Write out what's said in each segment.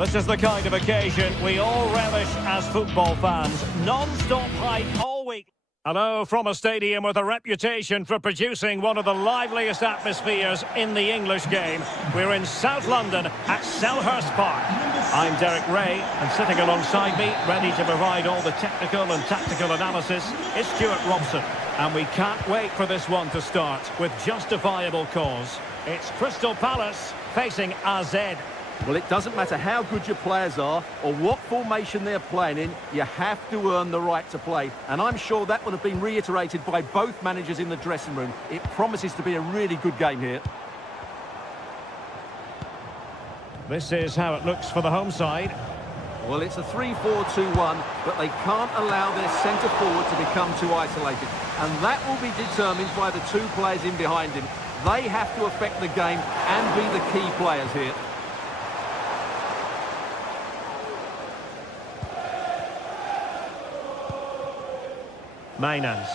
This is the kind of occasion we all relish as football fans. Non-stop hype all week. Hello from a stadium with a reputation for producing one of the liveliest atmospheres in the English game. We're in South London at Selhurst Park. I'm Derek Ray, and sitting alongside me, ready to provide all the technical and tactical analysis, is Stuart Robson. And we can't wait for this one to start with justifiable cause. It's Crystal Palace facing AZ. Well, it doesn't matter how good your players are or what formation they're playing in, you have to earn the right to play. And I'm sure that would have been reiterated by both managers in the dressing room. It promises to be a really good game here. This is how it looks for the home side. Well, it's a 3-4-2-1, but they can't allow their centre-forward to become too isolated. And that will be determined by the two players in behind him. They have to affect the game and be the key players here. Mainans.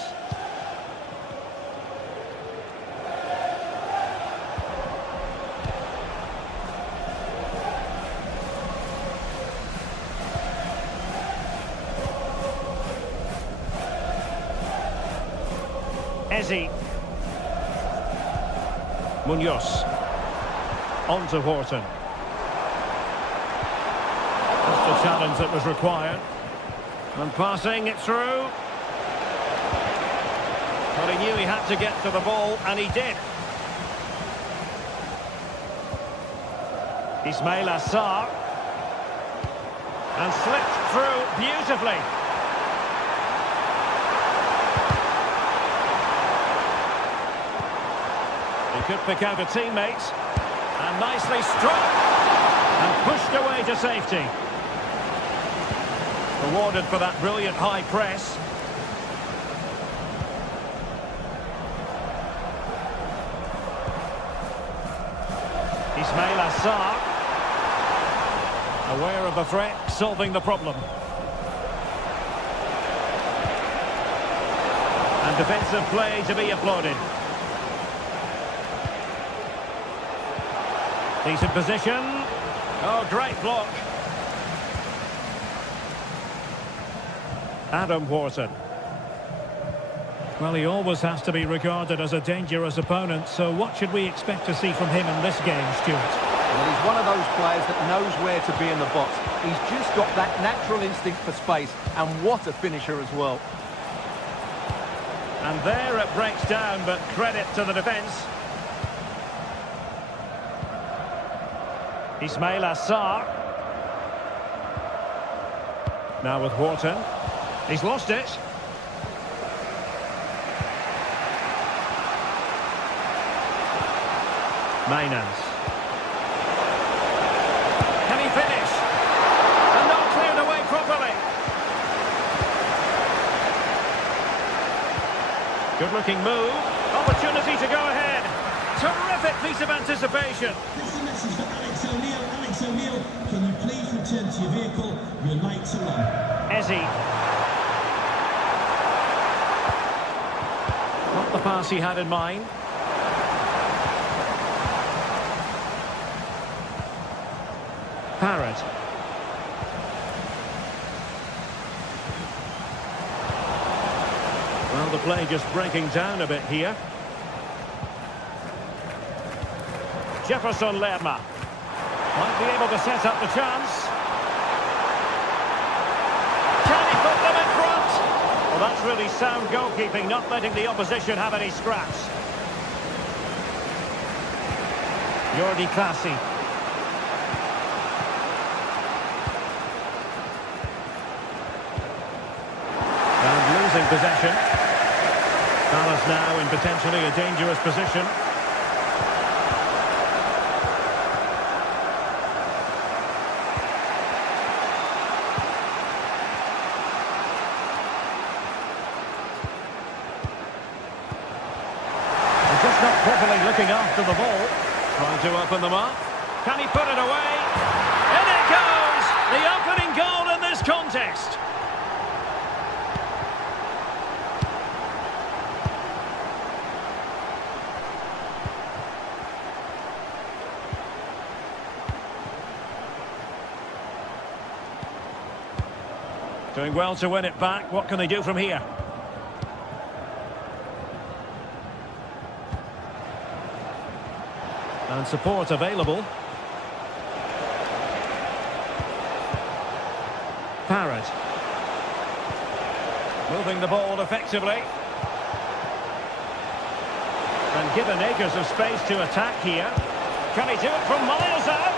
Eze. Munoz. On to Horton. Just the challenge that was required. And passing it through. But he knew he had to get to the ball, and he did. Ismail Assar. And slipped through beautifully. He could pick out a teammate. And nicely struck. And pushed away to safety. Rewarded for that brilliant high press. Ismail Assar, aware of the threat, solving the problem. And defensive play to be applauded. Decent position. Oh, great block. Adam Horton. Well, he always has to be regarded as a dangerous opponent, so what should we expect to see from him in this game, Stuart? Well, he's one of those players that knows where to be in the box. He's just got that natural instinct for space, and what a finisher as well. And there it breaks down, but credit to the defence. Ismail Assar. Now with Horton. He's lost it. Mainans. Can he finish? And not cleared away properly. Good looking move. Opportunity to go ahead. Terrific piece of anticipation. This is a message for Alex O'Neill. Alex O'Neill, can you please return to your vehicle? Your lights are on. Eze. Not the pass he had in mind. Parrott. Well, the play just breaking down a bit here. Jefferson Lerma. Might be able to set up the chance. Can he put them in front? Well, that's really sound goalkeeping, not letting the opposition have any scraps. Jordi Clasie. Losing possession. Palace now in potentially a dangerous position. They're just not properly looking after the ball. Trying to open them up. Can he put it away? In it goes! The opening goal in this contest. Doing well to win it back. What can they do from here? And support available. Parrott. Moving the ball effectively. And given acres of space to attack here. Can he do it from miles out?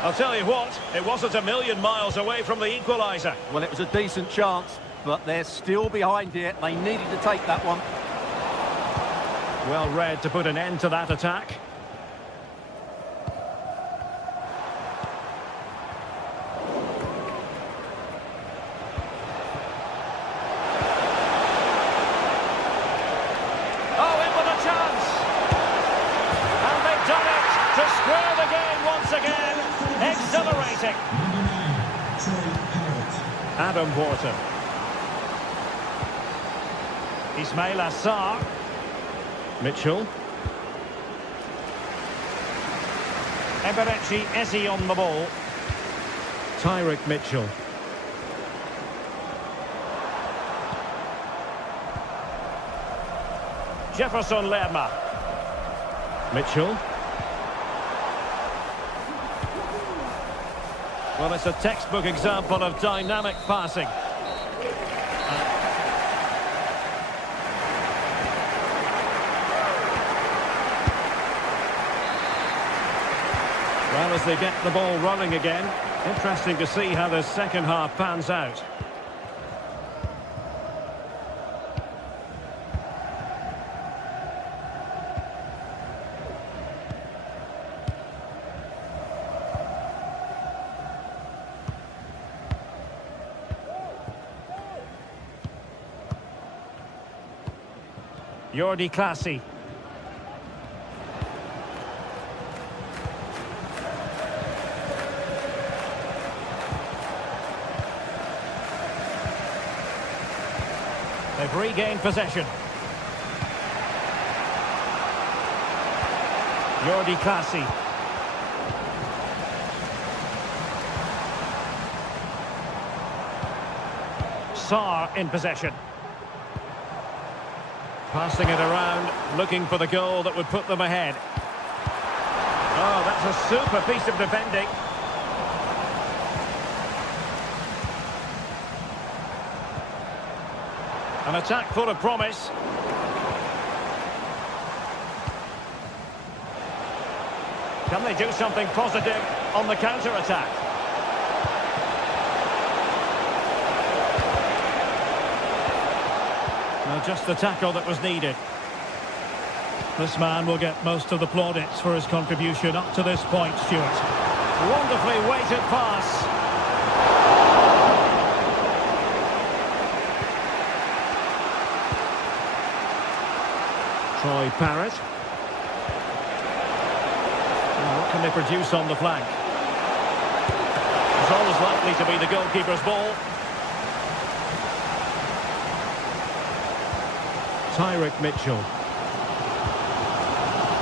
I'll tell you what, it wasn't a million miles away from the equaliser. Well, it was a decent chance, but they're still behind here. They needed to take that one. Well read to put an end to that attack. Oh, in with a chance! And they've done it to square the game once again. Exhilarating. Adam Wharton. Ismail Assar. Mitchell. Eberechi Eze on the ball. Tyrick Mitchell. Jefferson Lerma. Mitchell. Well, it's a textbook example of dynamic passing. Well, as they get the ball rolling again, interesting to see how the second half pans out. Jordi Clasie. They've regained possession. Jordi Clasie. Sarr in possession. Passing it around, looking for the goal that would put them ahead. Oh, that's a super piece of defending. An attack full of promise. Can they do something positive on the counter-attack? Well, just the tackle that was needed. This man will get most of the plaudits for his contribution up to this point, Stuart. Wonderfully weighted pass. Troy Parrott. What can they produce on the flank? It's always likely to be the goalkeeper's ball. Tyrick Mitchell.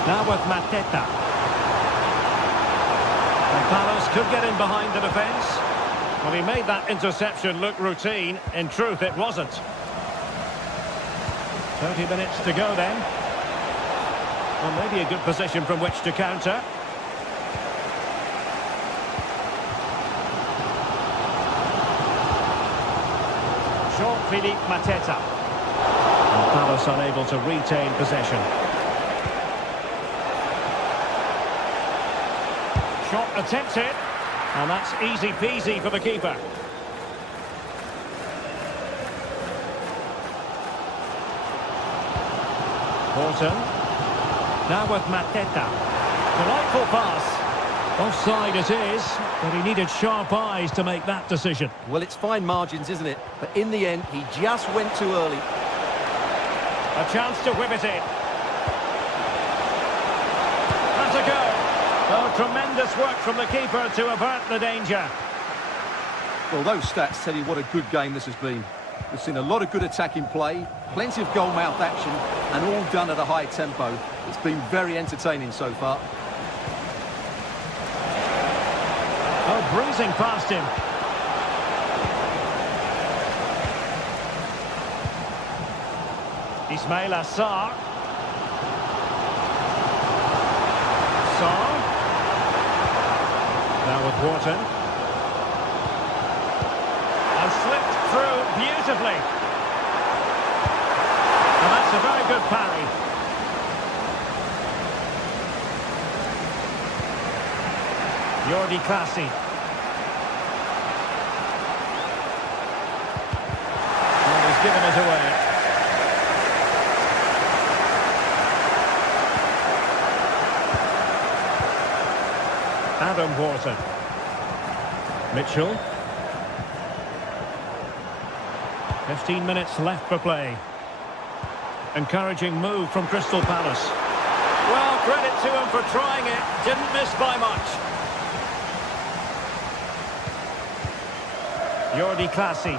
Now with Mateta. And Palace could get in behind the defence. Well, he made that interception look routine. In truth, it wasn't. 30 minutes to go then. Well, maybe a good position from which to counter. Jean-Philippe Mateta. And Palace unable to retain possession. Shot attempted. And that's easy peasy for the keeper. Wharton. Now with Mateta. Delightful pass. Offside it is, but he needed sharp eyes to make that decision. Well, it's fine margins, isn't it? But in the end, he just went too early. A chance to whip it in. That's a go. Oh, tremendous work from the keeper to avert the danger. Well, those stats tell you what a good game this has been. We've seen a lot of good attacking play, plenty of goal-mouth action, and all done at a high tempo. It's been very entertaining so far. Oh, breezing past him. Ismail Assar. Sarr. Now with Wharton. And slipped through beautifully. And that's a very good parry. Jordi Clasie. And he's given it away. Adam Wharton. Mitchell. 15 minutes left for play. Encouraging move from Crystal Palace. Well, credit to him for trying it. Didn't miss by much. Jordi Clasie.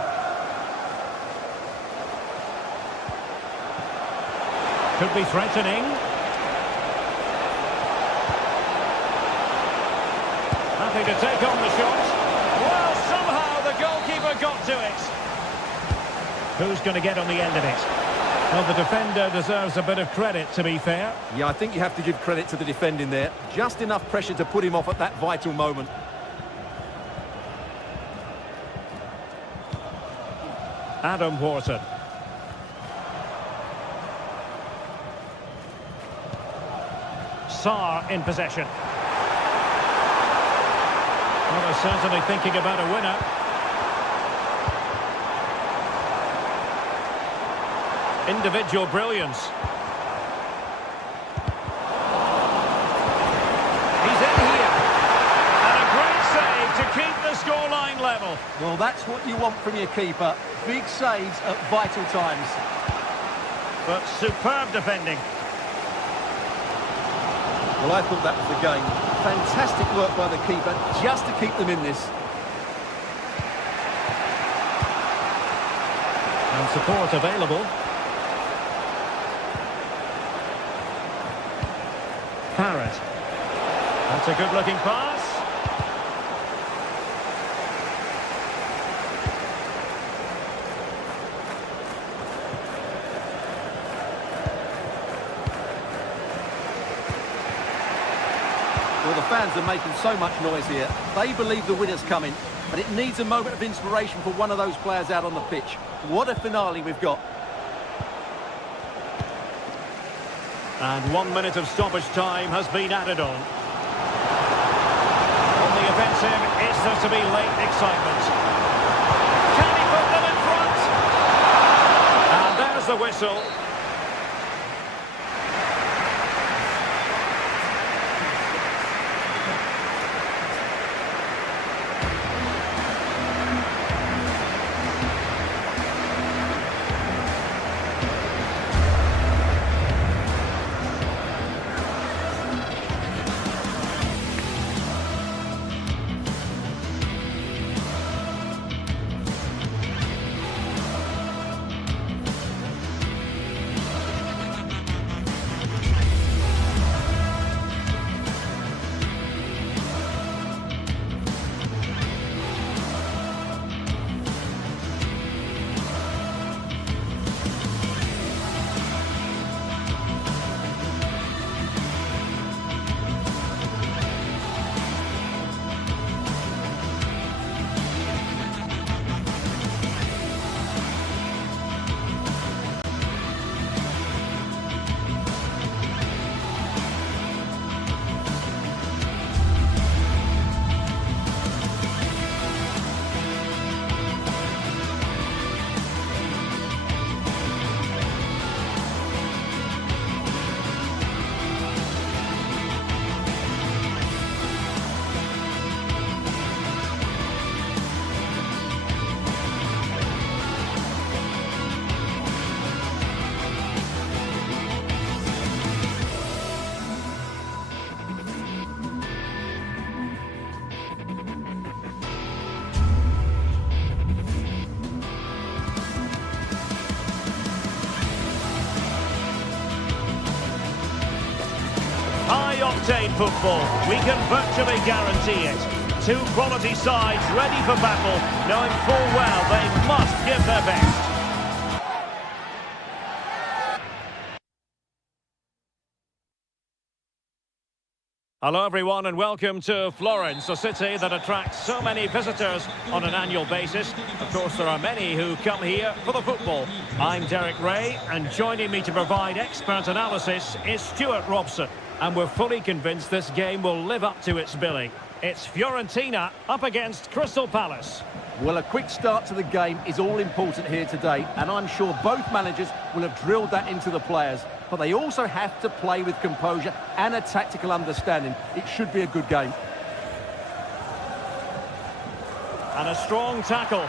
Could be threatening. Happy to take on the shot. Well, somehow the goalkeeper got to it. Who's going to get on the end of it? Well, the defender deserves a bit of credit, to be fair. Yeah, I think you have to give credit to the defending there. Just enough pressure to put him off at that vital moment. Adam Wharton. Sarr in possession. Well, they're certainly thinking about a winner. Individual brilliance. He's in here. And a great save to keep the scoreline level. Well, that's what you want from your keeper. Big saves at vital times. But superb defending. Well, I thought that was the game. Fantastic work by the keeper just to keep them in this. And support available. Parrott. That's a good-looking pass. Well, the fans are making so much noise here. They believe the winner's coming, but it needs a moment of inspiration for one of those players out on the pitch. What a finale we've got. And 1 minute of stoppage time has been added on. On the offensive, is there to be late excitement? Can he put them in front? And there's the whistle. High-octane football, we can virtually guarantee it. Two quality sides ready for battle, knowing full well they must give their best. Hello everyone and welcome to Florence, a city that attracts so many visitors on an annual basis. Of course, there are many who come here for the football. I'm Derek Ray, and joining me to provide expert analysis is Stuart Robson. And we're fully convinced this game will live up to its billing. It's Fiorentina up against Crystal Palace. Well, a quick start to the game is all important here today, and I'm sure both managers will have drilled that into the players. But they also have to play with composure and a tactical understanding. It should be a good game. And a strong tackle.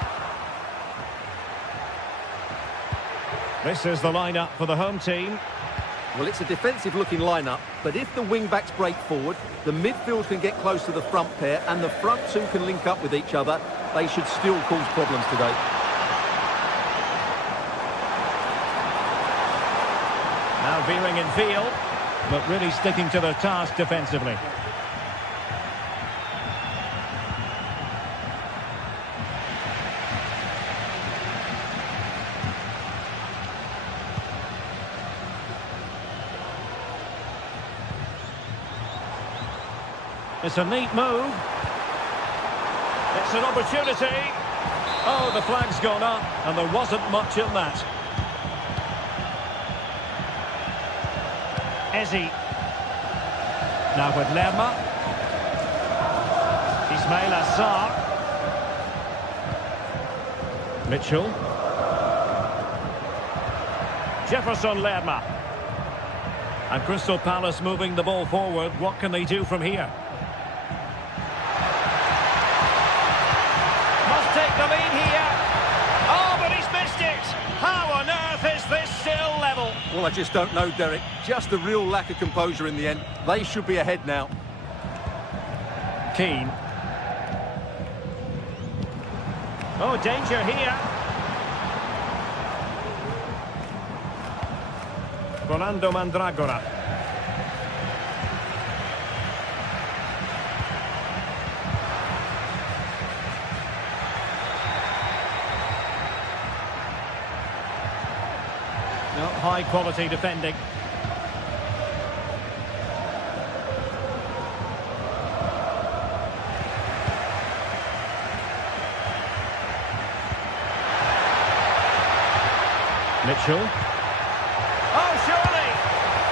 This is the lineup for the home team. Well, it's a defensive-looking lineup, but if the wing-backs break forward, the midfield can get close to the front pair, and the front two can link up with each other, they should still cause problems today. Now veering in field, but really sticking to their task defensively. It's a neat move. It's an opportunity. Oh, the flag's gone up, and there wasn't much in that. Ezi. Now with Lerma. Ismail Assar. Mitchell. Jefferson Lerma. And Crystal Palace moving the ball forward. What can they do from here? Must take the lead here. Oh, but he's missed it. How on earth is this still level? Well, I just don't know, Derek. Just a real lack of composure in the end. They should be ahead now. Keane. Oh, danger here. Rolando Mandragora. No, high quality defending. Mitchell. Oh, surely!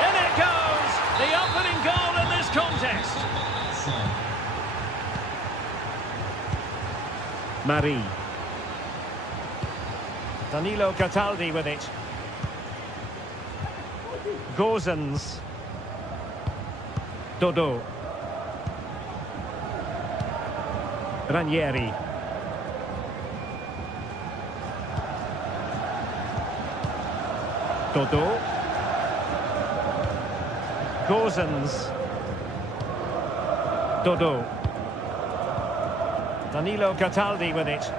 In it goes! The opening goal in this contest. Marie. Danilo Cataldi with it. Gozens. Dodo. Ranieri. Dodo. Gozens. Dodo. Danilo Cataldi with it.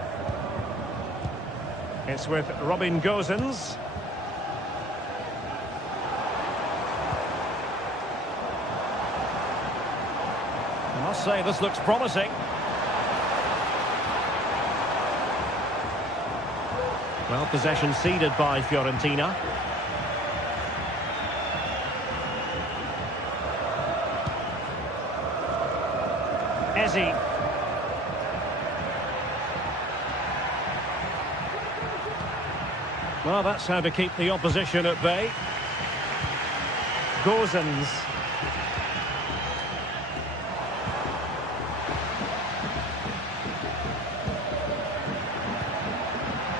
It's with Robin Gozens. I must say, this looks promising. Well, possession ceded by Fiorentina. Ezi. Well, that's how to keep the opposition at bay. Gozens.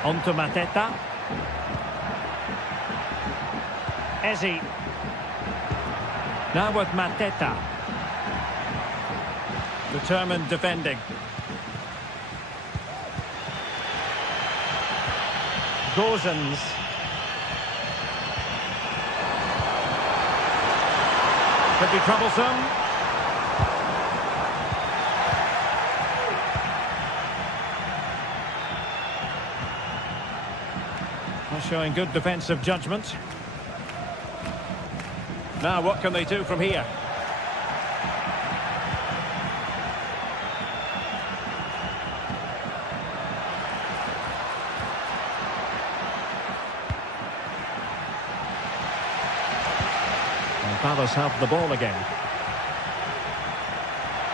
On to Mateta. Ezi. Now with Mateta. Determined defending. Gozens. Could be troublesome. Showing good defensive judgment. Now what can they do from here? And Palace have the ball again.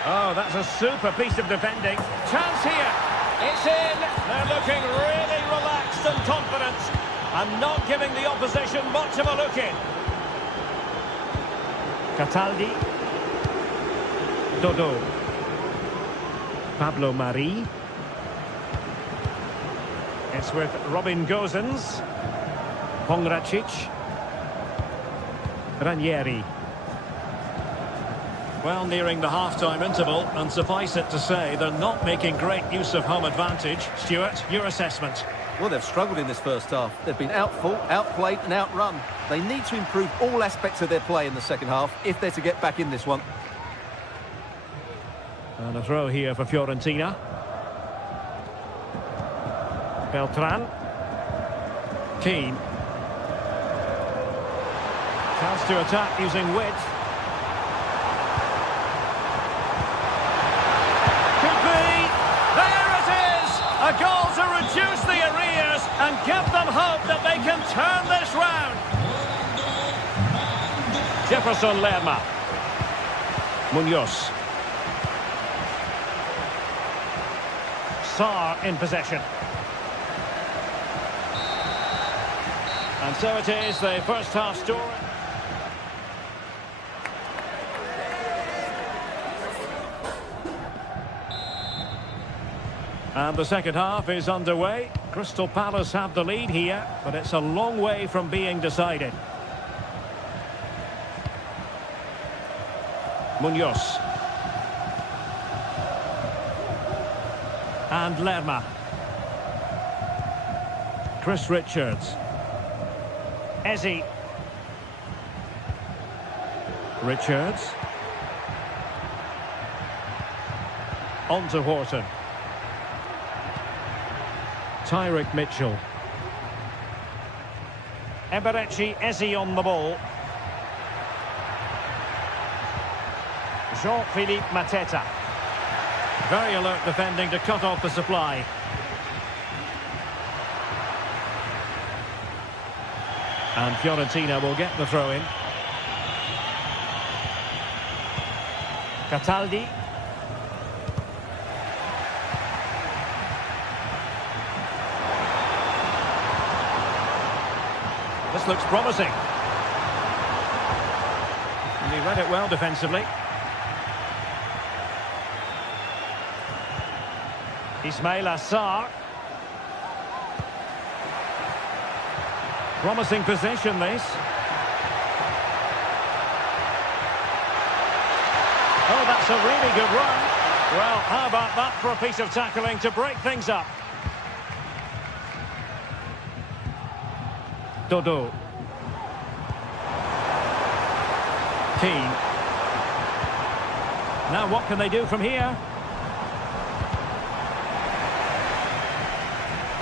Oh, that's a super piece of defending. Chance here. It's in. They're looking really relaxed and confident and not giving the opposition much of a look in. Cataldi. Dodo. Pablo Mari. It's with Robin Gosens. Pongracic. Ranieri. Well, nearing the half-time interval, and suffice it to say, they're not making great use of home advantage. Stuart, your assessment? Well, they've struggled in this first half. They've been outfought, outplayed and outrun. They need to improve all aspects of their play in the second half if they're to get back in this one. And a throw here for Fiorentina. Beltran. Keane. Chance to attack using width. Could be. There it is! A goal to reduce the arrears and give them hope that they can turn this round. Jefferson Lerma. Munoz. Sarr in possession. And so it is, the first half story. And the second half is underway. Crystal Palace have the lead here, but it's a long way from being decided. Munoz. And Lerma. Chris Richards. Eze. Richards. On to Horton. Tyrick Mitchell. Eberechi Eze on the ball. Jean-Philippe Mateta. Very alert defending to cut off the supply. And Fiorentina will get the throw in. Cataldi. This looks promising. And he read it well defensively. Ismail Assar. Promising position, this. Oh, that's a really good run. Well, how about that for a piece of tackling to break things up? Dodo. Keane. Now what can they do from here?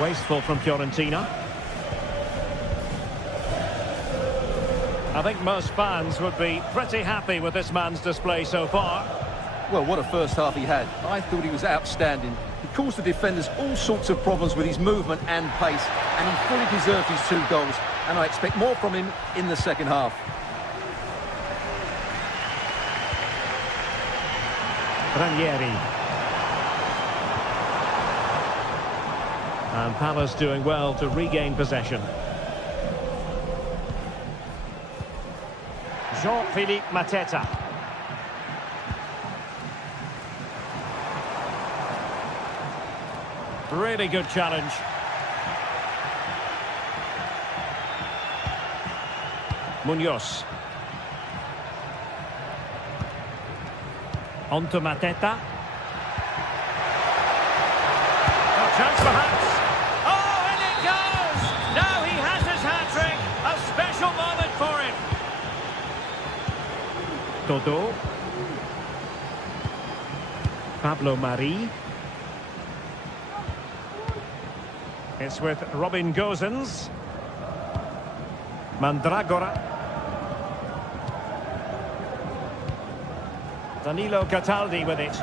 Wasteful from Fiorentina. I think most fans would be pretty happy with this man's display so far. Well, what a first half he had. I thought he was outstanding. He caused the defenders all sorts of problems with his movement and pace, and he fully deserved his 2 goals, and I expect more from him in the second half. Ranieri. And Palace doing well to regain possession. Jean-Philippe Mateta. Really good challenge. Munoz. On to Mateta. A chance perhaps. Oh, and it goes! Now he has his hat-trick. A special moment for him. Dodo. Pablo Mari. It's with Robin Gosens. Mandragora. Danilo Cataldi with it.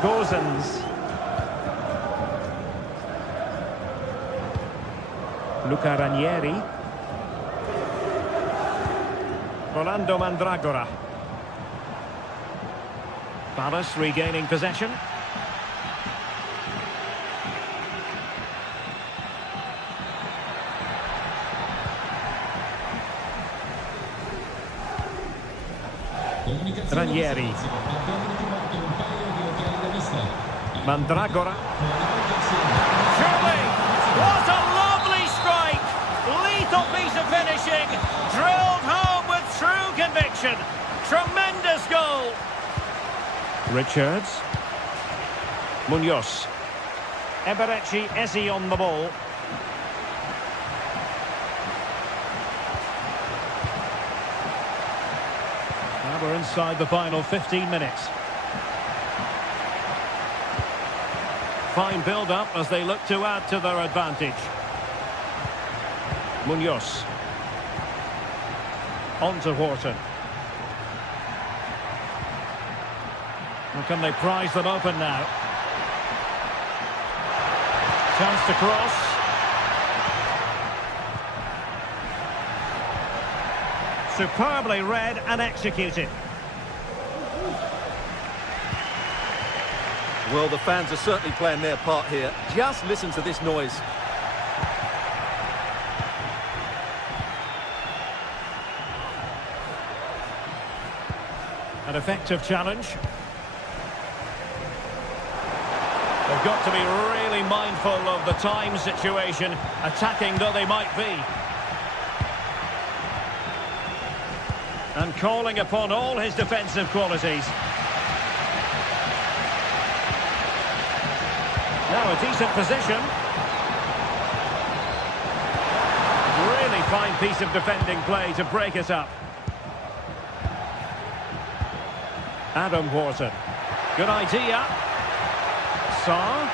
Gosens. Luca Ranieri. Rolando Mandragora. Palace regaining possession. Ranieri. Mandragora. Surely! What a lovely strike! Lethal piece of finishing. Drilled home with true conviction. Tremendous goal. Richards. Munoz. Eberechi Eze on the ball. Now we're inside the final 15 minutes. Fine build-up as they look to add to their advantage. Munoz. On to Wharton. Well, can they prize them open now? Chance to cross. Superbly read and executed. Well, the fans are certainly playing their part here. Just listen to this noise. An effective challenge. They've got to be really mindful of the time situation, attacking though they might be. And calling upon all his defensive qualities. Now a decent position. Really fine piece of defending play to break it up. Adam Wharton. Good idea. Sarr.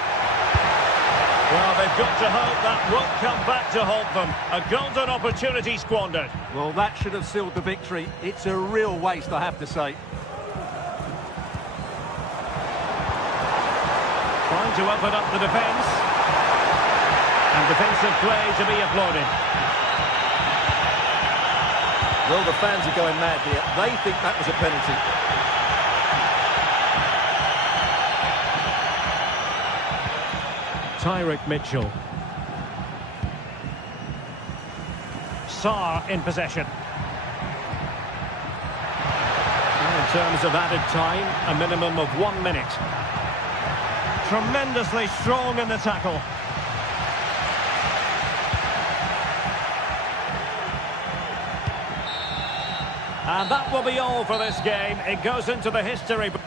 Well, they've got to hope that won't come back to haunt them. A golden opportunity squandered. Well, that should have sealed the victory. It's a real waste, I have to say. Trying to open up the defence. And defensive play to be applauded. Well, the fans are going mad here. They think that was a penalty. Tyrick Mitchell. Sarr in possession. Now in terms of added time, a minimum of 1 minute. Tremendously strong in the tackle. And that will be all for this game. It goes into the history book.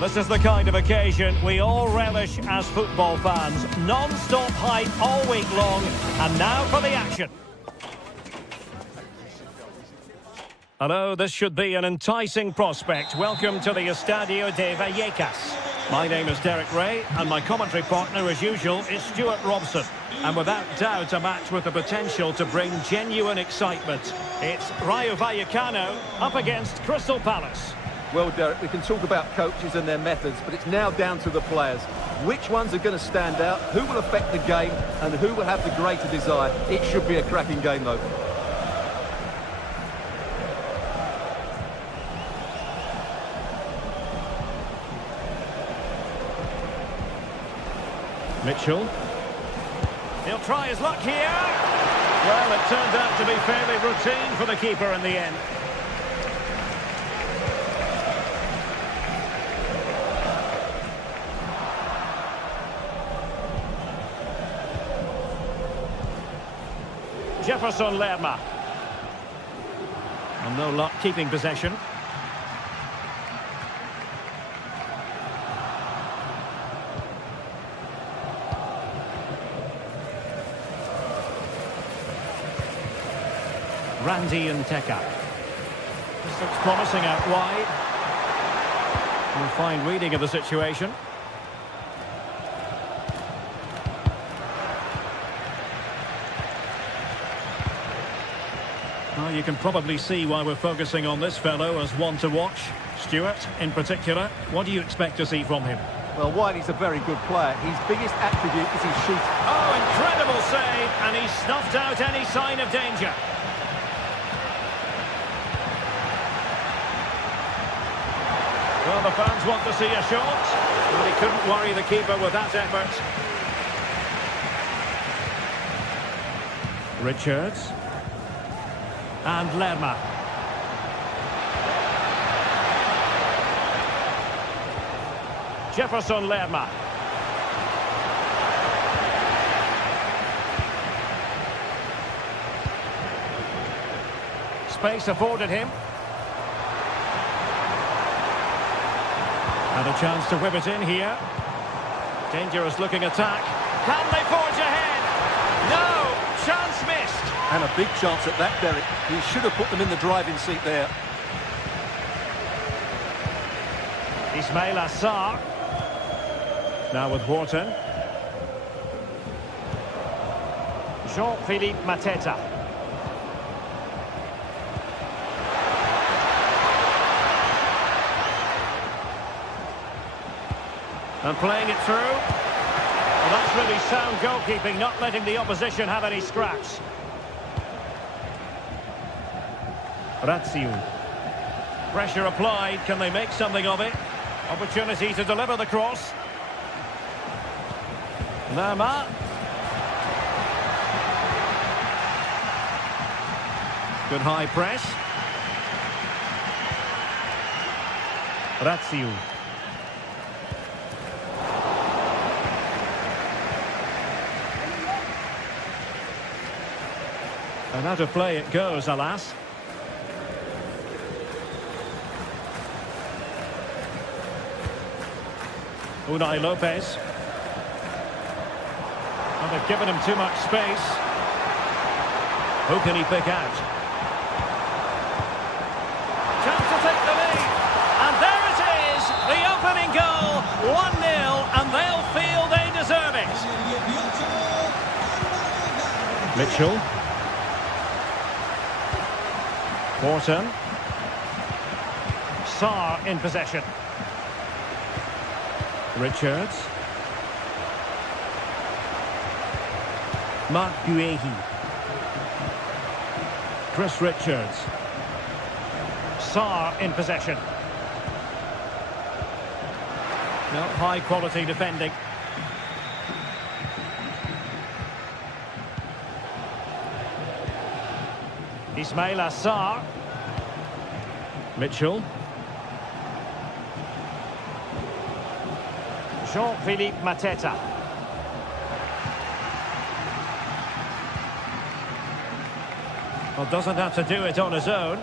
This is the kind of occasion we all relish as football fans. Non-stop hype all week long. And now for the action. Hello, this should be an enticing prospect. Welcome to the Estadio de Vallecas. My name is Derek Ray, and my commentary partner, as usual, is Stuart Robson. And without doubt, a match with the potential to bring genuine excitement. It's Rayo Vallecano up against Crystal Palace. Well, Derek, we can talk about coaches and their methods, but it's now down to the players. Which ones are going to stand out, who will affect the game, and who will have the greater desire? It should be a cracking game, though. Mitchell. He'll try his luck here. Well, it turned out to be fairly routine for the keeper in the end. Jefferson Lerma. And no luck keeping possession. Randy and Teka. This looks promising out wide. A fine reading of the situation. Well, you can probably see why we're focusing on this fellow as one to watch. Stuart, in particular, what do you expect to see from him? Well, Whitey's a very good player. His biggest attribute is his shooting. Oh, incredible save, and he snuffed out any sign of danger. Well, the fans want to see a shot, but he couldn't worry the keeper with that effort. Richards. And Lerma. Jefferson Lerma. Space afforded him. And a chance to whip it in here. Dangerous looking attack. Can they forge ahead? No! Chance missed. And a big chance at that, Derek. He should have put them in the driving seat there. Ismail Assar. Now with Wharton. Jean-Philippe Mateta. And playing it through. Well, that's really sound goalkeeping, not letting the opposition have any scraps. Razziu. Pressure applied. Can they make something of it? Opportunity to deliver the cross. Lerma. Good high press. Razziu. And out of play it goes, alas. Unai Lopez. And they've given him too much space. Who can he pick out? Chance to take the lead. And there it is, the opening goal. 1-0, and they'll feel they deserve it. Mitchell. Wharton. Sarr in possession. Richards. Mark Guehi. Chris Richards. Sarr in possession. No, high quality defending. Ismail Assar. Mitchell. Jean-Philippe Mateta. Well, doesn't have to do it on his own.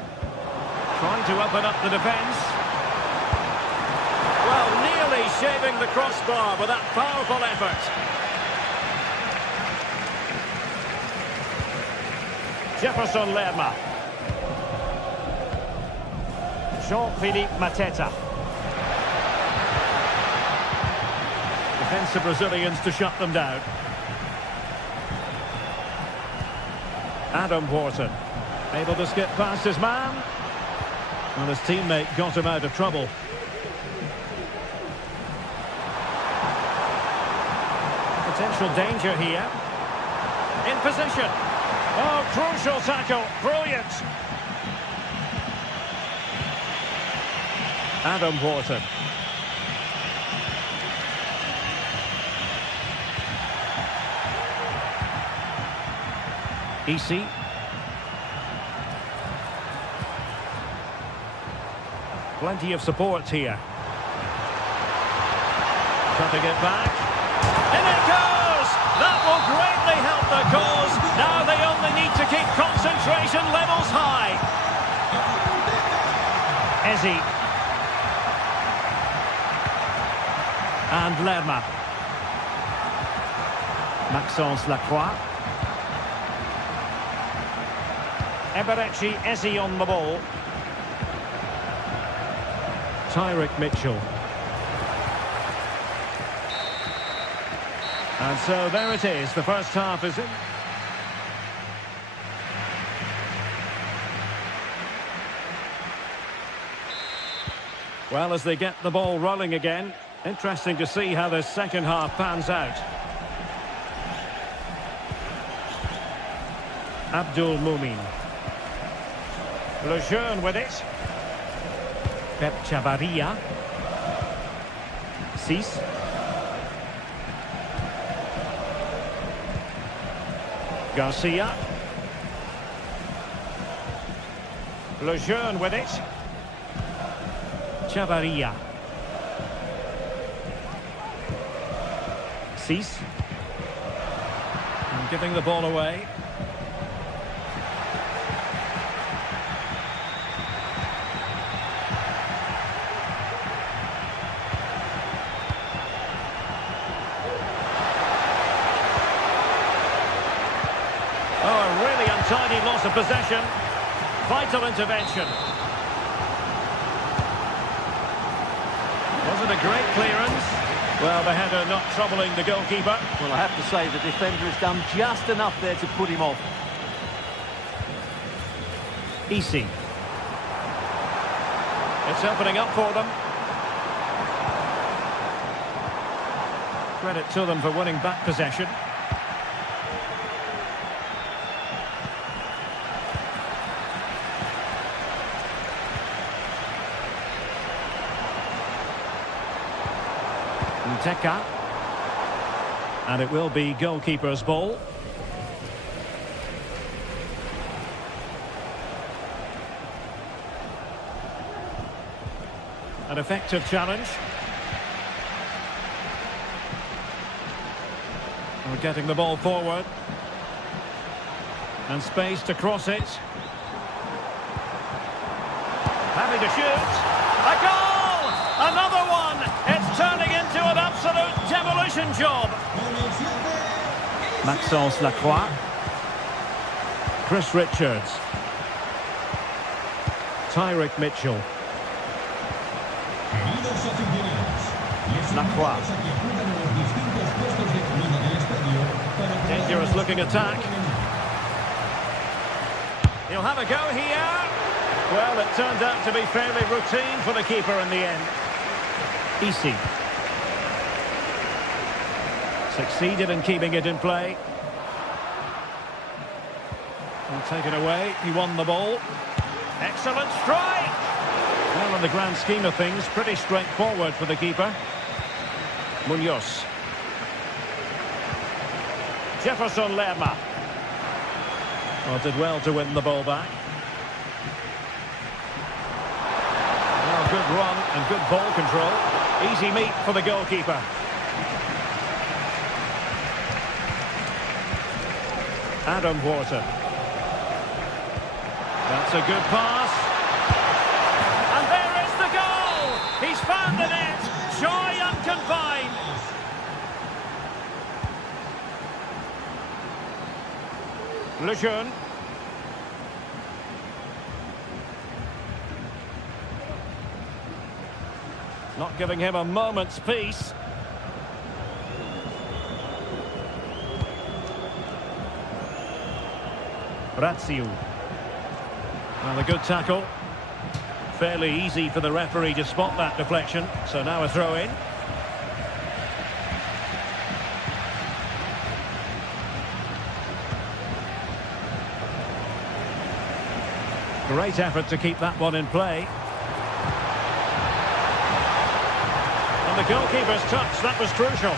Trying to open up the defence. Well, nearly shaving the crossbar with that powerful effort. Jefferson Lerma. Jean-Philippe Mateta. Hence the Brazilians to shut them down. Adam Wharton, able to skip past his man. Well, his teammate got him out of trouble. Potential danger here. In position. Oh, crucial tackle. Brilliant. Adam Wharton. Easy. Plenty of support here. Cutting it back. In it goes! That will greatly help the cause. Now they only need to keep concentration levels high. Ezzy. And Lerma. Maxence Lacroix. Eberechi Ezzy on the ball. Tyrick Mitchell. And so there it is. The first half is in. Well, as they get the ball rolling again, interesting to see how the second half pans out. Abdul Mumin. Lejeune with it. Pep Chavarria. Cis. Garcia. Lejeune with it. Chavarria. Cis. And giving the ball away. Tiny loss of possession. Vital intervention. Wasn't a great clearance. Well, the header not troubling the goalkeeper. Well, I have to say the defender has done just enough there to put him off. Easy. It's opening up for them. Credit to them for winning back possession. Teka. And it will be goalkeeper's ball. An effective challenge. We're getting the ball forward. And space to cross it. Happy to shoot. A goal! Another one! It's turning into an absolute demolition job. Maxence Lacroix. Chris Richards. Tyrick Mitchell. Lacroix. Dangerous looking attack. He'll have a go here. Well, it turned out to be fairly routine for the keeper in the end. Easy. Succeeded in keeping it in play. And taken away. He won the ball. Excellent strike. Well, in the grand scheme of things, pretty straightforward for the keeper. Munoz. Jefferson Lerma. Well, did well to win the ball back. Well, good run and good ball control. Easy meet for the goalkeeper. Adam Wharton. That's a good pass. And there is the goal! He's found the net! Joy unconfined! Lejeune. Not giving him a moment's peace. Razziu. Well, a good tackle. Fairly easy for the referee to spot that deflection. So now a throw in. Great effort to keep that one in play. And the goalkeeper's touch, that was crucial.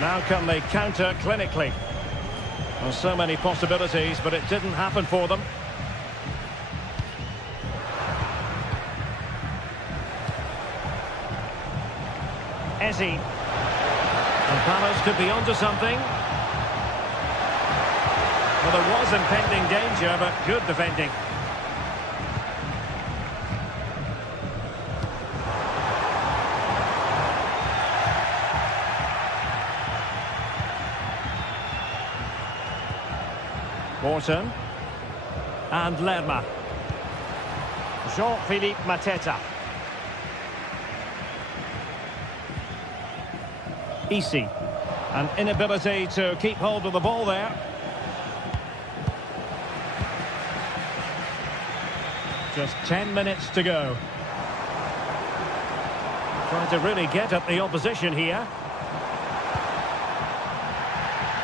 Now can they counter clinically? Well, so many possibilities, but it didn't happen for them. Ezzy. And Palace could be onto something. Well, there was impending danger, but good defending. Morton. And Lerma. Jean-Philippe Mateta. Isi. An inability to keep hold of the ball there. Just 10 minutes to go. Trying to really get at the opposition here.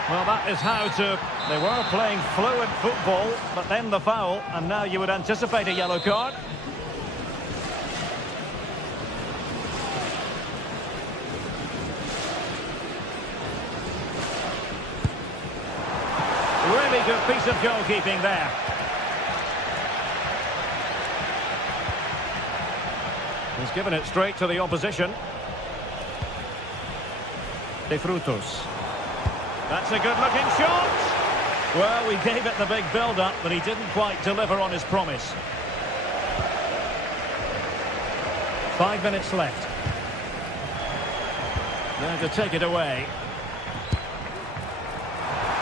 Well, that is how to... They were playing fluid football, but then the foul, and now you would anticipate a yellow card. Really good piece of goalkeeping there. He's given it straight to the opposition. De Frutos. That's a good-looking shot. Well, we gave it the big build-up, but he didn't quite deliver on his promise. 5 minutes left. Now to take it away.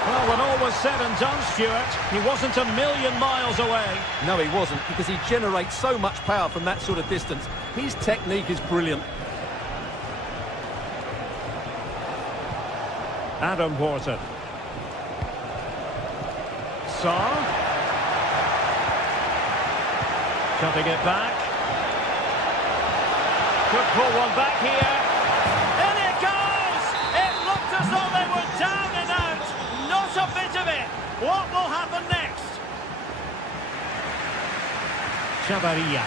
Well, when all was said and done, Stuart, he wasn't a million miles away. No, he wasn't, because he generates so much power from that sort of distance. His technique is brilliant. Adam Wharton. Saar. Cutting it back. Could pull one back here. In it goes! It looked as though they were down and out. Not a bit of it. What will happen next? Chavarria.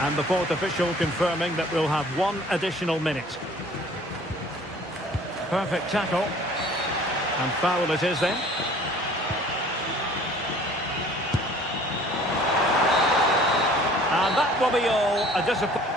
And the fourth official confirming that we'll have 1 additional minute. Perfect tackle. And foul it is then. And that will be all. A disappointment.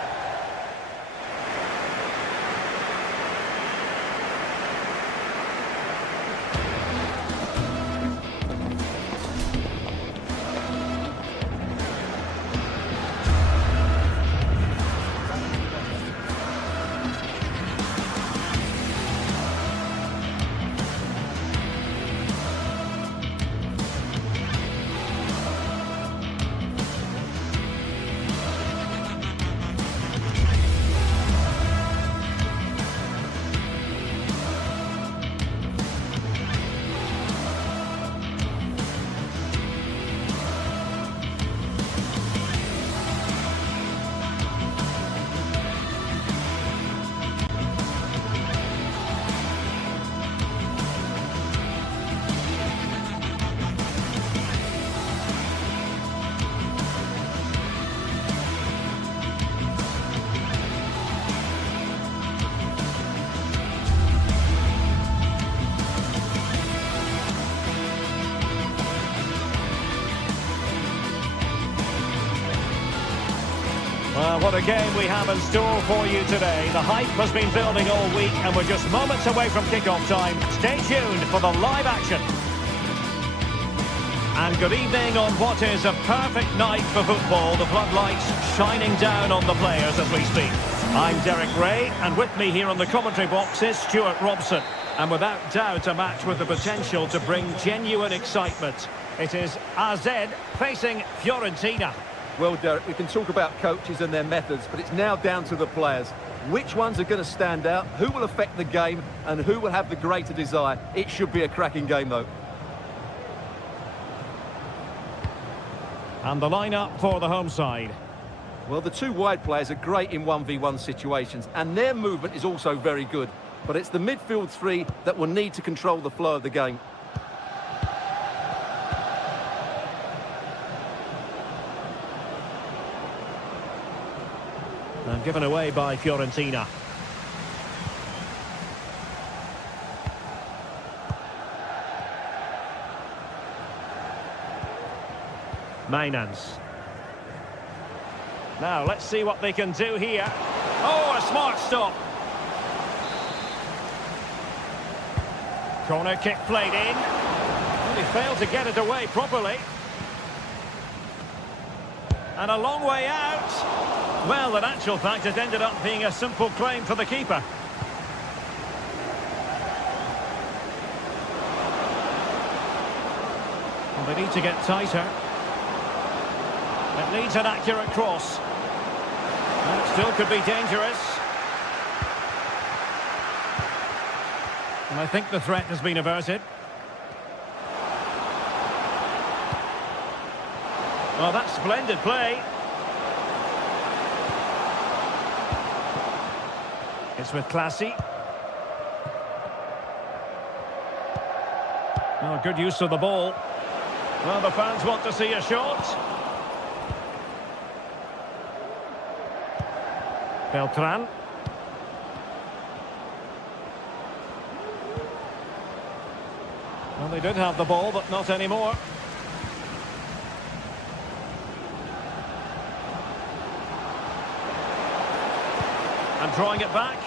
Well, what a game we have in store for you today. The hype has been building all week and we're just moments away from kickoff time. Stay tuned for the live action. And good evening on what is a perfect night for football. The floodlights shining down on the players as we speak. I'm Derek Ray, and with me here on the commentary box is Stuart Robson. And without doubt a match with the potential to bring genuine excitement. It is AZ facing Fiorentina. Well, Derek, we can talk about coaches and their methods, but it's now down to the players. Which ones are going to stand out, who will affect the game, and who will have the greater desire? It should be a cracking game, though. And the lineup for the home side. Well, the two wide players are great in 1v1 situations, and their movement is also very good. But it's the midfield three that will need to control the flow of the game. And given away by Fiorentina. Mainans. Now, let's see what they can do here. Oh, a smart stop. Corner kick played in. Well, he failed to get it away properly. And a long way out. Well, in actual fact, it ended up being a simple claim for the keeper. Well, they need to get tighter. It needs an accurate cross. And it still could be dangerous. And I think the threat has been averted. Well, that's splendid play. It's with Classy. Oh, good use of the ball. Well, the fans want to see a shot. Beltran. Well, they did have the ball, but not anymore. And drawing it back.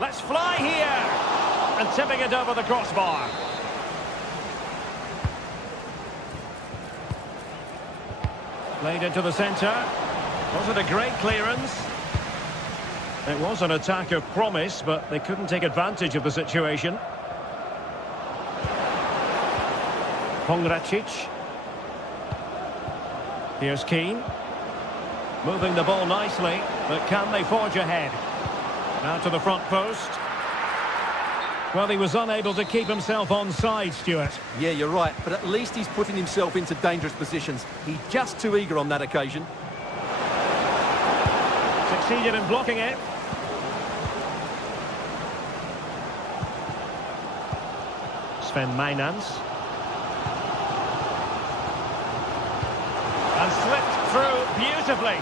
Let's fly here! And tipping it over the crossbar. Played into the centre. Wasn't a great clearance. It was an attack of promise, but they couldn't take advantage of the situation. Pongracic. Here's Keane. Moving the ball nicely, but can they forge ahead? Now to the front post. Well, he was unable to keep himself onside, Stuart. Yeah, you're right, but at least he's putting himself into dangerous positions. He's just too eager on that occasion. Succeeded in blocking it. Sven Mainans. And slipped through beautifully.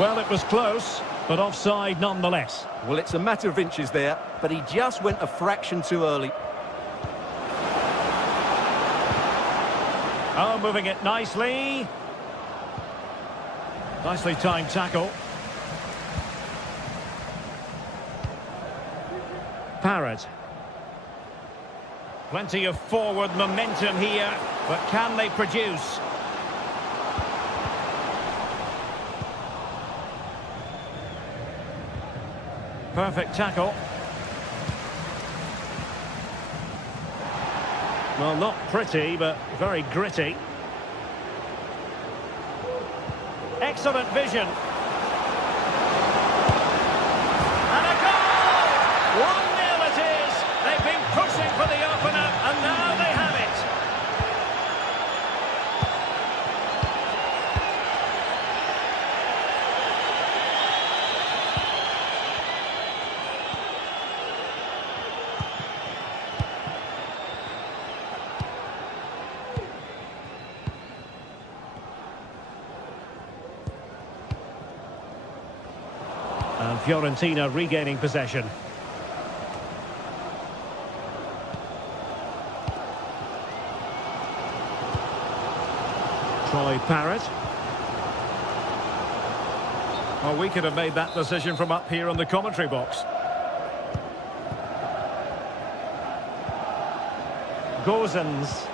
Well, it was close, but offside nonetheless. Well, it's a matter of inches there, but he just went a fraction too early. Oh, moving it nicely. Nicely timed tackle. Parrott. Plenty of forward momentum here, but can they produce? Perfect tackle. Well, not pretty, but very gritty. Excellent vision. And a goal! 1-0 it is. They've been pushing for the opener, and now they have it. And Fiorentina regaining possession. Troy Parrott. Well, we could have made that decision from up here on the commentary box. Gozens.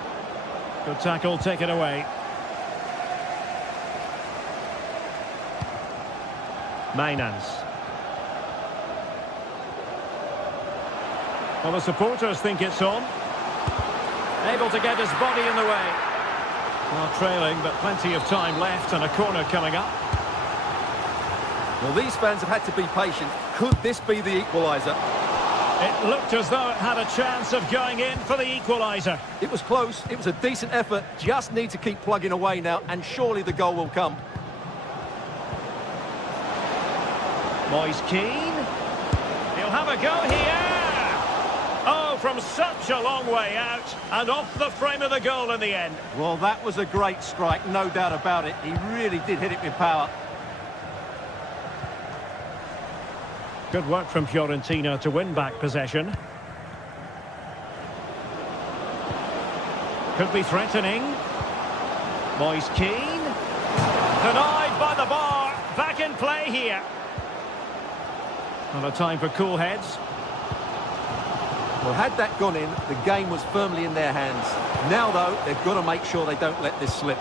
Good tackle taken away. Mainans. Well, the supporters think it's on. Able to get his body in the way. Well, trailing, but plenty of time left and a corner coming up. Well, these fans have had to be patient. Could this be the equaliser? It looked as though it had a chance of going in for the equaliser. It was close. It was a decent effort. Just need to keep plugging away now, and surely the goal will come. Moise Keane. He'll have a go here. Oh, from such a long way out, and off the frame of the goal in the end. Well, that was a great strike, no doubt about it. He really did hit it with power. Good work from Fiorentina to win back possession. Could be threatening. Moise Keane. Denied by the bar. Back in play here. Not a time for cool heads. Well, had that gone in, the game was firmly in their hands. Now, though, they've got to make sure they don't let this slip.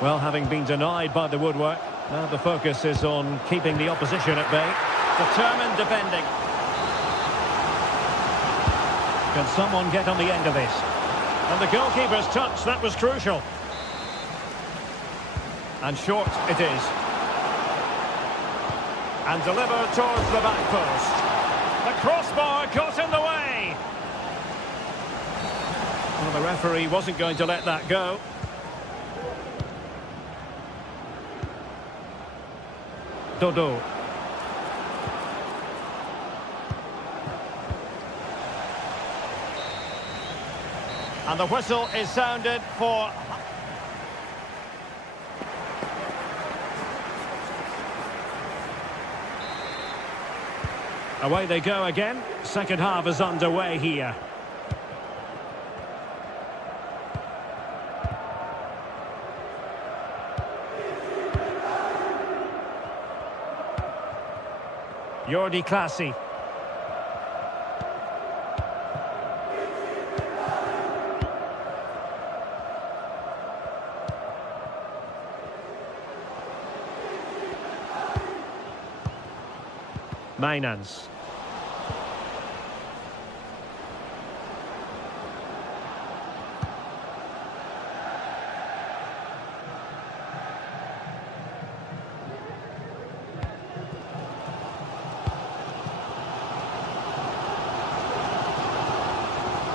Well, having been denied by the woodwork, now the focus is on keeping the opposition at bay. Determined defending. Can someone get on the end of this? And the goalkeeper's touch, that was crucial. And short it is. And delivered towards the back post. The crossbar got in the way. Well, the referee wasn't going to let that go. Dodo. And the whistle is sounded for... Away they go again. Second half is underway here. Jordi Clasie. Mainans.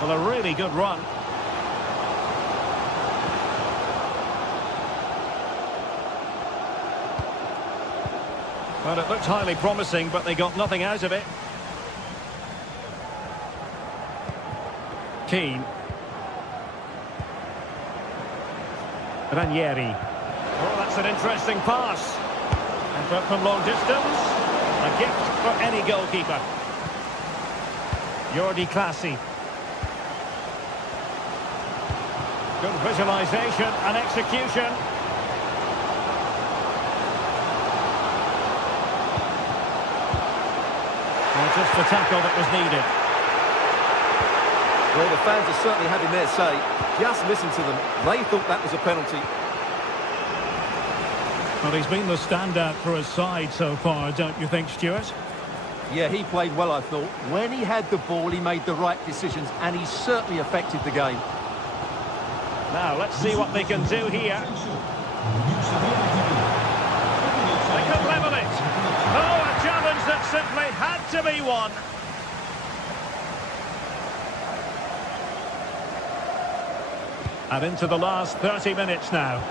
Well, a really good run. Well, it looked highly promising, but they got nothing out of it. Keane. Ranieri. Oh, that's an interesting pass. And from long distance, a gift for any goalkeeper. Jordi Clasie. Good visualisation and execution. Well, just the tackle that was needed. Well, the fans are certainly having their say. Just listen to them. They thought that was a penalty. Well, he's been the standout for his side so far, don't you think, Stuart? Yeah, he played well, I thought. When he had the ball, he made the right decisions, and he certainly affected the game. Now, let's see what they can do here. They could level it. Oh, a challenge that simply had to be won. And into the last 30 minutes now.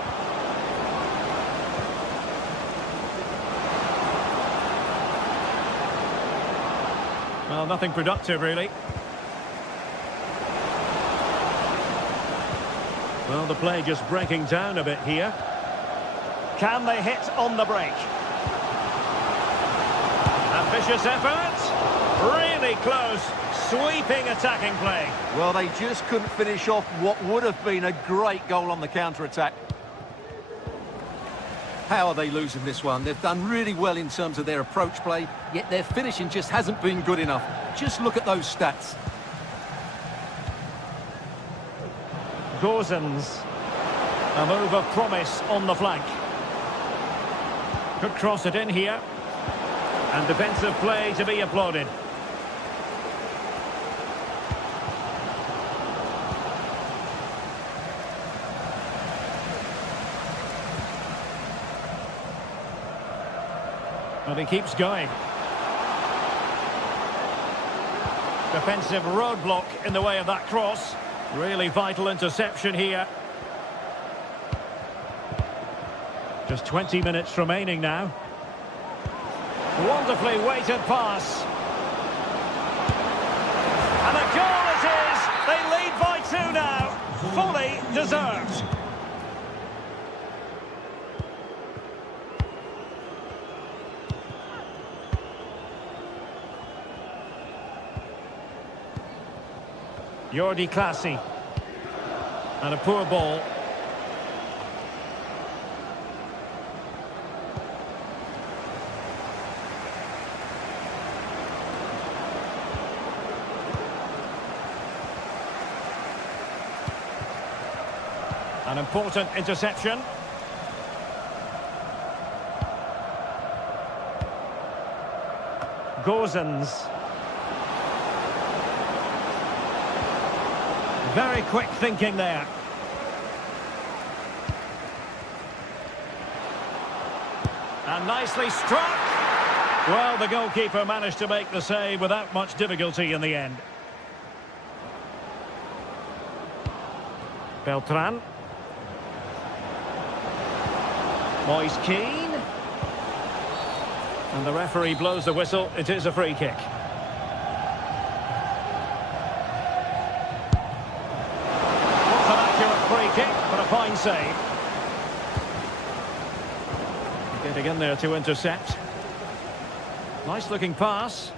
Well, nothing productive, really. Well, the play just breaking down a bit here. Can they hit on the break? Ambitious effort. Really close. Sweeping attacking play. Well, they just couldn't finish off what would have been a great goal on the counter-attack. How are they losing this one? They've done really well in terms of their approach play, yet their finishing just hasn't been good enough. Just look at those stats. Gozens. A move of promise on the flank. Could cross it in here. And defensive play to be applauded. But he keeps going. Defensive roadblock in the way of that cross. Really vital interception here. Just 20 minutes remaining now. Wonderfully weighted pass. And a goal it is! They lead by 2 now. Fully deserved. Jordi Classy. And a poor ball. An important interception. Gozens. Very quick thinking there. And nicely struck. Well, the goalkeeper managed to make the save without much difficulty in the end. Beltran. Moise Keane. And the referee blows the whistle. It is a free kick. Not an accurate free kick, but a fine save. Getting in there to intercept. Nice looking pass.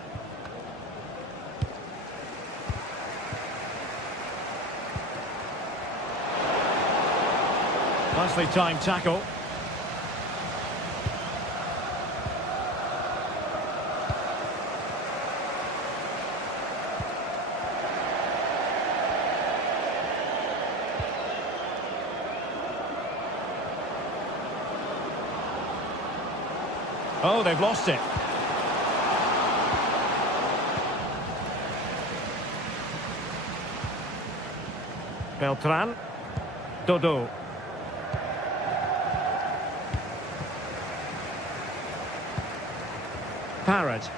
Nicely timed tackle. Oh, they've lost it. Beltran. Dodo. Parrott.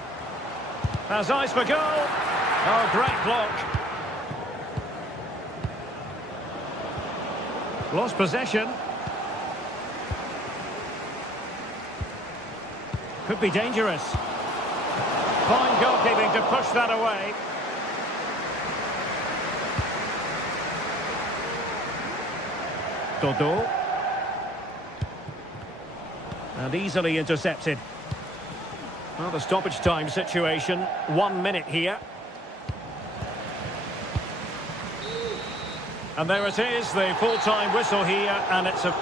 Has eyes for goal. Oh, great block. Lost possession. Could be dangerous. Fine goalkeeping to push that away. Dodo. And easily intercepted. Well, the stoppage time situation, 1 minute here. And there it is, the full-time whistle here, and it's a...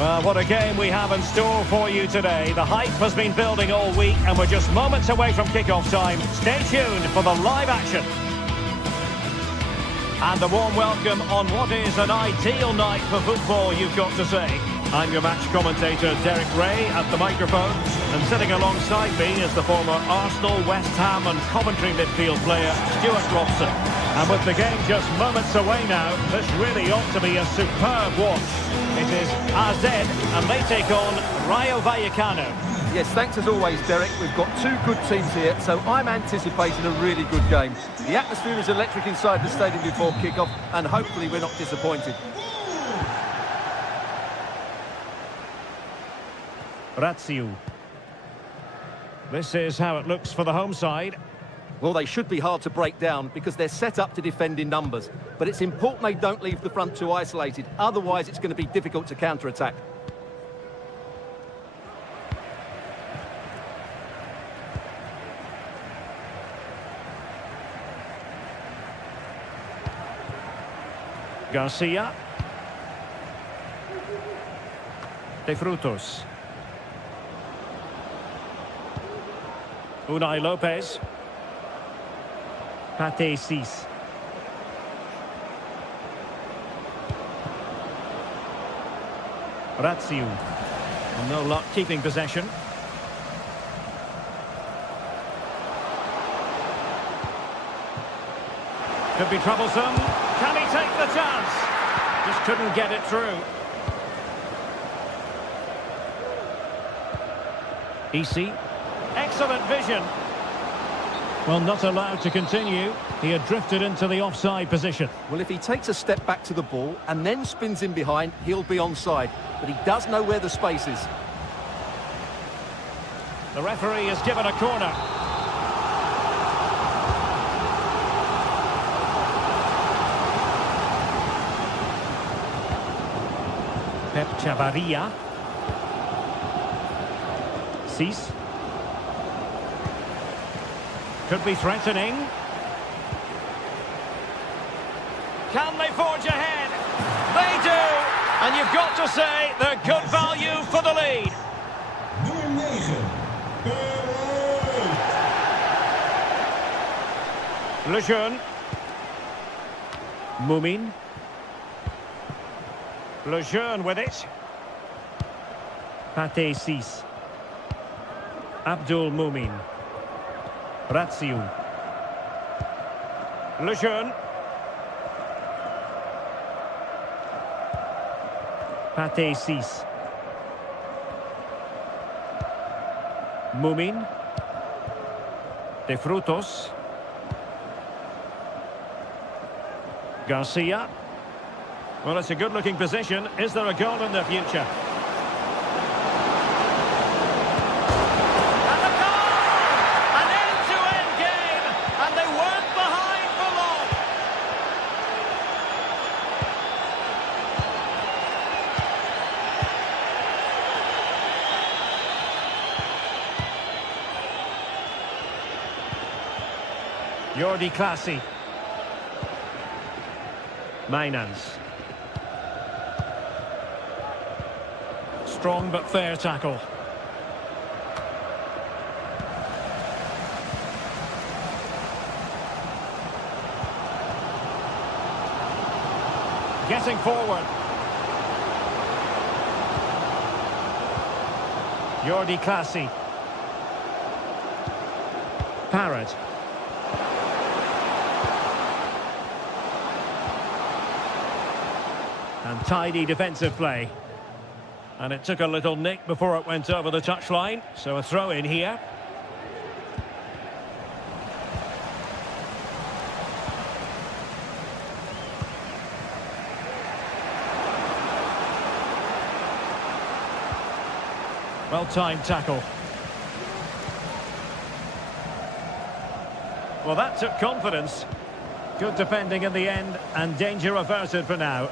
Well, what a game we have in store for you today. The hype has been building all week and we're just moments away from kick-off time. Stay tuned for the live action. And the warm welcome on what is an ideal night for football, you've got to say. I'm your match commentator, Derek Ray, at the microphone. And sitting alongside me is the former Arsenal, West Ham and Coventry midfield player, Stuart Robson. And with the game just moments away now, this really ought to be a superb watch. It is AZ, and they take on Rayo Vallecano. Yes, thanks as always, Derek. We've got two good teams here, so I'm anticipating a really good game. The atmosphere is electric inside the stadium before kick-off, and hopefully we're not disappointed. Razziu. This is how it looks for the home side. Well, they should be hard to break down because they're set up to defend in numbers. But it's important they don't leave the front too isolated. Otherwise, it's going to be difficult to counter-attack. Garcia. De Frutos. Unai Lopez. Pate Cis. Ratziu. No luck keeping possession. Could be troublesome. Can he take the chance? Just couldn't get it through. EC. Excellent vision. Well, not allowed to continue. He had drifted into the offside position. Well, if he takes a step back to the ball and then spins in behind, he'll be onside. But he does know where the space is. The referee has given a corner. Pep Chavarria. Cis. Could be threatening. Can they forge ahead? They do! And you've got to say they're good value for the lead. Nummer 9. Lejeune. Mumin. Lejeune with it. Pate Cis. Abdul Mumin. Ratziu. Lejeune. Pate Cis. Mumin. De Frutos. Garcia. Well, it's a good-looking position. Is there a goal in the future? And a goal! An end-to-end game, and they weren't behind for long. Jordi Clasie. Mainans. Strong but fair tackle. Getting forward. Jordi Clasie. Parrott. And tidy defensive play. And it took a little nick before it went over the touchline. So a throw in here. Well-timed tackle. Well, that took confidence. Good defending in the end, and danger averted for now.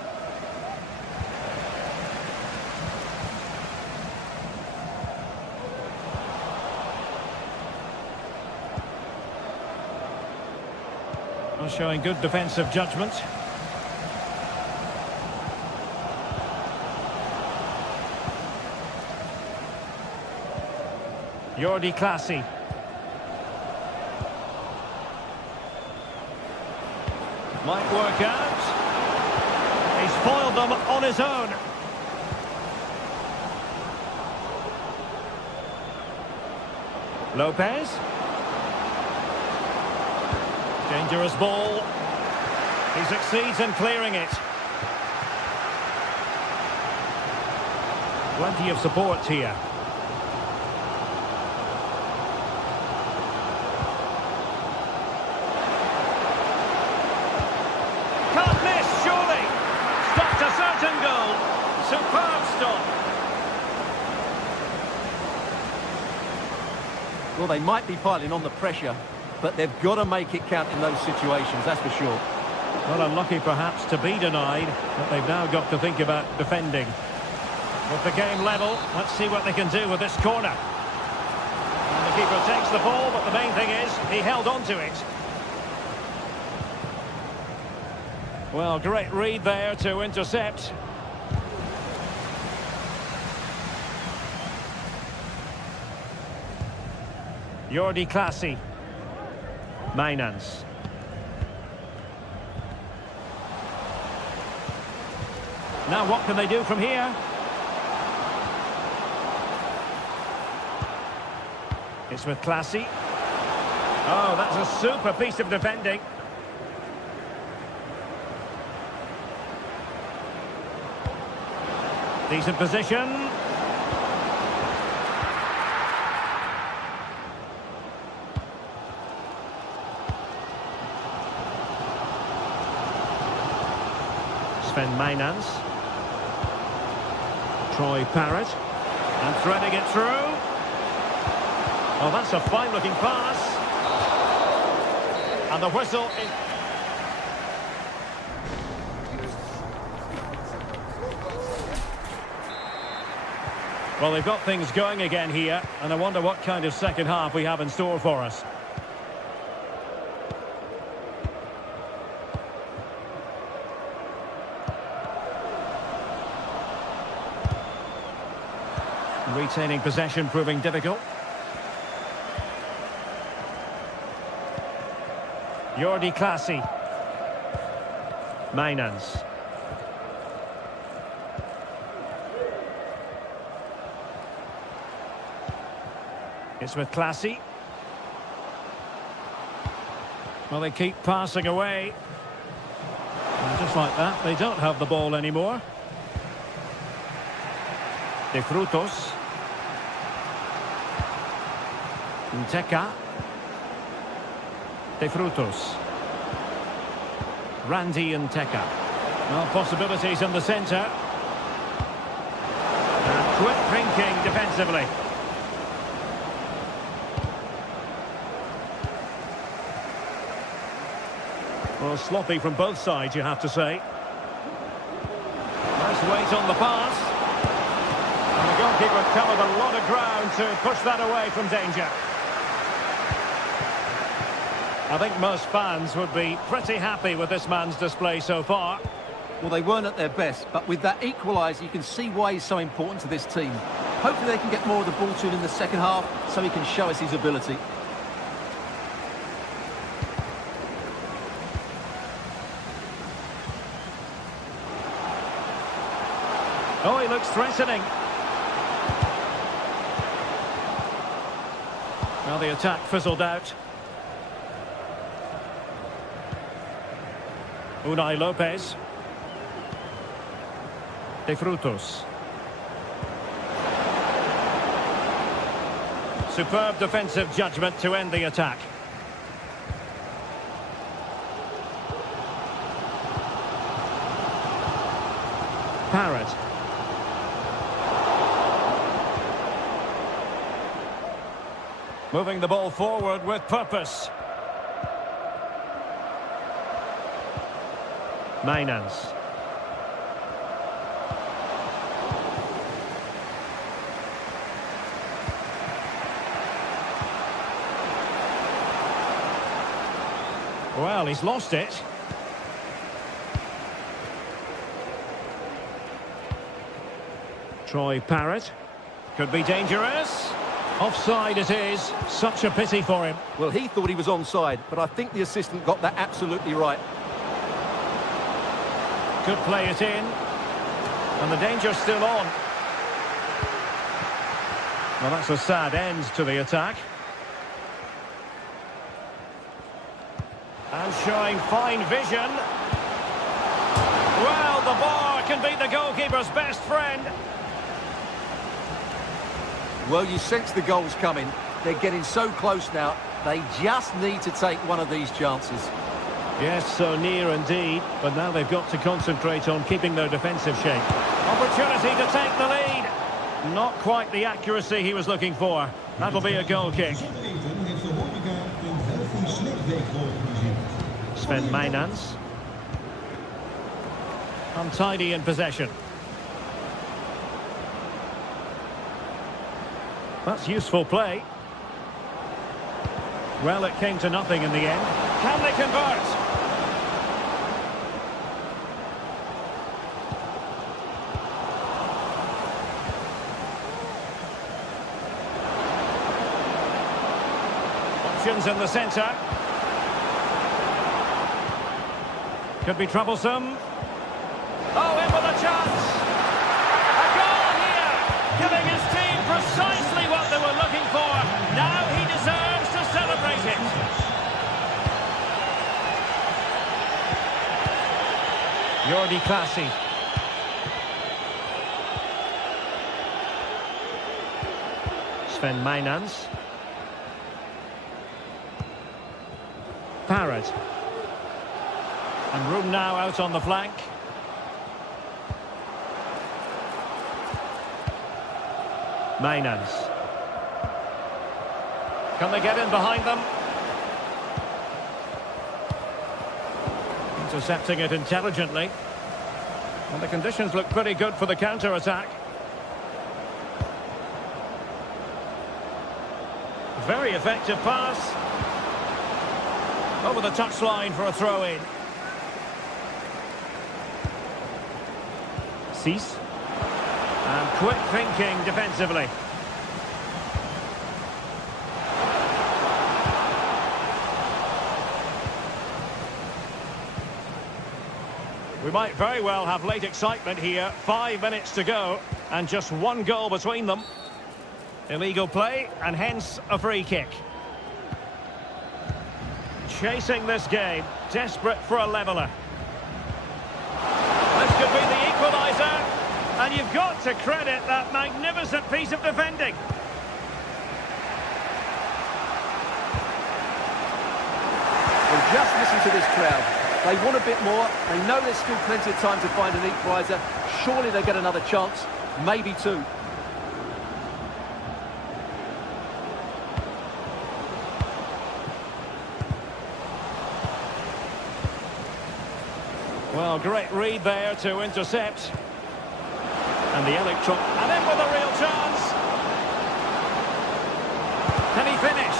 Well, showing good defensive judgment. Jordi Clasie. Might work out. He's foiled them on his own. Lopez. Dangerous ball. He succeeds in clearing it. Plenty of support here. Can't miss, surely. Stopped a certain goal. Superb stop. Well, they might be piling on the pressure, but they've got to make it count in those situations, that's for sure. Well, unlucky perhaps to be denied, but they've now got to think about defending. With the game level, let's see what they can do with this corner. And the keeper takes the ball, but the main thing is he held on to it. Well, great read there to intercept. Jordi Clasie. Mainans. Now what can they do from here? It's with Clasie. Oh, that's a super piece of defending. Decent position. Mainans. Troy Parrott. And threading it through. Oh, that's a fine-looking pass. And the whistle. Well, they've got things going again here, and I wonder what kind of second half we have in store for us. Retaining possession proving difficult. Jordi Clasie. Mainans. It's with Clasie. Well, they keep passing away. And just like that, they don't have the ball anymore. De Frutos. Nteka. De Frutos. Randy Nteka. Well, possibilities in the centre. And quick thinking defensively. Well, sloppy from both sides, you have to say. Nice weight on the pass. And the goalkeeper covered a lot of ground to push that away from danger. I think most fans would be pretty happy with this man's display so far. Well, they weren't at their best, but with that equaliser, you can see why he's so important to this team. Hopefully they can get more of the ball to him in the second half, so he can show us his ability. Oh, he looks threatening. Well, the attack fizzled out. Unai Lopez. De Frutos. Superb defensive judgment to end the attack. Parrott. Moving the ball forward with purpose. Mainans. Well, he's lost it. Troy Parrott. Could be dangerous. Offside it is. Such a pity for him. Well, he thought he was onside, but I think the assistant got that absolutely right. Could play it in. And the danger's still on. Well, that's a sad end to the attack. And showing fine vision. Well, the bar can be the goalkeeper's best friend. Well, you sense the goals coming. They're getting so close now. They just need to take one of these chances. Yes, so near indeed. But now they've got to concentrate on keeping their defensive shape. Opportunity to take the lead. Not quite the accuracy he was looking for. That'll be a goal kick. vehicle resumed. Sven Mijnans. Untidy in possession. That's useful play. Well, it came to nothing in the end. Can they convert? Options in the centre. Could be troublesome. Oh, in with a chance. A goal here, giving his team precisely what they were looking for. Now he deserves to celebrate it. Jordi Claessy. Sven Mijnans. Parrott. And room now out on the flank. Mijnans. Can they get in behind them? Intercepting it intelligently. And the conditions look pretty good for the counter-attack. Very effective pass. Over the touchline for a throw-in. Cease. And quick thinking defensively. We might very well have late excitement here. 5 minutes to go and just one goal between them. Illegal play and hence a free kick. Chasing this game, desperate for a leveller. This could be the equaliser. And you've got to credit that magnificent piece of defending. Well, just listen to this crowd. They want a bit more. They know there's still plenty of time to find an equaliser. Surely they'll get another chance, maybe two. Well, great read there to intercept. And the electron, and in with a real chance. Can he finish?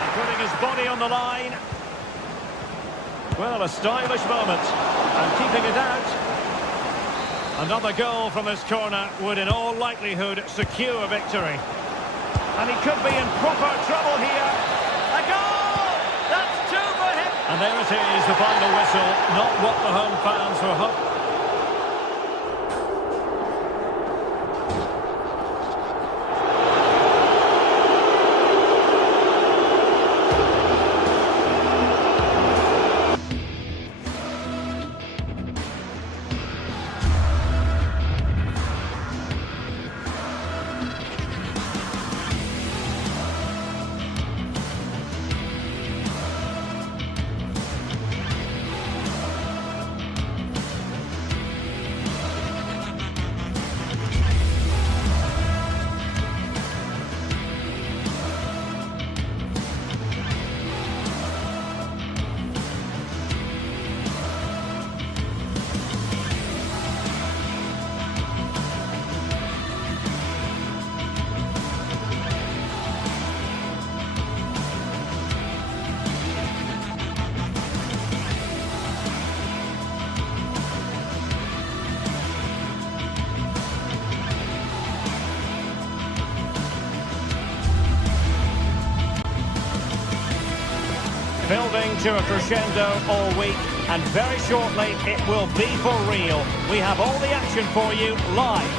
And putting his body on the line. Well, a stylish moment. And keeping it out. Another goal from this corner would in all likelihood secure victory. And he could be in proper trouble here. A goal! That's two for him! And there it is, the final whistle. Not what the home fans were hoping. Building to a crescendo all week, and very shortly it will be for real. We have all the action for you live.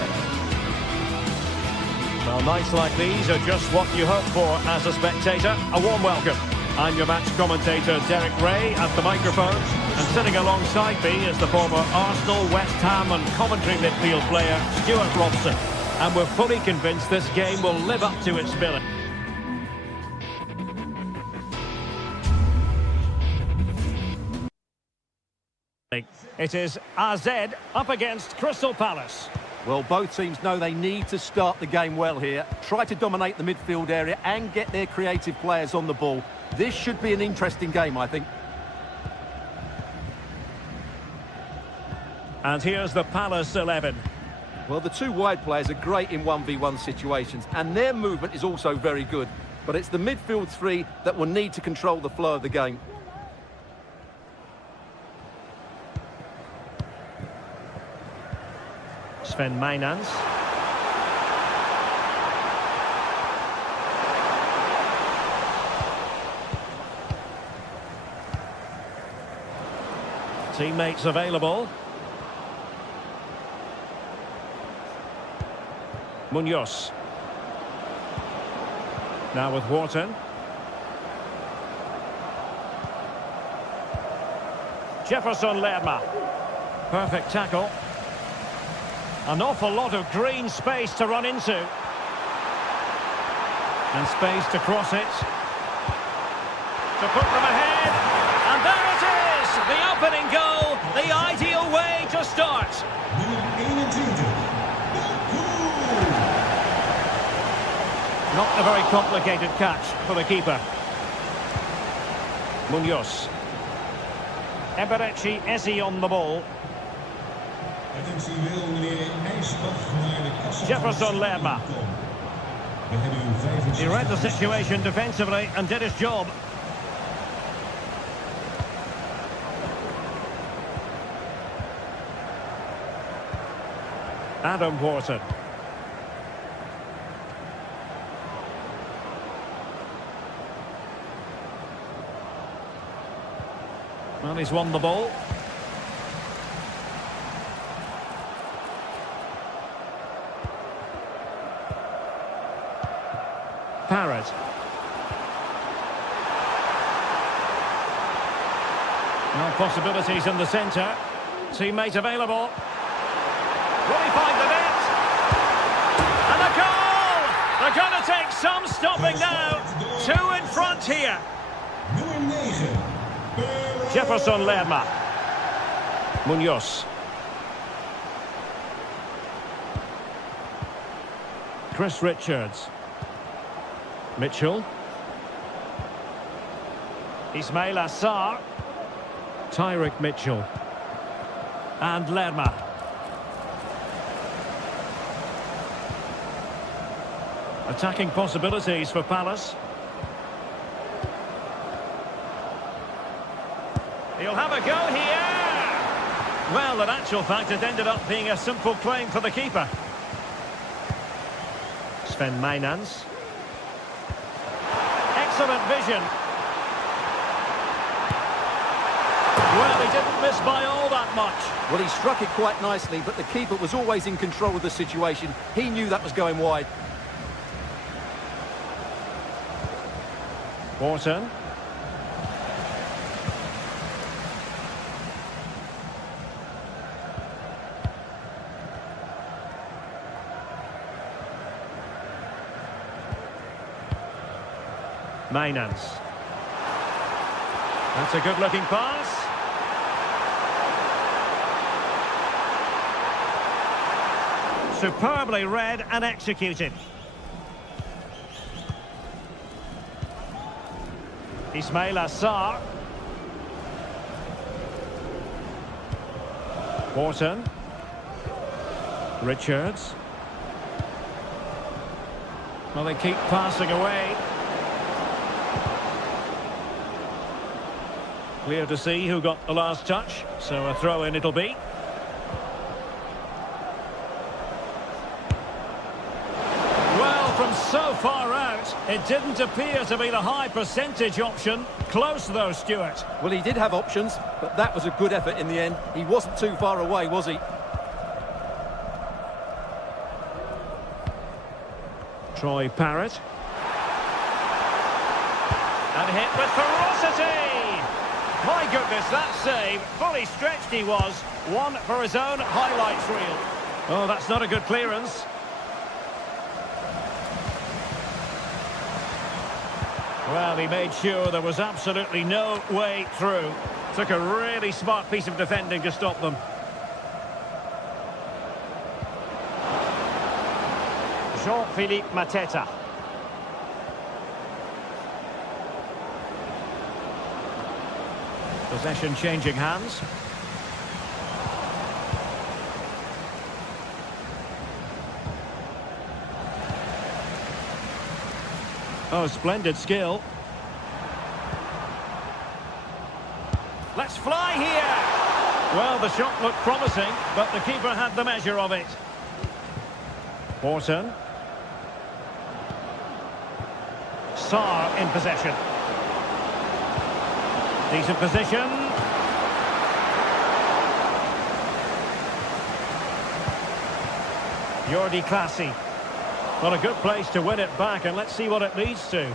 Well, nights like these are just what you hope for as a spectator. A warm welcome. I'm your match commentator Derek Ray at the microphone, and sitting alongside me is the former Arsenal, West Ham and Coventry midfield player Stuart Robson. And we're fully convinced this game will live up to its billing. It is AZ up against Crystal Palace. Well, both teams know they need to start the game well here. Try to dominate the midfield area and get their creative players on the ball. This should be an interesting game, I think. And here's the Palace 11. Well, the two wide players are great in 1v1 situations, and their movement is also very good. But it's the midfield three that will need to control the flow of the game. Sven Mijnans. Teammates available. Munoz. Now with Wharton. Jefferson Lerma. Perfect tackle. An awful lot of green space to run into. And space to cross it. To put them ahead. And there it is! The opening goal. The ideal way to start. Not a very complicated catch for the keeper. Munoz. Eberechi Eze on the ball. Jefferson Lerma. He read the situation defensively and did his job. Adam Wharton. Well, he's won the ball. Parrott. No possibilities in the centre. Teammate available. Will he find the net? And a goal! They're going to take some stopping now. Two in front here. Jefferson Lerma. Munoz. Chris Richards. Mitchell. Ismail Assar. Tyrick Mitchell. And Lerma. Attacking possibilities for Palace. He'll have a go here! Well, in actual fact, it ended up being a simple claim for the keeper. Sven Mijnans. Excellent vision. Well, he didn't miss by all that much. Well, he struck it quite nicely, but the keeper was always in control of the situation. He knew that was going wide. Wharton. Mijnans. That's a good-looking pass. Superbly read and executed. Ismail Assar. Wharton. Richards. Well, they keep passing away. Clear to see who got the last touch, so a throw-in it'll be. Well, from so far out, it didn't appear to be the high percentage option. Close though, Stuart. Well, he did have options, but that was a good effort in the end. He wasn't too far away, was he? Troy Parrott. And hit with ferocity! My goodness, that save. Fully stretched he was. One for his own highlights reel. Oh, that's not a good clearance. Well, he made sure there was absolutely no way through. Took a really smart piece of defending to stop them. Jean-Philippe Mateta. Possession changing hands. Oh, splendid skill. Let's fly here! Well, the shot looked promising, but the keeper had the measure of it. Horton. Sarr in possession. Decent position. Jordi Clasie. Well, a good place to win it back, and let's see what it leads to.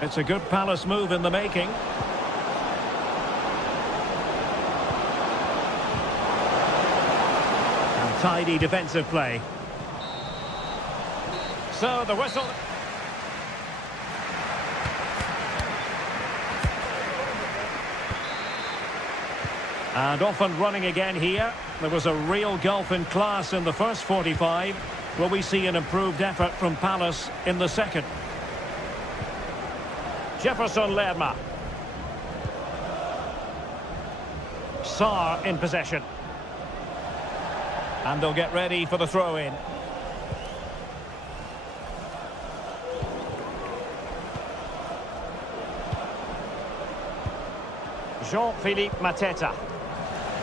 It's a good Palace move in the making. And tidy defensive play. So the whistle. And off and running again here. There was a real gulf in class in the first 45. Will we see an improved effort from Palace in the second? Jefferson Lerma. Sarr in possession. And they'll get ready for the throw-in. Jean-Philippe Mateta.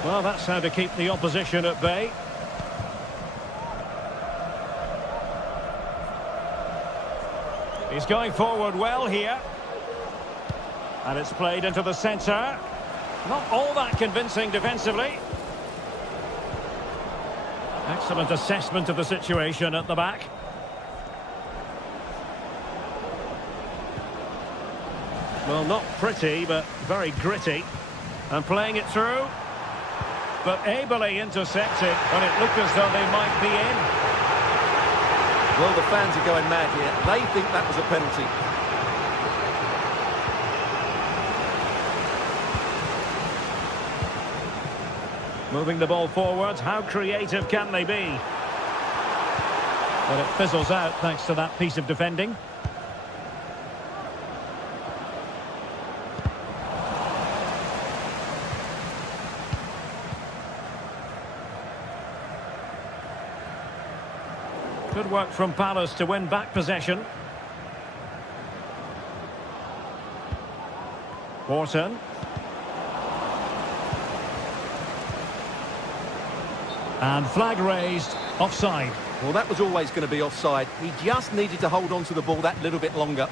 Well, that's how to keep the opposition at bay. He's going forward well here. And it's played into the centre. Not all that convincing defensively. Excellent assessment of the situation at the back. Well, not pretty, but very gritty. And playing it through. But ably intercepted when it looked as though they might be in. Well, the fans are going mad here. They think that was a penalty. Moving the ball forward, how creative can they be? But it fizzles out thanks to that piece of defending. Good work from Palace to win back possession. Horton. And flag raised, offside. Well, that was always going to be offside. He just needed to hold on to the ball that little bit longer.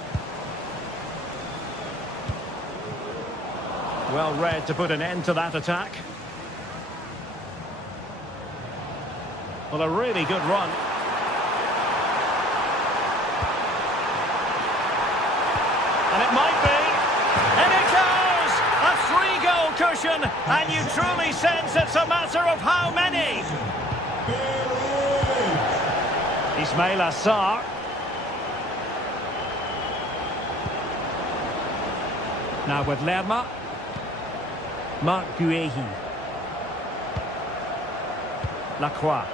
Well read to put an end to that attack. Well, a really good run. And it might be. And it goes! A 3-goal cushion. And you truly sense it's a matter of how many. Ismaila Sarr. Now with Lerma. Marc Guehi. Lacroix.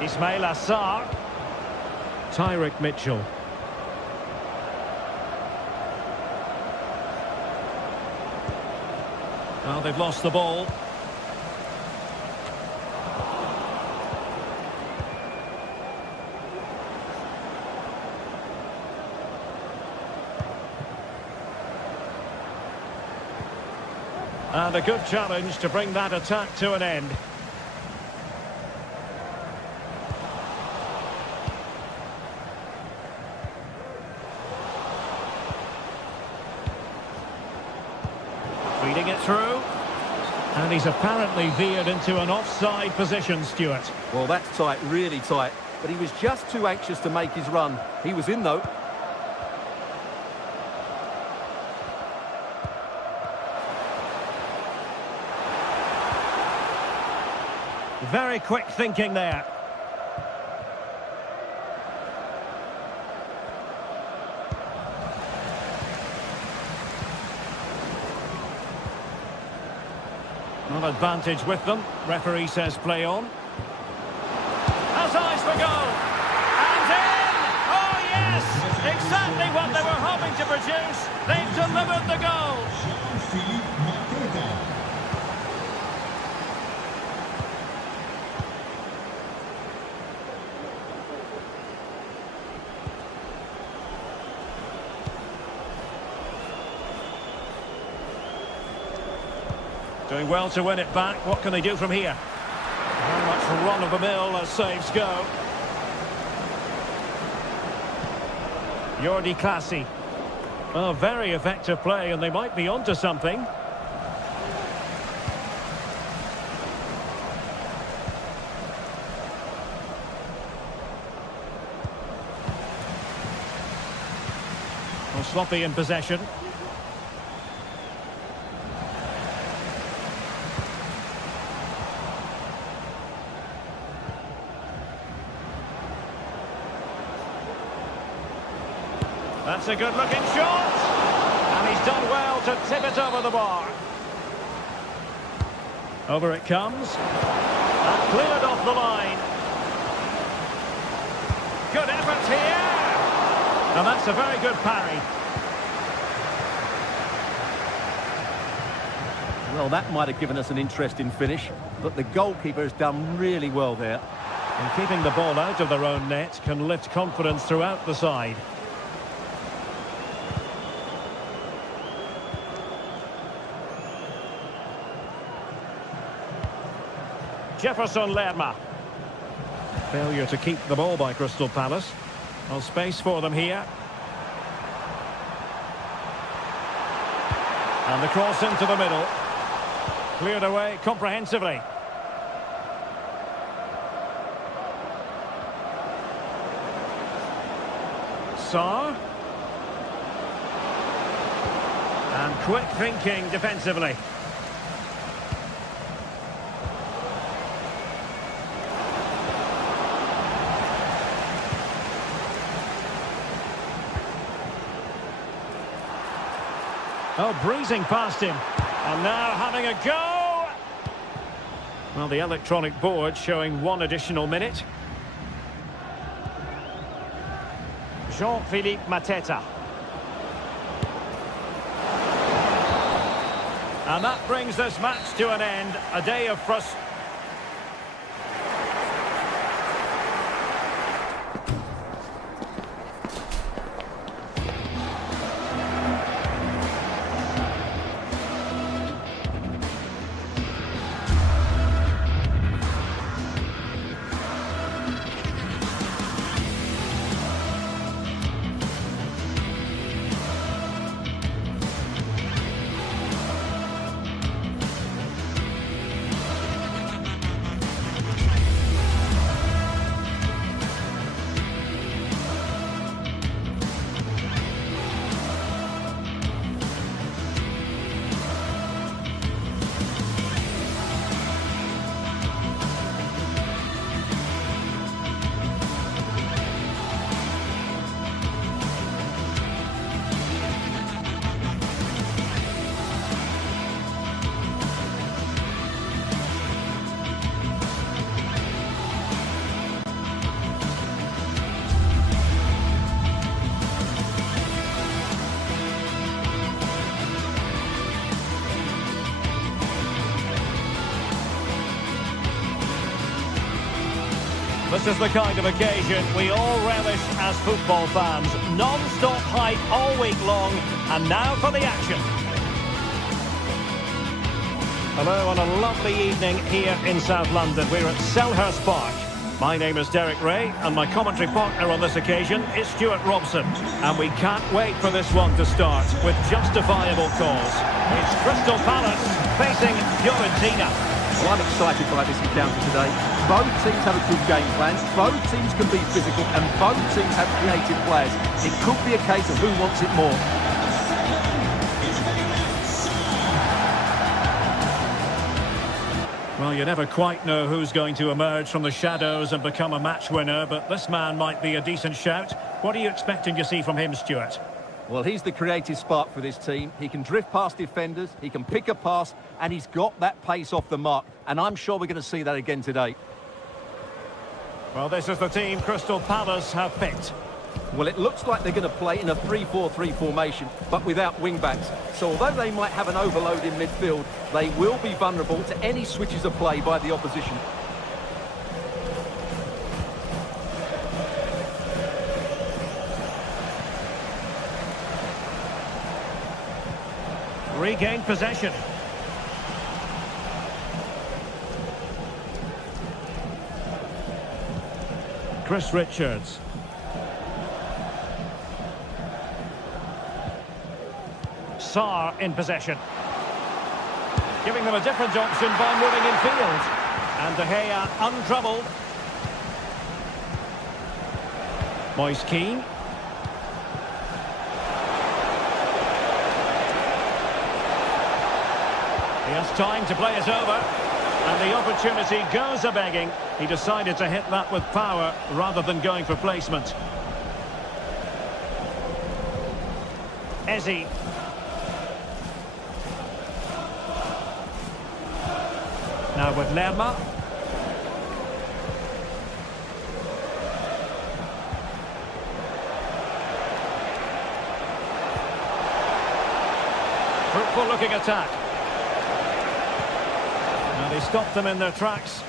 Ismaila Sarr. Tyrick Mitchell. Well, they've lost the ball. And a good challenge to bring that attack to an end. Feeding it through. And he's apparently veered into an offside position, Stuart. Well, that's tight, really tight. But he was just too anxious to make his run. He was in, though. Very quick thinking there. An advantage with them. Referee says play on. Has eyes for goal. And in! Oh yes! Exactly what they were hoping to produce. They've delivered the goal. Doing well to win it back. What can they do from here? Very much run-of-the-mill as saves go. Jordi Clasie. Oh, very effective play, and they might be onto something. Well, sloppy in possession. That's a good-looking shot. And he's done well to tip it over the bar. Over it comes. And cleared off the line. Good effort here. And that's a very good parry. Well, that might have given us an interesting finish, but the goalkeeper has done really well there. And keeping the ball out of their own net can lift confidence throughout the side. Jefferson Lerma. Failure to keep the ball by Crystal Palace. Well, space for them here. And the cross into the middle. Cleared away comprehensively. Sarr. And quick thinking defensively. Oh, breezing past him. And now having a go. Well, the electronic board showing one additional minute. Jean-Philippe Mateta. And that brings this match to an end. A day of frustration. This is the kind of occasion we all relish as football fans. Non-stop hype all week long, and now for the action. Hello on a lovely evening here in South London. We're at Selhurst Park. My name is Derek Ray, and my commentary partner on this occasion is Stuart Robson. And we can't wait for this one to start with justifiable cause. It's Crystal Palace facing Fiorentina. Well, I'm excited by this encounter today. Both teams have a good game plan, both teams can be physical, and both teams have creative players. It could be a case of who wants it more. Well, you never quite know who's going to emerge from the shadows and become a match winner, but this man might be a decent shout. What are you expecting to see from him, Stuart? Well, he's the creative spark for this team. He can drift past defenders, he can pick a pass, and he's got that pace off the mark. And I'm sure we're going to see that again today. Well, this is the team Crystal Palace have picked. Well, it looks like they're going to play in a 3-4-3 formation, but without wing-backs. So although they might have an overload in midfield, they will be vulnerable to any switches of play by the opposition. Regained possession. Chris Richards. Sarr in possession. Giving them a different option by moving in field. And De Gea untroubled. Moise Keane. He has time to play it over. And the opportunity goes a-begging. He decided to hit that with power rather than going for placement. Eze. Now with Lerma. Fruitful looking attack. Now they stopped them in their tracks.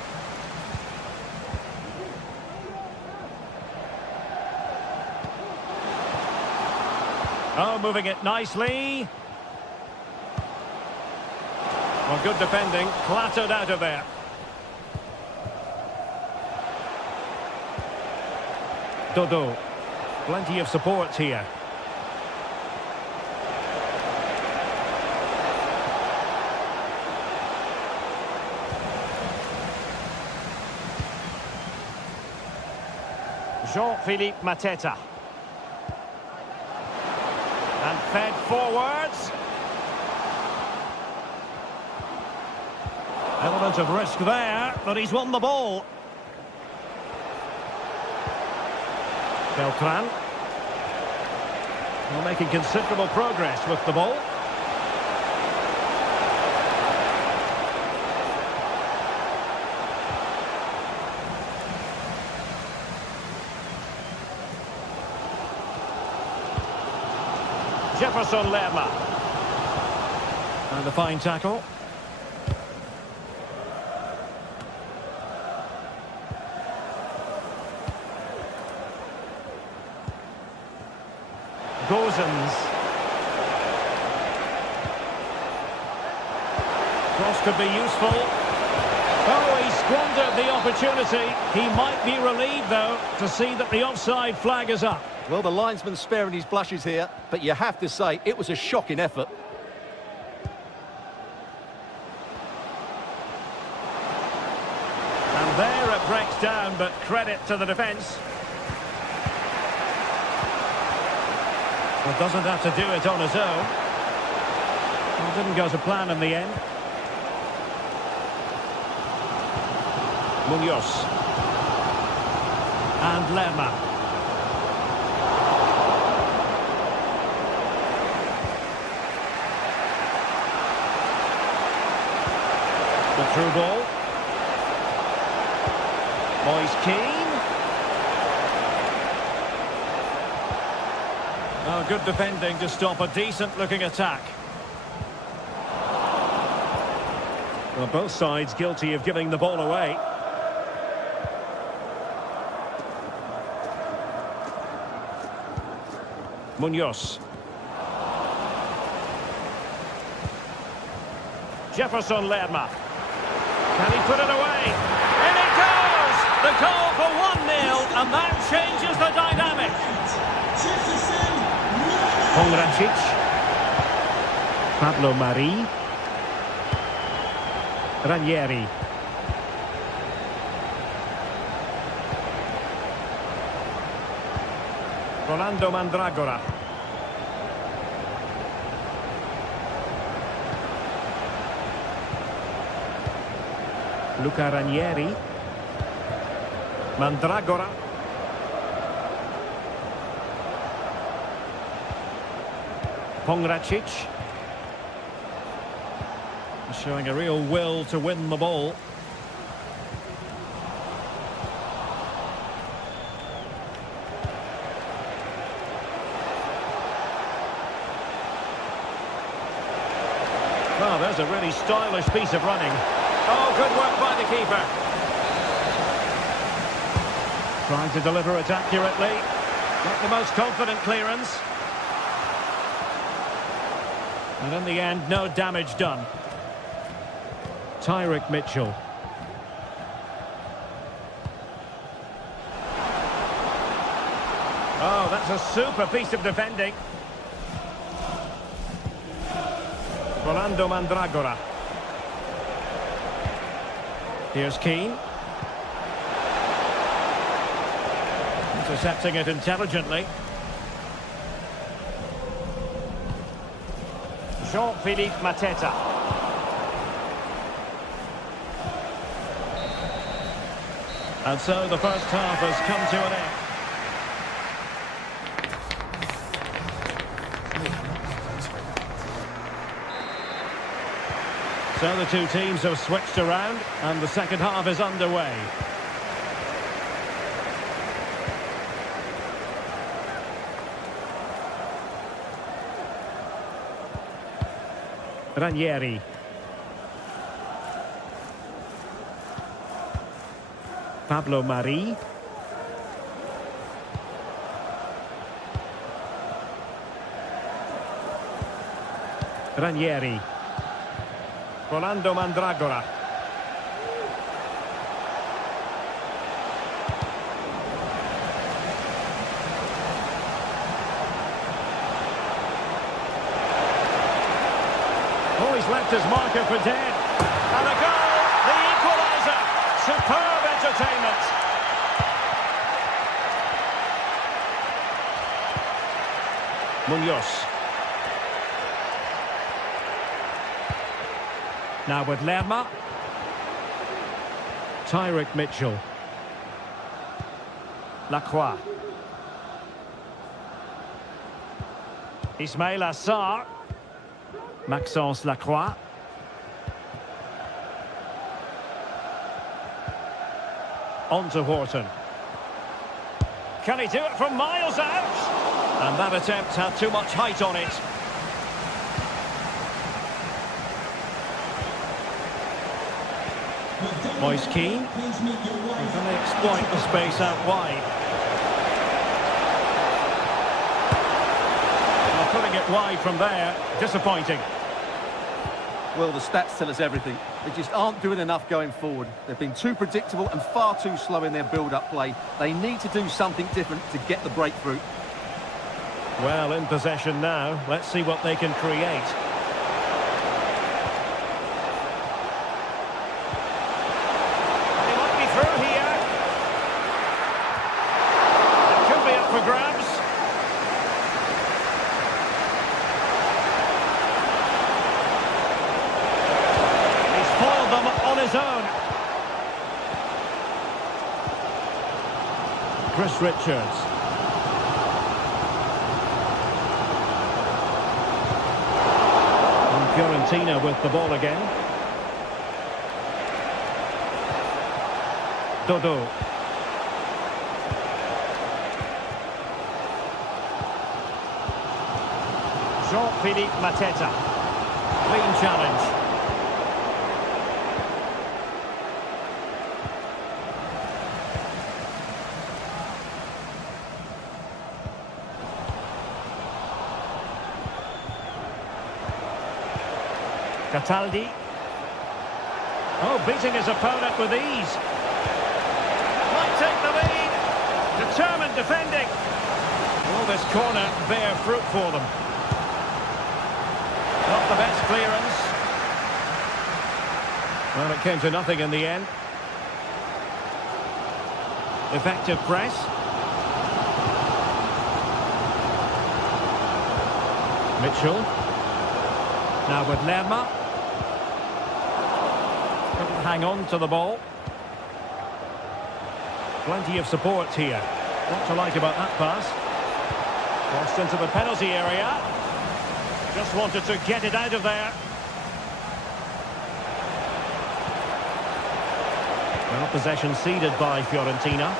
Oh, moving it nicely. Well, good defending, clattered out of there. Dodo. Plenty of support here. Jean-Philippe Mateta. And fed forwards. Element of risk there, but he's won the ball. Beltran. Well, making considerable progress with the ball. Jefferson Lerma. And a fine tackle. Gozens. Cross could be useful. Oh, he squandered the opportunity. He might be relieved, though, to see that the offside flag is up. Well, the linesman's sparing his blushes here, but you have to say it was a shocking effort. And there it breaks down, but credit to the defence. Well, doesn't have to do it on his own. Well, didn't go to plan in the end. Munoz. And Lerma. The through ball. Moise Keane. Oh, good defending to stop a decent-looking attack. Well, both sides guilty of giving the ball away. Munoz. Jefferson Lerma. Can he put it away? In it goes! The goal for 1-0, and that changes the dynamic. Pongracic. Pablo Mari. Ranieri. Rolando Mandragora. Luca Ranieri. Mandragora. Pongracic. Showing a real will to win the ball. Well, there's a really stylish piece of running. Oh, good work by the keeper. Trying to deliver it accurately. Not the most confident clearance. And in the end, no damage done. Tyrick Mitchell. Oh, that's a super piece of defending. Rolando Mandragora. Here's Keane. Intercepting it intelligently. Jean-Philippe Mateta. And so the first half has come to an end. So the two teams have switched around and the second half is underway. Ranieri. Pablo Mari. Ranieri. Rolando Mandragora. Oh, he's left his marker for dead. And a goal! The equaliser! Superb entertainment! Munoz. Now with Lerma. Tyrick Mitchell. Lacroix. Ismail Assar. Maxence Lacroix. On to Horton. Can he do it from miles out? And that attempt had too much height on it. Moise Keane. He's going to exploit the space out wide. Well, putting it wide from there, disappointing. Well, the stats tell us everything. They just aren't doing enough going forward. They've been too predictable and far too slow in their build-up play. They need to do something different to get the breakthrough. Well, in possession now. Let's see what they can create. He might be through here. It could be up for grabs. He's foiled them on his own. Chris Richards. Fiorentina with the ball again. Dodo. Jean-Philippe Mateta. Clean challenge. Cataldi. Oh, beating his opponent with ease. Might take the lead. Determined defending. Will this corner bear fruit for them? Not the best clearance. Well, it came to nothing in the end. Effective press. Mitchell. Now with Lerma. Couldn't hang on to the ball. Plenty of support here. What to like about that pass? Crossed into the penalty area. Just wanted to get it out of there. Well, possession ceded by Fiorentina.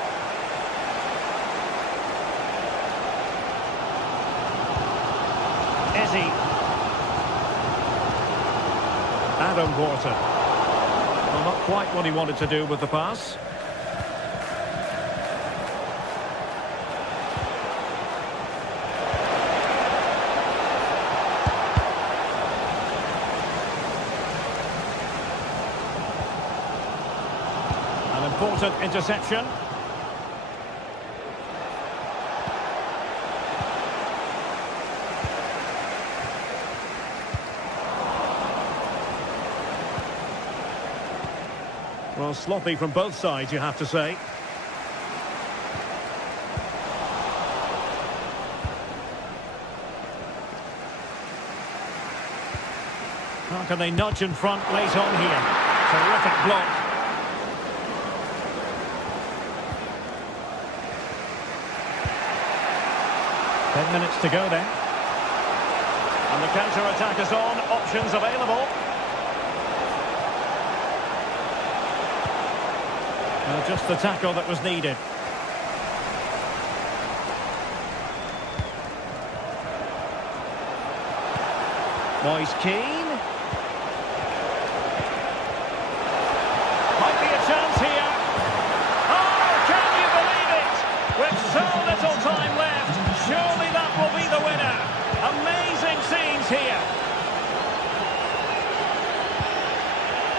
Ezzy. Adam Porter. Well, not quite what he wanted to do with the pass. An important interception. Well, sloppy from both sides, you have to say. How can they nudge in front late on here? Terrific block. Ten minutes to go then. And the counter-attack is on. Options available. Well, just the tackle that was needed. Moise Keane. Might be a chance here. Oh, can you believe it? With so little time left, surely that will be the winner. Amazing scenes here.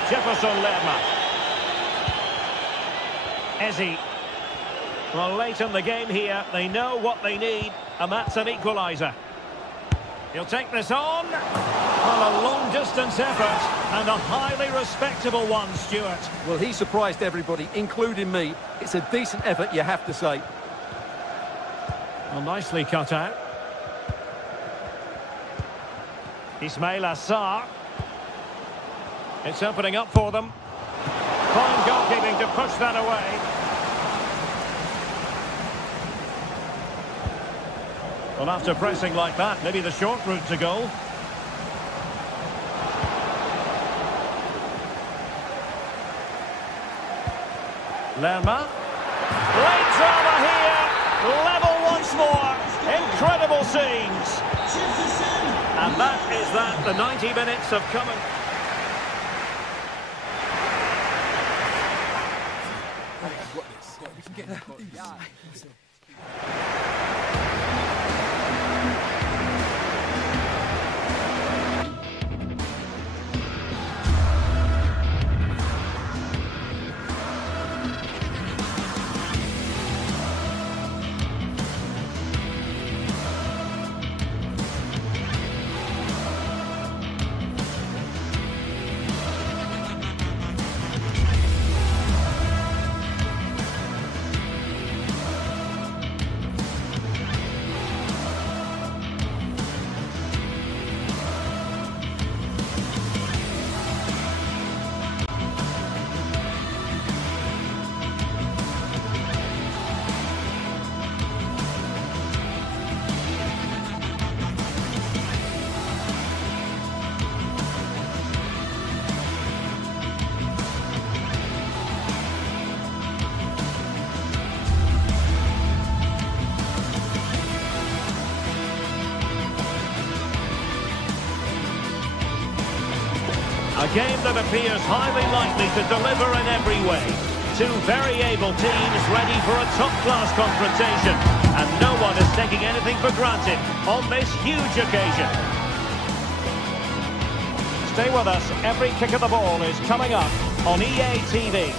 Jefferson Lerma. Ezzy. Well, late in the game here, they know what they need, and that's an equaliser. He'll take this on. Well, a long-distance effort, and a highly respectable one, Stuart. Well, he surprised everybody, including me. It's a decent effort, you have to say. Well, nicely cut out. Ismail Assar. It's opening up for them. Fine goalkeeping to push that away. Well, after pressing like that, maybe the short route to goal. Lerma. Late drama here. Level once more. Incredible scenes. And that is that. The 90 minutes have come and... A game that appears highly likely to deliver in every way. Two very able teams ready for a top-class confrontation. And no one is taking anything for granted on this huge occasion. Stay with us. Every kick of the ball is coming up on EA TV.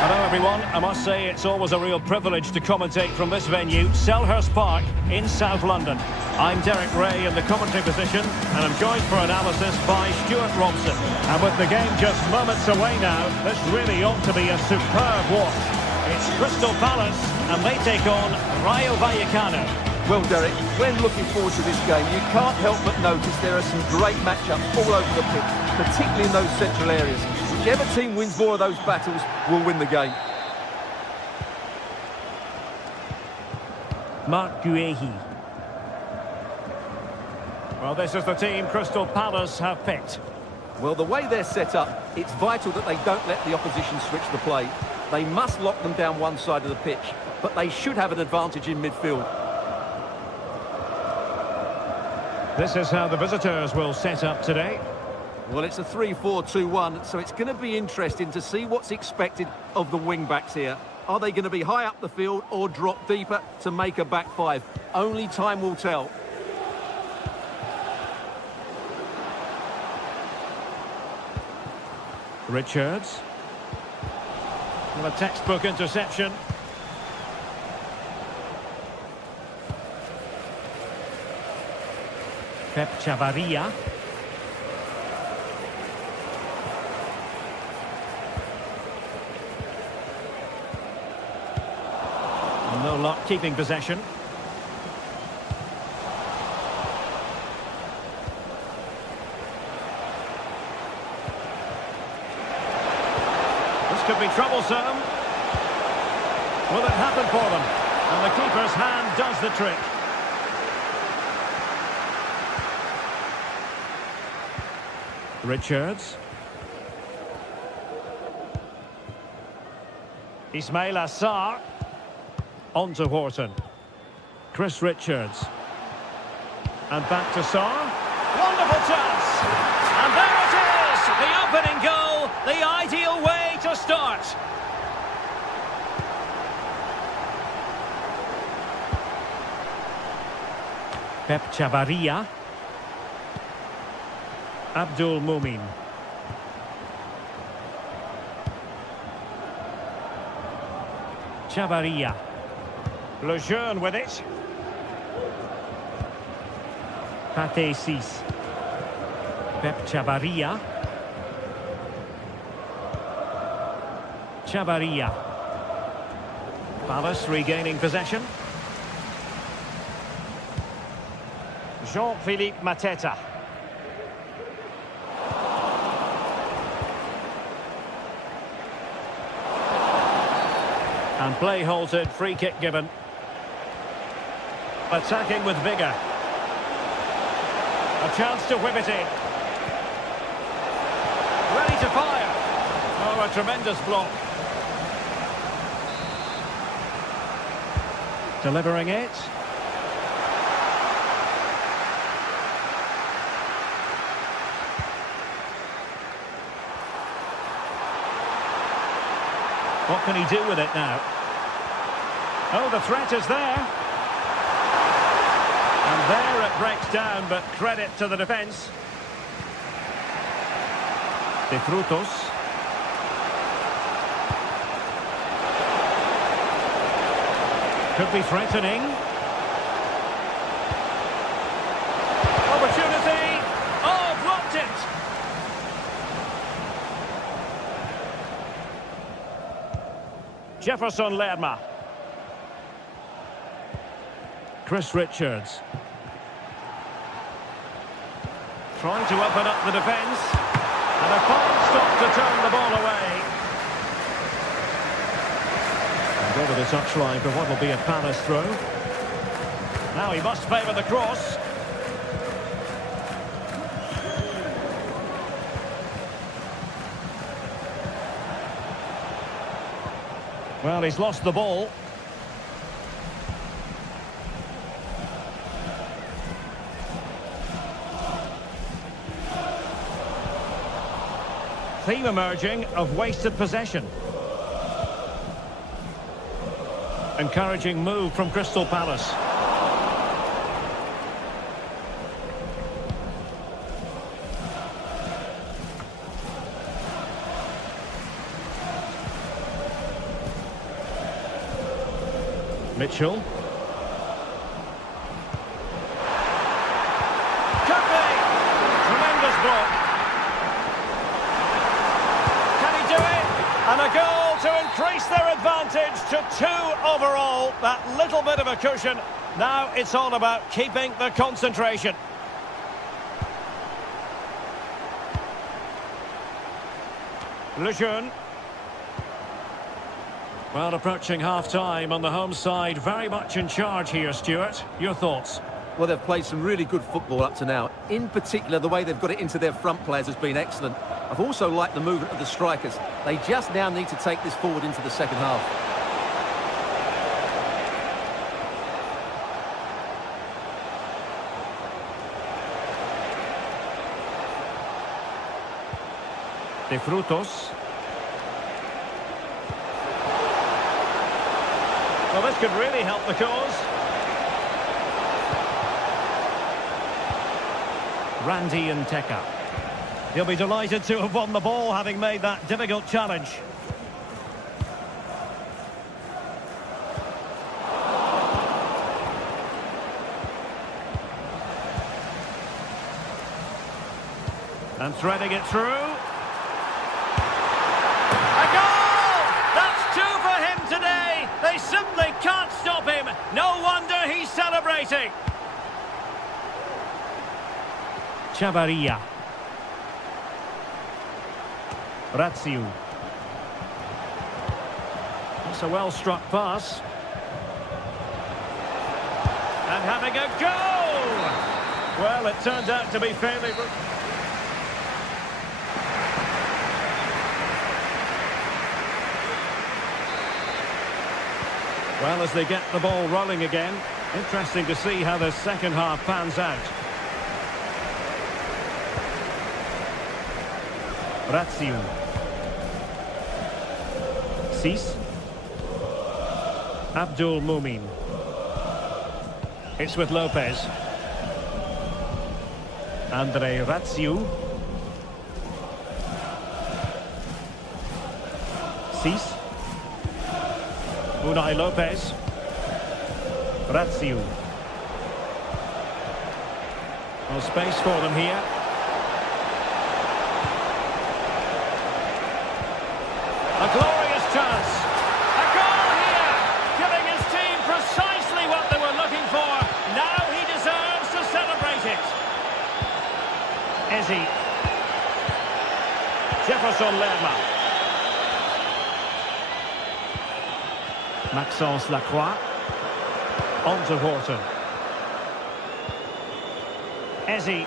Hello everyone, I must say it's always a real privilege to commentate from this venue, Selhurst Park in South London. I'm Derek Ray in the commentary position and I'm joined for analysis by Stuart Robson. And with the game just moments away now, this really ought to be a superb watch. It's Crystal Palace and they take on Rayo Vallecano. Well, Derek, when looking forward to this game, you can't help but notice there are some great matchups all over the pitch, particularly in those central areas. Whichever team wins more of those battles will win the game. Marc Guehi. Well, this is the team Crystal Palace have picked. Well, the way they're set up, it's vital that they don't let the opposition switch the play. They must lock them down one side of the pitch, but they should have an advantage in midfield. This is how the visitors will set up today. Well, it's a 3-4-2-1, so it's going to be interesting to see what's expected of the wing-backs here. Are they going to be high up the field or drop deeper to make a back five? Only time will tell. Richards. Well, a textbook interception. Pep Chavarria. No luck keeping possession. This could be troublesome. Will it happen for them? And the keeper's hand does the trick. Richards. Ismail Assar. On to Horton. Chris Richards. And back to Sarr. Wonderful chance! And there it is! The opening goal, the ideal way to start. Pep Chavarria. Abdul Mumin. Chavarria. Lejeune with it. Pate Cis. Pep Chavarria. Chavarria. Palace regaining possession. Jean-Philippe Mateta. And play halted, free kick given. Attacking with vigour. A chance to whip it in. Ready to fire. Oh, a tremendous block. Delivering it. What can he do with it now? Oh, the threat is there. And there it breaks down, but credit to the defence. De Frutos. Could be threatening. Opportunity. Oh, blocked it. Jefferson Lerma. Chris Richards. Trying to open up the defence. And a fine stop to turn the ball away. And over the touchline for what will be a Palace throw. Now he must favour the cross. Well, he's lost the ball. Theme emerging of wasted possession. Encouraging move from Crystal Palace. Mitchell. Could be! Tremendous block. Can he do it? And a goal to increase their advantage to 2 overall. That little bit of a cushion. Now it's all about keeping the concentration. Lejeune. Well, approaching half-time on the home side, very much in charge here, Stuart. Your thoughts? Well, they've played some really good football up to now. In particular, the way they've got it into their front players has been excellent. I've also liked the movement of the strikers. They just now need to take this forward into the second half. De Frutos. Well, this could really help the cause. Randy and Teka. He'll be delighted to have won the ball, having made that difficult challenge. And threading it through. A goal! That's two for him today. They simply can't stop him. No wonder he's celebrating. Chavarria. Ratsiu. That's a well-struck pass. And having a goal! Well, it turned out to be fairly... Well, as they get the ball rolling again, interesting to see how the second half pans out. Ratsiu. Sis. Abdul Mumin. It's with Lopez. Andre Ratsiu. Sis. Unai Lopez. Ratsiu. No space for them here. A glorious chance. A goal here, giving his team precisely what they were looking for. Now he deserves to celebrate it. Ezi. Jefferson Lerma. Maxence Lacroix. On to Horton. Ezi.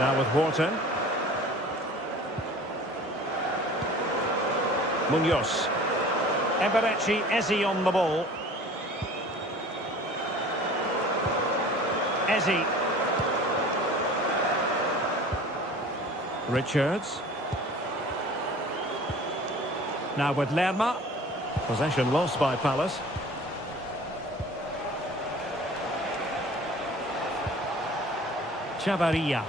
Now with Horton. Munoz. Eberechi, Ezi on the ball. Ezi. Richards. Now with Lerma. Possession lost by Palace. Chavarria.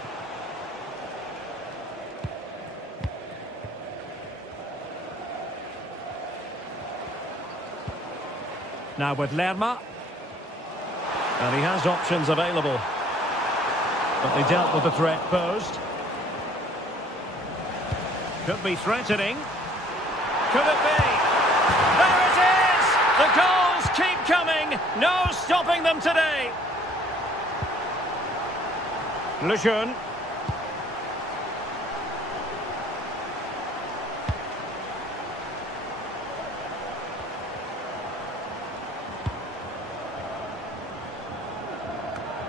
Now with Lerma. And he has options available. But they dealt with the threat posed. Could be threatening. Could it be? There it is! The goals keep coming. No stopping them today. Lejeune.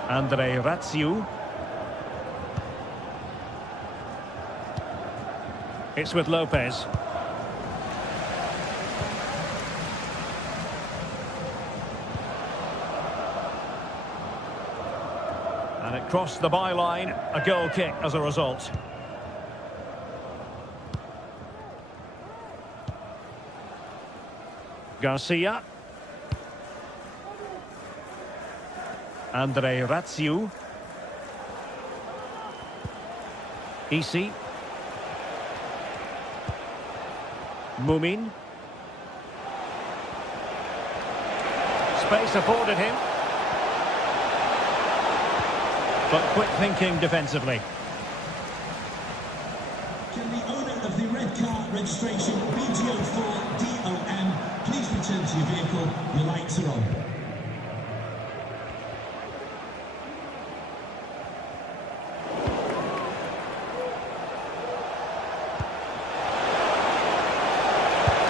Andre Ratsiu. It's with Lopez. And it crossed the byline, a goal kick as a result. Garcia. Andre Ratsiu. Isi. Mumin. Space afforded him. But quick thinking defensively. Can the owner of the red car registration BGO4DOM please return to your vehicle? Your lights are on.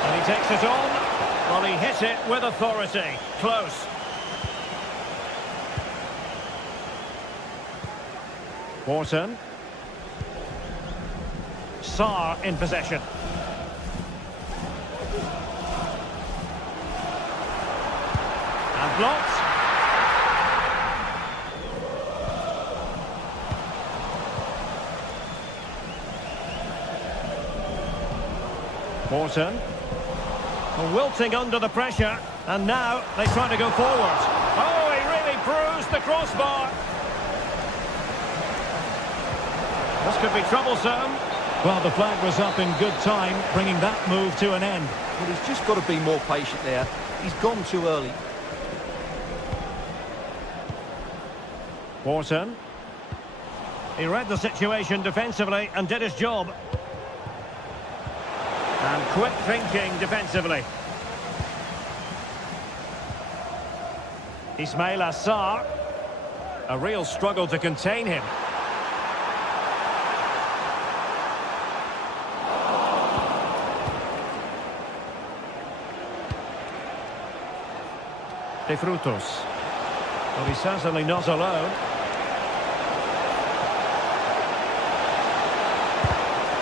And he takes it on. Well, he hit it with authority. Close. Wharton. Sarr in possession. And blocked. Wharton. Wilting under the pressure, and now they try to go forward. Oh, he really bruised the crossbar. This could be troublesome. Well, the flag was up in good time, bringing that move to an end. Well, he's just got to be more patient there. He's gone too early. Wharton. He read the situation defensively and did his job. And quick thinking defensively. Ismail Assar. A real struggle to contain him. De Frutos. Well, he's certainly not alone.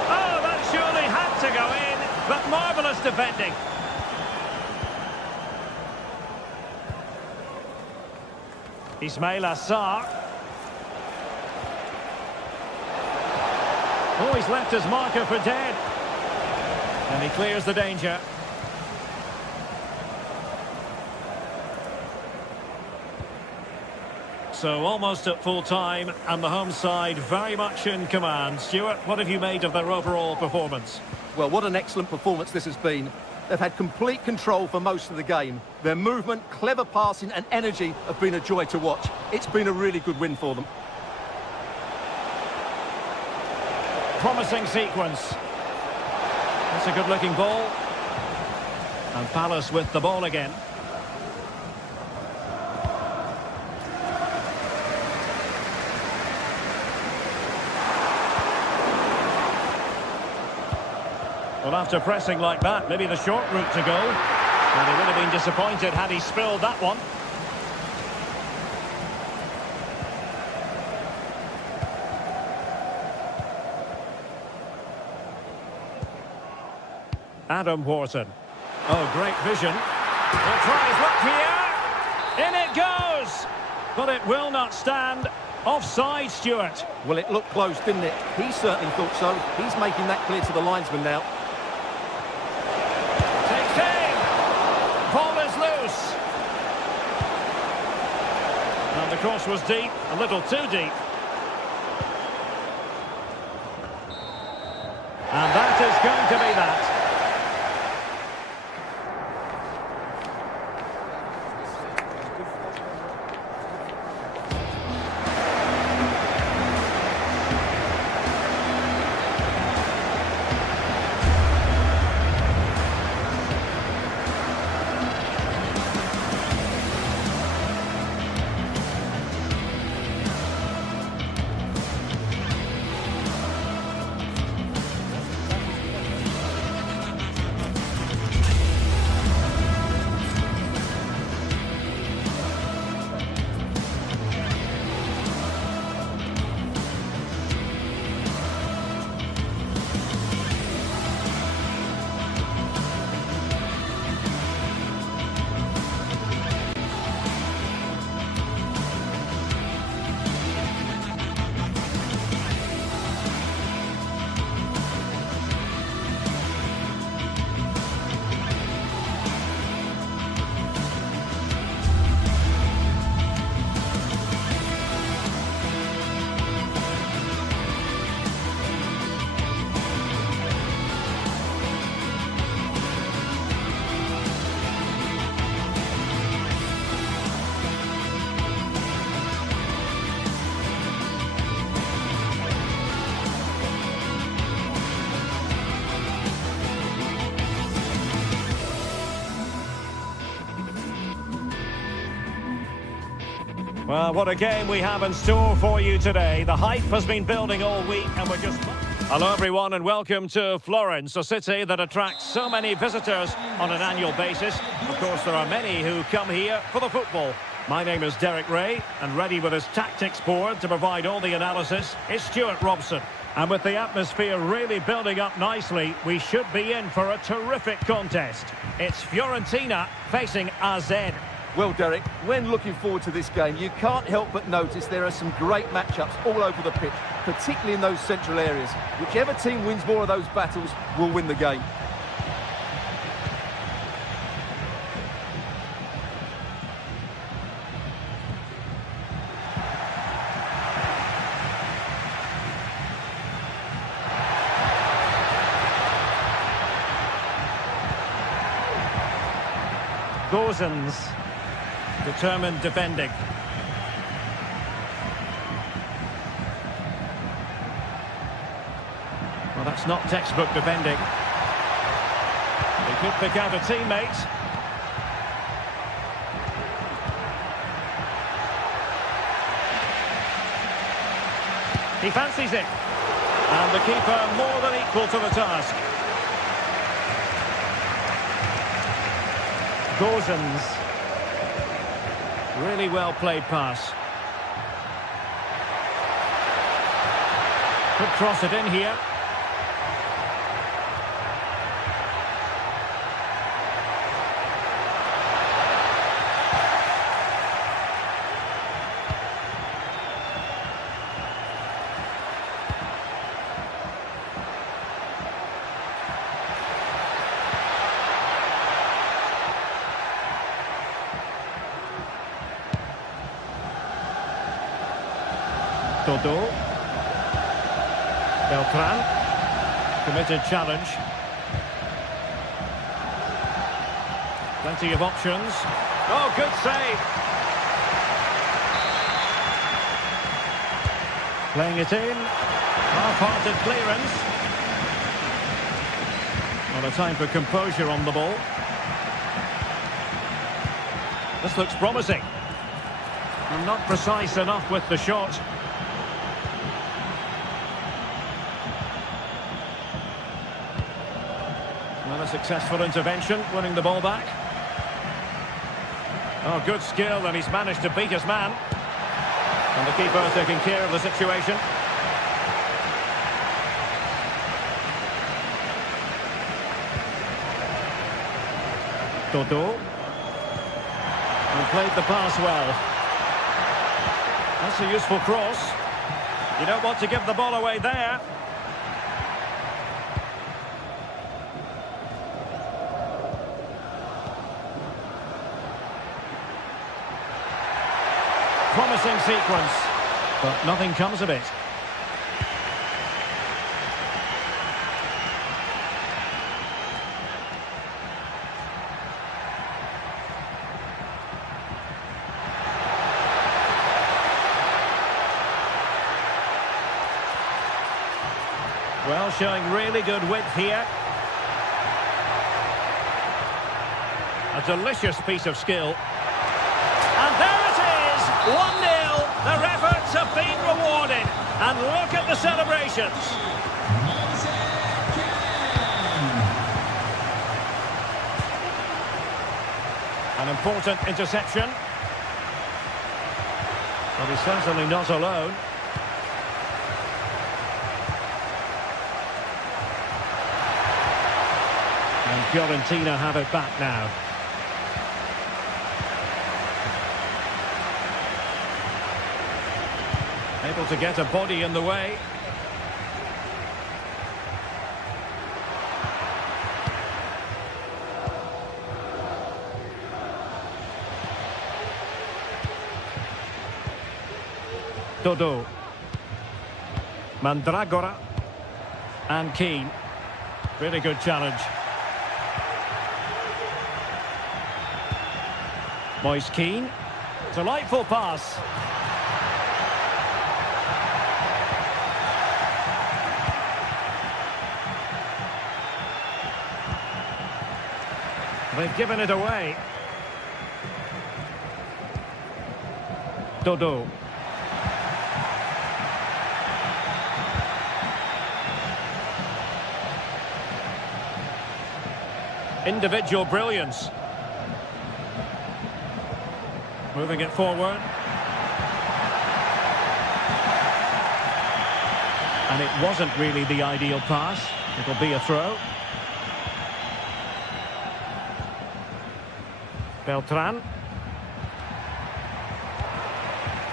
Oh, that surely had to go in, but marvellous defending. Ismail Assar. Oh, he's left his marker for dead. And he clears the danger. So almost at full time, and the home side very much in command. Stuart, what have you made of their overall performance? Well, what an excellent performance this has been. They've had complete control for most of the game. Their movement, clever passing and energy have been a joy to watch. It's been a really good win for them. Promising sequence. That's a good-looking ball. And Palace with the ball again. Well, after pressing like that, maybe the short route to go. And he would have been disappointed had he spilled that one. Adam Wharton. Oh, great vision. He'll try his luck here. In it goes. But it will not stand. Offside, Stuart. Well, it looked close, didn't it? He certainly thought so. He's making that clear to the linesman now. Takes aim. Ball is loose. And the cross was deep, a little too deep. And that is going to be that. Well, what a game we have in store for you today. The hype has been building all week and we're just... Hello everyone and welcome to Florence, a city that attracts so many visitors on an annual basis. Of course, there are many who come here for the football. My name is Derek Ray, and ready with his tactics board to provide all the analysis is Stuart Robson. And with the atmosphere really building up nicely, we should be in for a terrific contest. It's Fiorentina facing AZ. Well, Derek, when looking forward to this game, you can't help but notice there are some great matchups all over the pitch, particularly in those central areas. Whichever team wins more of those battles will win the game. Gozens, determined defending. Well, that's not textbook defending. He could pick out a teammate. He fancies it. And the keeper more than equal to the task. Gozens. Really well played pass. Could cross it in here. Todo. Beltran. Committed challenge. Plenty of options. Oh, good save. Playing it in. Half-hearted clearance. Not a time for composure on the ball. This looks promising. And not precise enough with the shot. Well, a successful intervention, winning the ball back. Oh, good skill, and he's managed to beat his man. And the keeper taking care of the situation. Todo. And played the pass well. That's a useful cross. You don't want to give the ball away there. Promising sequence, but nothing comes of it. Well, showing really good width here. A delicious piece of skill. And there it is, 1-0. Their efforts have been rewarded. And look at the celebrations. An important interception. But he's certainly not alone. And Fiorentina have it back now. Able to get a body in the way. Todo. Mandragora. And Keane. Really good challenge. Moise Keane. Delightful pass. They've given it away. Todo. Individual brilliance. Moving it forward. And it wasn't really the ideal pass. It'll be a throw. Beltran.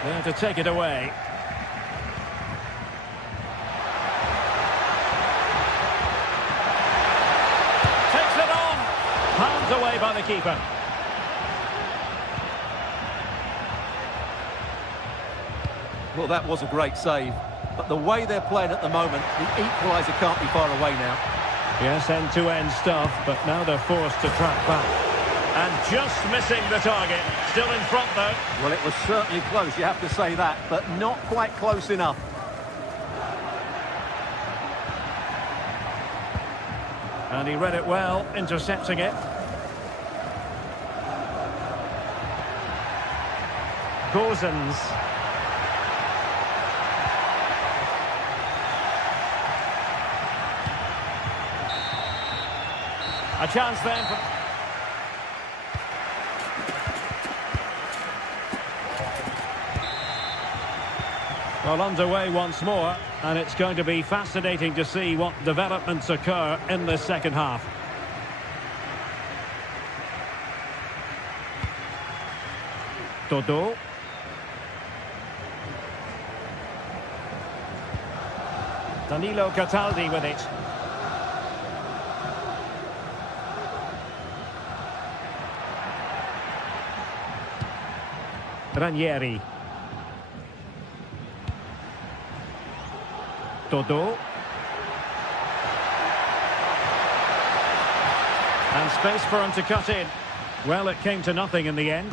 There to take it away. Takes it on. Pounds away by the keeper. Well, that was a great save. But the way they're playing at the moment, the equaliser can't be far away now. Yes, end-to-end stuff, but now they're forced to track back. And just missing the target. Still in front, though. Well, it was certainly close, you have to say that, but not quite close enough. And he read it well, intercepting it. Gozens. A chance then for... Well, underway once more, and it's going to be fascinating to see what developments occur in the second half. Dodo. Danilo Cataldi with it. Ranieri. Dodo. And space for him to cut in. Well, it came to nothing in the end.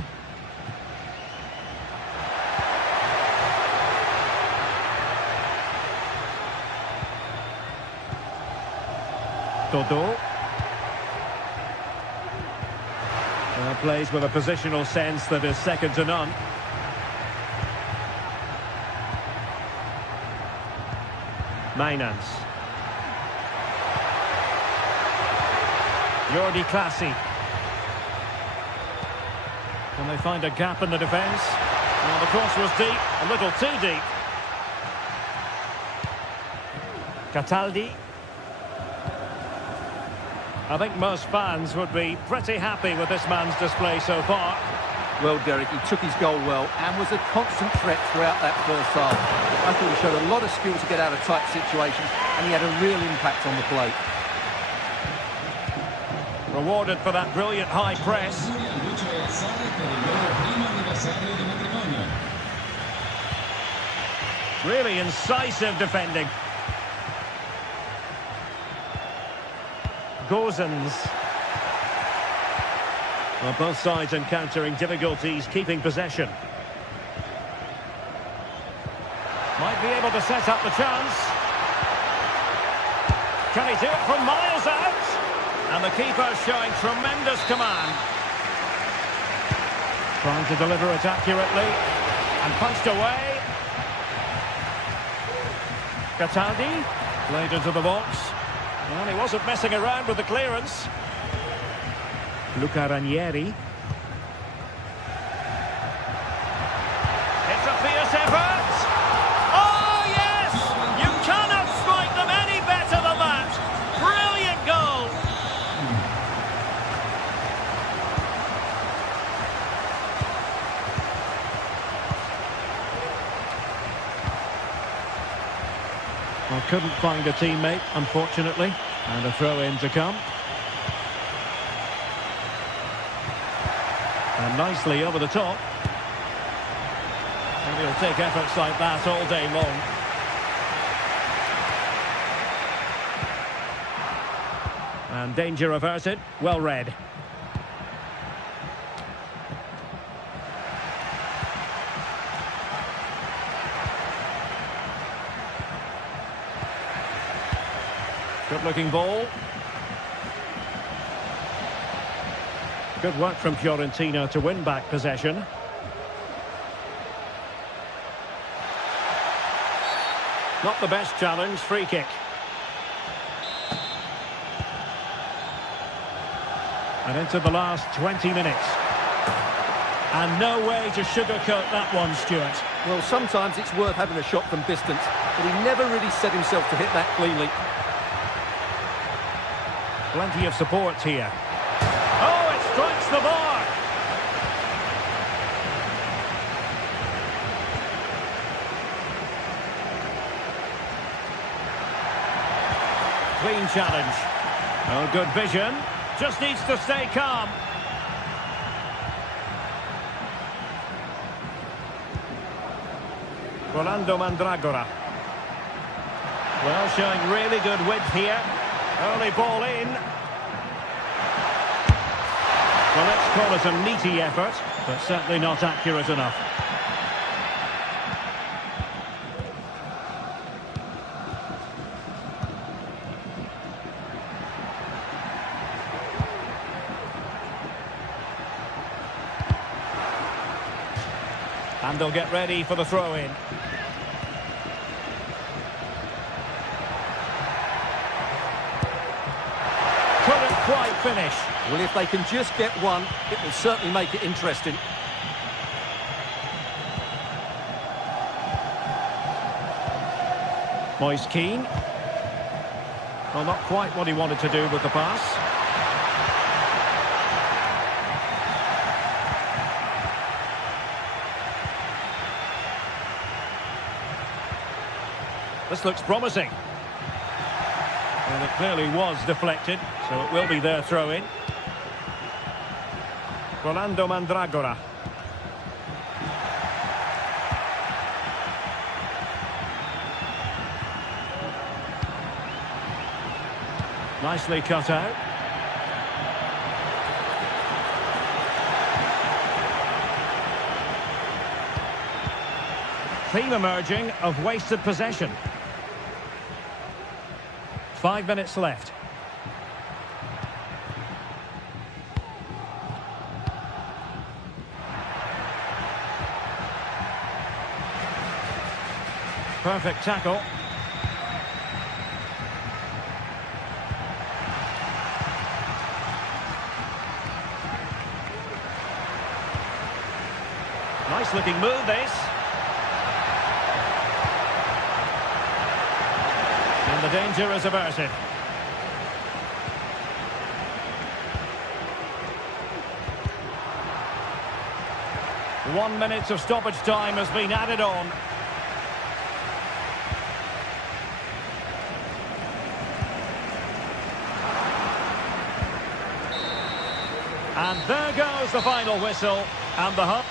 Dodo. Plays with a positional sense that is second to none. Mainans. Jordi Clasie. Can they find a gap in the defence? Well, the cross was deep, a little too deep. Cataldi. I think most fans would be pretty happy with this man's display so far. Well, Derek, he took his goal well and was a constant threat throughout that first half. I thought he showed a lot of skill to get out of tight situations, and he had a real impact on the play. Rewarded for that brilliant high press. Really incisive defending. Gozens. Well, both sides encountering difficulties keeping possession. Might be able to set up the chance. Can he do it from miles out? And the keeper showing tremendous command. Trying to deliver it accurately. And punched away. Cataldi. Played into the box. Well, he wasn't messing around with the clearance. Luca Ranieri. It's a fierce effort. Oh, yes! You cannot strike them any better than that. Brilliant goal. Well, couldn't find a teammate, unfortunately. And a throw-in to come. And nicely over the top. And he'll take efforts like that all day long. And danger averted. Well read. Good-looking ball. Good work from Fiorentina to win back possession. Not the best challenge, free kick. And into the last 20 minutes. And no way to sugarcoat that one, Stuart. Well, sometimes it's worth having a shot from distance, but he never really set himself to hit that cleanly. Plenty of support here. Oh, it strikes the bar! Clean challenge. Oh, good vision. Just needs to stay calm. Rolando Mandragora. Well, showing really good width here. Early ball in. Well, let's call it a meaty effort, but certainly not accurate enough. And they'll get ready for the throw-in. Couldn't quite finish. Well, if they can just get one, it will certainly make it interesting. Moise Keane. Well, not quite what he wanted to do with the pass. This looks promising. Well, it clearly was deflected, so it will be their throw-in. Rolando Mandragora. Nicely cut out. Theme emerging of wasted possession. 5 minutes left. Perfect tackle. Nice looking move, this. And the danger is averted. One minute of stoppage time has been added on. And there goes the final whistle. And the hut.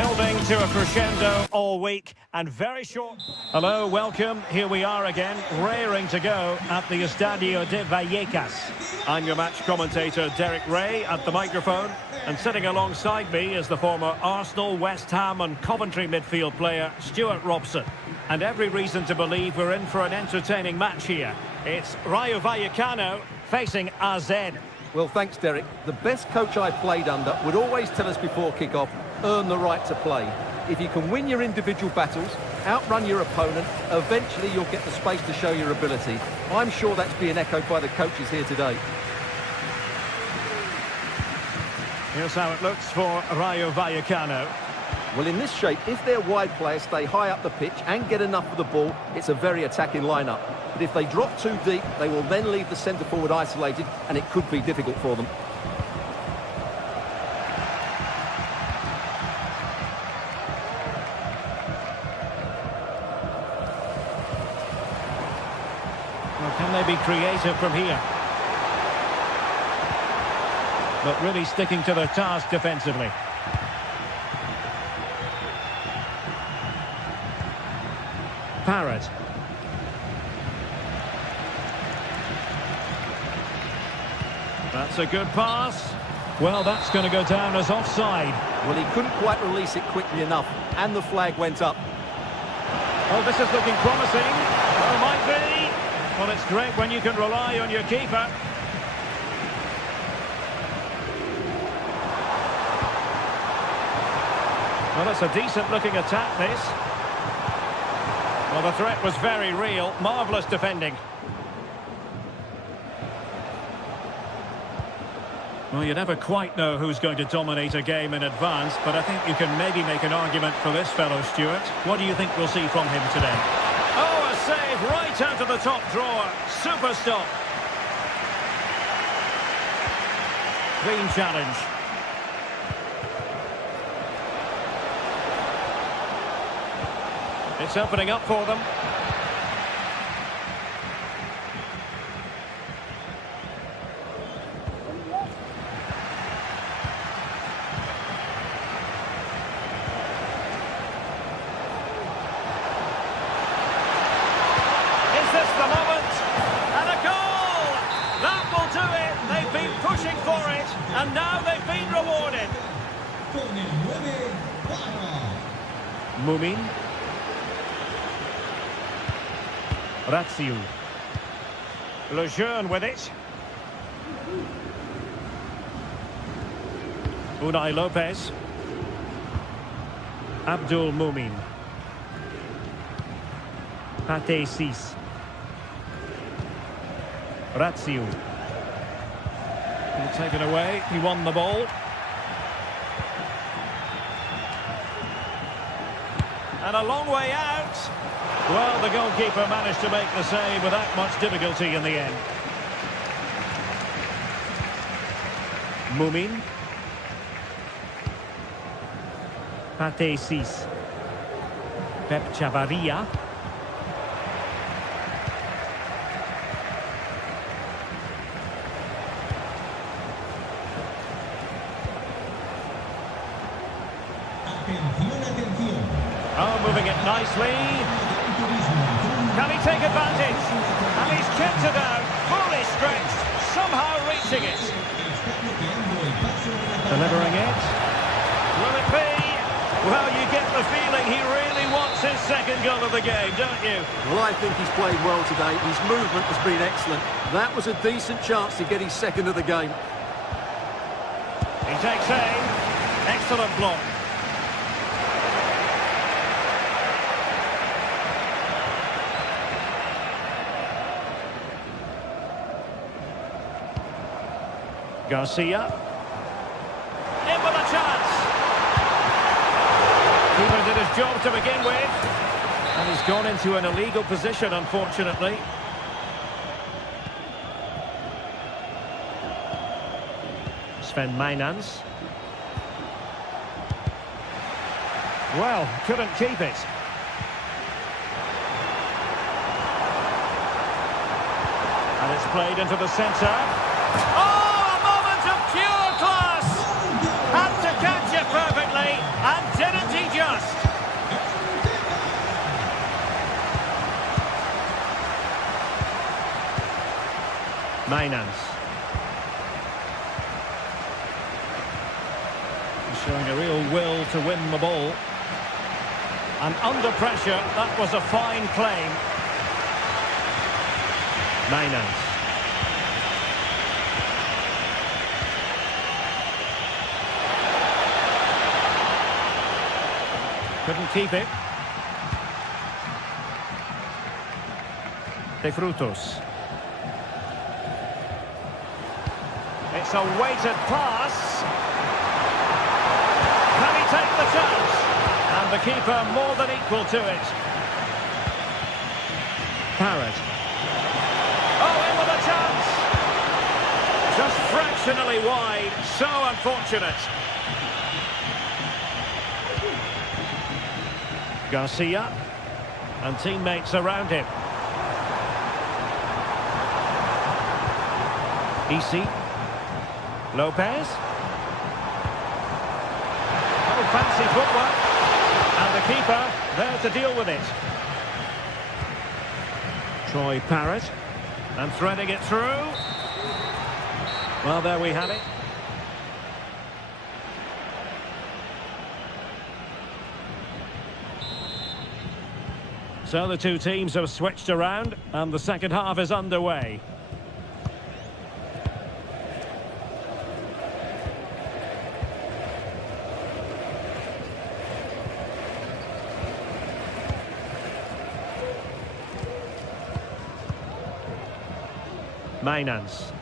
Building to a crescendo all week and very short. Hello, welcome. Here we are again, raring to go at the Estadio de Vallecas. I'm your match commentator, Derek Ray, at the microphone. And sitting alongside me is the former Arsenal, West Ham and Coventry midfield player, Stuart Robson. And every reason to believe we're in for an entertaining match here. It's Rayo Vallecano facing AZ. Well, thanks, Derek. The best coach I played under would always tell us before kick-off, earn the right to play. If you can win your individual battles, outrun your opponent, eventually you'll get the space to show your ability. I'm sure that's being echoed by the coaches here today. Here's how it looks for Rayo Vallecano. Well, in this shape, if their wide players stay high up the pitch and get enough of the ball, it's a very attacking lineup. But if they drop too deep, they will then leave the centre-forward isolated, and it could be difficult for them. Well, can they be creative from here? But really sticking to their task defensively. Parrott. That's a good pass. Well, that's going to go down as offside. Well, he couldn't quite release it quickly enough, and the flag went up. Oh, this is looking promising. Oh, might be. Well, it's great when you can rely on your keeper. Well, that's a decent-looking attack, this. Well, the threat was very real. Marvellous defending. Well, you never quite know who's going to dominate a game in advance, but I think you can maybe make an argument for this fellow, Stuart. What do you think we'll see from him today? Oh, a save right out of the top drawer. Super stop. Clean challenge. It's opening up for them. Is this the moment? And a goal! That will do it. They've been pushing for it, and now they've been rewarded. Mumin. Razziu. Lejeune with it. Unai Lopez. Abdul Mumin. Pate Cis. Razziu. Taken away. He won the ball. And a long way out. Well, the goalkeeper managed to make the save without much difficulty in the end. Mumin. Pate Cis. Pep Chavarria. Oh, moving it nicely. Can he take advantage? And he's kept it out, fully stretched, somehow reaching it. Delivering it. Will it be? Well, you get the feeling he really wants his second goal of the game, don't you? Well, I think he's played well today. His movement has been excellent. That was a decent chance to get his second of the game. He takes aim. Excellent block. Garcia. In with a chance. Keeper did his job to begin with. And he's gone into an illegal position, unfortunately. Sven Mainans. Well, couldn't keep it. And it's played into the centre. Oh, a moment of pure class! Had to catch it perfectly and didn't Mainans. He's showing a real will to win the ball. And under pressure, that was a fine claim. Mainans. Couldn't keep it. De Frutos. It's a weighted pass. Can he take the chance? And the keeper more than equal to it. Parrott. Oh, in with a chance. Just fractionally wide. So unfortunate. Garcia. And teammates around him. Isi. Lopez. Oh, fancy footwork. And the keeper there to deal with it. Troy Parrott. And threading it through. Well, there we have it. So the two teams have switched around and the second half is underway. Mainans.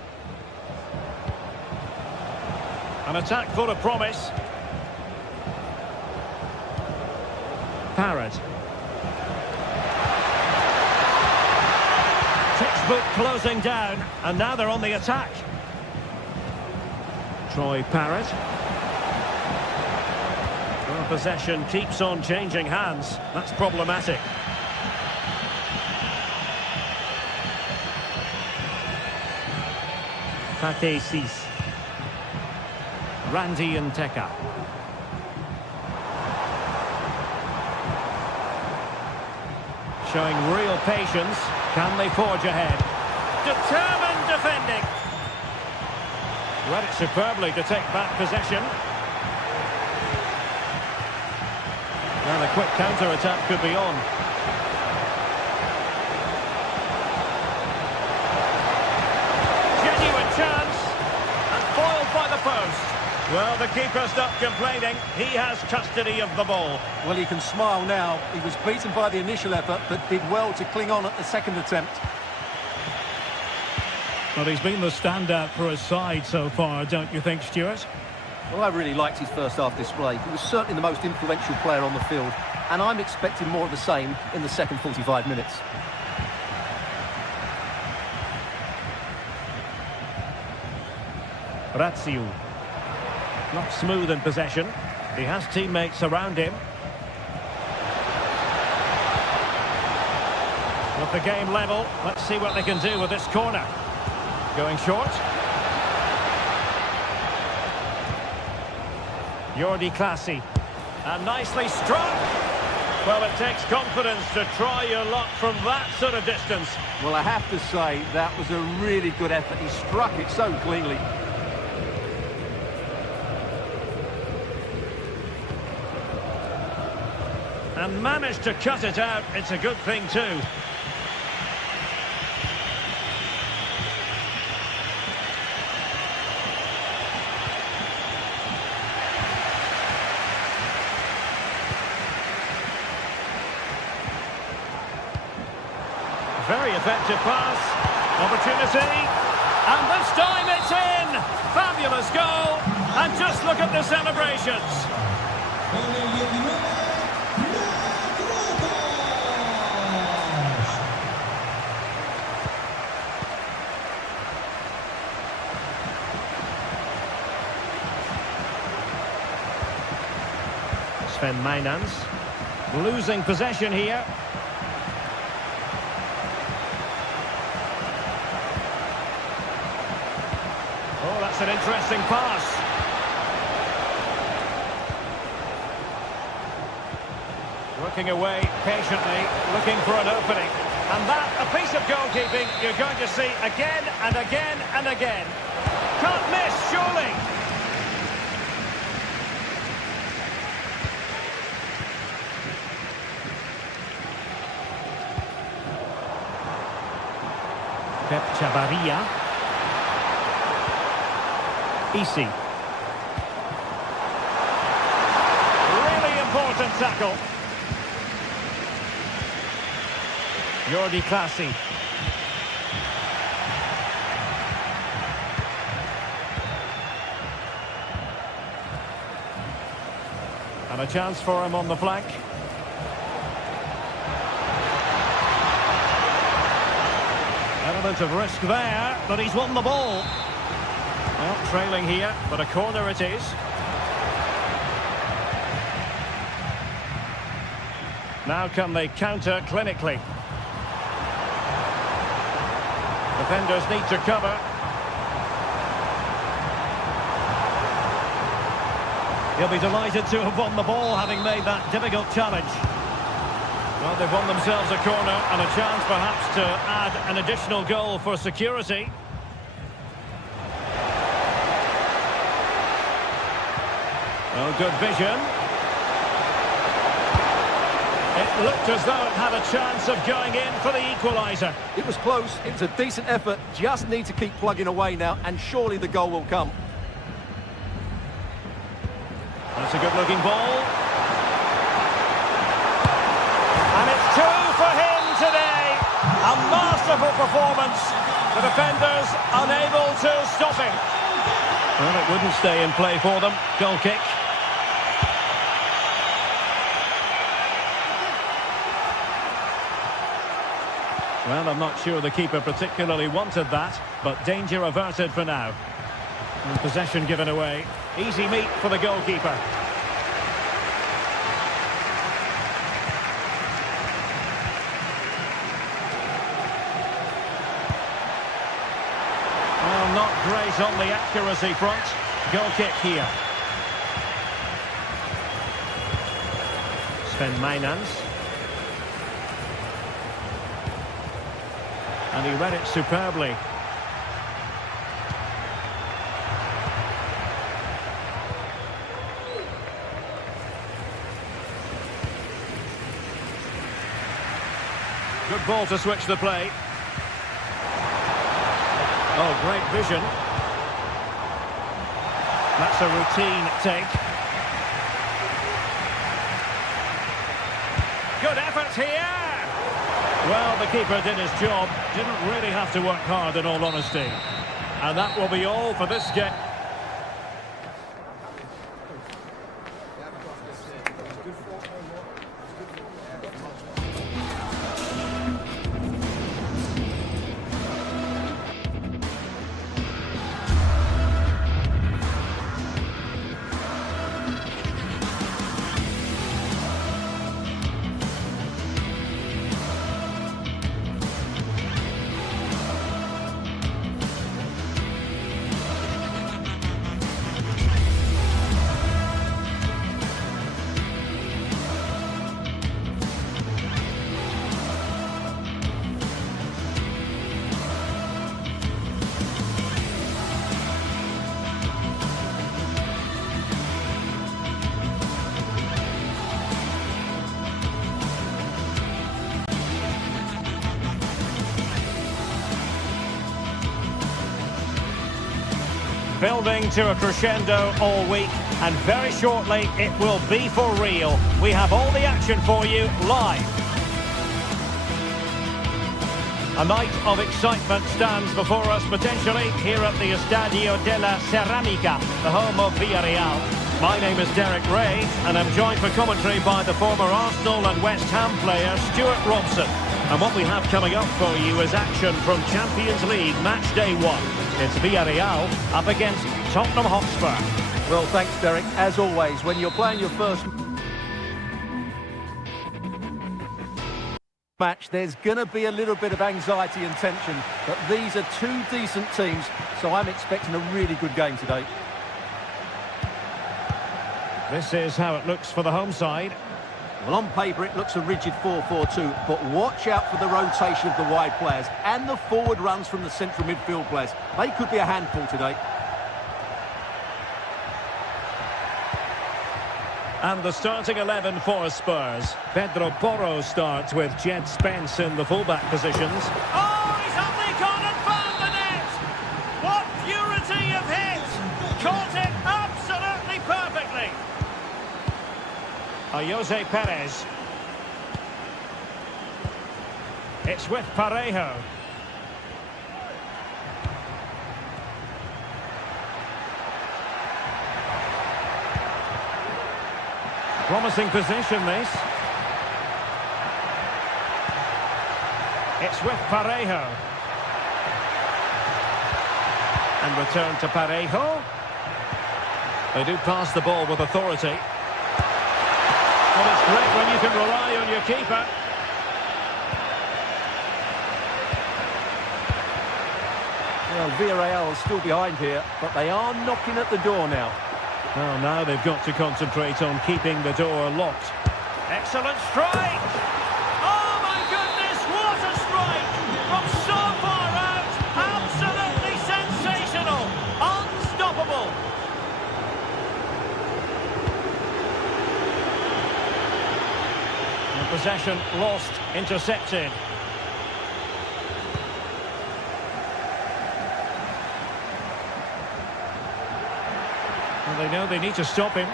An attack full of promise. Parrott. Textbook closing down, and now they're on the attack. Troy Parrott. Well, possession keeps on changing hands. That's problematic. Pate Cis. Randy and Teka. Showing real patience. Can they forge ahead? Determined defending. Read it superbly to take back possession. Now the quick counter-attack could be on. Genuine chance. And foiled by the post. Well, the keeper's not complaining. He has custody of the ball. Well, he can smile now. He was beaten by the initial effort, but did well to cling on at the second attempt. Well, he's been the standout for his side so far, don't you think, Stuart? Well, I really liked his first half display. He was certainly the most influential player on the field, and I'm expecting more of the same in the second 45 minutes. Razziu. Not smooth in possession. He has teammates around him. With the game level, let's see what they can do with this corner. Going short. Jordi Classy. And nicely struck. Well, it takes confidence to try your luck from that sort of distance. Well, I have to say, that was a really good effort. He struck it so cleanly. And managed to cut it out. It's a good thing too. Very effective pass. Opportunity. And this time it's in. Fabulous goal. And just look at the celebrations. Sven Mainans losing possession here. Oh, that's an interesting pass. Working away patiently, looking for an opening. And that, a piece of goalkeeping you're going to see again and again and again. Can't miss, surely. Pep Chavarria. Easy. Really important tackle. Jordi Clasie. And a chance for him on the flank. Element of risk there, but he's won the ball. Well, trailing here, but a corner it is. Now can they counter clinically? Defenders need to cover. He'll be delighted to have won the ball, having made that difficult challenge. Well, they've won themselves a corner and a chance perhaps to add an additional goal for security. Oh, good vision. It looked as though it had a chance of going in for the equaliser. It was close, it was a decent effort, just need to keep plugging away now, and surely the goal will come. That's a good-looking ball. And it's two for him today. A masterful performance. The defenders unable to stop him. Well, it wouldn't stay in play for them. Goal kick. Well, I'm not sure the keeper particularly wanted that, but danger averted for now. And possession given away. Easy meat for the goalkeeper. Well, not great on the accuracy front. Goal kick here. Sven Meinans. And he read it superbly. Good ball to switch the play. Oh, great vision. That's a routine take. Good effort here. Well, the keeper did his job. Didn't really have to work hard, in all honesty. And that will be all for this game. Building to a crescendo all week, and very shortly it will be for real. We have all the action for you live. A night of excitement stands before us potentially here at the Estadio de la Ceramica, the home of Villarreal. My name is Derek Ray, and I'm joined for commentary by the former Arsenal and West Ham player Stuart Robson. And what we have coming up for you is action from Champions League match day 1. It's Villarreal up against Tottenham Hotspur. Well, thanks, Derek. As always, when you're playing your first match, there's going to be a little bit of anxiety and tension, but these are two decent teams, so I'm expecting a really good game today. This is how it looks for the home side. Well, on paper, it looks a rigid 4-4-2, but watch out for the rotation of the wide players and the forward runs from the central midfield players. They could be a handful today. And the starting 11 for Spurs. Pedro Porro starts with Jed Spence in the fullback positions. Oh, he's only gone and found the net! What purity of hit! Caught it absolutely perfectly! Jose Perez. It's with Parejo. Promising position, this. It's with Parejo. And return to Parejo. They do pass the ball with authority. Well, it's great when you can rely on your keeper. Well, Villarreal is still behind here, but they are knocking at the door now. Well, now they've got to concentrate on keeping the door locked. Excellent strike! Oh my goodness, what a strike! From so far out, absolutely sensational! Unstoppable! And possession lost, intercepted. Well, they know they need to stop him.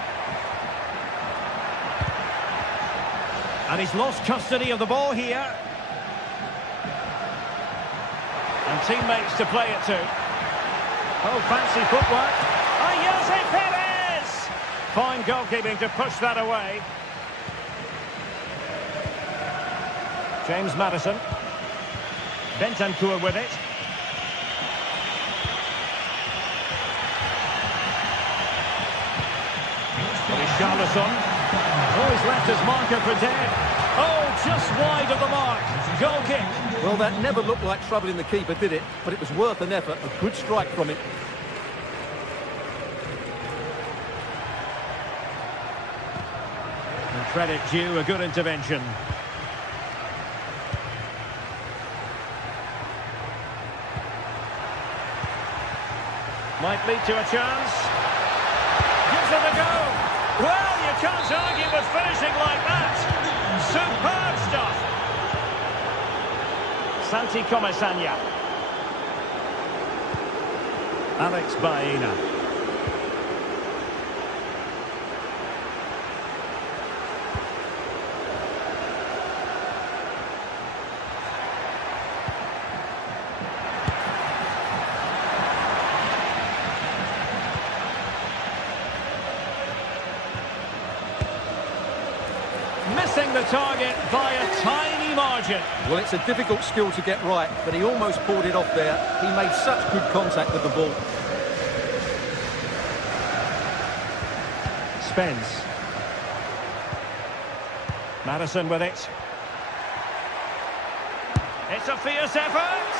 And he's lost custody of the ball here. And teammates to play it to. Oh, fancy footwork. Jose Perez! Fine goalkeeping to push that away. James Maddison. Bentancur with it. Charlison. Oh, he's left his marker for dead. Oh, just wide of the mark. Goal kick. Well, that never looked like troubling the keeper, did it? But it was worth an effort. A good strike from it. And credit due, a good intervention. Might lead to a chance. Gives it a go. Well, you can't argue with finishing like that. Superb stuff. Santi Comesaña. Alex Baena. Missing the target by a tiny margin. Well, it's a difficult skill to get right, but he almost pulled it off there. He made such good contact with the ball. Spence. Maddison with it. It's a fierce effort.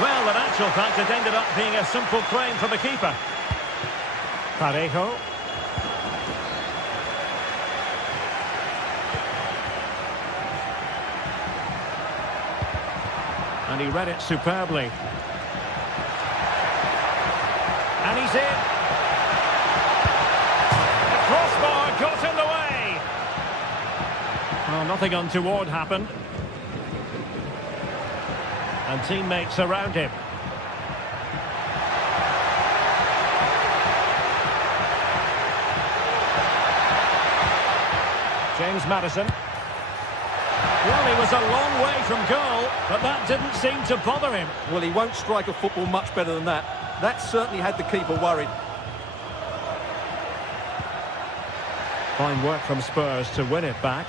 Well, in actual fact, it ended up being a simple claim for the keeper. Parejo. And he read it superbly. And he's in. The crossbar got in the way. Well, nothing untoward happened. And teammates around him. James Maddison. Well, he was a long way from goal, but that didn't seem to bother him. Well, he won't strike a football much better than that. That certainly had the keeper worried. Fine work from Spurs to win it back.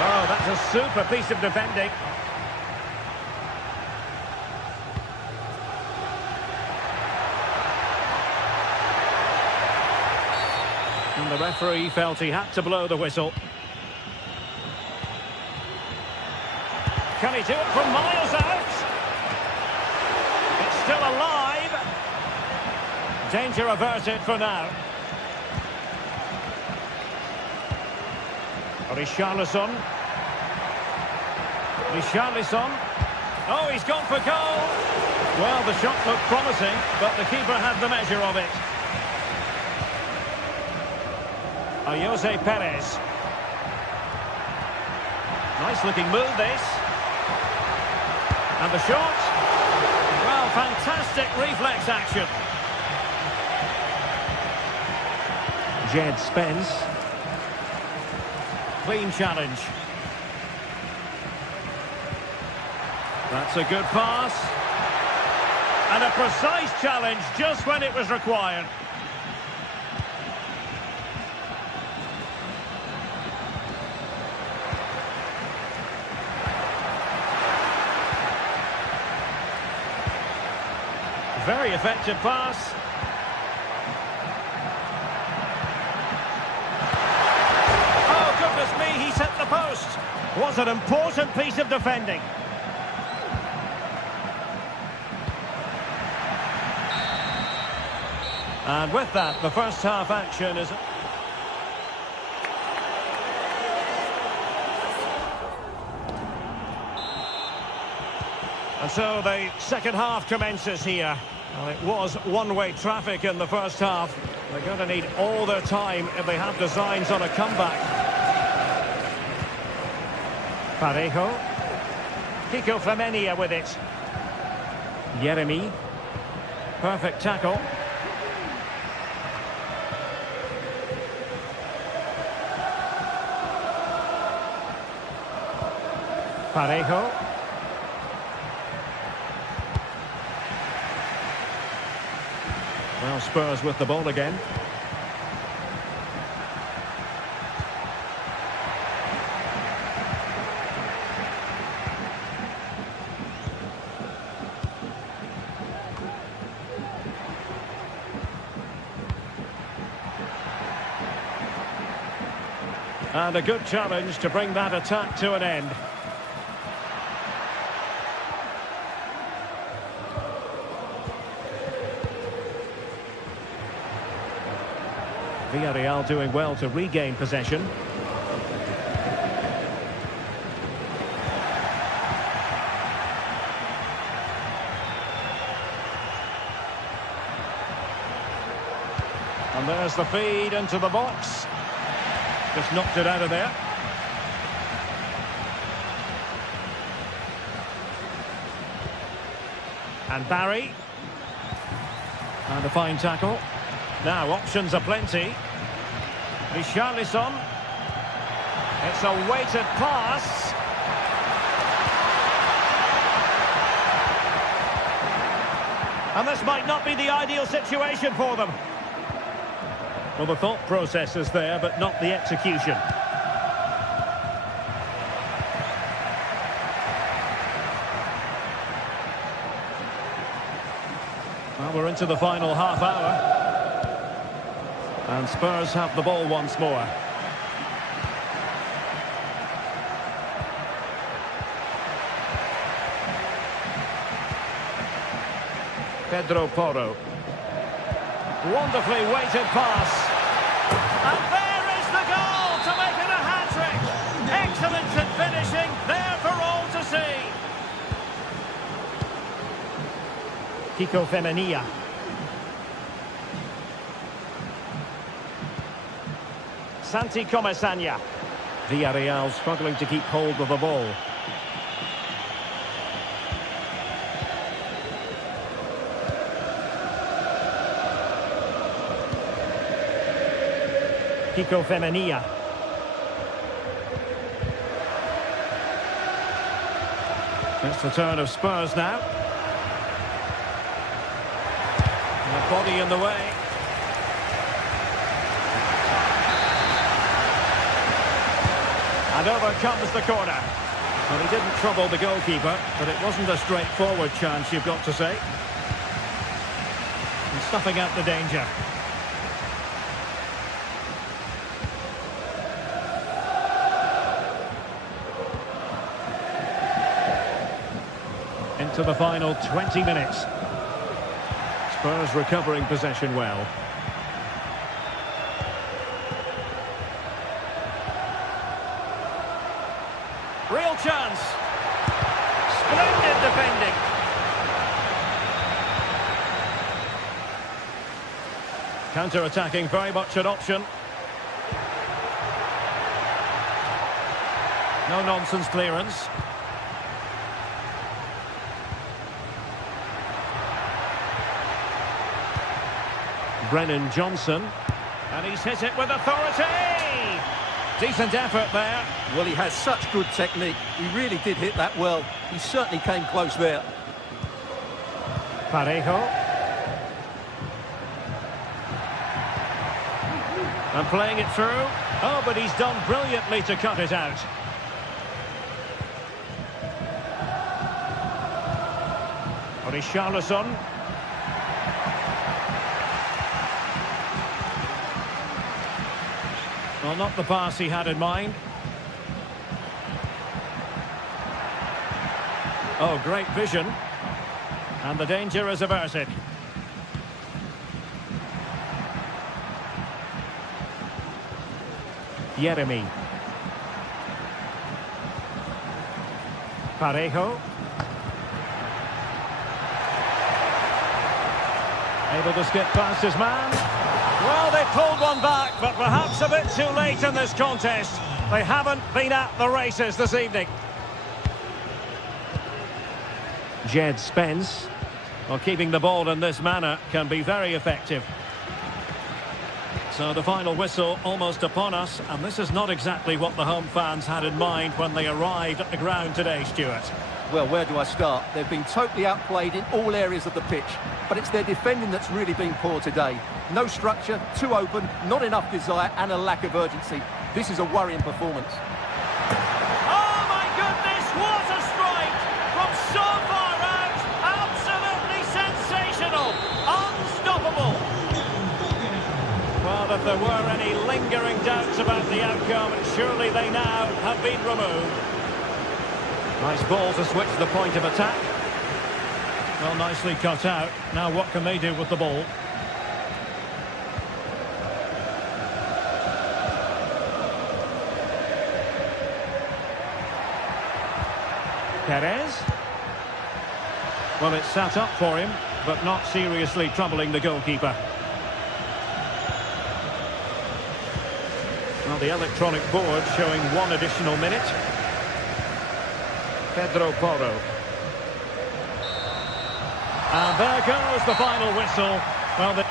Oh, that's a super piece of defending. And the referee felt he had to blow the whistle. Can he do it from miles out? It's still alive. Danger averted for now. Richarlison. Oh, he's gone for goal. Well, the shot looked promising, but the keeper had the measure of it. Jose Perez. Nice looking move, this. And the shot. Well, fantastic reflex action. Jed Spence. Clean challenge. That's a good pass. And a precise challenge just when it was required. Very effective pass. Oh, goodness me, he's hit the post. Was an important piece of defending. And with that, the first half action is... And so the second half commences here. Well, it was one-way traffic in the first half. They're going to need all their time if they have designs on a comeback. Parejo. Kiko Femenia with it. Yeremy. Perfect tackle. Parejo. Well, Spurs with the ball again. And a good challenge to bring that attack to an end. Villarreal doing well to regain possession. And there's the feed into the box. Just knocked it out of there. And Barry. And a fine tackle. Now, options are plenty. Richarlison. It's a weighted pass. And this might not be the ideal situation for them. Well, the thought process is there, but not the execution. Well, we're into the final half hour. And Spurs have the ball once more. Pedro Porro. Wonderfully weighted pass. And there is the goal to make it a hat-trick. Excellence in finishing, there for all to see. Kiko Femenia. Santi Comesaña. Villarreal struggling to keep hold of the ball. Kiko Femenia. It's the turn of Spurs now. And the body in the way. And over comes the corner. Well, he didn't trouble the goalkeeper, but it wasn't a straightforward chance, you've got to say. And stuffing out the danger. Into the final 20 minutes. Spurs recovering possession well. Real chance. Splendid defending. Counter-attacking, very much an option. No nonsense clearance. Brennan Johnson. And he's hit it with authority! Decent effort there. Well, he has such good technique. He really did hit that well. He certainly came close there. Parejo. And playing it through. Oh, but he's done brilliantly to cut it out. Richarlison. Well, not the pass he had in mind. Oh, great vision. And the danger is averted. Yeremy. Parejo. Able to skip past his man. Well, they pulled one back, but perhaps a bit too late in this contest. They haven't been at the races this evening. Jed Spence. Well, keeping the ball in this manner can be very effective. So the final whistle almost upon us, and this is not exactly what the home fans had in mind when they arrived at the ground today, Stuart. Well, where do I start? They've been totally outplayed in all areas of the pitch, but it's their defending that's really been poor today. No structure, too open, not enough desire, and a lack of urgency. This is a worrying performance. Oh my goodness, what a strike from so far out. Absolutely sensational. Unstoppable. Well, if there were any lingering doubts about the outcome, surely they now have been removed. Nice ball to switch the point of attack. Well, nicely cut out. Now what can they do with the ball? Perez. Well, it's sat up for him, but not seriously troubling the goalkeeper. Well, the electronic board showing one additional minute. Pedro Porro. And there goes the final whistle. Well,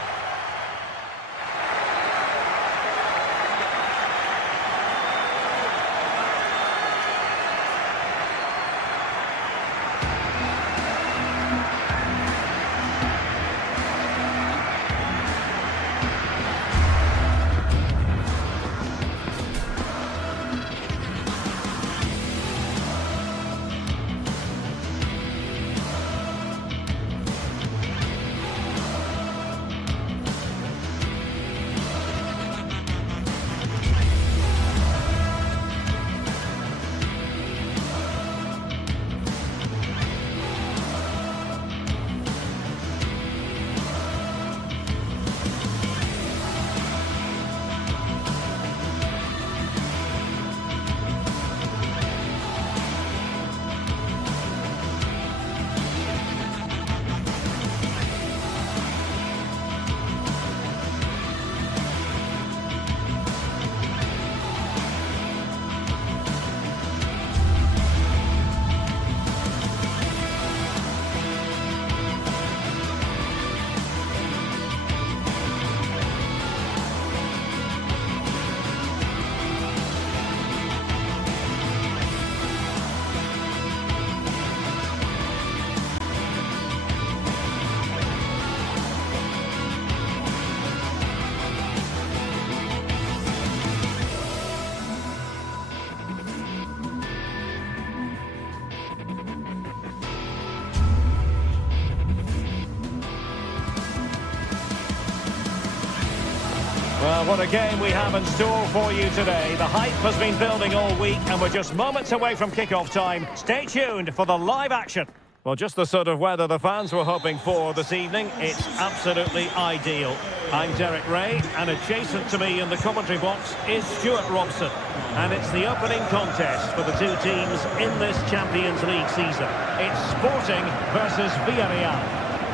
well, what a game we have in store for you today. The hype has been building all week, and we're just moments away from kick-off time. Stay tuned for the live action. Well, just the sort of weather the fans were hoping for this evening. It's absolutely ideal. I'm Derek Ray, and adjacent to me in the commentary box is Stuart Robson. And it's the opening contest for the two teams in this Champions League season. It's Sporting versus Villarreal.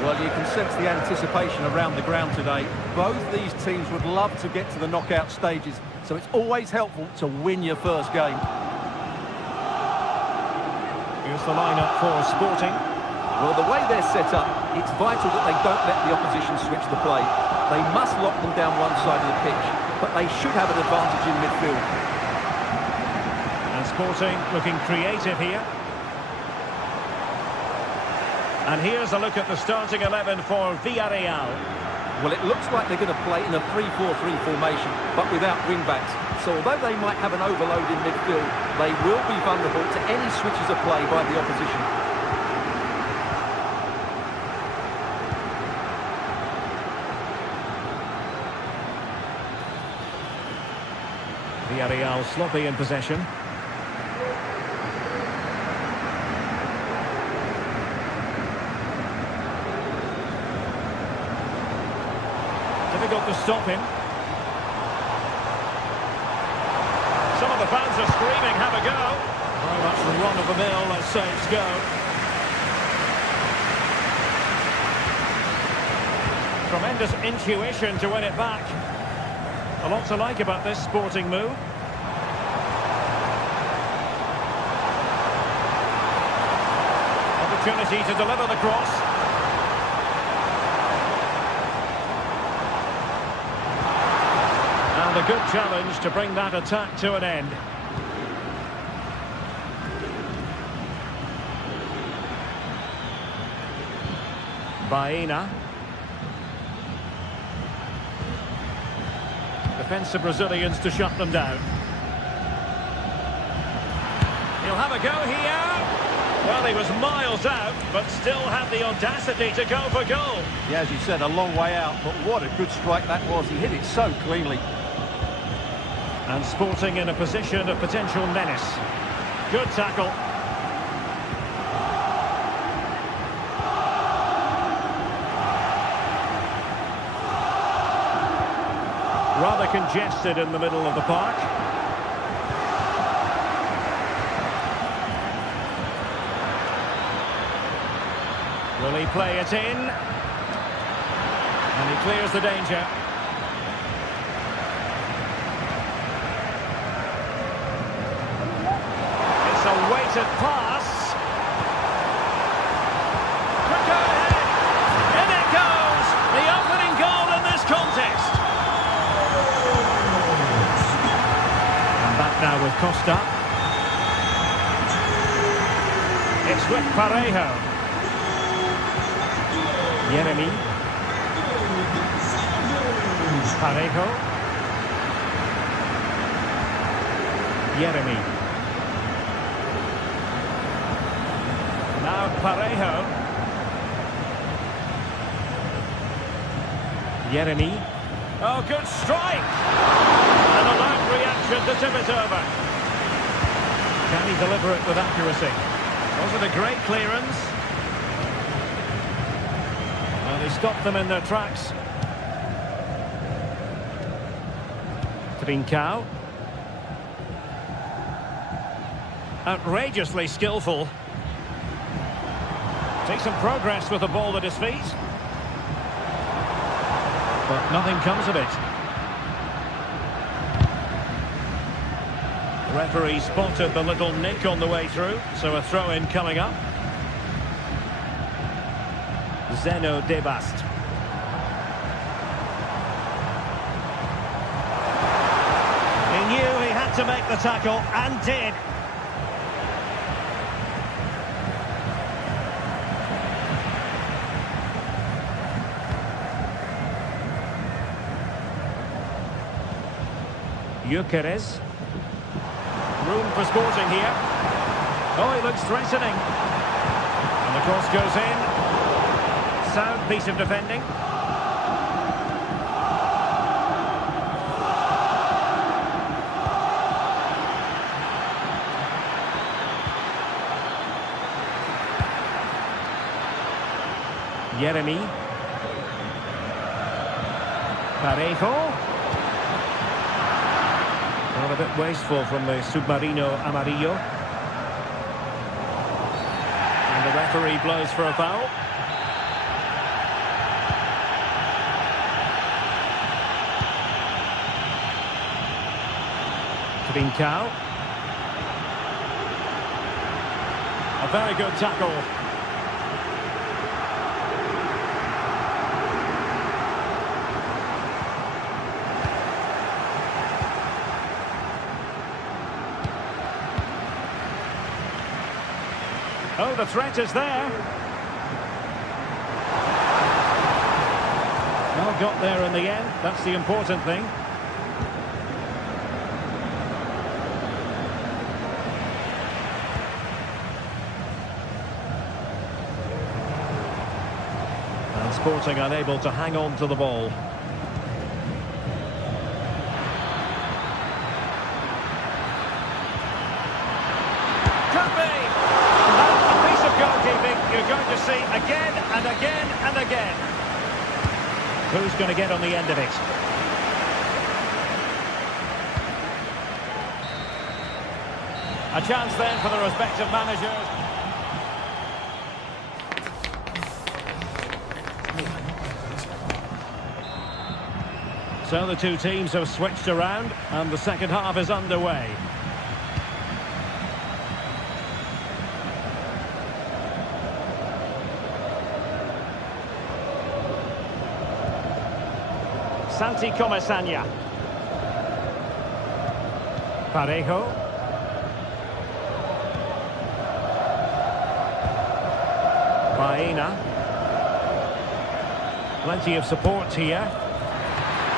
Well, you can sense the anticipation around the ground today. Both these teams would love to get to the knockout stages, so it's always helpful to win your first game. Here's the lineup for Sporting. Well, the way they're set up, it's vital that they don't let the opposition switch the play. They must lock them down one side of the pitch, but they should have an advantage in midfield. And Sporting looking creative here. And here's a look at the starting 11 for Villarreal. Well, it looks like they're going to play in a 3-4-3 formation, but without wing-backs. So although they might have an overload in midfield, they will be vulnerable to any switches of play by the opposition. Villarreal sloppy in possession. Difficult to stop him. Some of the fans are screaming, have a go. Very much the run of the mill as saves go. Tremendous intuition to win it back. A lot to like about this Sporting move. Opportunity to deliver the cross. And a good challenge to bring that attack to an end. Baena. Defensive Brazilians to shut them down. He'll have a go here. Well, he was miles out, but still had the audacity to go for goal. Yeah, as you said, a long way out, but what a good strike that was. He hit it so cleanly. And Sporting in a position of potential menace. Good tackle. Rather congested in the middle of the park. Will he play it in? And he clears the danger. It's a weighted pass. Could go ahead. In it goes! The opening goal in this contest. Now with Costa. It's with Parejo. Yeremy. Parejo. Yeremy. Now Parejo. Yeremy. Oh, good strike! And a loud reaction to tip it over. Can he deliver it with accuracy? Was it a great clearance? Well, he stopped them in their tracks. Trincao. Outrageously skillful. Takes some progress with the ball at his feet. But nothing comes of it. Referee spotted the little nick on the way through, so a throw-in coming up. Zeno Debast. He knew he had to make the tackle, and did. Gyökeres. Room for Sporting here. Oh, he looks threatening. And the cross goes in. Sound piece of defending. Jeremy. Parejo. Well, a bit wasteful from the Submarino Amarillo. And the referee blows for a foul. Trincao. A very good tackle. Oh, the threat is there. Well, got there in the end. That's the important thing. And Sporting unable to hang on to the ball. You're going to see again and again and again. Who's going to get on the end of it? A chance then for the respective managers. So the two teams have switched around and the second half is underway. Santi Comesaña. Parejo. Baena. Plenty of support here.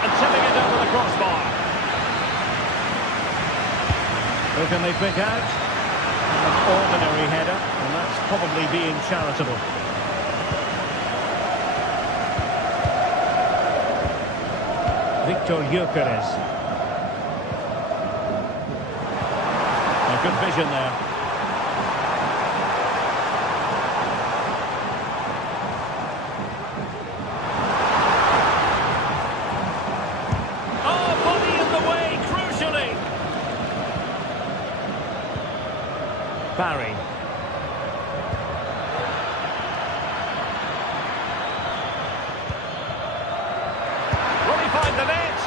And tipping it over the crossbar. Who can they pick out? An ordinary header, and that's probably being charitable. Victor Gyökeres. A good vision there. Oh, body in the way, crucially. Barry. Find the net.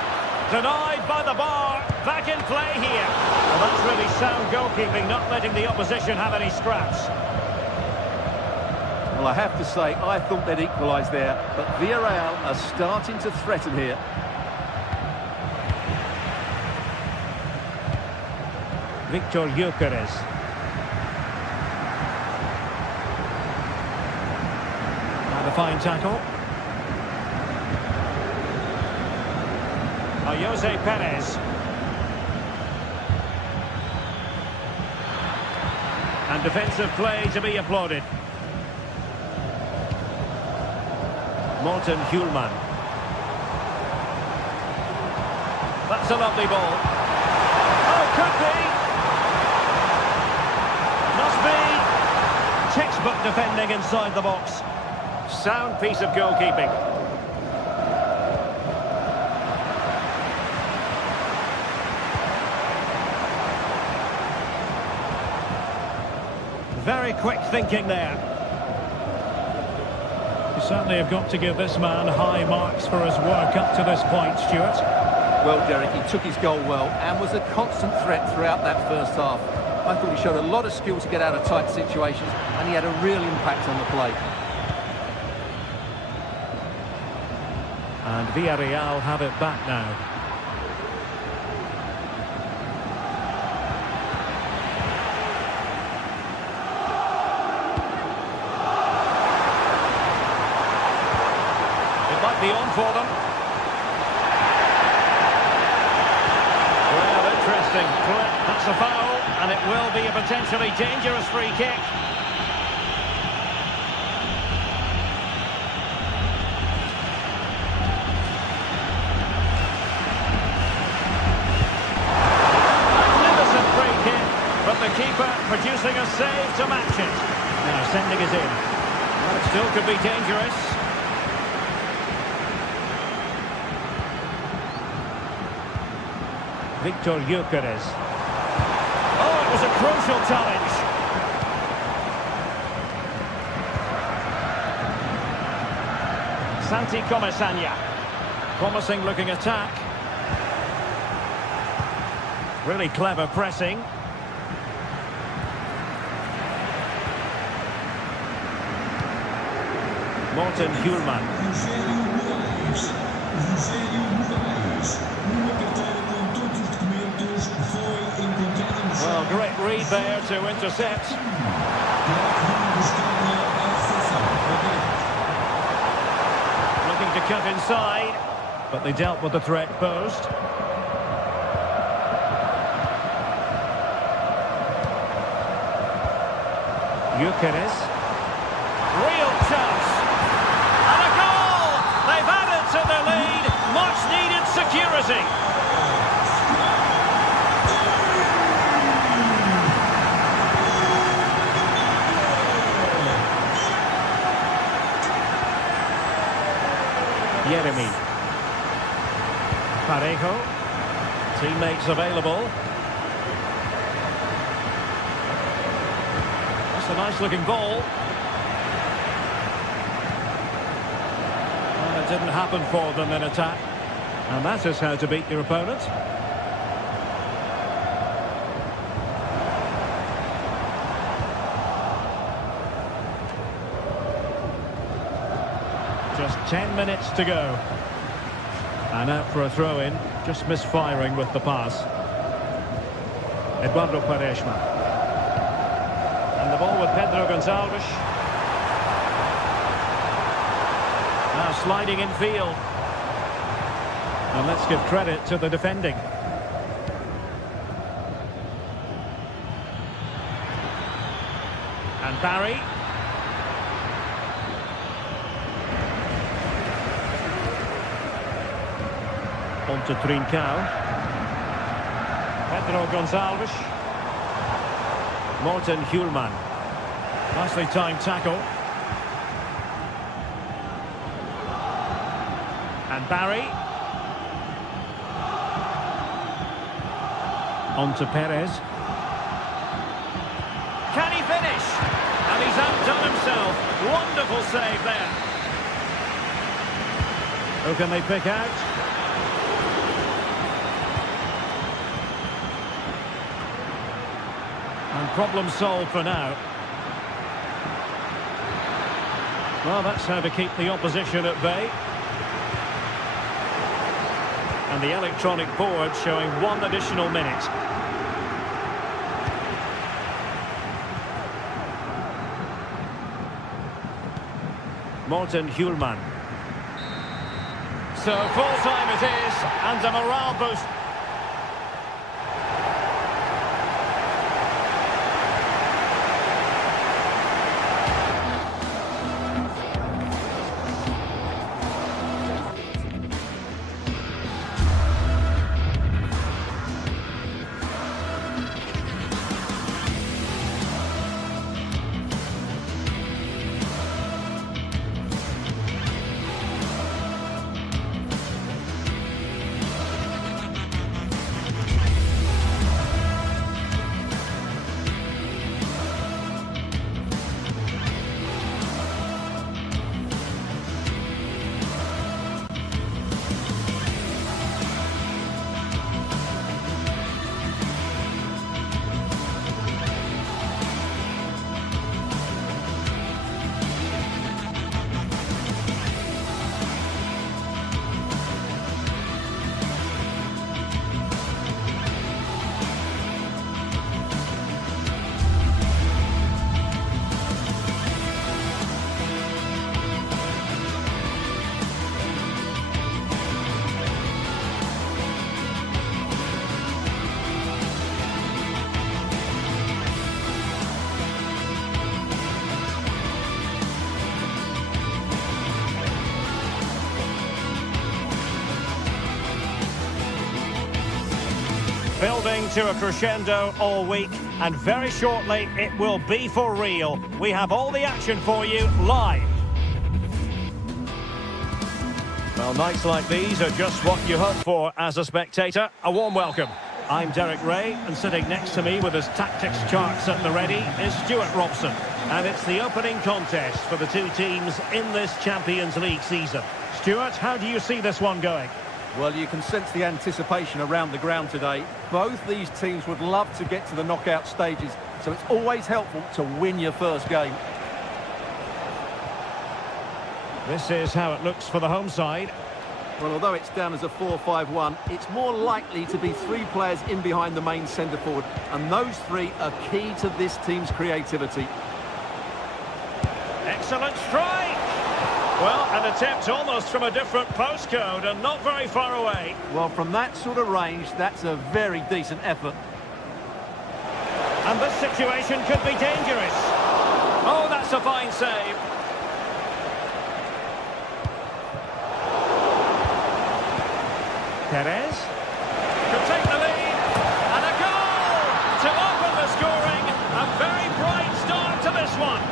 Denied by the bar. Back in play here. Well, that's really sound goalkeeping, not letting the opposition have any scraps. Well, I have to say, I thought they'd equalise there, but Villarreal are starting to threaten here. Victor Gyökeres. And a fine tackle. Jose Perez. And defensive play to be applauded. Morten Hjulman. That's a lovely ball. Oh, could be. Must be. Textbook defending inside the box. Sound piece of goalkeeping. Very quick thinking there. You certainly have got to give this man high marks for his work up to this point, Stuart. Well, Derek, he took his goal well and was a constant threat throughout that first half. I thought he showed a lot of skill to get out of tight situations, and he had a real impact on the play. And Villarreal have it back now. Be on for them. Well, interesting. That's a foul, and it will be a potentially dangerous free kick. Magnificent free kick, but the keeper producing a save to match it. Now sending it in. Well, it still could be dangerous. Victor Gyökeres. Oh, it was a crucial challenge. Santi Comesaña. Promising looking attack. Really clever pressing. Morten Hjulman. Well, great read there to intercept. Looking to cut inside, but they dealt with the threat posed. Gyökeres. Real chance. And a goal! They've added to their lead. Much needed security. Jeremy. Parejo. Teammates available. That's a nice looking ball. Well, it didn't happen for them in attack. And that is how to beat your opponent. Just 10 minutes to go. And out for a throw-in, just misfiring with the pass. Eduardo Quaresma. And the ball with Pedro Gonçalves. Now sliding in field. And let's give credit to the defending. And Barry. On to Trincao. Pedro Gonçalves. Morten Hjulman. Nicely timed tackle. And Barry. On to Perez. Can he finish? And he's outdone himself. Wonderful save there. Who can they pick out? And problem solved for now. Well, that's how to keep the opposition at bay. And the electronic board showing 1 additional minute. Morten Hjulman. So full time it is, and a morale boost. Building to a crescendo all week, and very shortly it will be for real. We have all the action for you live. Well, nights like these are just what you hope for as a spectator. A warm welcome. I'm Derek Ray, and sitting next to me with his tactics charts at the ready is Stuart Robson. And it's the opening contest for the two teams in this Champions League season. Stuart, how do you see this one going? Well, you can sense the anticipation around the ground today. Both these teams would love to get to the knockout stages, so it's always helpful to win your first game. This is how it looks for the home side. Well, although it's down as a 4-5-1, it's more likely to be three players in behind the main centre-forward, and those three are key to this team's creativity. Excellent strike! Well, an attempt almost from a different postcode and not very far away. Well, from that sort of range, that's a very decent effort. And this situation could be dangerous. Oh, that's a fine save. Perez could take the lead, and a goal to open the scoring. A very bright start to this one.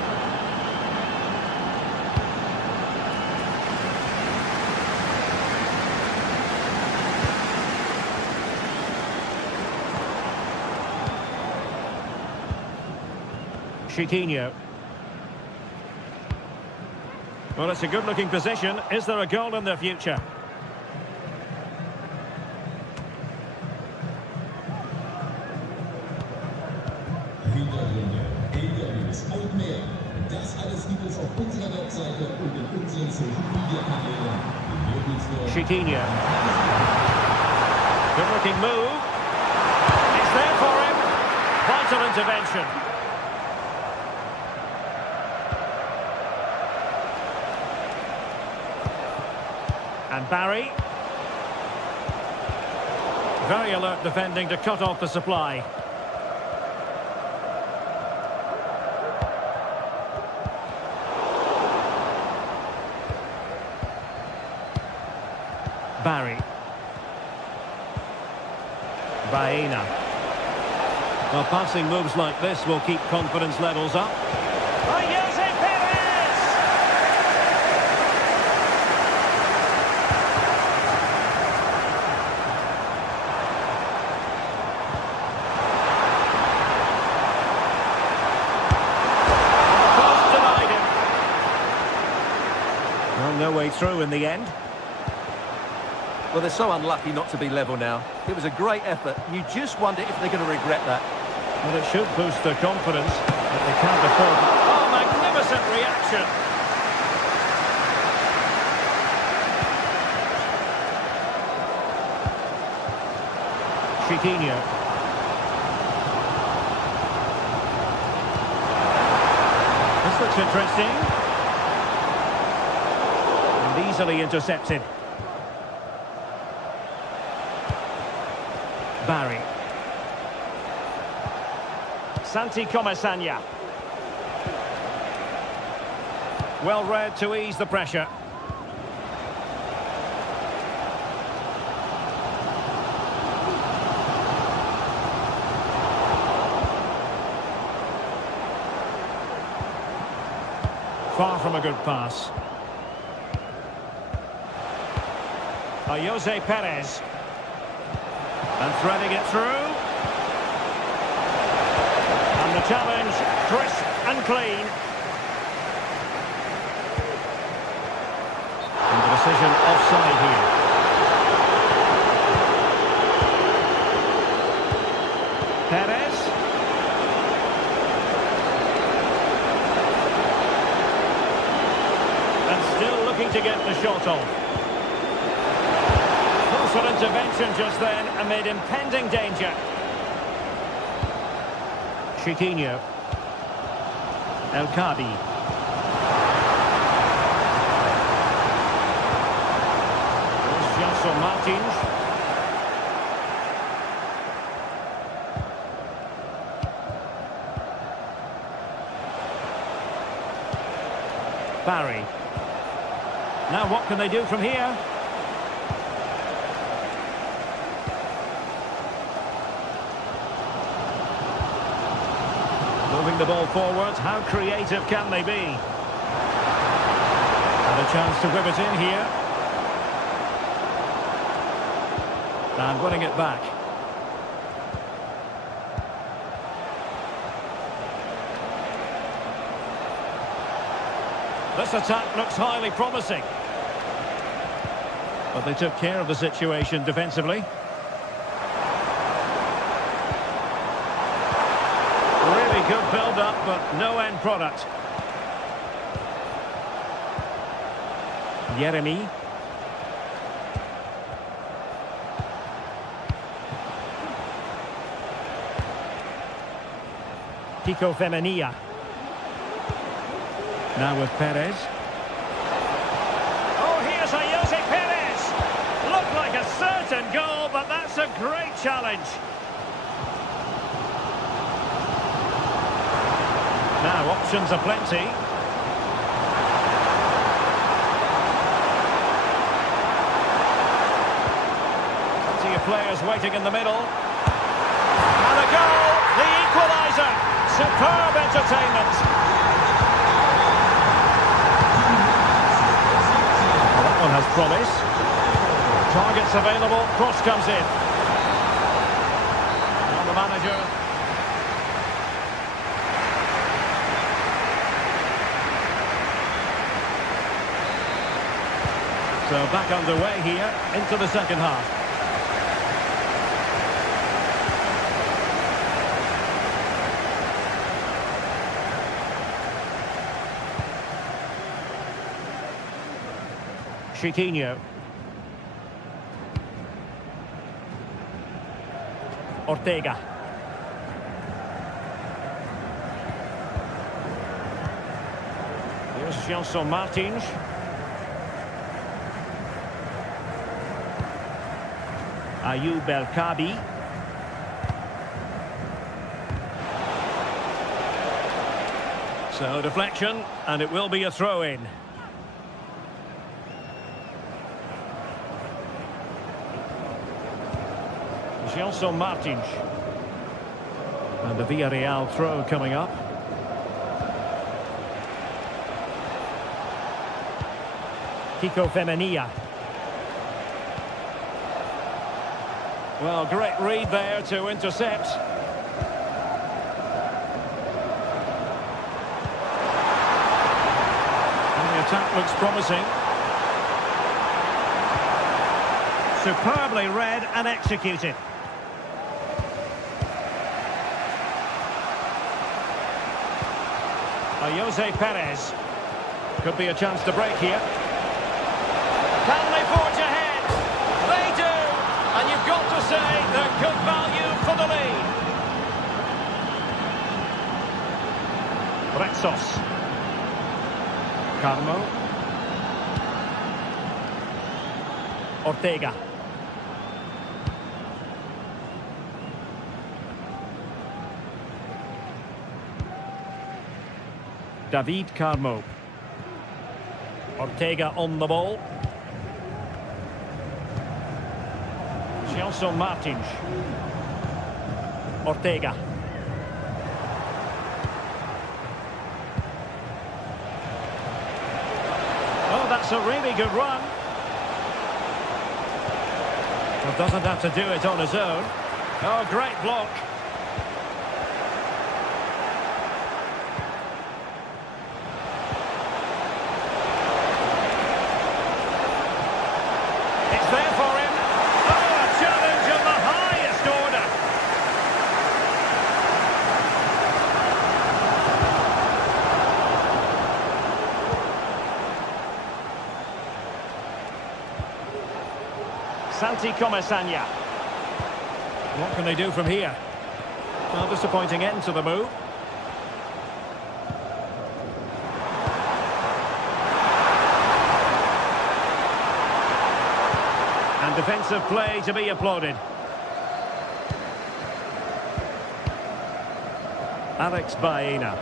Chiquinho. Well, it's a good-looking position. Is there a goal in the future? Das alles gibt es auf unserer Webseite und in unseren Social-Media-Kanälen. Chiquinho. Good-looking move. It's there for him. Vital intervention. And Barry. Very alert defending to cut off the supply. Barry. Baena. Well, passing moves like this will keep confidence levels up. Well, no way through in the end. Well, they're so unlucky not to be level now. It was a great effort. You just wonder if they're going to regret that. Well, it should boost their confidence, but they can't afford it. Oh, magnificent reaction! Chiquinho. This looks interesting. And easily intercepted. Barry. Santi Comesaña. Well read to ease the pressure. Far from a good pass. Jose Perez. And threading it through. And the challenge, crisp and clean. And the decision offside here. Perez. And still looking to get the shot off. Intervention just then amid impending danger. Chiquinho. El Kadi. Gelson Martins. Barry. Now what can they do from here? Moving the ball forwards, how creative can they be? And a chance to whip it in here. And winning it back. This attack looks highly promising. But they took care of the situation defensively. Really good build-up, but no end product. Jeremy. Kiko Femenia. Now with Perez. Oh, here's a Jose Perez. Looked like a certain goal, but that's a great challenge. Now options are plenty. Plenty of players waiting in the middle. And a goal, the equaliser. Superb entertainment. Well, that one has promise. Targets available, cross comes in. And the manager. So back underway here into the second half. Chiquinho. Ortega. Here's Gelson Martins. Ayoub El Kabi. So deflection, and it will be a throw-in. Gelson Martins. And the Villarreal throw coming up. Kiko Femenia. Well, great read there to intercept. And the attack looks promising. Superbly read and executed. Jose Perez. Could be a chance to break here. Can they forge ahead? They do! And you've got to say they're good value for the lead. Rexos. Carmo. Ortega. David Carmo. Ortega on the ball. Gelson Martins. Ortega. Oh, that's a really good run. Well, doesn't have to do it on his own. Oh, great block. It's there for him. Oh, a challenge of the highest order. Santi Comesaña. What can they do from here? Well, disappointing end to the move. And defensive play to be applauded. Alex Baena.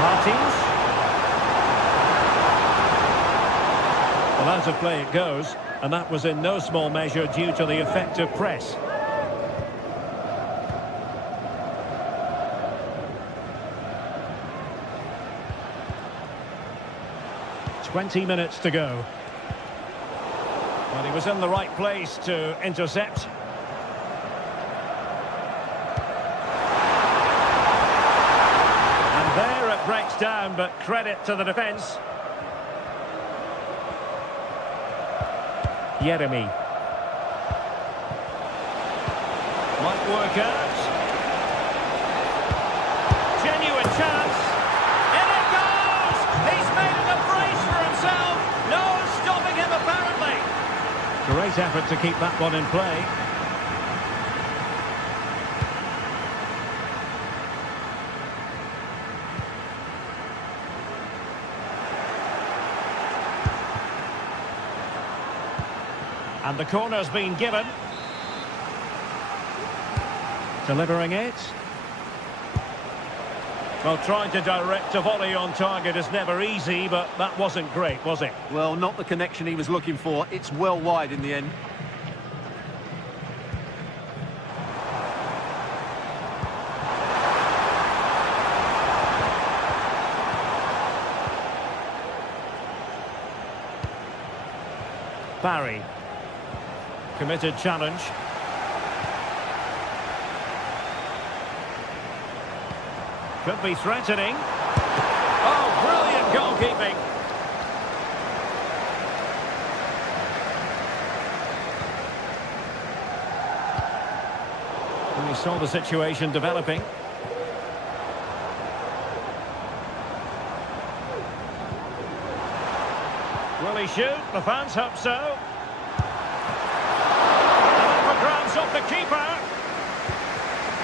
Martins. Well, out of play it goes, and that was in no small measure due to the effective press. .20 minutes to go. Well, he was in the right place to intercept. And there it breaks down, but credit to the defence. Jeremy. Might work out. Genuine chance. In it goes! He's made it a brace for himself. No stopping him, apparently. Great effort to keep that one in play. And the corner's been given. Delivering it. Well, trying to direct a volley on target is never easy, but that wasn't great, was it? Well, not the connection he was looking for. It's well wide in the end. Barry. Committed challenge. Could be threatening. Oh, brilliant goalkeeping. And we saw the situation developing. Will he shoot? The fans hope so. And for grabs off the keeper.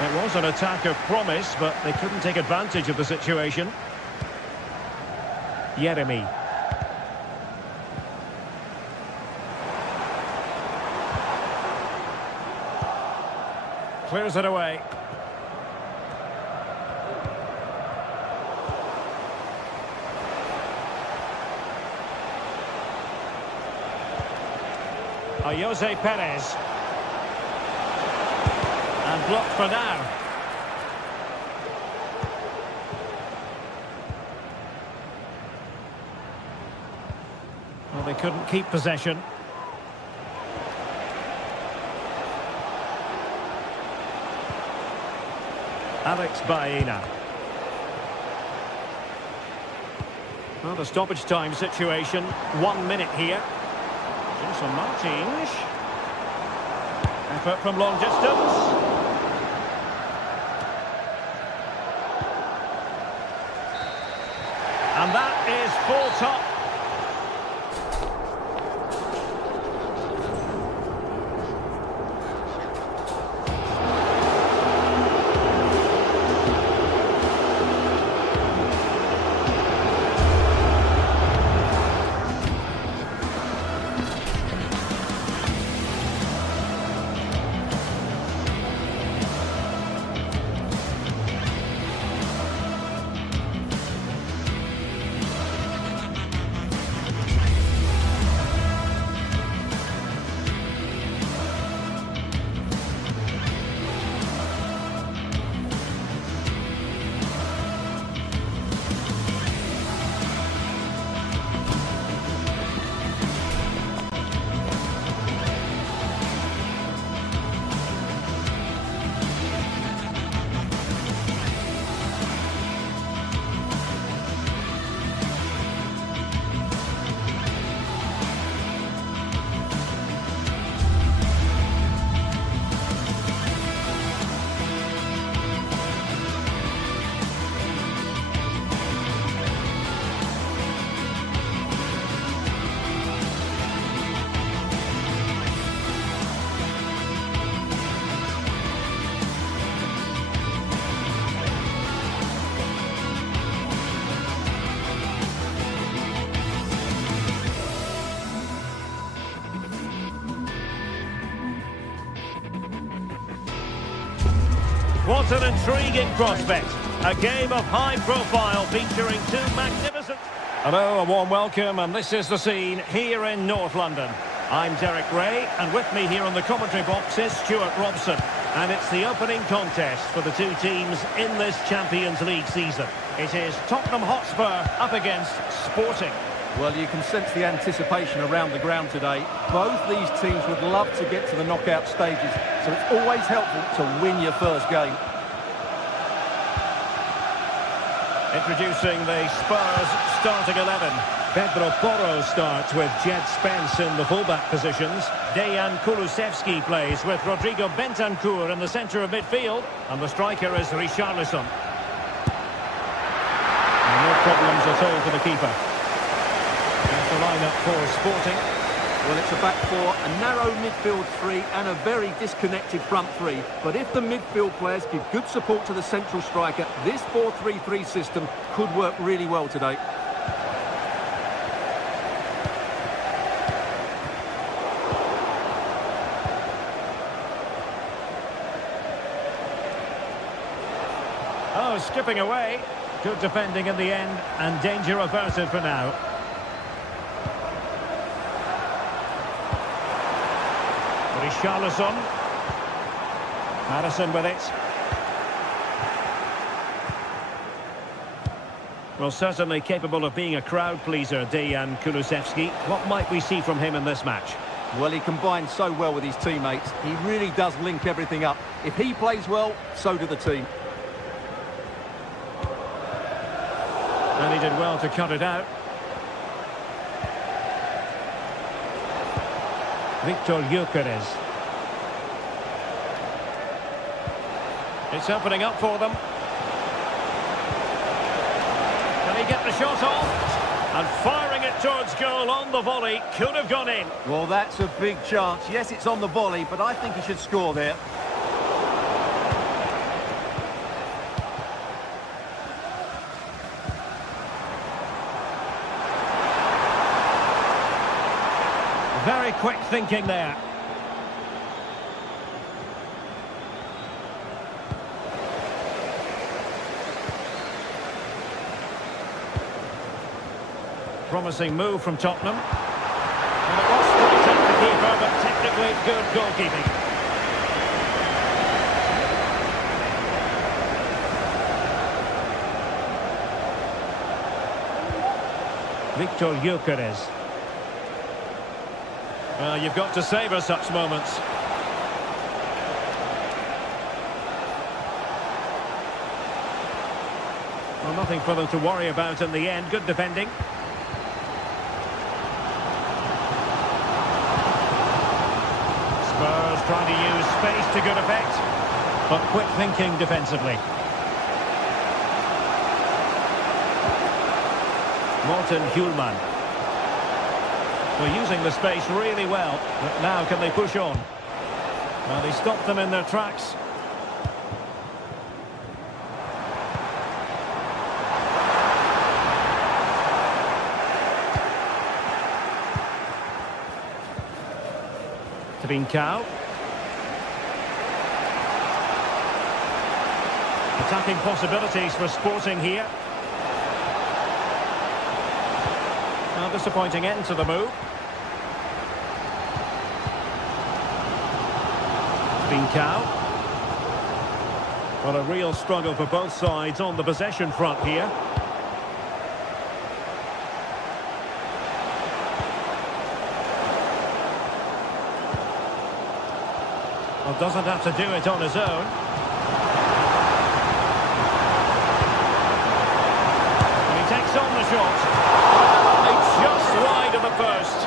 It was an attack of promise, but they couldn't take advantage of the situation. Jeremy. Clears it away. Jose Perez. And blocked for now. Well, they couldn't keep possession. Alex Baena. Well, the stoppage time situation, 1 minute here. Jason Martins. Effort from long distance. And that is full top. What an intriguing prospect. A game of high profile featuring two magnificent... Hello, a warm welcome, and this is the scene here in North London. I'm Derek Ray, and with me here on the commentary box is Stuart Robson. And it's the opening contest for the two teams in this Champions League season. It is Tottenham Hotspur up against Sporting. Well, you can sense the anticipation around the ground today. Both these teams would love to get to the knockout stages, so it's always helpful to win your first game. Introducing the Spurs starting 11. Pedro Porro starts with Jet Spence in the fullback positions. Dejan Kulusevski plays with Rodrigo Bentancur in the centre of midfield. And the striker is Richarlison. And no problems at all for the keeper. That's the lineup for Sporting. Well, it's a back four, a narrow midfield three and a very disconnected front three. But if the midfield players give good support to the central striker, this 4-3-3 system could work really well today. Oh, skipping away. Good defending in the end and danger averted for now. Richarlison. Madison with it. Well, certainly capable of being a crowd pleaser, Dejan Kulusevski. What might we see from him in this match? Well, he combines so well with his teammates. He really does link everything up. If he plays well, so do the team. And he did well to cut it out. Victor Gyökeres. It's opening up for them. Can he get the shot off? And firing it towards goal on the volley. Could have gone in. Well, that's a big chance. Yes, it's on the volley, but I think he should score there. Very quick thinking there. Promising move from Tottenham. And it was straight at the keeper, but technically good goalkeeping. Victor Gyökeres. Well, you've got to savour such moments. Well, nothing for them to worry about in the end. Good defending. Spurs trying to use space to good effect, but quick thinking defensively. Morten Hjulman. We're using the space really well, but now can they push on? Well, they stopped them in their tracks. Trincao. Attacking possibilities for Sporting here. Well, disappointing end to the move. Trincao. Well, a real struggle for both sides on the possession front here. Well, doesn't have to do it on his own. And he takes on the shot. Only just wide of the post.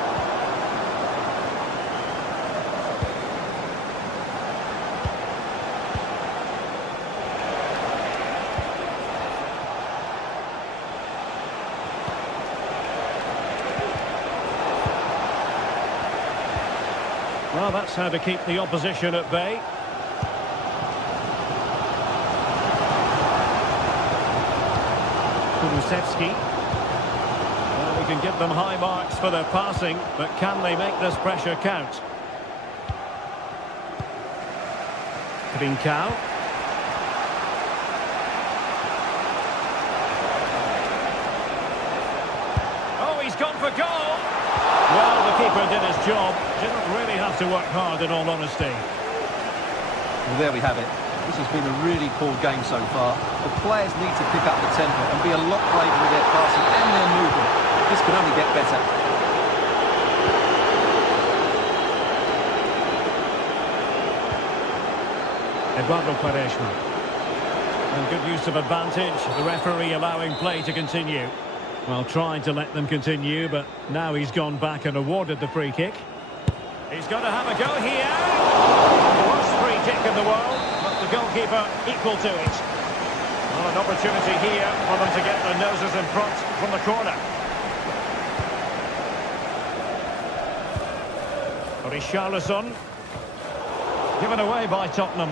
Well, that's how to keep the opposition at bay. Kulusevski. Well, we can give them high marks for their passing, but can they make this pressure count? Trincao. Oh, he's gone for goal! Well, the keeper did his job. Didn't really have to work hard, in all honesty. Well, there we have it. This has been a really poor game so far. The players need to pick up the tempo and be a lot braver with their passing and their movement. This can only get better. Eduardo Quaresma. And good use of advantage. The referee allowing play to continue. Well, trying to let them continue, but now he's gone back and awarded the free kick. He's got to have a go here. The worst free kick in the world, but the goalkeeper equal to it. Well, an opportunity here for them to get their noses in front from the corner. Richarlison. Given away by Tottenham.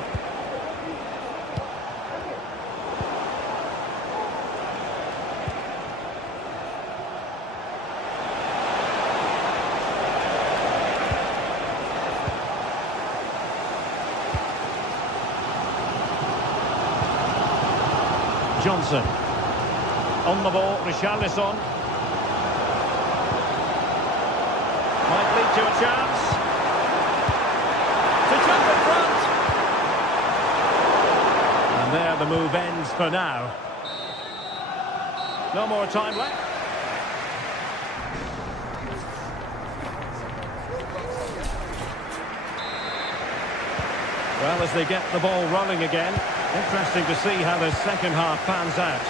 Johnson. On the ball, Richarlison. Might lead to a chance. To jump in front. And there the move ends for now. No more time left. Well, as they get the ball rolling again, interesting to see how the second half pans out.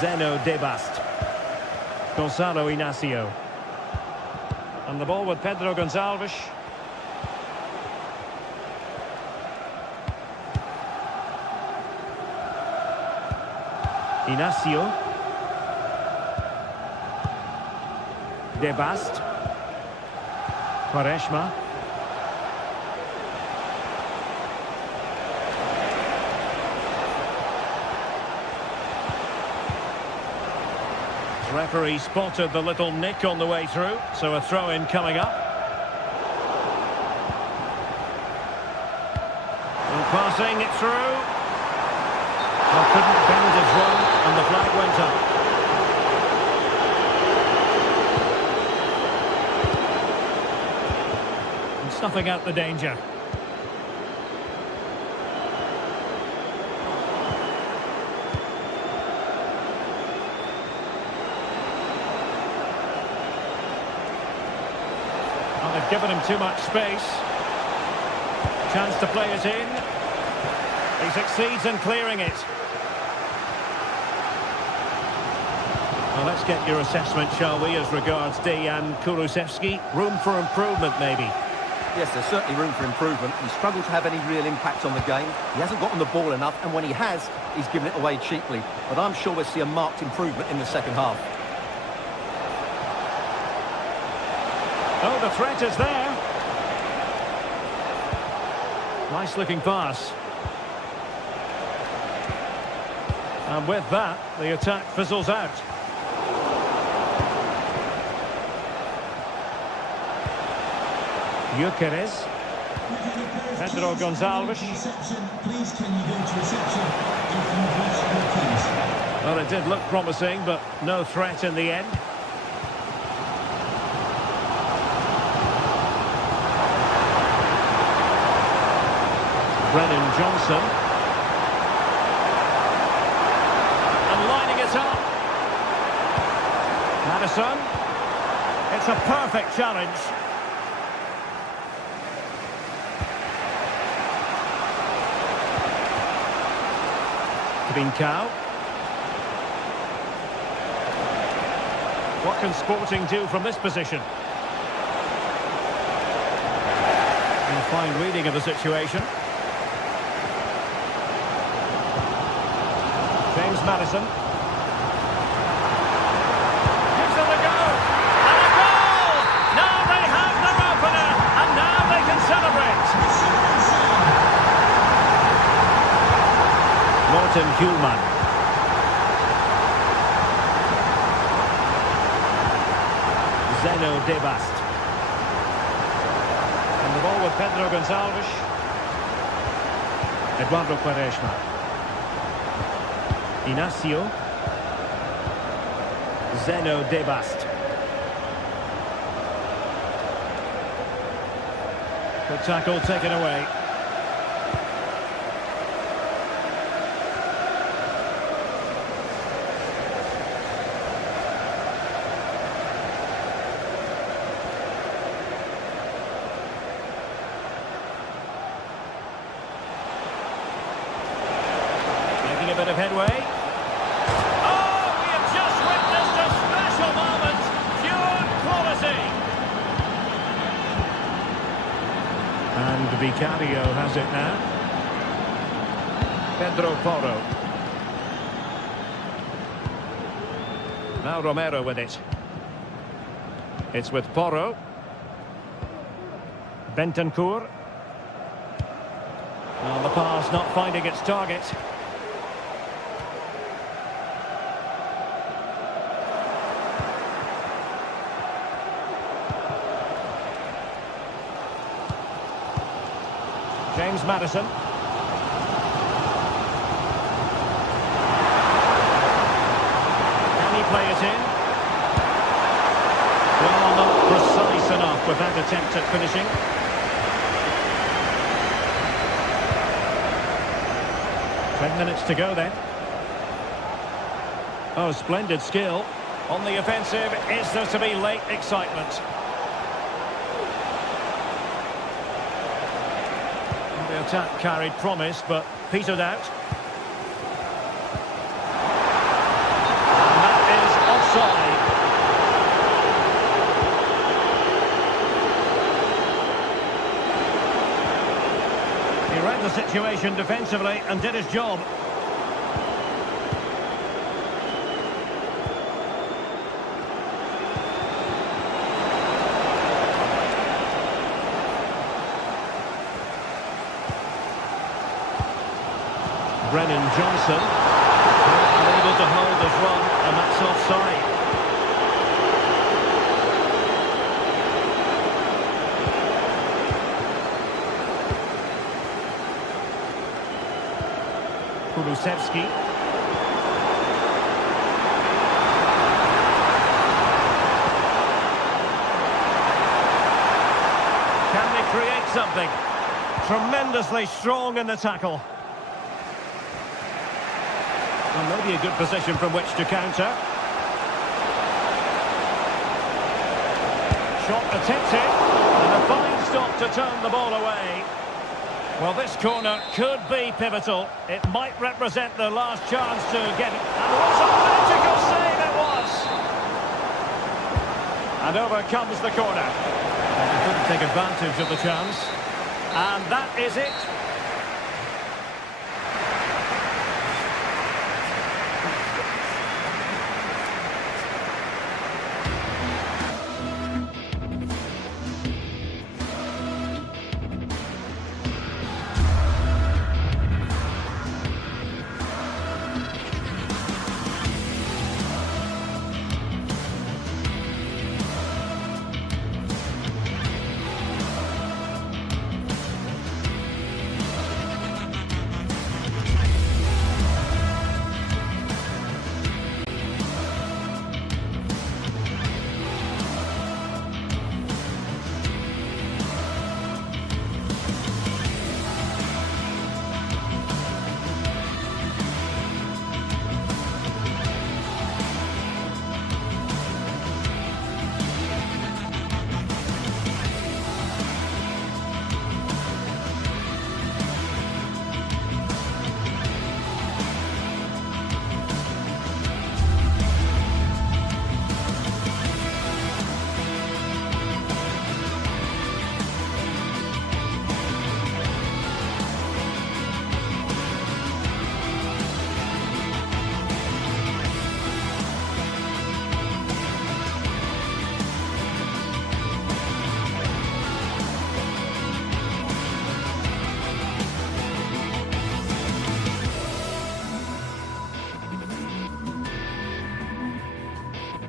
Zeno Debast. Gonzalo Inacio. And the ball with Pedro Gonçalves. Inacio. Debast. Quaresma. Referee spotted the little nick on the way through, so a throw-in coming up. And passing it through. Well, couldn't bend his run, and the flag went up. And snuffing out the danger. Well, they've given him too much space. Chance to play it in. He succeeds in clearing it. Well, let's get your assessment, shall we, as regards Dejan Kulusevski. Room for improvement, maybe. Yes, there's certainly room for improvement. He's struggled to have any real impact on the game. He hasn't gotten the ball enough, and when he has, he's given it away cheaply. But I'm sure we'll see a marked improvement in the second half. Oh, the threat is there. Nice looking pass. And with that, the attack fizzles out. Gyökeres. Pedro Gonçalves. Please can you go to reception if you've reached your keys? Well, it did look promising, but no threat in the end. Brennan Johnson. And lining it up. Madison. It's a perfect challenge. Trincao. What can Sporting do from this position? And a fine reading of the situation. James Madison. Gives it a go. And a goal! Now they have their opener. And now they can celebrate. Morten Hjulman. Zeno Debast. And the ball with Pedro Gonçalves. Eduardo Quaresma. Inacio. Zeno Debast. Good tackle taken away. making a bit of headway. Oh, we have just witnessed a special moment. Pure quality. And Vicario has it now. Pedro Porro. Now Romero with it. It's with Porro. Bentancur. And the pass not finding its target. James Maddison. Can he play it in? Well, not precise enough with that attempt at finishing. Ten minutes to go then. Oh, splendid skill. On the offensive, is there to be late excitement? The attack carried promise, but petered out. And that is offside. He read the situation defensively and did his job. Brennan Johnson unable to hold his run, and that's offside. Kulusevski. Can they create something? Tremendously strong in the tackle. And maybe a good position from which to counter. Shot attempted, and a fine stop to turn the ball away. Well, this corner could be pivotal. It might represent the last chance to get it. And what a magical save it was! And over comes the corner. And he couldn't take advantage of the chance. And that is it.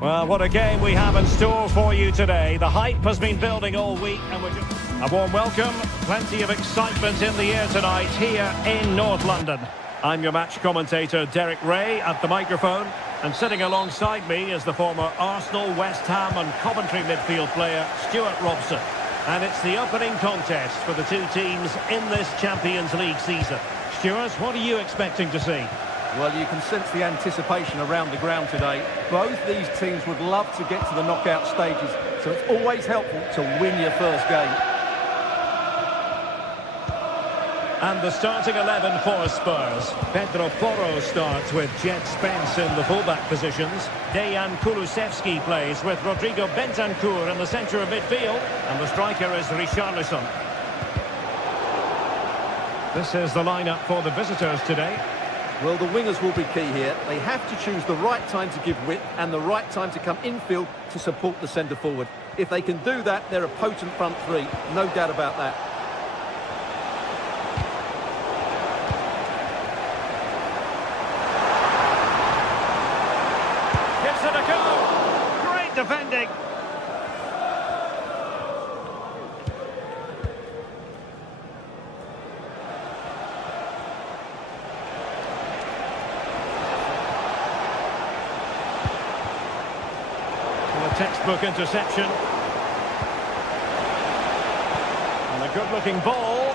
Well, what a game we have in store for you today. The hype has been building all week, and we're just... A warm welcome, plenty of excitement in the air tonight here in North London. I'm your match commentator, Derek Ray, at the microphone, and sitting alongside me is the former Arsenal, West Ham and Coventry midfield player, Stuart Robson. And it's the opening contest for the two teams in this Champions League season. Stuart, what are you expecting to see? Well, you can sense the anticipation around the ground today. Both these teams would love to get to the knockout stages, so it's always helpful to win your first game. And the starting 11 for Spurs. Pedro Porro starts with Jed Spence in the fullback positions. Dejan Kulusevski plays with Rodrigo Bentancur in the centre of midfield. And the striker is Richarlison. This is the lineup for the visitors today. Well, the wingers will be key here. They have to choose the right time to give width and the right time to come infield to support the centre forward. If they can do that, they're a potent front three. No doubt about that. Gives it a go. Great defending. Textbook interception. And a good-looking ball.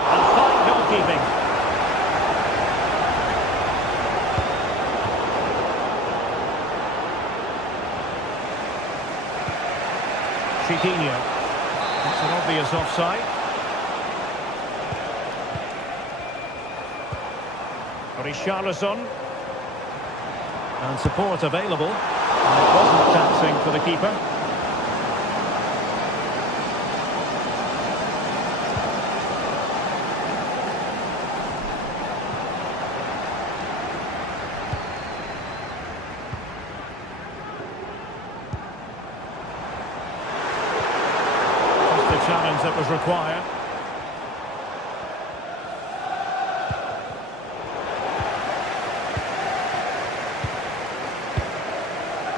And fine goalkeeping. Chiquinho. That's an obvious offside. Richarlison. And support available. And it wasn't taxing for the keeper. Just the challenge that was required.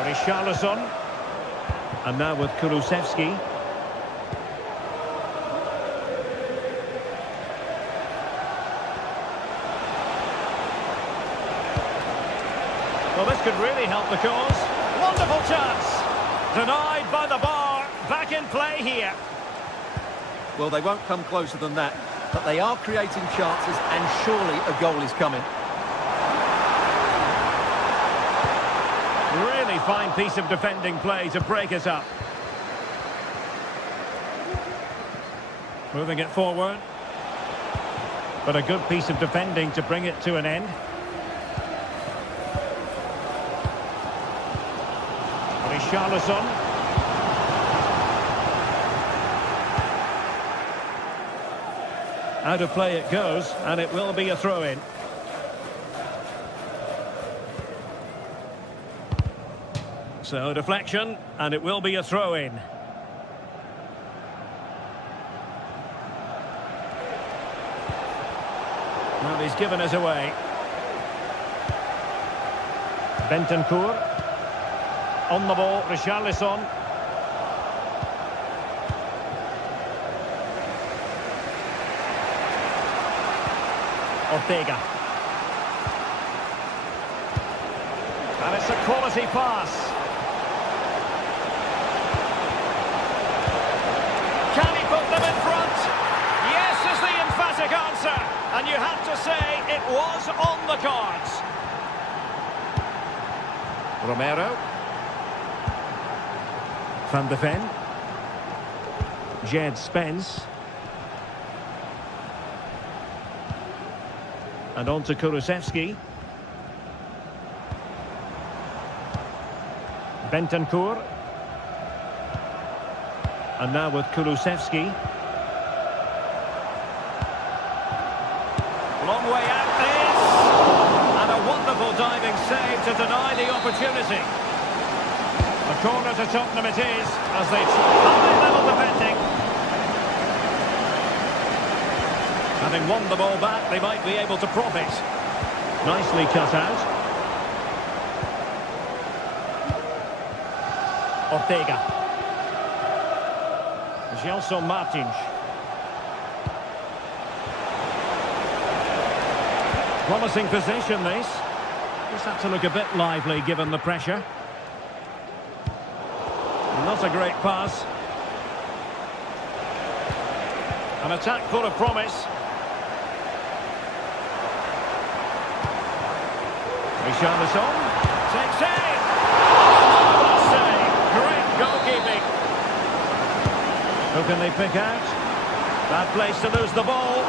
Richarlison. And now with Kulusevski. Well, this could really help the cause. Wonderful chance. Denied by the bar. Back in play here. Well, they won't come closer than that, but they are creating chances, and surely a goal is coming. Really fine piece of defending play to break it up. Moving it forward. But a good piece of defending to bring it to an end. Richarlison. Out of play it goes, and it will be a throw-in. So deflection, and it will be a throw-in. Well, he's given us away. Bentancur. On the ball, Richarlison. Ortega. And it's a quality pass. Can he put them in front? Yes is the emphatic answer. And you have to say it was on the cards. Romero. Van de Ven. Jed Spence. And on to Kulusevski. Bentancur. And now with Kulusevski. Long way out this. And a wonderful diving save to deny the opportunity. A corner to Tottenham it is, as they high level defending. Having won the ball back, they might be able to profit. Nicely cut out. Ortega. Gelson Martins. Promising position this. Just had to look a bit lively given the pressure. Not a great pass. An attack full of promise. Richarlison takes aim. What a save. Great goalkeeping. Who can they pick out? Bad place to lose the ball.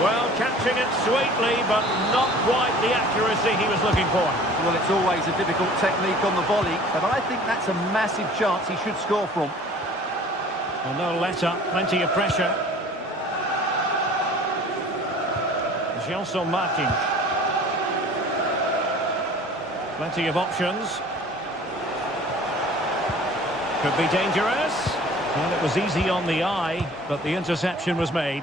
Well, catching it sweetly, but not quite the accuracy he was looking for. Well, it's always a difficult technique on the volley, but I think that's a massive chance he should score from. Well, no let-up, plenty of pressure. Gelson Martins. Plenty of options. Could be dangerous. Well, it was easy on the eye, but the interception was made.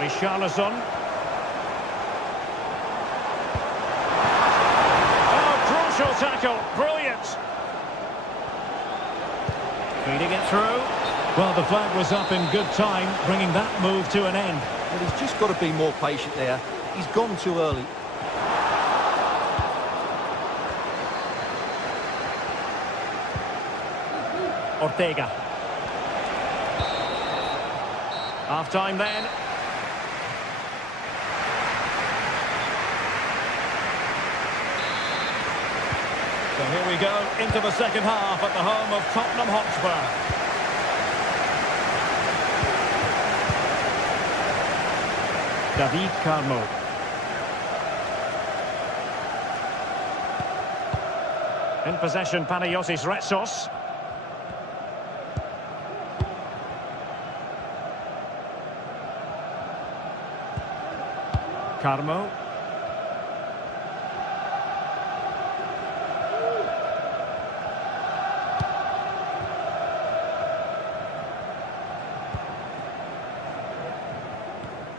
Richarlison. Oh, crucial tackle. Brilliant. Feeding it through. Well, the flag was up in good time, bringing that move to an end. Well, he's just got to be more patient there. He's gone too early. Ortega. Half-time then. So here we go into the second half at the home of Tottenham Hotspur. David Carmo. In possession, Panagiotis Retsos. Carmo.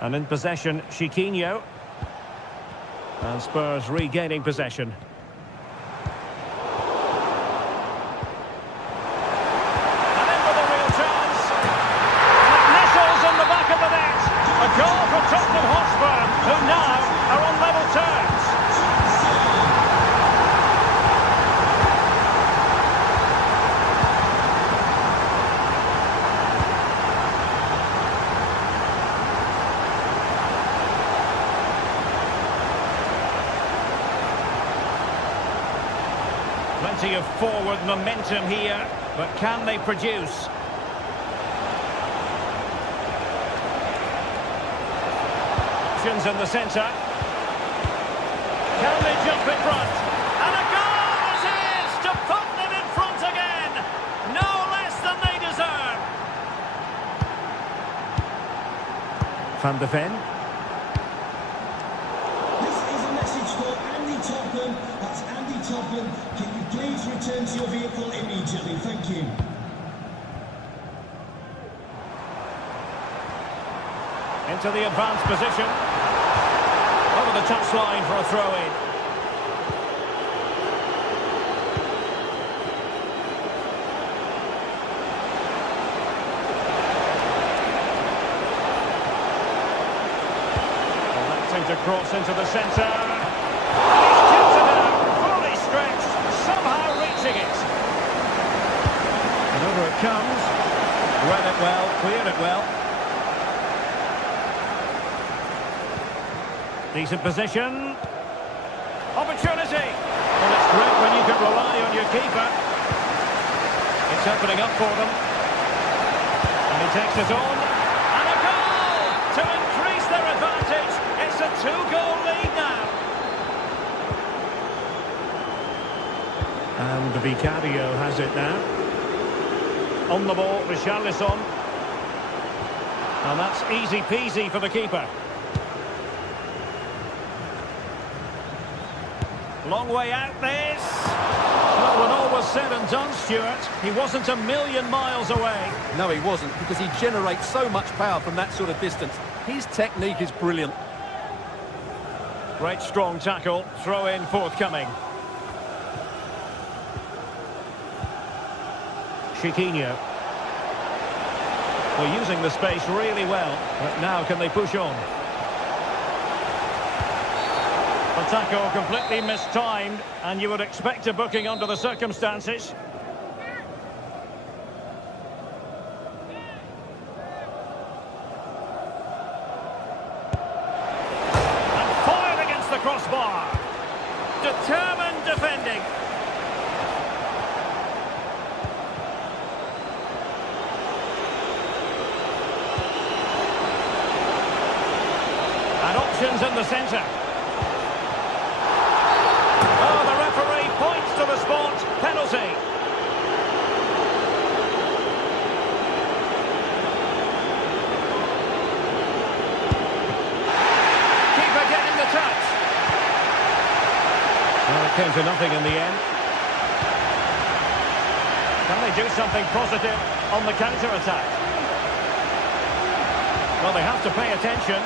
And in possession, Chiquinho. And Spurs regaining possession. And in with a real chance. And it nestles in the back of the net. A goal for Tottenham Hotspur, who now are on level terms. Plenty of forward momentum here, but can they produce? Options in the centre. Can they jump in front? And a goal it is to put them in front again! No less than they deserve! Van de Ven. This is a message for Andy Topham. That's Andy Topham. Can you please return to your vehicle immediately? Thank you. Into the advanced position. Over the touchline for a throw-in. Electing to cross into the centre. He's tipped it out, fully stretched, somehow reaching it. And over it comes. Read it well, cleared it well. Decent position. Opportunity. Well, it's great when you can rely on your keeper. It's opening up for them. And he takes it on. And a goal to increase their advantage. It's a two-goal lead now. And Vicario has it now. On the ball, Richarlison. And that's easy peasy for the keeper. Long way out this. Well, when all was said and done, Stuart, he wasn't a million miles away. No, he wasn't, because he generates so much power from that sort of distance. His technique is brilliant. Great strong tackle, throw in forthcoming. Chiquinho. Well, using the space really well, but now can they push on? The tackle completely mistimed, and you would expect a booking under the circumstances. And fired against the crossbar. Determined defending. Options in the centre. Oh, the referee points to the spot. Penalty. Keeper getting the touch. Well, it came to nothing in the end. Can they do something positive on the counter-attack? Well, they have to pay attention.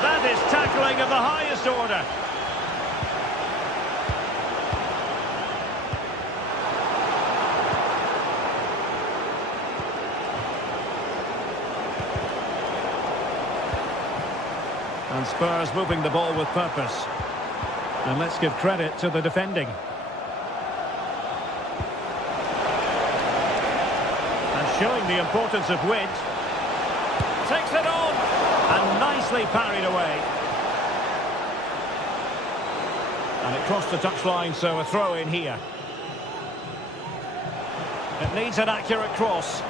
That is tackling of the highest order. And Spurs moving the ball with purpose. And let's give credit to the defending. And showing the importance of width. Takes it on. And nicely parried away. And it crossed the touchline, so a throw in here. It needs an accurate cross.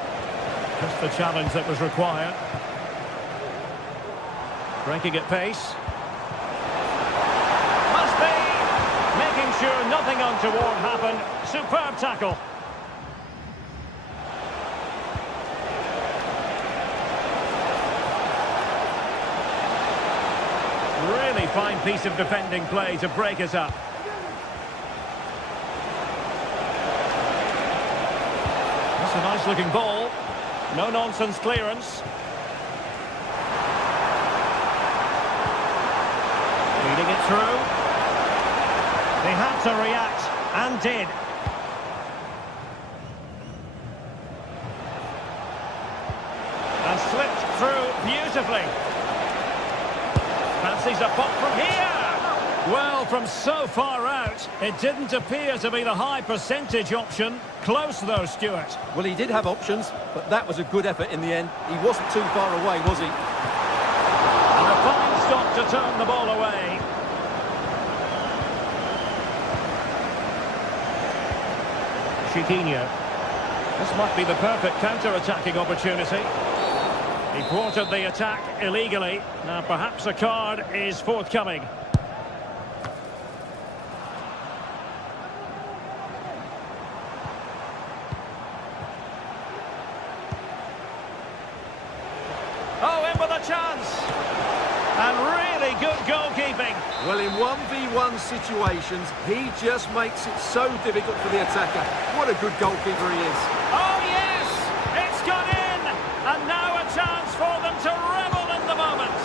Just the challenge that was required. Breaking at pace. Must be! Making sure nothing untoward happened. Superb tackle. Really fine piece of defending play to break us up. That's a nice looking ball. No nonsense clearance. Feeding it through. They had to react, and did. And slipped through beautifully. Fancies a pop from here. Well, from so far out, it didn't appear to be the high percentage option. Close though, Stuart. Well, he did have options, but that was a good effort in the end. He wasn't too far away, was he? And a fine stop to turn the ball away. Chiquinho. This might be the perfect counter-attacking opportunity. He thwarted the attack illegally. Now perhaps a card is forthcoming. Oh, in with a chance. And really good goalkeeping. Well, in 1v1 situations, he just makes it so difficult for the attacker. What a good goalkeeper he is. Oh, yes! It's gone in! And now a chance for them to revel in the moment.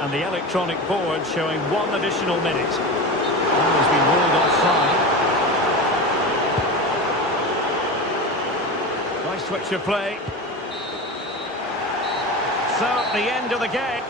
And the electronic board showing 1 additional minute. That has been ruled offside. Nice switch of play. So, the end of the game.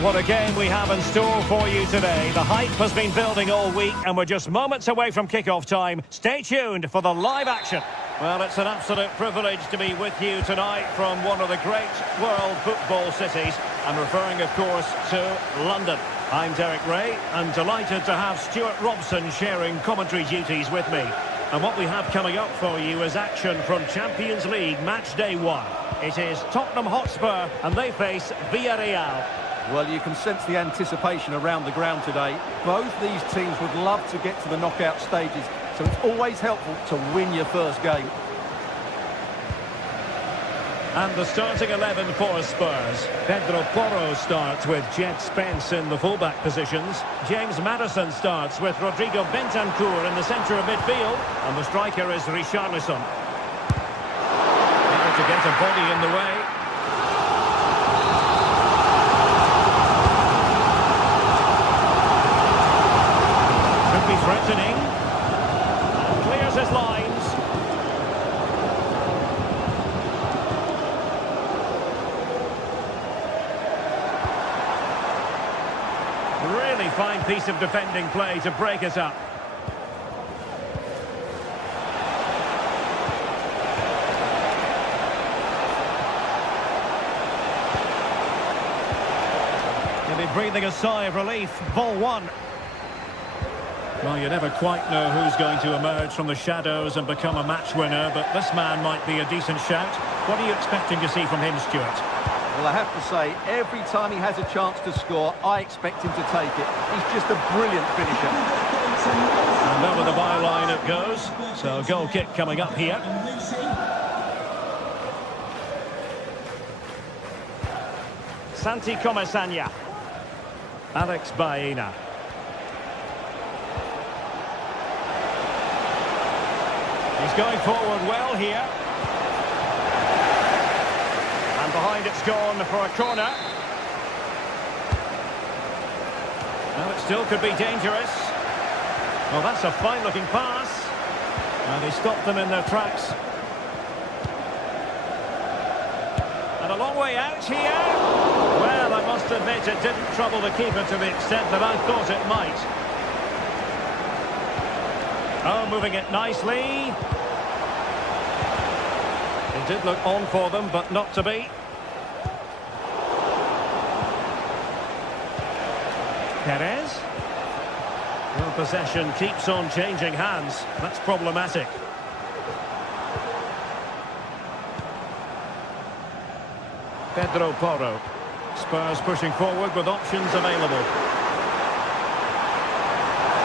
Well, what a game we have in store for you today. The hype has been building all week and we're just moments away from kick-off time. Stay tuned for the live action. Well, it's an absolute privilege to be with you tonight from one of the great world football cities. I'm referring, of course, to London. I'm Derek Ray and delighted to have Stuart Robson sharing commentary duties with me. And what we have coming up for you is action from Champions League match day 1. It is Tottenham Hotspur and they face Villarreal. Well, you can sense the anticipation around the ground today. Both these teams would love to get to the knockout stages, so it's always helpful to win your first game. And the starting 11 for Spurs. Pedro Porro starts with Jet Spence in the fullback positions. James Maddison starts with Rodrigo Bentancur in the centre of midfield. And the striker is Richarlison. Able to get a body in the way. Could be threatening. And clears his lines. Really fine piece of defending play to break it up. He'll be breathing a sigh of relief. Ball one. Well, you never quite know who's going to emerge from the shadows and become a match winner, but this man might be a decent shout. What are you expecting to see from him, Stuart? Well, I have to say, every time he has a chance to score, I expect him to take it. He's just a brilliant finisher. And over the byline it goes. So goal kick coming up here. Santi Comesaña. Alex Baena. He's going forward well here. And behind it's gone for a corner. Well, it still could be dangerous. Well, that's a fine-looking pass. And he stopped them in their tracks. And a long way out here. Well, I must admit it didn't trouble the keeper to the extent that I thought it might. Oh, moving it nicely. It did look on for them, but not to be. Perez. Well, possession keeps on changing hands. That's problematic. Pedro Porro. Spurs pushing forward with options available.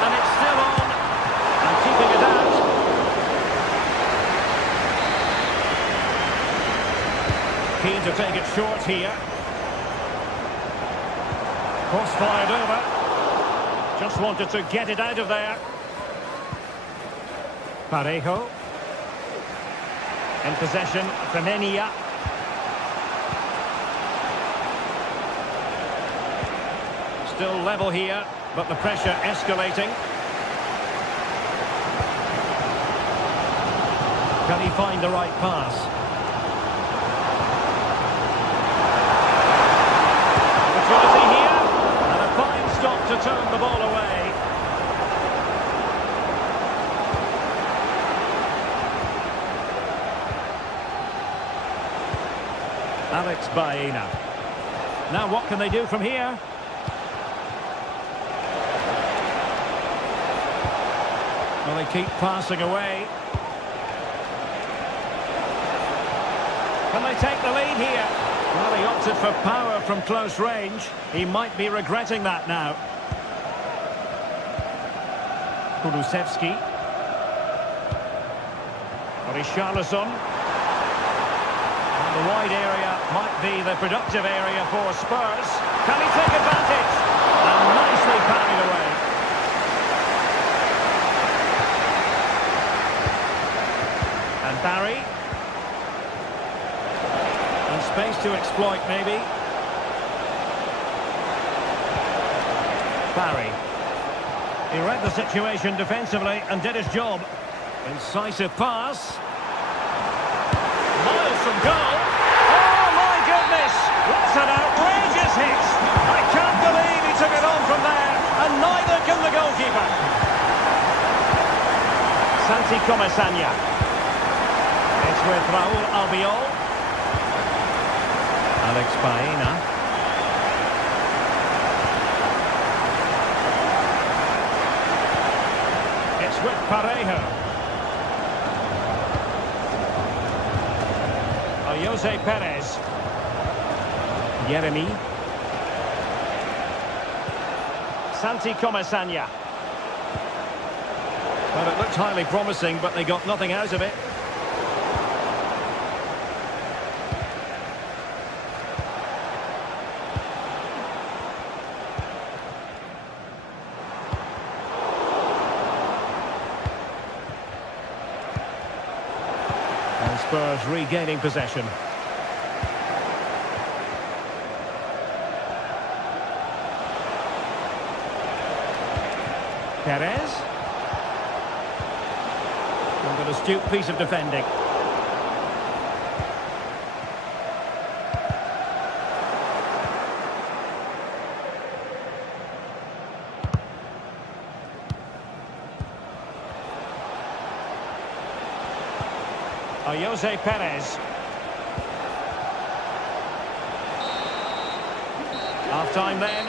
And it's still on. And keeping it out. Keen to take it short here. Cross fired over. Just wanted to get it out of there. Parejo. In possession, Femenia. Still level here, but the pressure escalating. Can he find the right pass? Opportunity here, and a fine stop to turn the ball away. Alex Baena. Now what can they do from here? Well, they keep passing away. Can they take the lead here? Well, he opted for power from close range. He might be regretting that now. Kulusevski. Richarlison. And the wide area might be the productive area for Spurs. Can he take advantage? And nicely parried away. And Barry. And space to exploit, maybe. Barry. He read the situation defensively and did his job. Incisive pass. Miles from goal. Oh, my goodness! That's an outrageous hit! I can't from there, and neither can the goalkeeper. Santi Comesaña. It's with Raúl Albiol. Alex Baena. It's with Parejo. Jose Perez. Yeremy. Santi Comesaña. Well, it looked highly promising, but they got nothing out of it. And Spurs regaining possession. Perez. And an astute piece of defending. Jose Perez. Half-time then.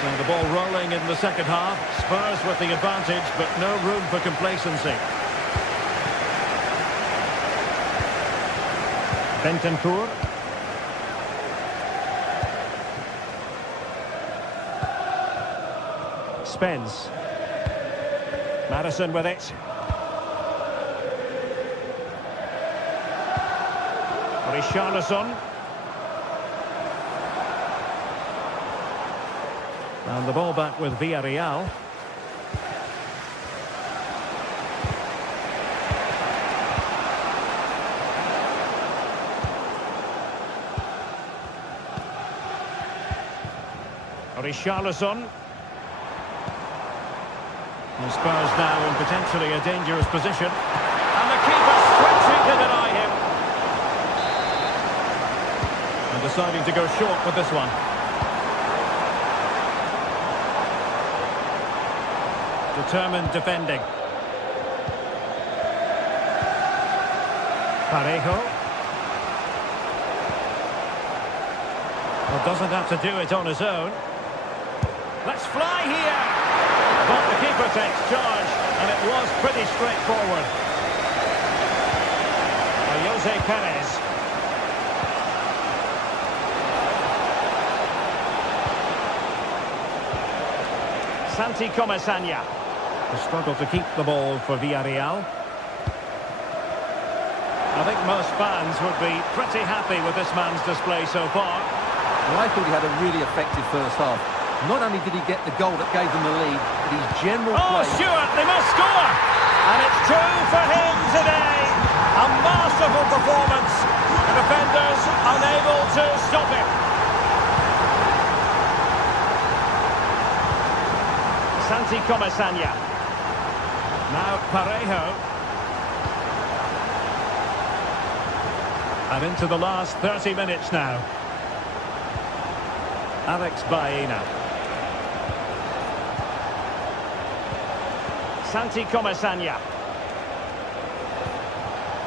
So the ball rolling in the second half. Spurs with the advantage, but no room for complacency. Bentancur. Spence. Madison with it. Richarlison. And the ball back with Villarreal. Richarlison. The Spurs now in potentially a dangerous position. And the keeper stretching to deny him. And deciding to go short with this one. Determined defending. Parejo. Well, doesn't have to do it on his own. Let's fly here. But the keeper takes charge, and it was pretty straightforward. Jose Perez. Santi Comesaña. The struggle to keep the ball for Villarreal. I think most fans would be pretty happy with this man's display so far. Well, I thought he had a really effective first half. Not only did he get the goal that gave them the lead, but his general play... Oh, Stewart, they must score! And it's true for him today. A masterful performance. The defenders unable to stop him. Santi Comesaña. Now Parejo. And into the last 30 minutes now. Alex Baena. Santi Comesaña.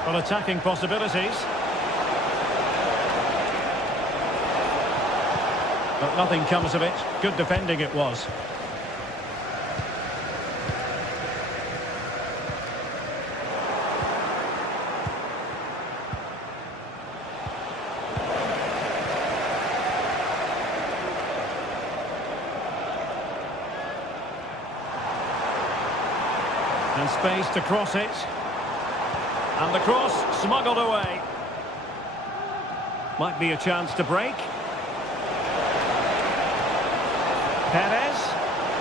On attacking possibilities. But nothing comes of it. Good defending it was. And space to cross it. And the cross smuggled away. Might be a chance to break. Perez.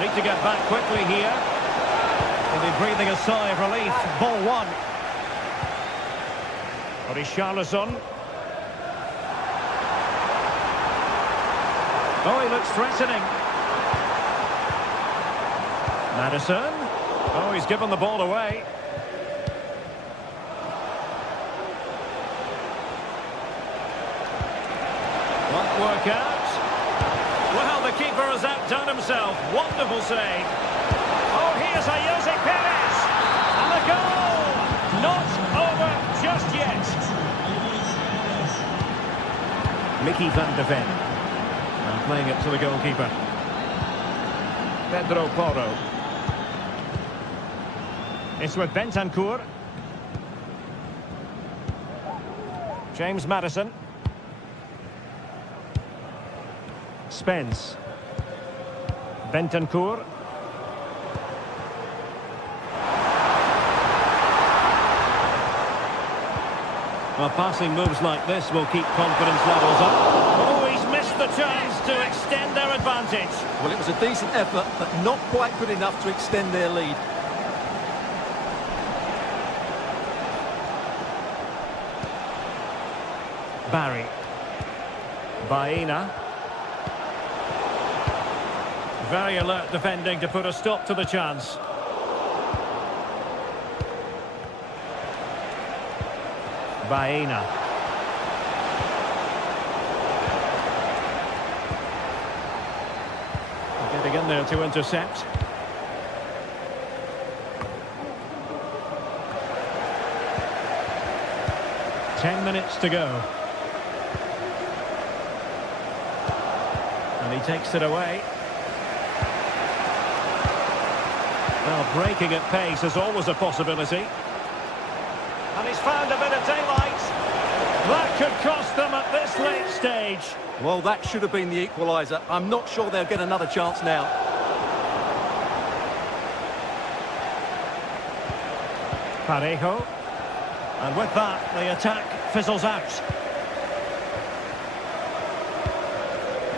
Need to get back quickly here. Will be breathing a sigh of relief. Ball one. Richarlison. Oh, he looks threatening. Madison. Oh, he's given the ball away. work out. Well, the keeper has outdone himself. Wonderful save. Oh, here's a Jose Perez. And the goal! Not over just yet. Mickey van de Ven. And playing it to the goalkeeper. Pedro Porro. It's with Bentancur. James Maddison. Spence. Bentancur. Well, passing moves like this will keep confidence levels up. Oh, he's missed the chance to extend their advantage. Well, it was a decent effort, but not quite good enough to extend their lead. Barry. Baena. Very alert defending to put a stop to the chance. Baena. Getting in there to intercept. Ten minutes to go. And he takes it away. Well, breaking at pace is always a possibility. And he's found a bit of daylight. That could cost them at this late stage. Well, that should have been the equaliser. I'm not sure they'll get another chance now. Parejo. And with that, the attack fizzles out.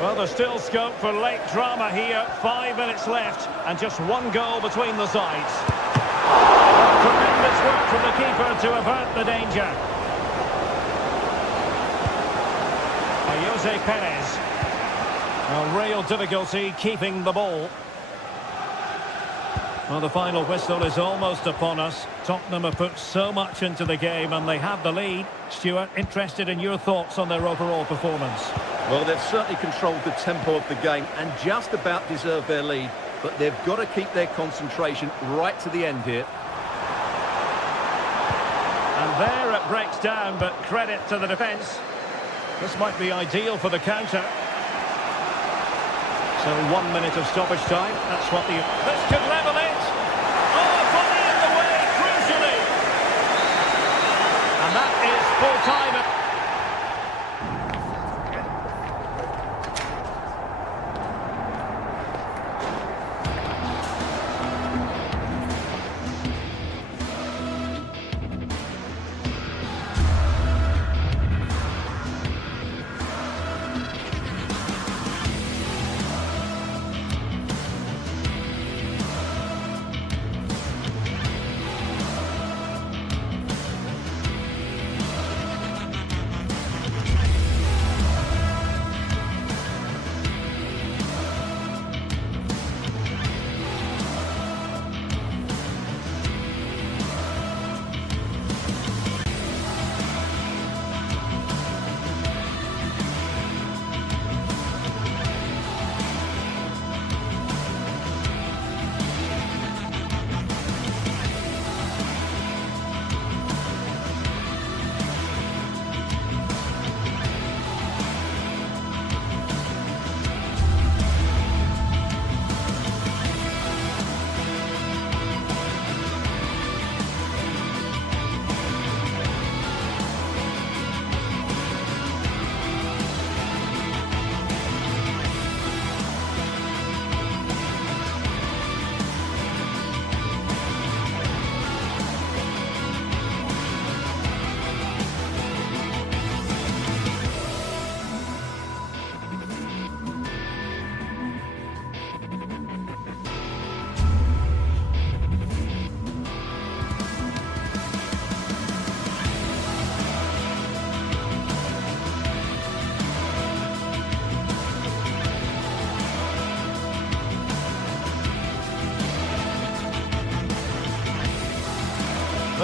Well, there's still scope for late drama here. 5 minutes left and just one goal between the sides. Tremendous work from the keeper to avert the danger. Jose Perez. Well, real difficulty keeping the ball. Well, the final whistle is almost upon us. Tottenham have put so much into the game and they have the lead. Stuart, interested in your thoughts on their overall performance? Well, they've certainly controlled the tempo of the game and just about deserved their lead. But they've got to keep their concentration right to the end here. And there it breaks down, but credit to the defence. This might be ideal for the counter. So 1 minute of stoppage time. That's what this could level it. Oh, body in the way, crucially. And that is full time.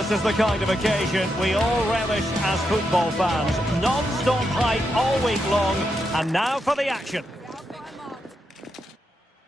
This is the kind of occasion we all relish as football fans. Non-stop hype all week long, and now for the action.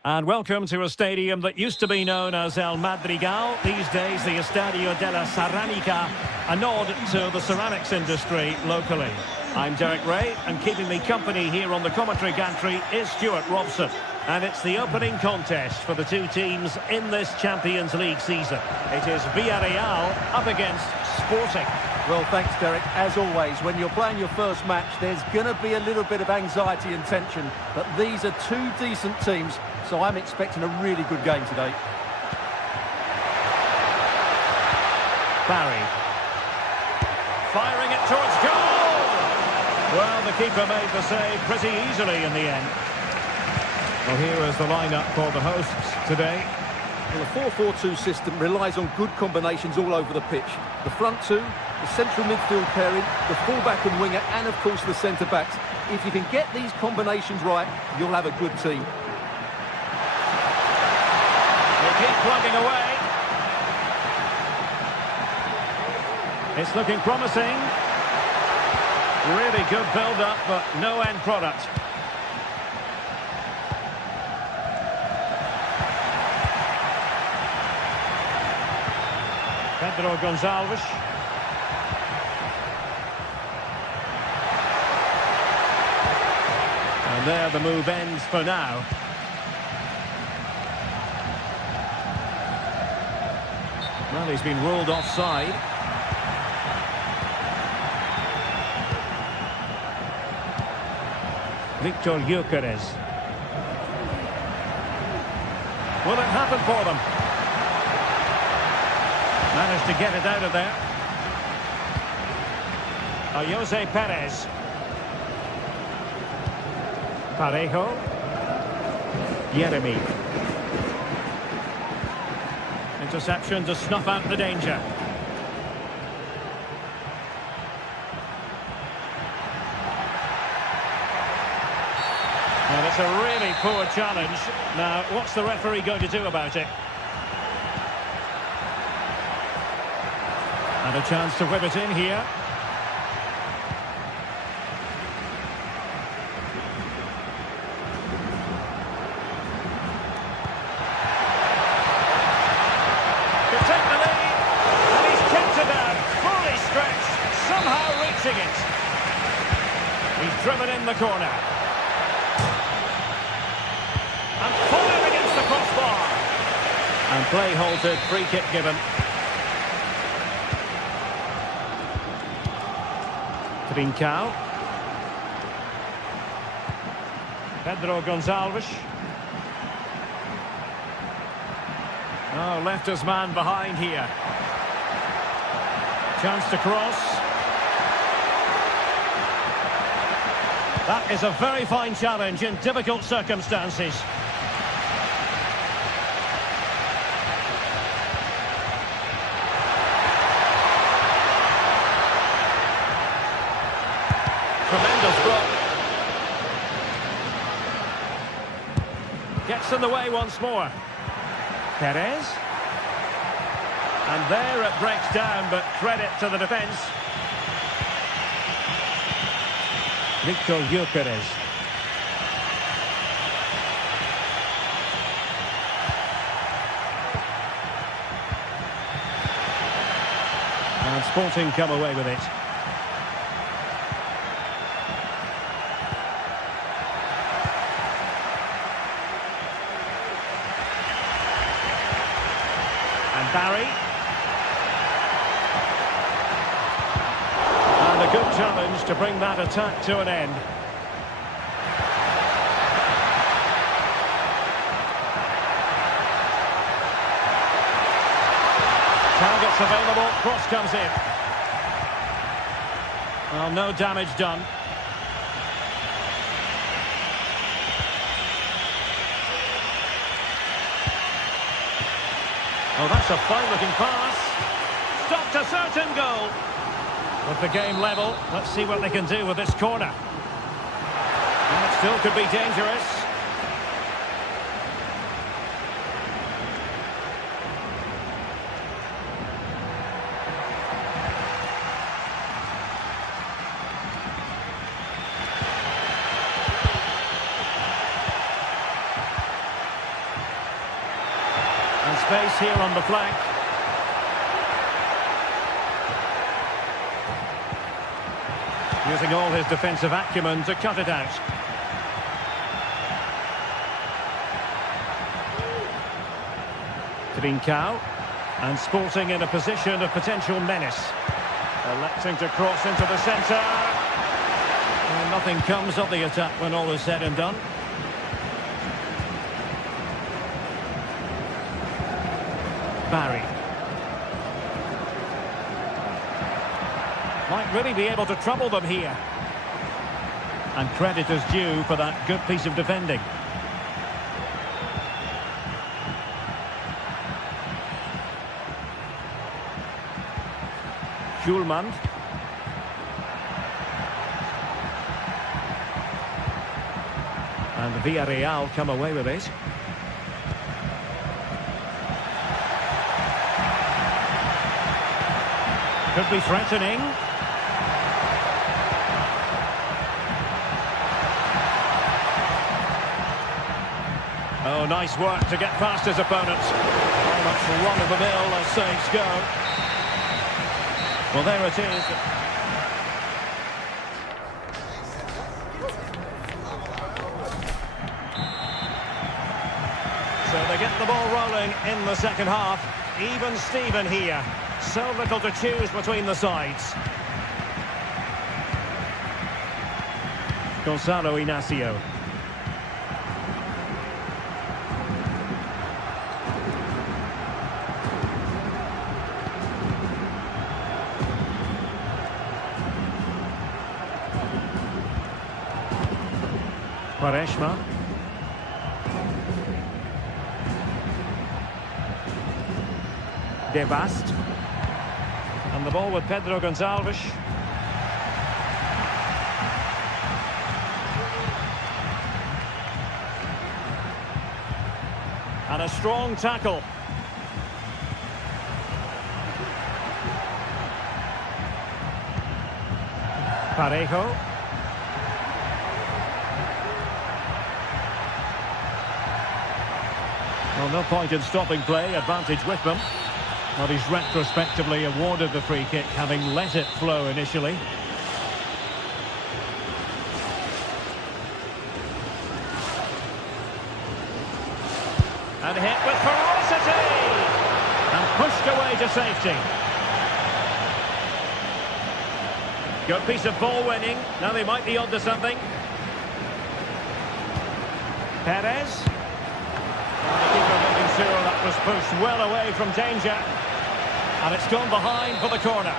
And welcome to a stadium that used to be known as El Madrigal, these days the Estadio de la Ceramica, a nod to the ceramics industry locally. I'm Derek Ray, and keeping me company here on the commentary gantry is Stuart Robson. And it's the opening contest for the two teams in this Champions League season. It is Villarreal up against Sporting. Well, thanks, Derek. As always, when you're playing your first match, there's going to be a little bit of anxiety and tension. But these are two decent teams, so I'm expecting a really good game today. Barry. Firing it towards goal! Well, the keeper made the save pretty easily in the end. Well, here is the lineup for the hosts today. Well, the 4-4-2 system relies on good combinations all over the pitch. The front two, the central midfield pairing, the fullback and winger, and of course the centre-backs. If you can get these combinations right, you'll have a good team. They keep plugging away. It's looking promising. Really good build-up, but no end product. Pedro Gonçalves. And there the move ends for now. Well, he's been ruled offside. Victor Gyökeres. Will it happen for them? Managed to get it out of there. Jose Perez. Parejo. Yeremy. Interception to snuff out the danger. And it's a really poor challenge. Now, what's the referee going to do about it? And a chance to whip it in here. To take the lead, and he's kept it out, fully stretched, somehow reaching it. He's driven in the corner. And falling against the crossbar. And play halted, free kick given. Trincao. Pedro Gonçalves. Oh, left his man behind here. Chance to cross. That is a very fine challenge in difficult circumstances. Tremendous block. Gets in the way once more. Perez. And there it breaks down, but credit to the defence. Victor Gyökeres. And Sporting come away with it. And Barry. And a good challenge to bring that attack to an end. Targets available, cross comes in. Well, no damage done. Oh, that's a fine-looking pass. Stopped a certain goal. With the game level, let's see what they can do with this corner. And it still could be dangerous. space here on the flank. Using all his defensive acumen to cut it out. Trincao, and Sporting in a position of potential menace. Electing to cross into the centre. And nothing comes of the attack when all is said and done. Barry. Might really be able to trouble them here. And credit is due for that good piece of defending. Schulman. And Villarreal come away with it. Could be threatening. Oh, nice work to get past his opponent. Very much run-of-the-mill as saves go. Well, there it is. So they get the ball rolling in the second half. Even Steven here. So little to choose between the sides. Gonzalo Inacio. Quaresma. De Bast. And the ball with Pedro Gonçalves. And a strong tackle. Parejo. Well, no point in stopping play, advantage with them. Well, he's retrospectively awarded the free kick, having let it flow initially. And hit with ferocity! And pushed away to safety. Good piece of ball winning. Now they might be onto something. Perez. Sure, that was pushed well away from danger. And it's gone behind for the corner.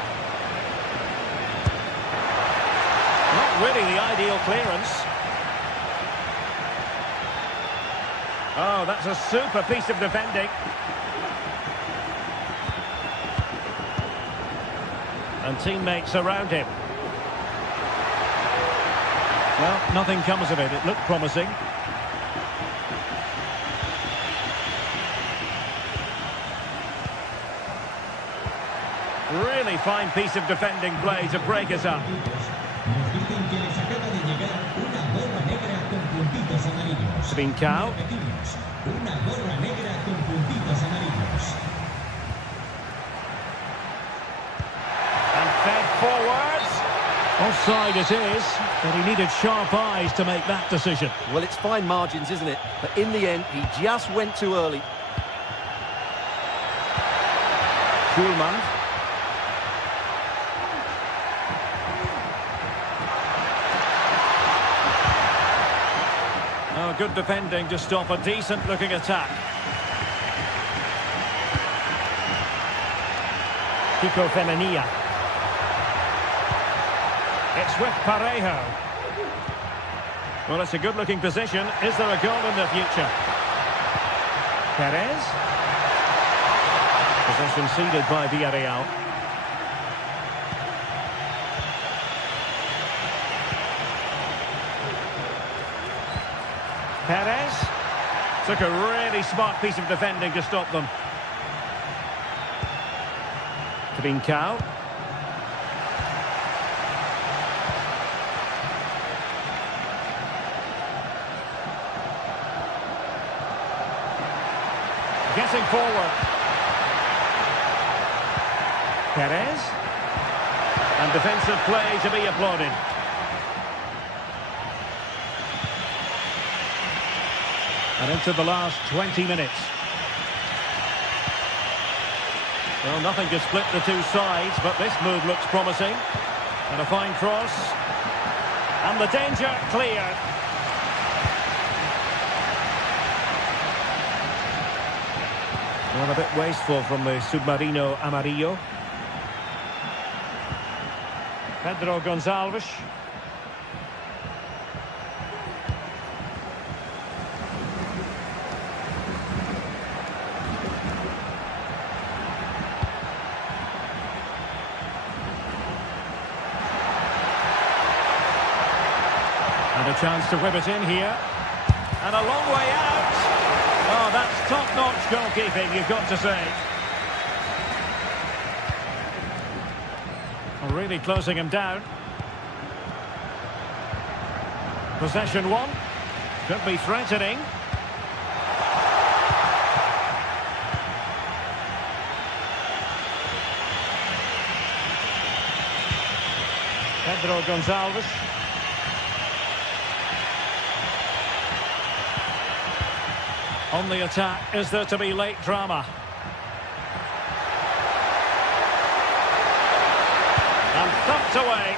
Not really the ideal clearance. Oh, that's a super piece of defending. And teammates around him. Well, nothing comes of it. It looked promising. Really fine piece of defending play to break us up. Trincao. And fed forwards. Offside it is, but he needed sharp eyes to make that decision. Well, it's fine margins, isn't it? But in the end, he just went too early. Schulman. Oh, good defending to stop a decent-looking attack. Kiko Femenia. It's with Parejo. Well, it's a good-looking position. Is there a goal in the future? Perez. Possession ceded by Villarreal. Perez took a really smart piece of defending to stop them. Trincao. getting forward. Perez. And defensive play to be applauded. And into the last 20 minutes. Well, nothing to split the two sides, but this move looks promising. And a fine cross. And the danger cleared. Well, a bit wasteful from the Submarino Amarillo. Pedro Gonçalves. And a chance to whip it in here. And a long way out. Oh, that's top-notch goalkeeping, you've got to say. Really closing him down. Possession one. Could be threatening. Pedro Gonçalves. On the attack, is there to be late drama? And thumped away.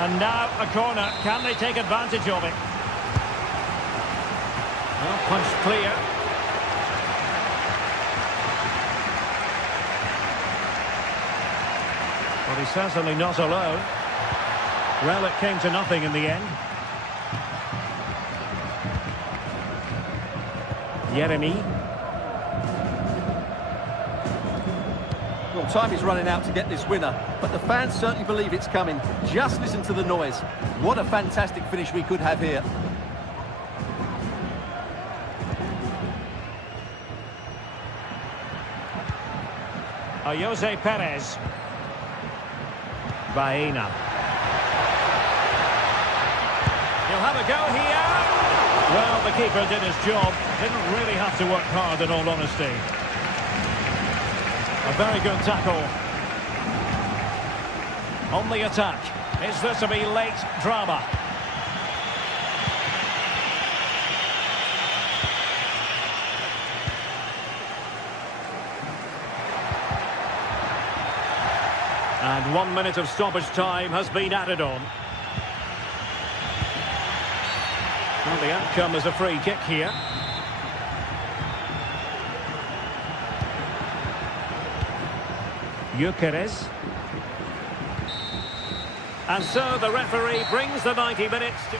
And now a corner. Can they take advantage of it? Well, punched clear. But he's certainly not alone. Well, it came to nothing in the end. Jeremy. Well, time is running out to get this winner, but the fans certainly believe it's coming. Just listen to the noise. What a fantastic finish we could have here. Jose Perez. Baena. He'll have a go here. Well, the keeper did his job. Didn't really have to work hard, in all honesty. A very good tackle. On the attack. Is there to be late drama? And 1 minute of stoppage time has been added on. Well, the outcome is a free kick here. Gyökeres. And so the referee brings the 90 minutes to...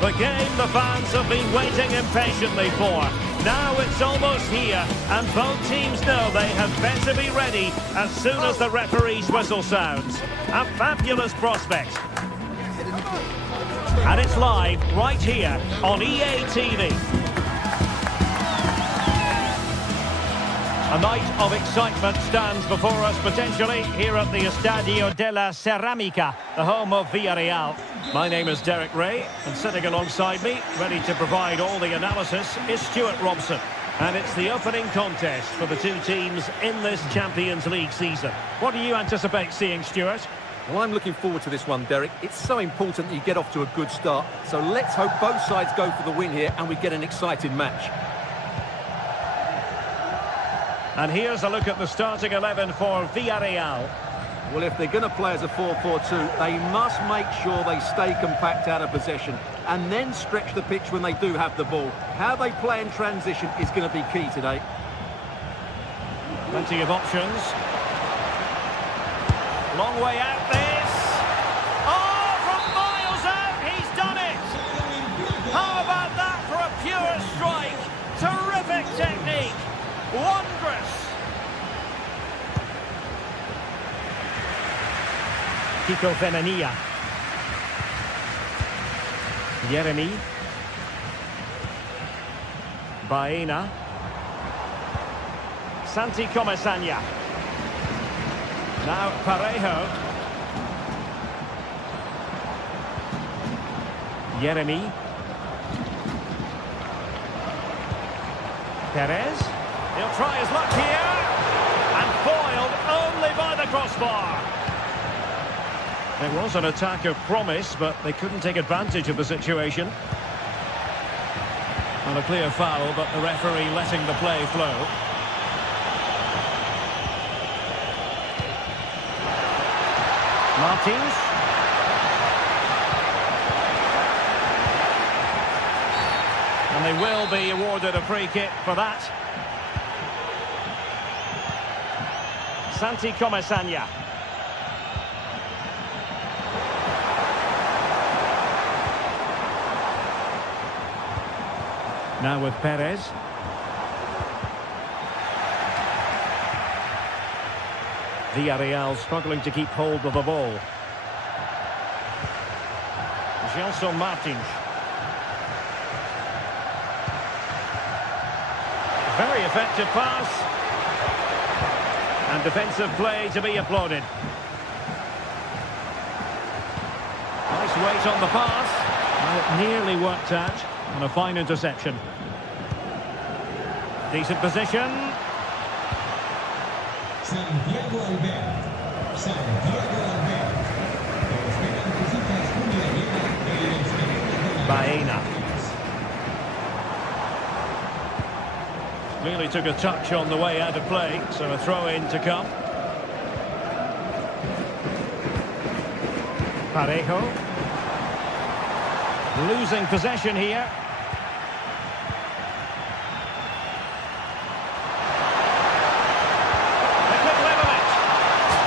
The game the fans have been waiting impatiently for. Now it's almost here, and both teams know they had better be ready as soon as the referee's whistle sounds. A fabulous prospect. And it's live right here on EA TV. A night of excitement stands before us potentially here at the Estadio de la Ceramica, the home of Villarreal. My name is Derek Ray, and sitting alongside me, ready to provide all the analysis, is Stuart Robson. And it's the opening contest for the two teams in this Champions League season. What do you anticipate seeing, Stuart? Well, I'm looking forward to this one, Derek. It's so important that you get off to a good start. So let's hope both sides go for the win here and we get an exciting match. And here's a look at the starting 11 for Villarreal. Well, if they're going to play as a 4-4-2, they must make sure they stay compact out of possession and then stretch the pitch when they do have the ball. How they play in transition is going to be key today. Plenty of options. Long way out this. Oh, from miles out, he's done it. How about that for a pure strike? Terrific technique. Wondrous. Kiko Femenia. Yeremi. Baena. Santi Comesanya. Now Parejo. Yeremi. Perez. He'll try his luck here. And foiled only by the crossbar. It was an attack of promise, but they couldn't take advantage of the situation. And a clear foul, but the referee letting the play flow. Martins. And they will be awarded a free kick for that. Santi Comesanya. Now with Perez. Villarreal struggling to keep hold of the ball. Gelson Martins. Very effective pass. And defensive play to be applauded. Nice weight on the pass. Well, it nearly worked out. And a fine interception. Decent position. Santiago Albert. Santiago Albert. Baena. Really took a touch on the way out of play, so a throw-in to come. Parejo. Losing possession here.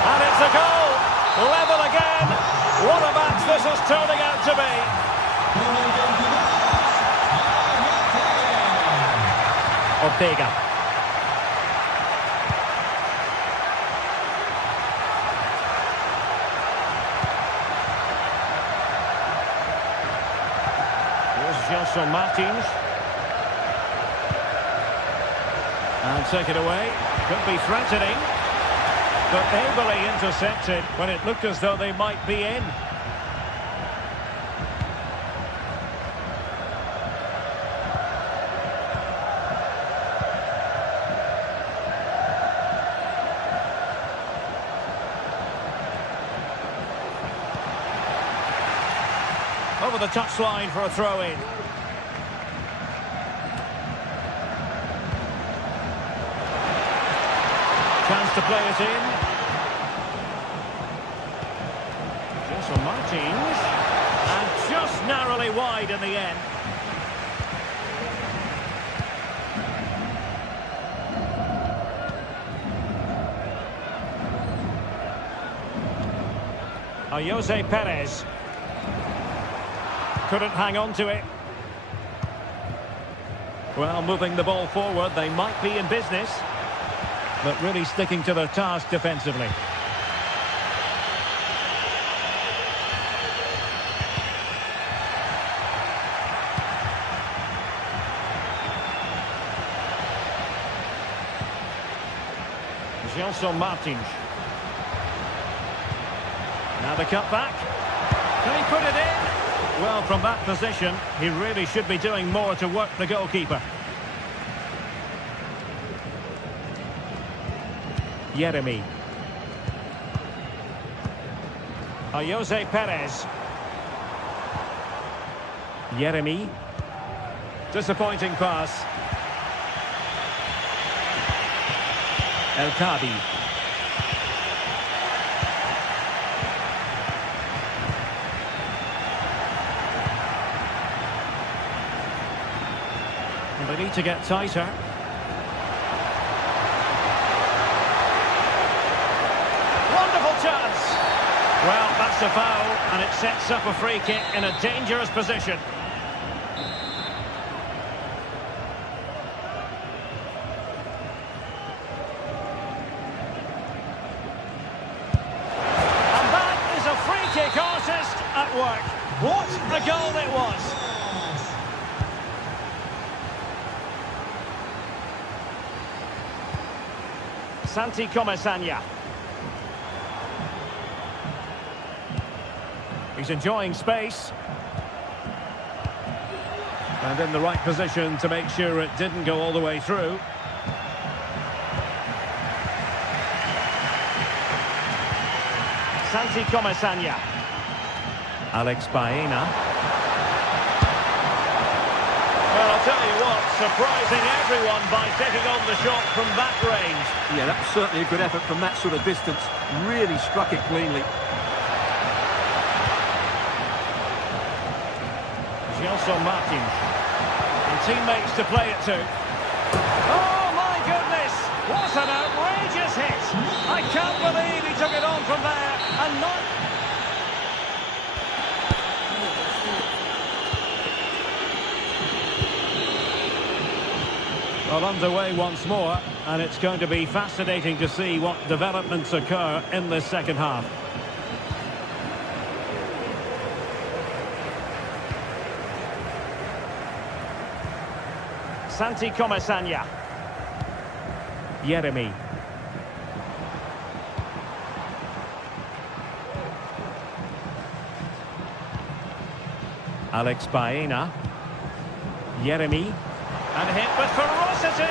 And it's a goal. Level again. What a match this is turning out to be. Ortega. Here's Gelson Martins. And take it away. Could be threatening. But ably intercepted when it looked as though they might be in. Over the touchline for a throw-in. Chance to play it in. Gelson Martins. And just narrowly wide in the end. Jose Perez. Couldn't hang on to it. Well, moving the ball forward, they might be in business, but really sticking to their task defensively. Gelson Martins. Now the cut back. Can he put it in? Well, from that position, he really should be doing more to work the goalkeeper. Yeremy. Jose Perez. Yeremy. Disappointing pass. El Kadi. And they need to get tighter. Wonderful chance. Well, that's a foul, and it sets up a free kick in a dangerous position. Kick artist at work. What a goal it was. Santi Comesaña. He's enjoying space. And in the right position to make sure it didn't go all the way through. Santi Comesaña. Alex Baena. Well, I'll tell you what, surprising everyone by taking on the shot from that range. Yeah, that was certainly a good effort from that sort of distance. Really struck it cleanly. Gelson Martins. And teammates to play it to. Oh, my goodness! What an outrageous hit! I can't believe he took it on from there. And not... Well, underway once more, and it's going to be fascinating to see what developments occur in this second half. Santi Comesaña. Yeremy. Alex Baena. Yeremy. And hit with ferocity!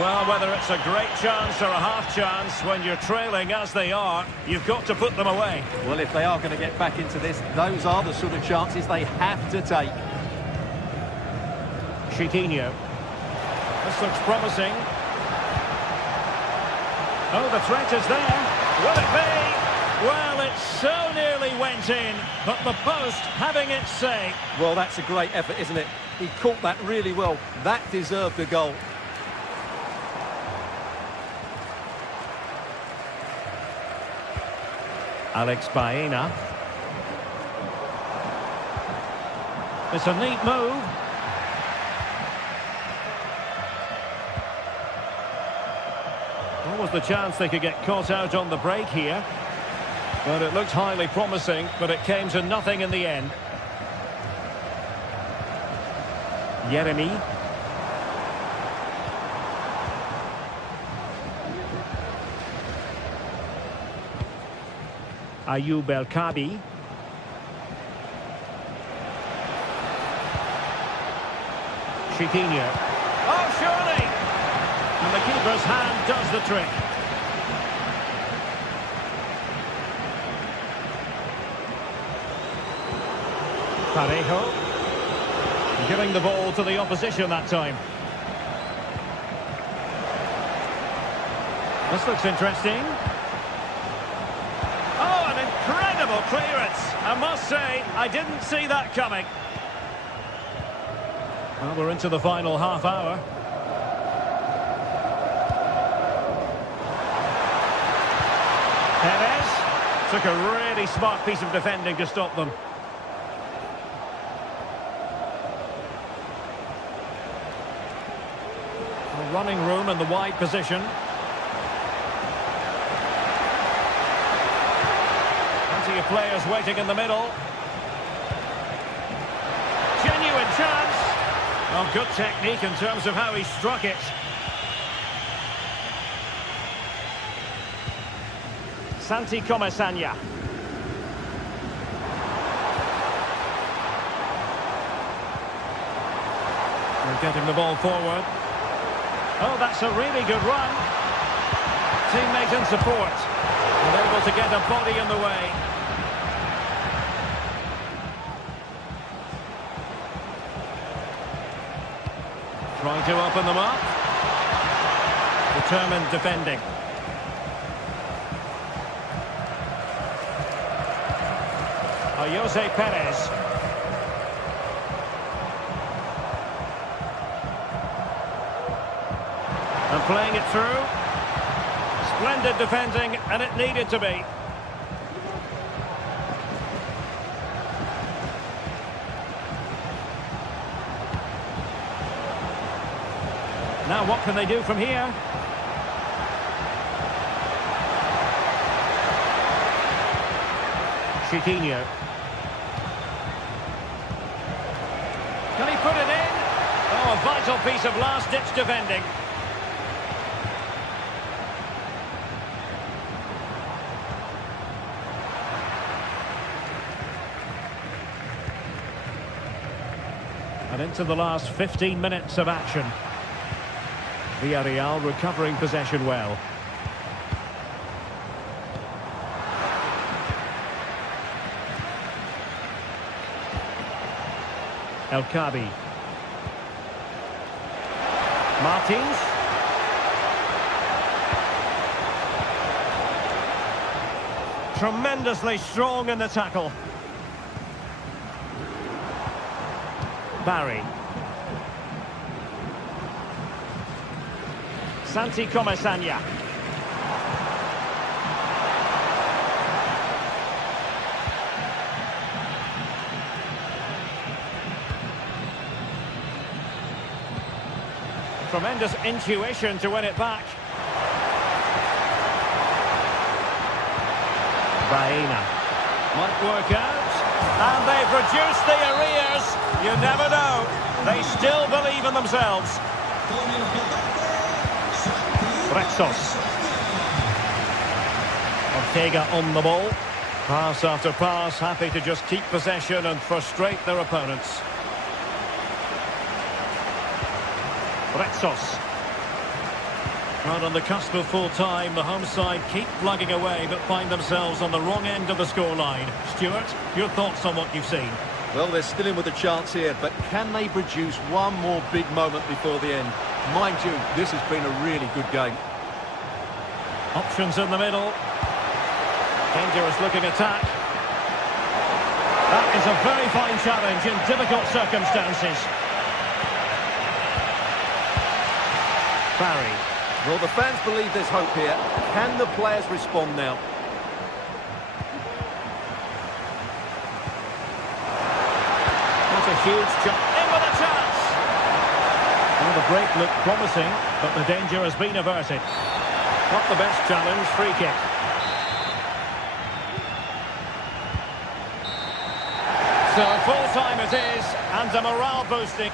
Well, whether it's a great chance or a half chance, when you're trailing as they are, you've got to put them away. Well, if they are going to get back into this, those are the sort of chances they have to take. Chiquinho. This looks promising. Oh, the threat is there. Will it be? Well, it so nearly went in, but the post having its say. Well, that's a great effort, isn't it? He caught that really well. That deserved a goal. Alex Baena. It's a neat move. What was the chance they could get caught out on the break here? But it looked highly promising, but it came to nothing in the end. Yeremy. Ayoub El Kadi. Chiquinho. Oh, surely! And the keeper's hand does the trick. Parejo. Giving the ball to the opposition that time. This looks interesting. Oh, an incredible clearance. I must say, I didn't see that coming. Well, we're into the final half hour. Perez took a really smart piece of defending to stop them. Running room in the wide position. Plenty of players waiting in the middle. Genuine chance. Oh, good technique in terms of how he struck it. Santi Comesaña. They're getting the ball forward. Oh, that's a really good run. Teammate and support. And able to get a body in the way. Trying to open them up. Determined defending. Jose Perez. And playing it through. Splendid defending, and it needed to be. Now what can they do from here? Chiquinho. Can he put it in? Oh, a vital piece of last-ditch defending. And into the last 15 minutes of action. Villarreal recovering possession well. El Kabi. Martins. Tremendously strong in the tackle. Barry. Santi Comesaña. Tremendous intuition to win it back. Baena. Might work out. And they've reduced the arrears. You never know. They still believe in themselves. Rexos. Ortega on the ball. Pass after pass, happy to just keep possession and frustrate their opponents. Rexos. Right on the cusp of full time, the home side keep plugging away but find themselves on the wrong end of the scoreline. Stuart, your thoughts on what you've seen? Well, they're still in with a chance here, but can they produce one more big moment before the end? Mind you, this has been a really good game. Options in the middle. Dangerous looking attack. That is a very fine challenge in difficult circumstances. Barry. Well, the fans believe there's hope here. Can the players respond now? That's a huge jump. In with a chance! Well, the break looked promising, but the danger has been averted. Not the best challenge, free kick. So full time it is, and a morale boosting.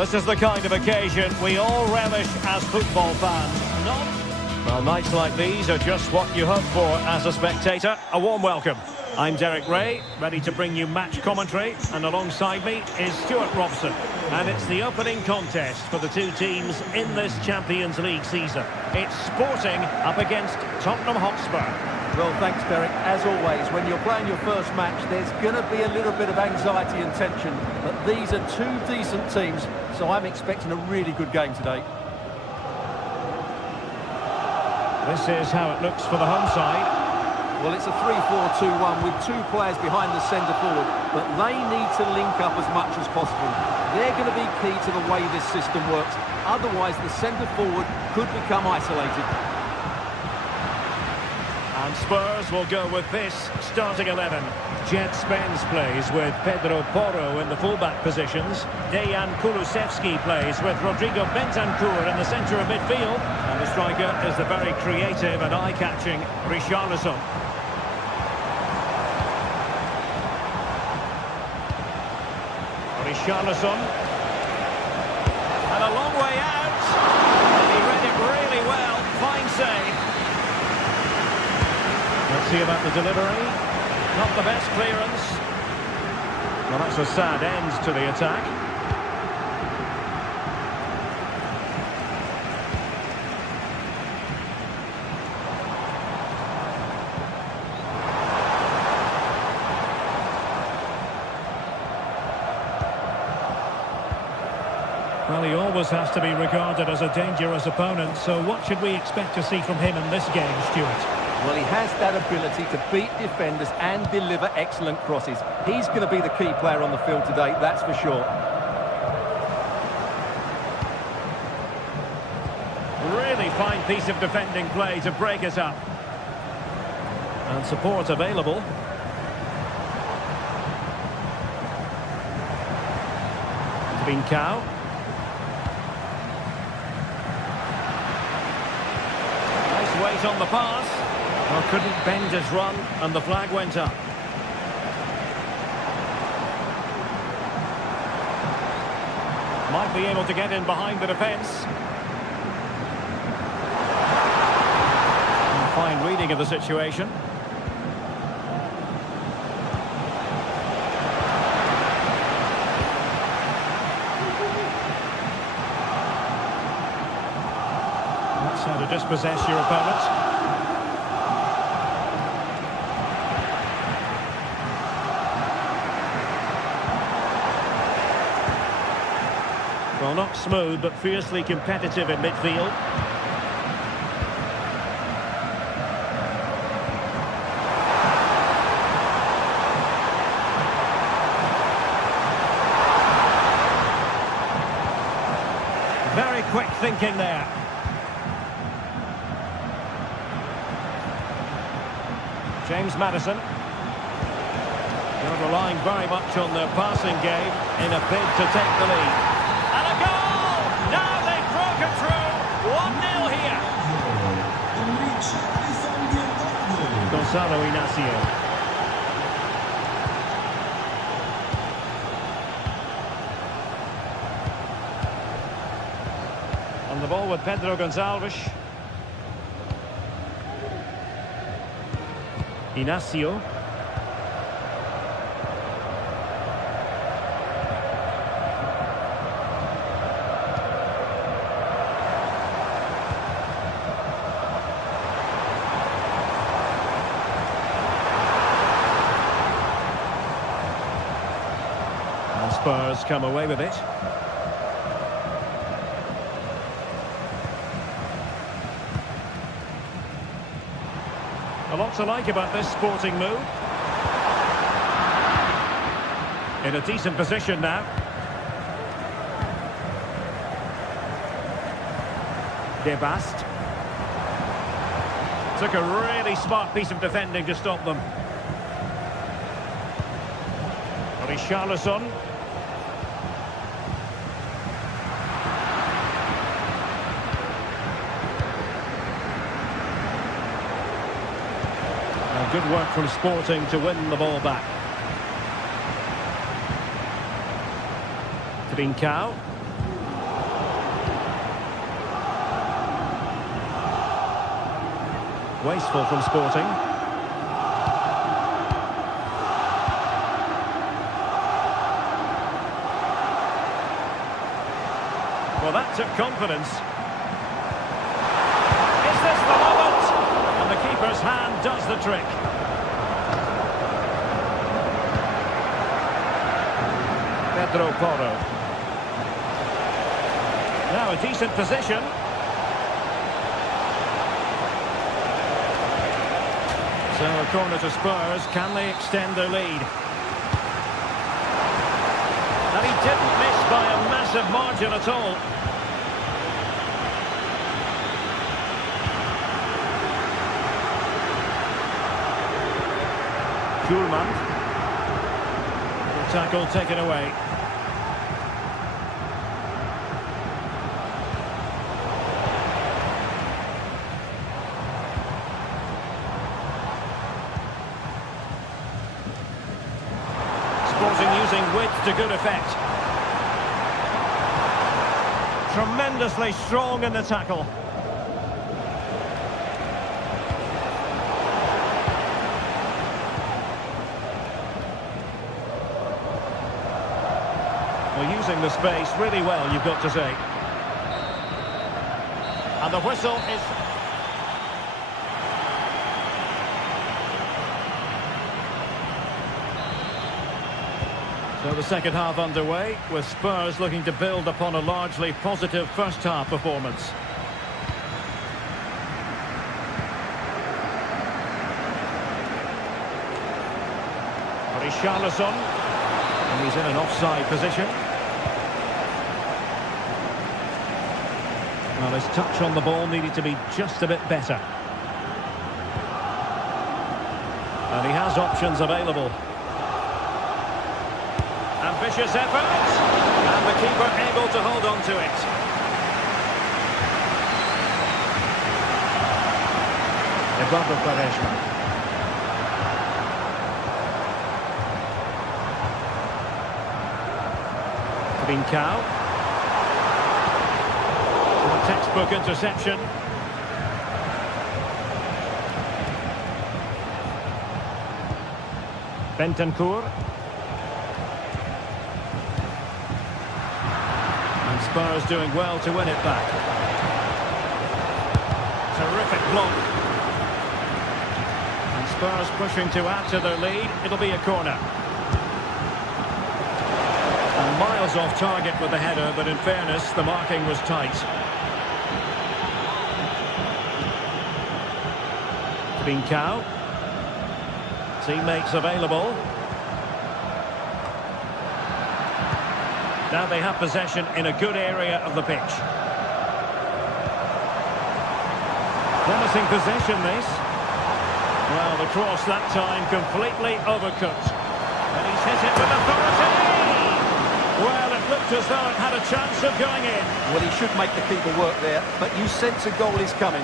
This is the kind of occasion we all relish as football fans. Well, nights like these are just what you hope for as a spectator. A warm welcome. I'm Derek Ray, ready to bring you match commentary, and alongside me is Stuart Robson. And it's the opening contest for the two teams in this Champions League season. It's Sporting up against Tottenham Hotspur. Well, thanks, Derek. As always, when you're playing your first match, there's going to be a little bit of anxiety and tension. But these are two decent teams, so I'm expecting a really good game today. This is how it looks for the home side. Well, it's a 3-4-2-1 with two players behind the centre-forward, but they need to link up as much as possible. They're going to be key to the way this system works. Otherwise, the centre-forward could become isolated. And Spurs will go with this starting 11. Jet Spence plays with Pedro Porro in the fullback positions. Dejan Kulusevski plays with Rodrigo Bentancur in the centre of midfield. And the striker is the very creative and eye-catching Richarlison. Richarlison. And a long way out. And he read it really well. Fine save. Let's see about the delivery. Not the best clearance. Well, that's a sad end to the attack. Well, he always has to be regarded as a dangerous opponent, so what should we expect to see from him in this game, Stuart? Well, he has that ability to beat defenders and deliver excellent crosses. He's going to be the key player on the field today, that's for sure. Really fine piece of defending play to break it up. And support available. Trincao. Nice weight on the pass. Well, couldn't bend his run, and the flag went up. Might be able to get in behind the defence. Fine reading of the situation. That's how to dispossess your opponent. Well, not smooth, but fiercely competitive in midfield. Very quick thinking there. James Maddison. They're relying very much on their passing game in a bid to take the lead. And a goal! Now they've broken through. 1-0 here. Gonzalo Inacio. On the ball with Pedro Gonçalves. Inacio. And Spurs come away with it. A lot to like about this Sporting move. In a decent position now. De Bast. Took a really smart piece of defending to stop them. Richarlison. Good work from Sporting to win the ball back. Trincao. Wasteful from Sporting. Well, that took confidence. Is this the moment? And the keeper's hand does the trick. Pedro Porro. Now a decent position. So a corner to Spurs. Can they extend their lead? And he didn't miss by a massive margin at all. Schulman. The tackle taken away. Sporting using width to good effect. Tremendously strong in the tackle. Well, using the space really well, you've got to say. And the whistle is... So the second half underway, with Spurs looking to build upon a largely positive first-half performance. Richarlison, and he's in an offside position. Well, his touch on the ball needed to be just a bit better. And he has options available. Ambitious effort, and the keeper able to hold on to it. Eduardo Quaresma. Trincao. A textbook interception. Bentancur. Spurs doing well to win it back. Terrific block. And Spurs pushing to add to their lead. It'll be a corner. And miles off target with the header, but in fairness, the marking was tight. Trincao. Teammates available. Now they have possession in a good area of the pitch. Promising possession, this. Well, the cross that time completely overcooked. And he's hit it with authority! Well, it looked as though it had a chance of going in. Well, he should make the keeper work there, but you sense a goal is coming.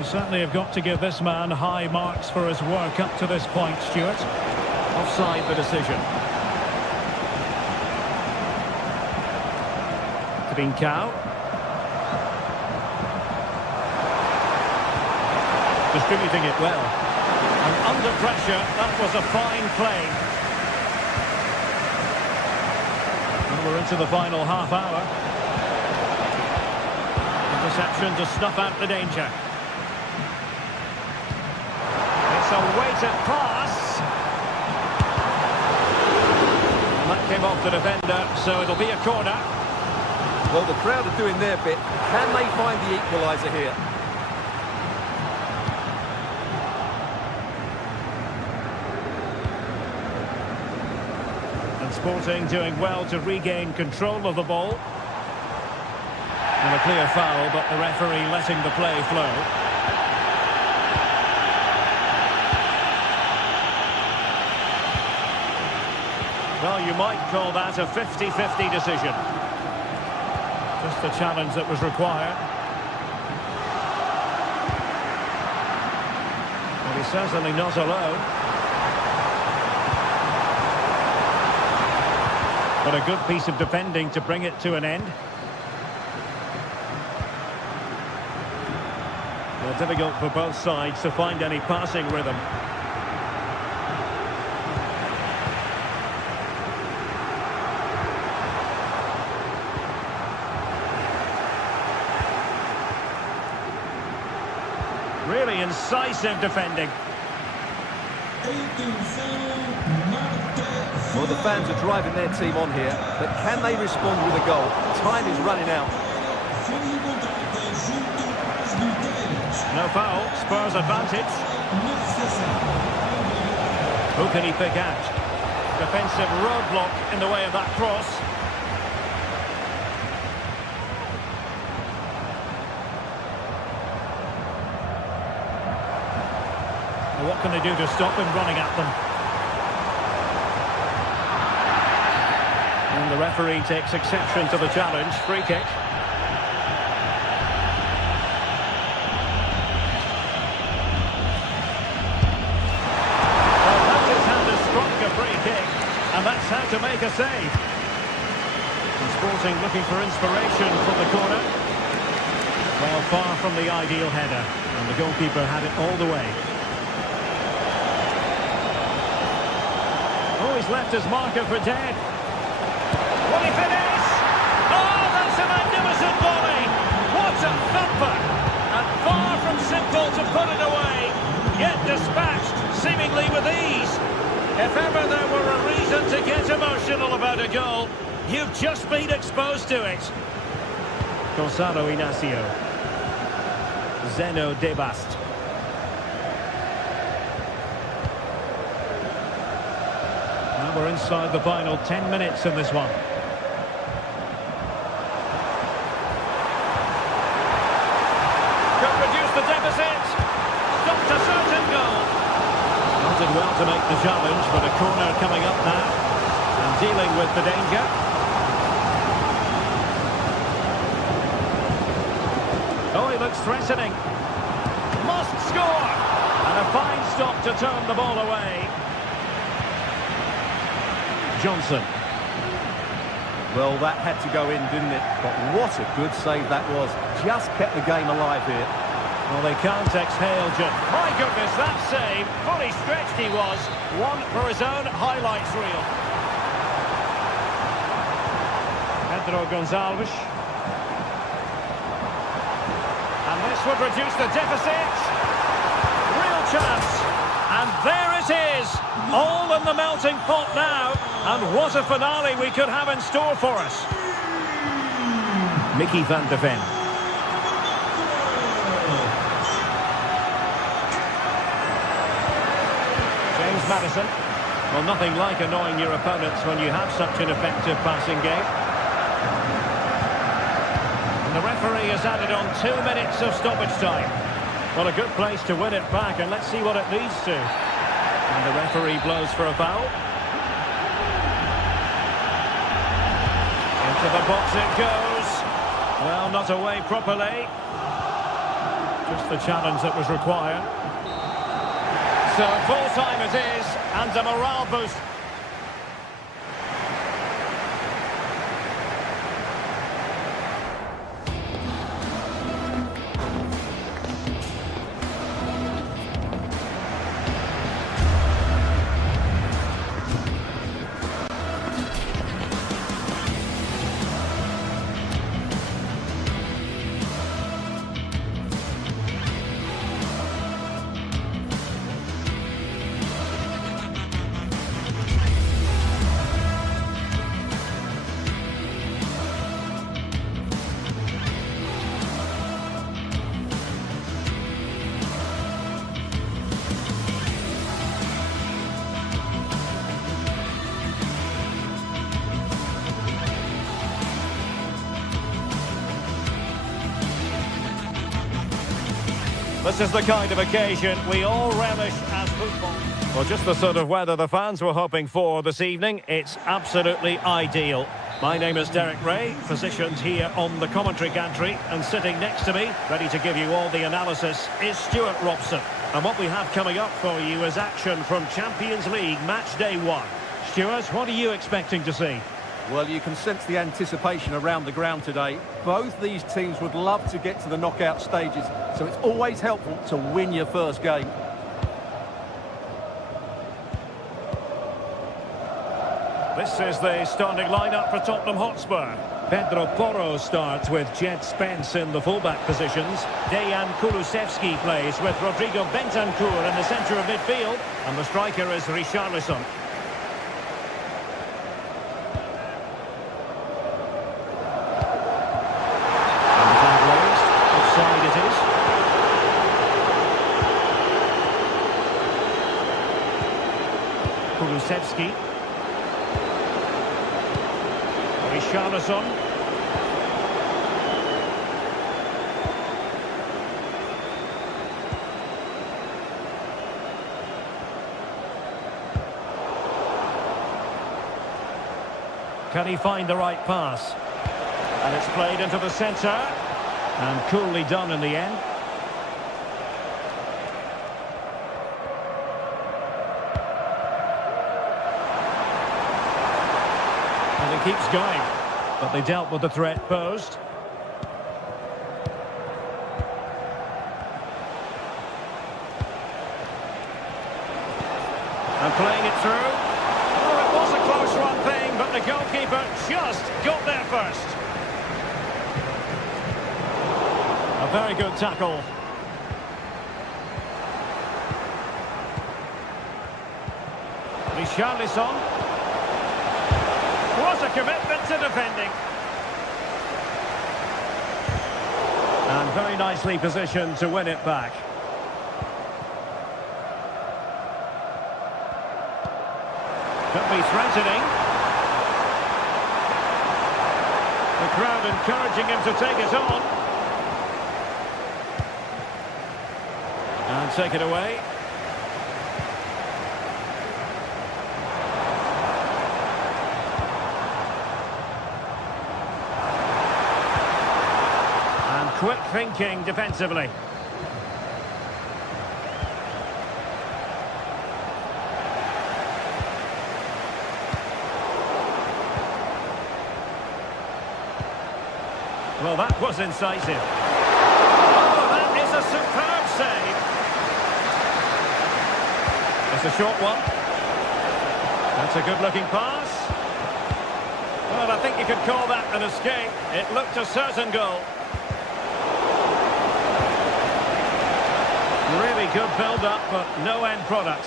You certainly have got to give this man high marks for his work up to this point, Stuart. Offside the decision. Trincao. Distributing it well. And under pressure, that was a fine play. And we're into the final half hour. Interception to snuff out the danger. It's a weighted pass. And that came off the defender, so it'll be a corner. Well, the crowd are doing their bit. Can they find the equaliser here? And Sporting doing well to regain control of the ball. And a clear foul, but the referee letting the play flow. Well, you might call that a 50-50 decision. Just the challenge that was required. And he's certainly not alone. But a good piece of defending to bring it to an end. Well, difficult for both sides to find any passing rhythm. Really incisive defending. Well, the fans are driving their team on here, but can they respond with a goal? Time is running out. No foul, Spurs advantage. Who can he pick out? Defensive roadblock in the way of that cross. Well, what can they do to stop him running at them? And the referee takes exception to the challenge. Free kick. And that's how to make a save. And Sporting looking for inspiration from the corner. Well, far from the ideal header. And the goalkeeper had it all the way. Oh, he's left his marker for dead. Will he finish? Oh, that's a magnificent volley. What a thumper. And far from simple to put it away. Yet dispatched, seemingly with ease. If ever there were a reason to get emotional about a goal, you've just been exposed to it. Gonzalo Inacio. Zeno Debast. Now we're inside the final 10 minutes in this one. Could reduce the deficit. Stopped a certain goal. Did well to make the challenge, but a corner coming up now and dealing with the danger. Oh, he looks threatening. Must score! And a fine stop to turn the ball away. Johnson. Well, that had to go in, didn't it? But what a good save that was. Just kept the game alive here. Well, they can't exhale, Jim. My goodness, that save. Fully stretched he was. One for his own highlights reel. Pedro Gonçalves. And this would reduce the deficit. Real chance. And there it is. All in the melting pot now. And what a finale we could have in store for us. Mickey van de Ven. Madison. Well, nothing like annoying your opponents when you have such an effective passing game. And the referee has added on 2 minutes of stoppage time. Well, a good place to win it back, and let's see what it leads to. And the referee blows for a foul. Into the box it goes. Well, not away properly. Just the challenge that was required. So full time it is, and a morale boost. This is the kind of occasion we all relish as football. Well, just the sort of weather the fans were hoping for this evening. It's absolutely ideal. My name is Derek Ray, positioned here on the commentary gantry, and sitting next to me, ready to give you all the analysis, is Stuart Robson. And what we have coming up for you is action from Champions League match day 1. Stuart, what are you expecting to see? Well, you can sense the anticipation around the ground today. Both these teams would love to get to the knockout stages, so it's always helpful to win your first game. This is the starting lineup for Tottenham Hotspur. Pedro Porro starts with Jet Spence in the fullback positions. Dejan Kulusevski plays with Rodrigo Bentancur in the centre of midfield. And the striker is Richarlison. And the flag raised. Offside it is. Kulusevski. Richarlison. Can he find the right pass? And it's played into the centre. And coolly done in the end. And he keeps going. But they dealt with the threat posed. And playing it through. Oh, it was a close run thing, but the goalkeeper just got there first. A very good tackle. Richarlison. What a commitment to defending. And very nicely positioned to win it back. Could be threatening. The crowd encouraging him to take it on. And take it away. And quick thinking defensively. Well, that was incisive. Oh, that is a superb save. It's a short one. That's a good-looking pass. Well, I think you could call that an escape. It looked a certain goal. Really good build-up, but no end product.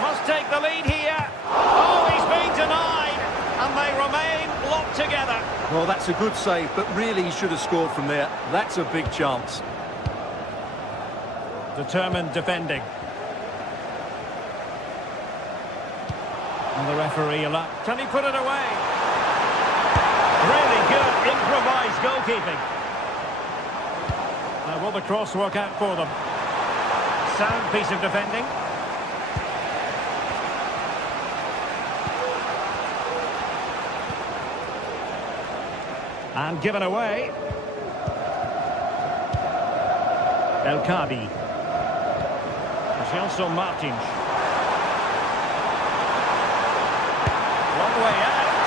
Must take the lead here. Oh, he's being denied. And they remain locked together. Well, that's a good save, but really he should have scored from there. That's a big chance. Determined defending. And the referee allowed. Can he put it away? Really good improvised goalkeeping. Now, will the cross work out for them? Sound piece of defending. And given away. El Kadi. Gelson Martins. Long way out.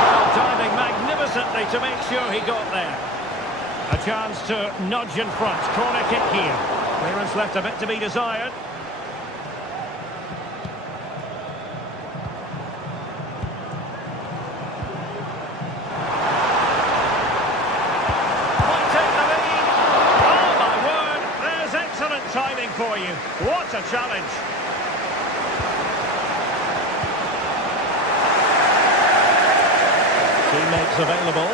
Well, diving magnificently to make sure he got there. A chance to nudge in front. Corner kick here. Clearance left a bit to be desired. Timing for you. What a challenge. Teammates available.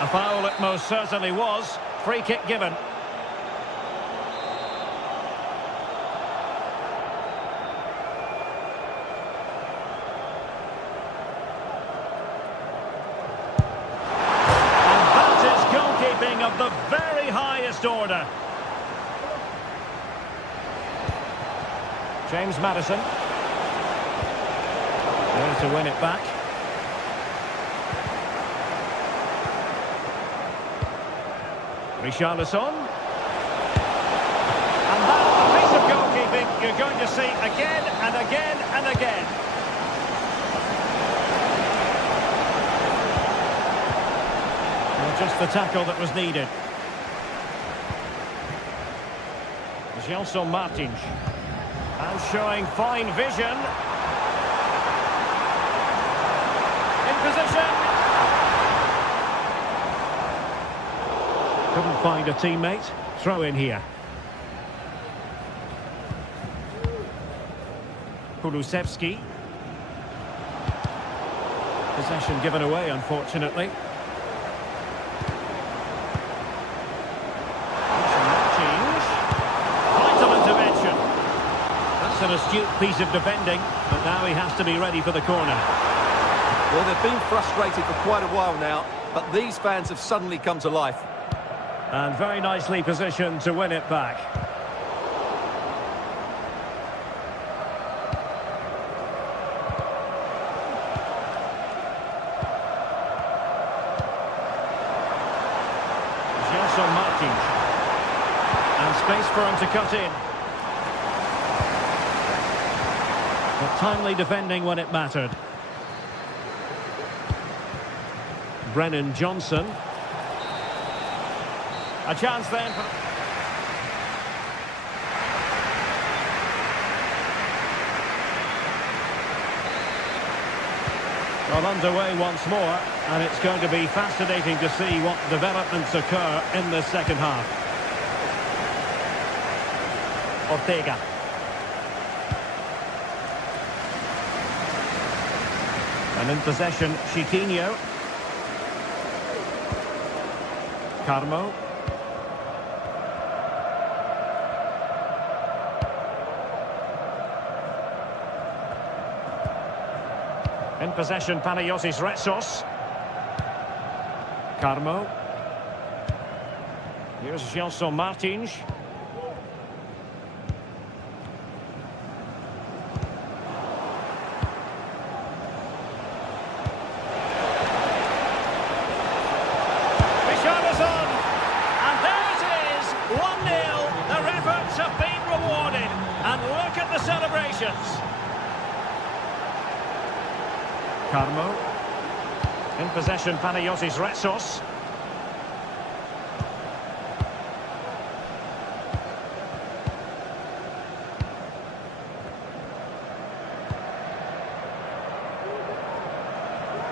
A foul it most certainly was. Free kick given. Of the very highest order. James Maddison. There to win it back. Richarlison. you're going to see again and again and again. Well, just the tackle that was needed. Gelson Martins. And showing fine vision. In position. Couldn't find a teammate. Throw in here. Kulusevski. Possession given away, unfortunately. Vital intervention. That's an astute piece of defending, but now he has to be ready for the corner. Well, they've been frustrated for quite a while now, but these fans have suddenly come to life. And very nicely positioned to win it back. Gelson Martins. And space for him to cut in. But timely defending when it mattered. Brennan Johnson. A chance then for... Well, underway once more, and it's going to be fascinating to see what developments occur in the second half. Ortega. And in possession, Chiquinho. Carmo. In possession, Panayotis Retsos. Carmo. Here's Gelson Martins. And there it is, 1-0. Their efforts have been rewarded. And look at the celebrations. Carmo. In possession, Panayotis Retsos.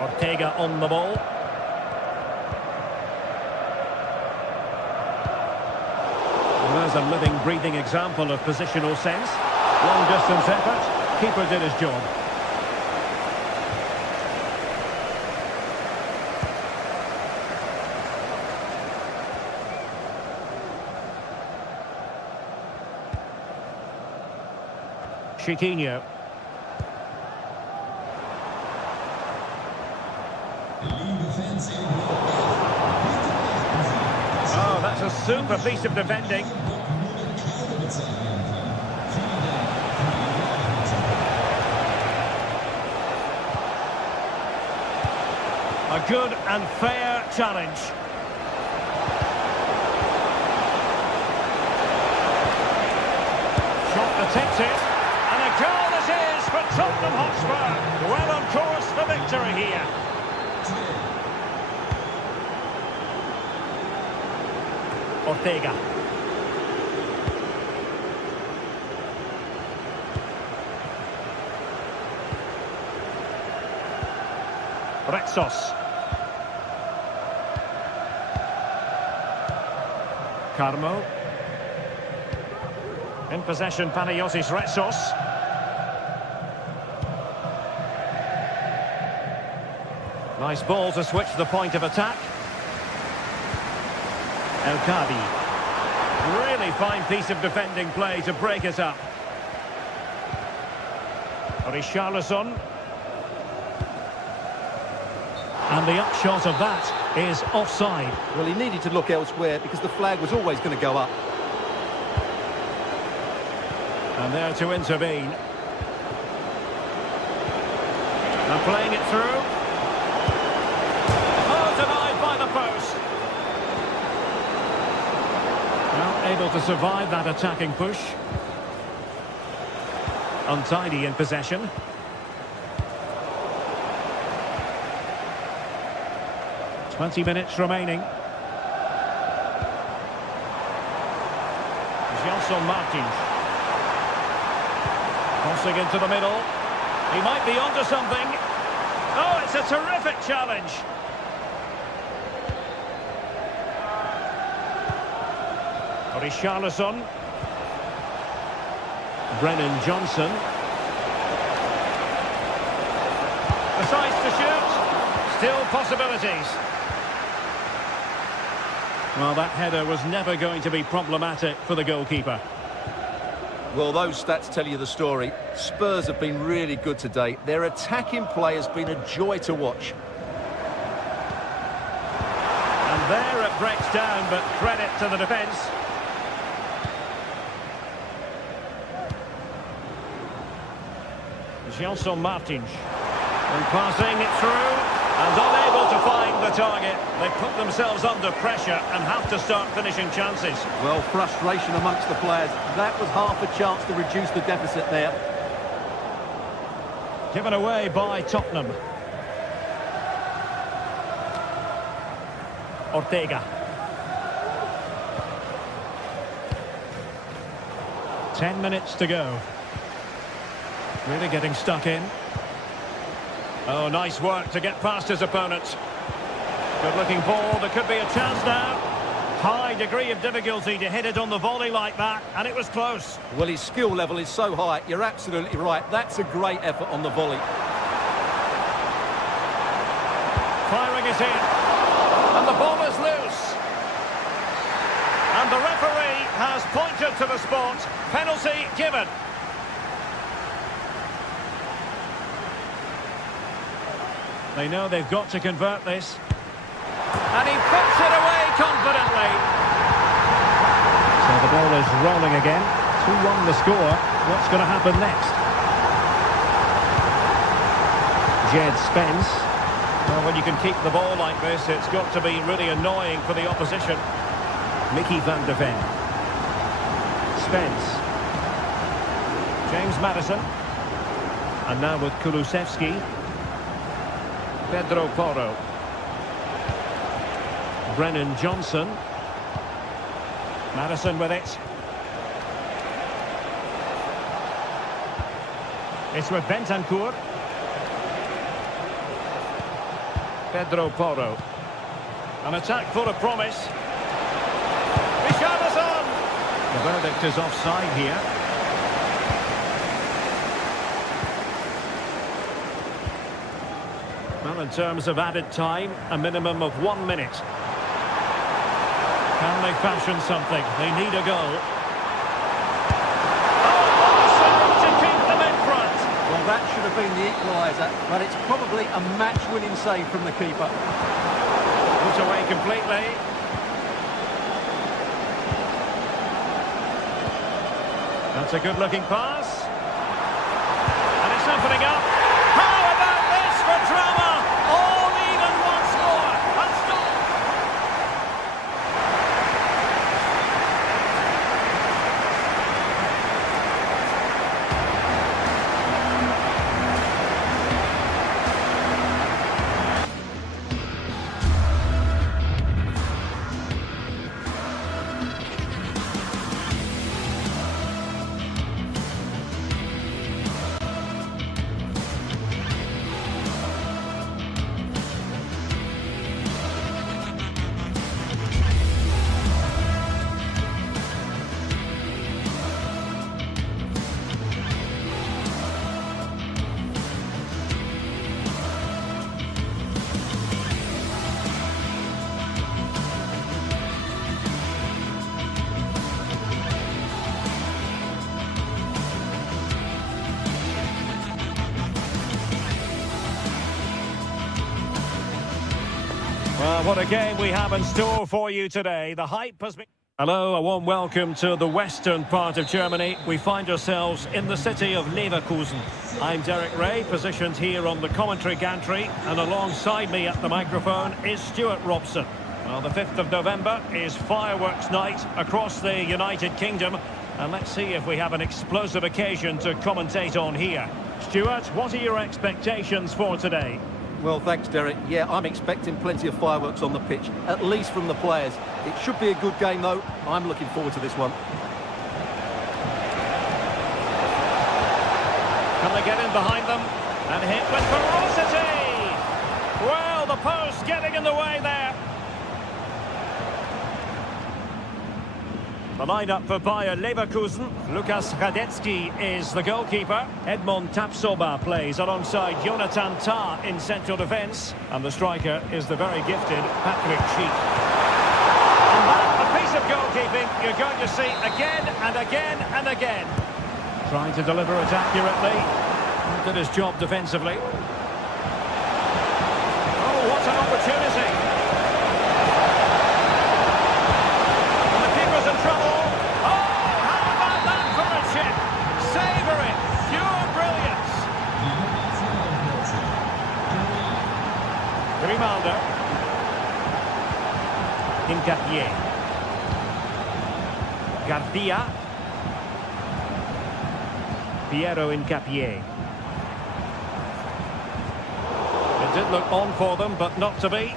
Ortega on the ball. And there's a living, breathing example of positional sense. Long distance effort. Keeper did his job. Chiquinho. Oh, that's a super piece of defending. A good and fair challenge. Shot that takes it. And a goal it is for Tottenham Hotspur. Well on course for victory here. Ortega. Retsos. Carmo. In possession, Panayotis Retsos. Nice ball to switch the point of attack. El Kadi. Really fine piece of defending play to break it up. Richarlison. And the upshot of that is offside. Well, he needed to look elsewhere because the flag was always going to go up. And there to intervene. And playing it through. Oh, denied by the post. Well, able to survive that attacking push. Untidy in possession. Twenty minutes remaining. Gelson Martins. Crossing into the middle. He might be onto something. Oh, it's a terrific challenge. Richarlison. Brennan Johnson. Decides to shoot. Still possibilities. Well, that header was never going to be problematic for the goalkeeper. Well, those stats tell you the story. Spurs have been really good today. Their attacking play has been a joy to watch. And there it breaks down, but credit to the defence. Gelson Martins. And passing it through. And unable to find the target. They put themselves under pressure and have to start finishing chances. Well, frustration amongst the players. That was half a chance to reduce the deficit there. Given away by Tottenham. Ortega. 10 minutes to go. Really getting stuck in. Oh, nice work to get past his opponents. Good-looking ball. There could be a chance now. High degree of difficulty to hit it on the volley like that, and it was close. Well, his skill level is so high. You're absolutely right. That's a great effort on the volley. Firing it in. And the ball is loose. And the referee has pointed to the spot. Penalty given. They know they've got to convert this. And he puts it away confidently. So the ball is rolling again. 2-1 the score. What's going to happen next? Jed Spence. Well, when you can keep the ball like this, it's got to be really annoying for the opposition. Mickey van de Ven. Spence. James Maddison. And now with Kulusevski. Pedro Porro. Brennan Johnson. Maddison with it. It's with Bentancur. Pedro Porro. An attack full of promise. Richarlison! The verdict is offside here. Well, in terms of added time, a minimum of 1 minute. Can they fashion something? They need a goal. Oh, to keep them in front. Well, that should have been the equaliser, but it's probably a match-winning save from the keeper. Put away completely. That's a good-looking pass. And it's opening up. How about this for drama? All even once more. And still... Well, what a game we have in store for you today. The hype has been... Hello, a warm welcome to the western part of Germany. We find ourselves in the city of Leverkusen. I'm Derek Ray, positioned here on the commentary gantry, and alongside me at the microphone is Stuart Robson. Well, the 5th of November is fireworks night across the United Kingdom, And let's see if we have an explosive occasion to commentate on here. Stuart, what are your expectations for today? Well, thanks, Derek. Yeah, I'm expecting plenty of fireworks on the pitch, at least from the players. It should be a good game, though. I'm looking forward to this one. Can they get in behind them? And hit with ferocity! Well, the post getting in the way there. The lineup for Bayer Leverkusen. Lukas Radetzky is the goalkeeper. Edmond Tapsoba plays alongside Jonathan Tah in central defence. And the striker is the very gifted Patrick Schick. And that, a piece of goalkeeping you're going to see again and again and again. Trying to deliver it accurately. Did his job defensively. Oh, what an opportunity. And the keeper's in trouble. Oh, how about that for a chip? Savour it. Pure brilliance. Grimaldo. Hincapié. Garcia. Piero Hincapié. It did look on for them, but not to be.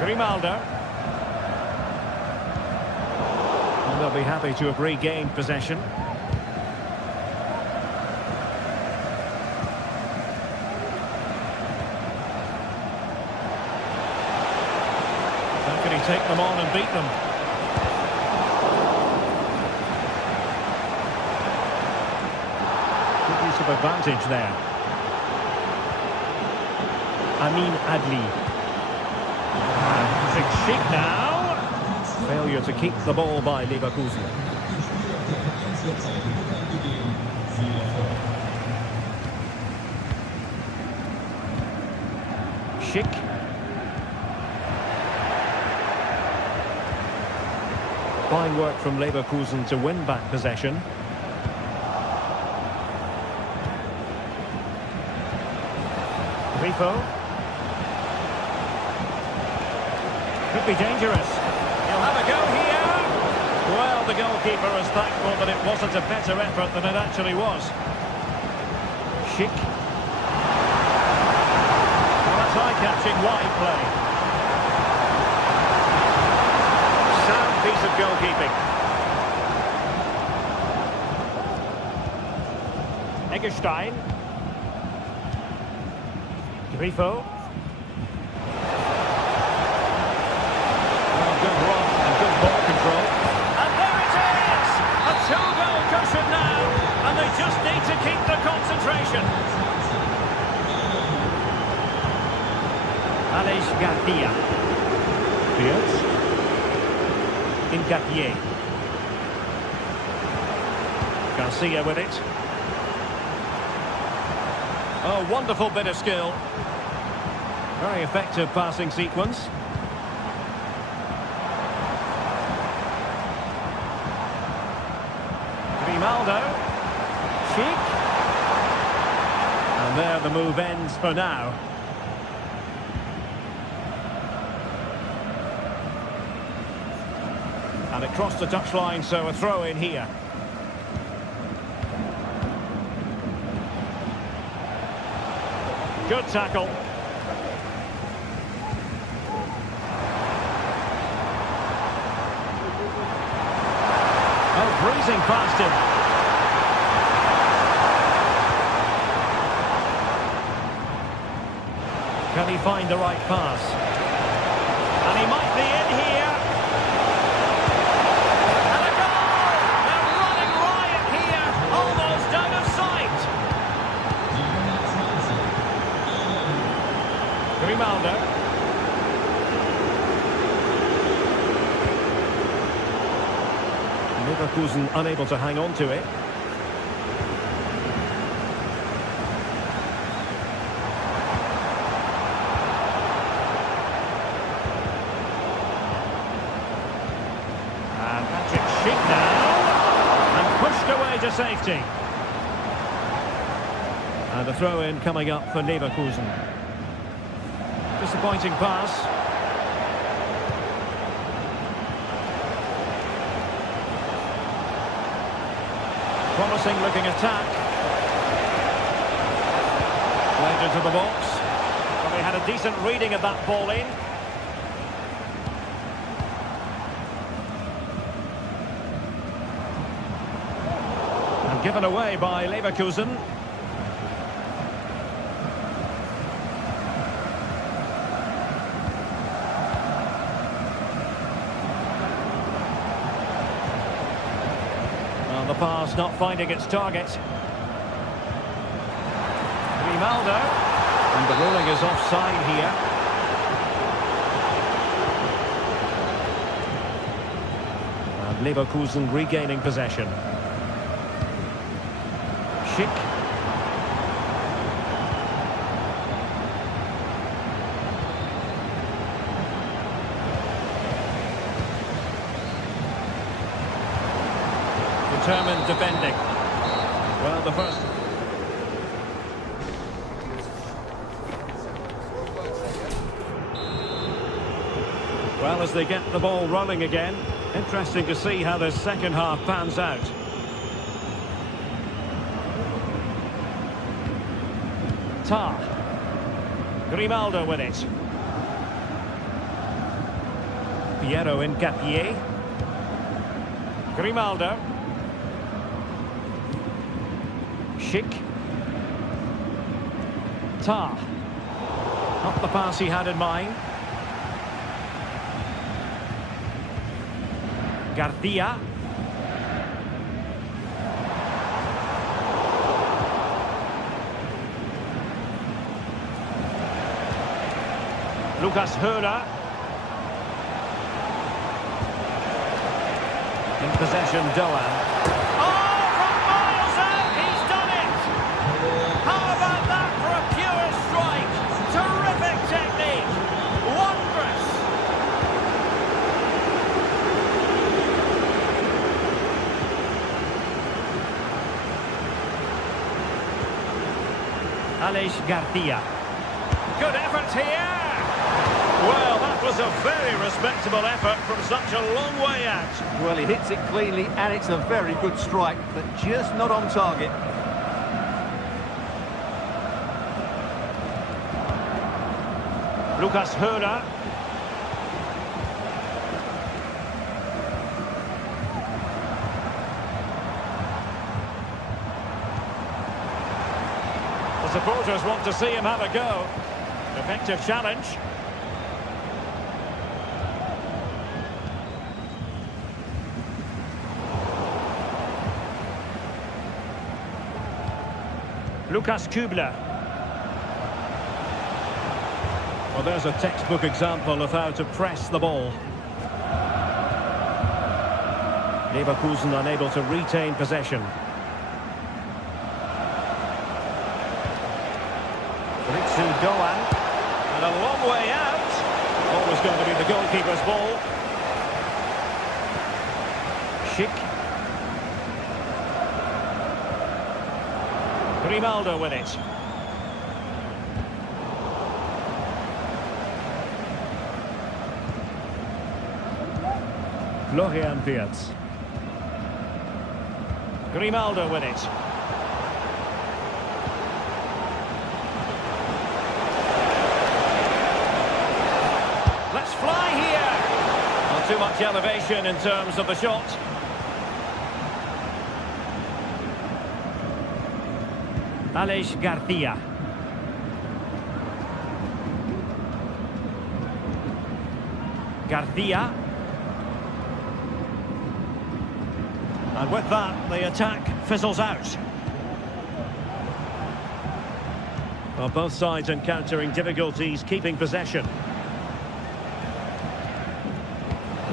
Grimaldo. And they'll be happy to have regained possession. How can he take them on and beat them? Good use of advantage there. Amin Adli. Schick now. Failure to keep the ball by Leverkusen. Schick. Fine work from Leverkusen to win back possession. Grifo. Could be dangerous. He'll have a go here. Well, the goalkeeper is thankful that it wasn't a better effort than it actually was. Schick. Well, that's eye-catching wide play. Sound piece of goalkeeping. Eggestein. Grifo. Good run and good ball control. And there it is! A two-goal cushion now, and they just need to keep the concentration. Aleix Garcia. Fields. Hincapié. Garcia with it. Oh, wonderful bit of skill. Very effective passing sequence. Grimaldo. Schick. And there the move ends for now. And it crossed the touchline, so a throw in here. Good tackle. Oh, breezing past him. Can he find the right pass? And he might be in here. And a goal! They're running riot here, almost out of sight. Grimaldo. Leverkusen unable to hang on to it. And Patrick Schick now. And pushed away to safety. And a throw-in coming up for Leverkusen. Disappointing pass. Promising looking attack. Played into the box. Well, they had a decent reading of that ball in. And given away by Leverkusen. The pass not finding its target. Grimaldo. And the ruling is offside here. And Leverkusen regaining possession. Schick. Determined defending. Well, the first. Well, as they get the ball rolling again, interesting to see how the second half pans out. Tar. Grimaldo with it. Piero in Capier. Grimaldo. Schick. Tar. Not the pass he had in mind. Garcia. Lucas Höra. In possession, Doan. Garcia. Good effort here. Well, that was a very respectable effort from such a long way out. Well, he hits it cleanly and it's a very good strike, but just not on target. Lucas Höra. The supporters want to see him have a go. Effective challenge. Lukas Kübler. Well, there's a textbook example of how to press the ball. Leverkusen unable to retain possession. Doan, and a long way out. Always going to be the goalkeeper's ball. Schick. Grimaldo with it. Florian Wirtz. Grimaldo with it. Let's fly here. Not too much elevation in terms of the shot. Aleix Garcia. Garcia. And with that, the attack fizzles out. Well, both sides encountering difficulties keeping possession.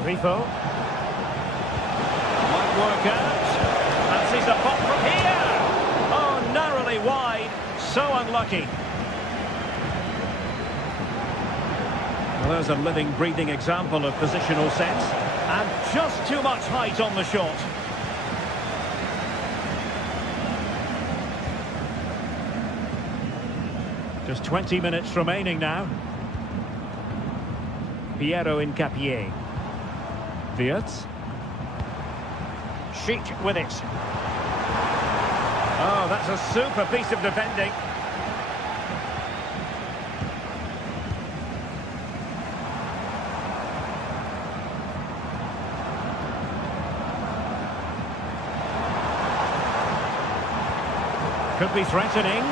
Rifo. Might work out. And sees the pop from here. Oh, narrowly wide. So unlucky. Well, there's a living, breathing example of positional sense. And just too much height on the shot. Just 20 minutes remaining now. Piero Incapié. Wirtz. Sheik with it. Oh, that's a super piece of defending. Could be threatening.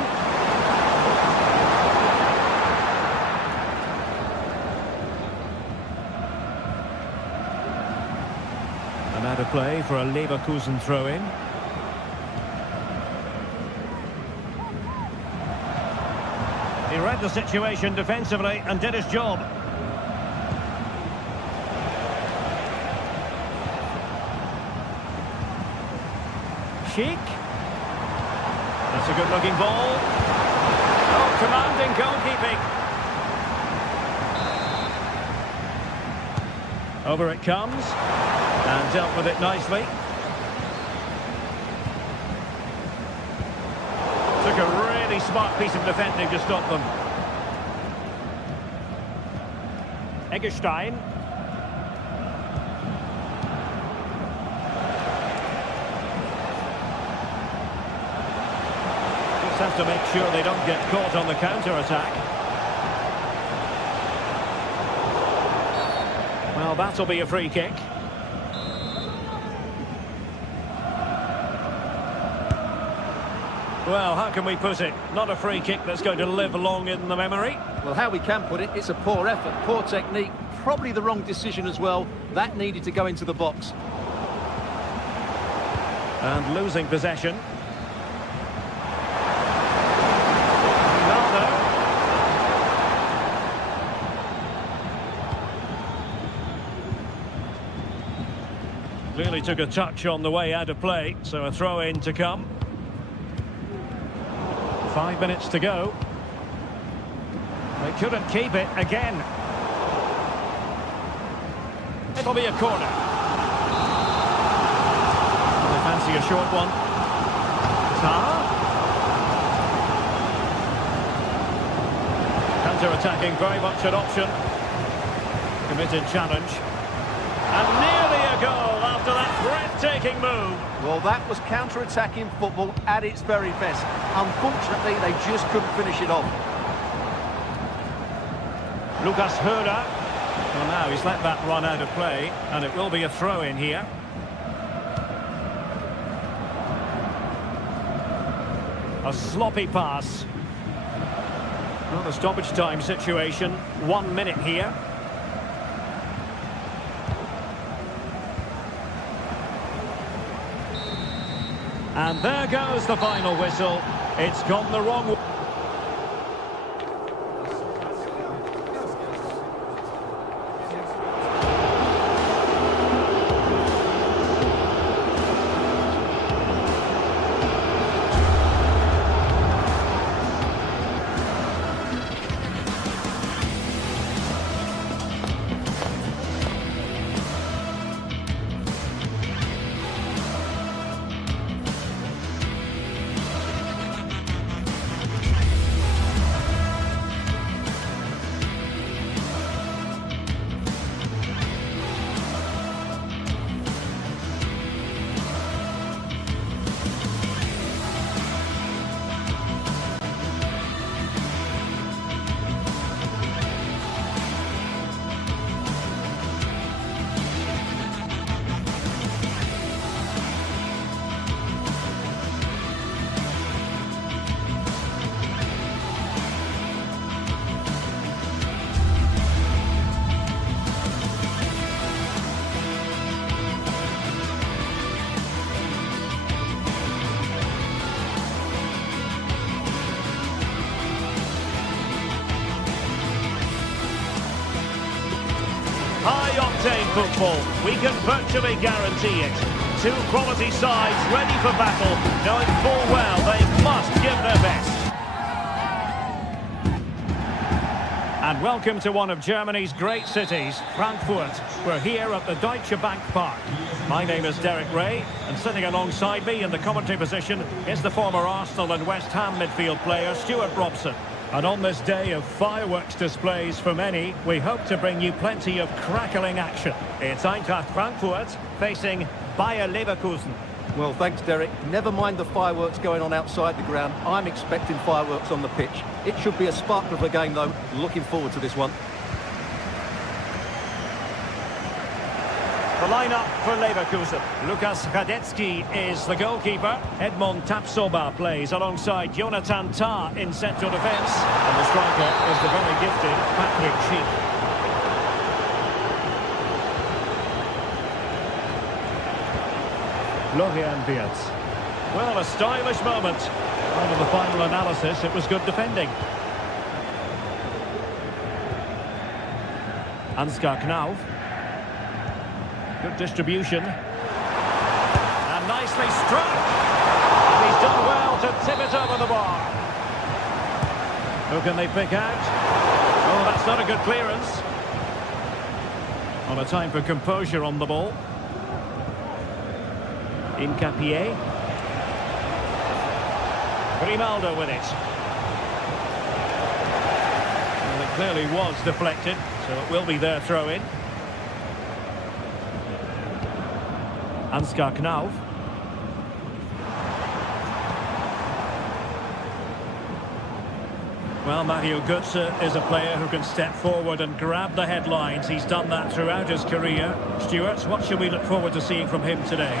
And out of play for a Leverkusen throw-in. He read the situation defensively and did his job. Sheik. That's a good-looking ball. Oh, commanding goalkeeping. Over it comes. And dealt with it nicely. Took a really smart piece of defending to stop them. Eggestein. Just have to make sure they don't get caught on the counter-attack. Well, that'll be a free kick. Well, how can we put it? Not a free kick that's going to live long in the memory. Well, how we can put it, it's a poor effort, poor technique, probably the wrong decision as well. That needed to go into the box. And losing possession. Clearly took a touch on the way out of play, so a throw-in to come. 5 minutes to go. They couldn't keep it again. It'll be a corner. They fancy a short one. Counter-attacking, very much an option. Committed challenge. And nearly a goal after that breathtaking move. Well, that was counter-attacking football at its very best. Unfortunately, they just couldn't finish it off. Lucas Höder. Well, now he's let that run out of play, and it will be a throw-in here. A sloppy pass. Not a stoppage time situation. 1 minute here. And there goes the final whistle. It's gone the wrong way. High-octane football, we can virtually guarantee it. Two quality sides ready for battle, knowing full well they must give their best. And welcome to one of Germany's great cities, Frankfurt. We're here at the Deutsche Bank Park. My name is Derek Ray, and sitting alongside me in the commentary position is the former Arsenal and West Ham midfield player, Stuart Robson. And on this day of fireworks displays for many, we hope to bring you plenty of crackling action. It's Eintracht Frankfurt facing Bayer Leverkusen. Well, thanks, Derek. Never mind the fireworks going on outside the ground. I'm expecting fireworks on the pitch. It should be a sparkle of a game, though. Looking forward to this one. The lineup for Leverkusen. Lukas Radetzky is the goalkeeper. Edmond Tapsoba plays alongside Jonathan Tah in central defence. And the striker is the very gifted Patrick Schick. Florian Wirtz. Well, a stylish moment. Under the final analysis, it was good defending. Ansgar Knauf. Good distribution. And nicely struck. And he's done well to tip it over the bar. Who can they pick out? Oh, that's not a good clearance. On a time for composure on the ball. Incapié. Grimaldo with it. Well, it clearly was deflected, so it will be their throw-in. Ansgar Knauf. Well, Mario Götze is a player who can step forward and grab the headlines. He's done that throughout his career. Stuart, what should we look forward to seeing from him today?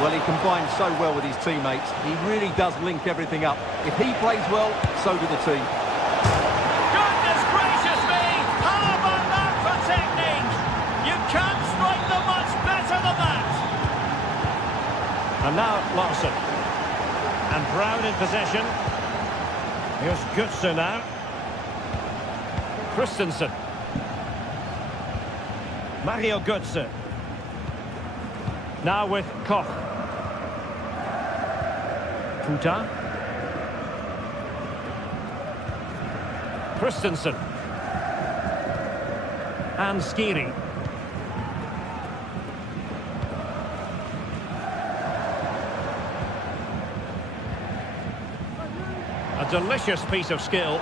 Well, he combines so well with his teammates. He really does link everything up. If he plays well, so do the team. Goodness gracious me! How about that for technique? You can't strike them much better than that. And now Larson. And Brown in possession. Here's Götze now. Christensen. Mario Götze. Now with Koch. Puta. Christensen. And Skiri. A delicious piece of skill.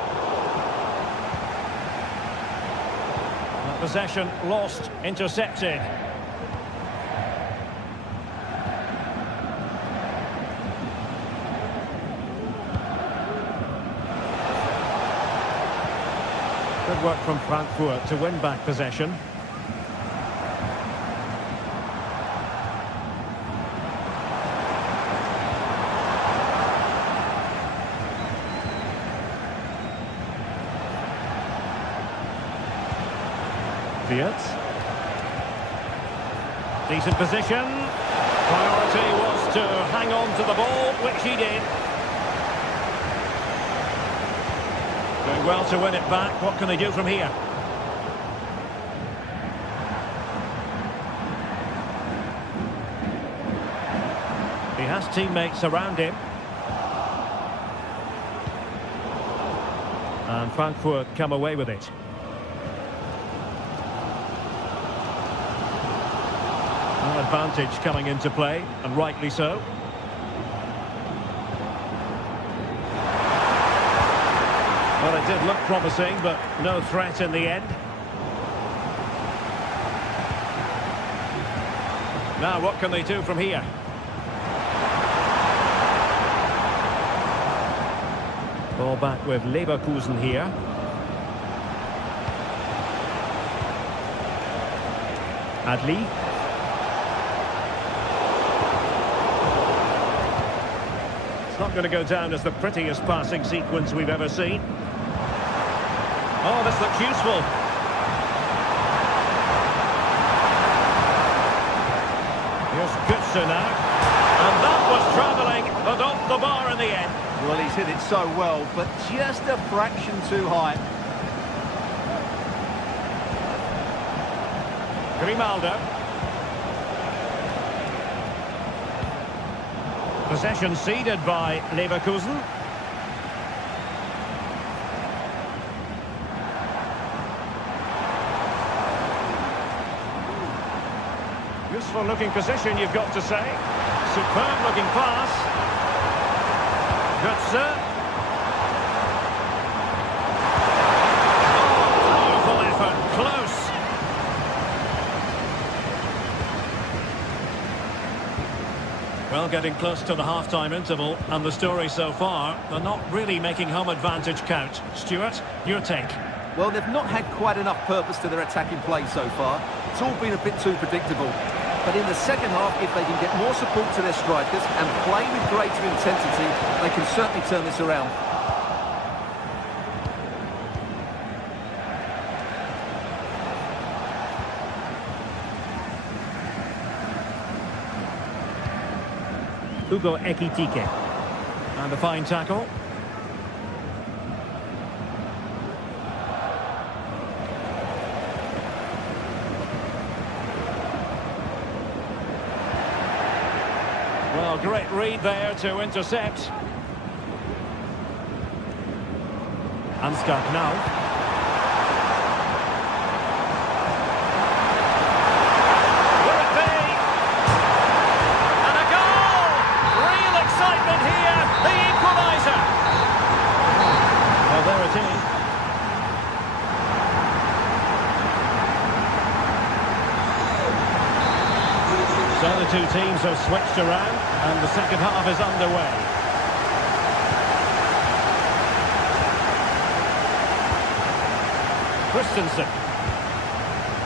Possession lost, intercepted. Good work from Frankfurt to win back possession. Wirtz. Decent position. Priority was to hang on to the ball, which he did. Doing well to win it back. What can they do from here? He has teammates around him. And Frankfurt come away with it. Advantage coming into play, and rightly so. Well, it did look promising, but no threat in the end. Now, what can they do from here? Ball back with Leverkusen here. Adli. Not going to go down as the prettiest passing sequence we've ever seen. Oh, this looks useful. Here's Götze now. And that was travelling, but off the bar in the end. Well, he's hit it so well, but just a fraction too high. Grimaldo. Possession ceded by Leverkusen. Useful looking position, you've got to say. Superb looking pass. Götze. Well, getting close to the half-time interval, and the story so far, they're not really making home advantage count. Stuart, your take? Well, they've not had quite enough purpose to their attacking play so far. It's all been a bit too predictable. But in the second half, if they can get more support to their strikers and play with greater intensity, they can certainly turn this around. Hugo Ekitike. And a fine tackle. Well, great read there to intercept. Ansgar Knauf. So the two teams have switched around and the second half is underway. Christensen.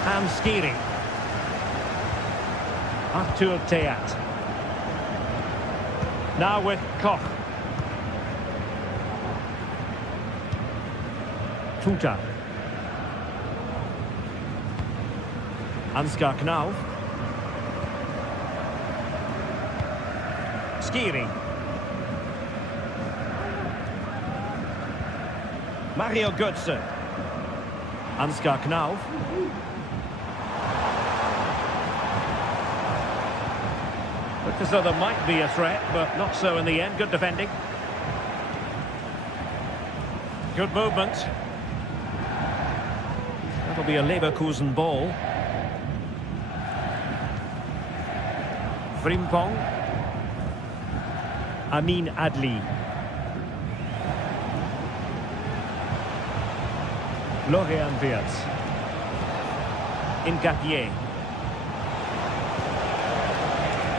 Hamskiri. Artur Teat. Now with Koch. Tuta. Ansgar Knauf. Skiri. Mario Götze. Ansgar Knauf. Looked as though there might be a threat, but not so in the end. Good defending. Good movement. That'll be a Leverkusen ball. Frimpong. Amin Adli. Florian Wirtz. Nketiah.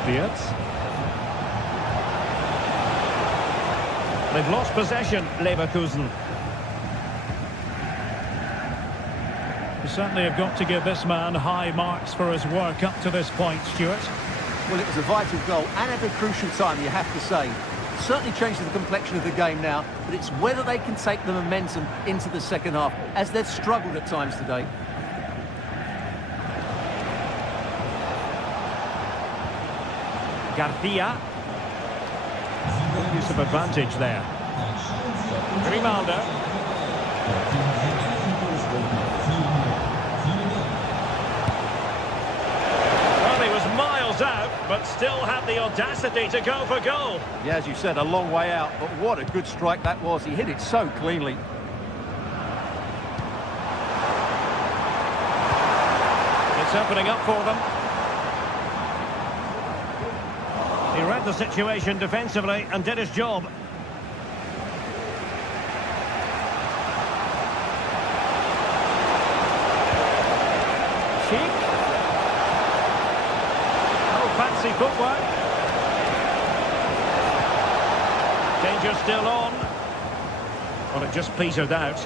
Wirtz. They've lost possession, Leverkusen. You certainly have got to give this man high marks for his work up to this point, Stuart. Well, it was a vital goal and at a crucial time, you have to say. It certainly changes the complexion of the game now, but it's whether they can take the momentum into the second half, as they've struggled at times today. Garcia. Use of advantage there. Grimaldo. Well, he was miles out, but still had the audacity to go for goal. Yeah, as you said, a long way out, but what a good strike that was. He hit it so cleanly. It's opening up for them. He read the situation defensively and did his job. Sheik. Oh, fancy footwork. Danger still on. Well, it just petered out.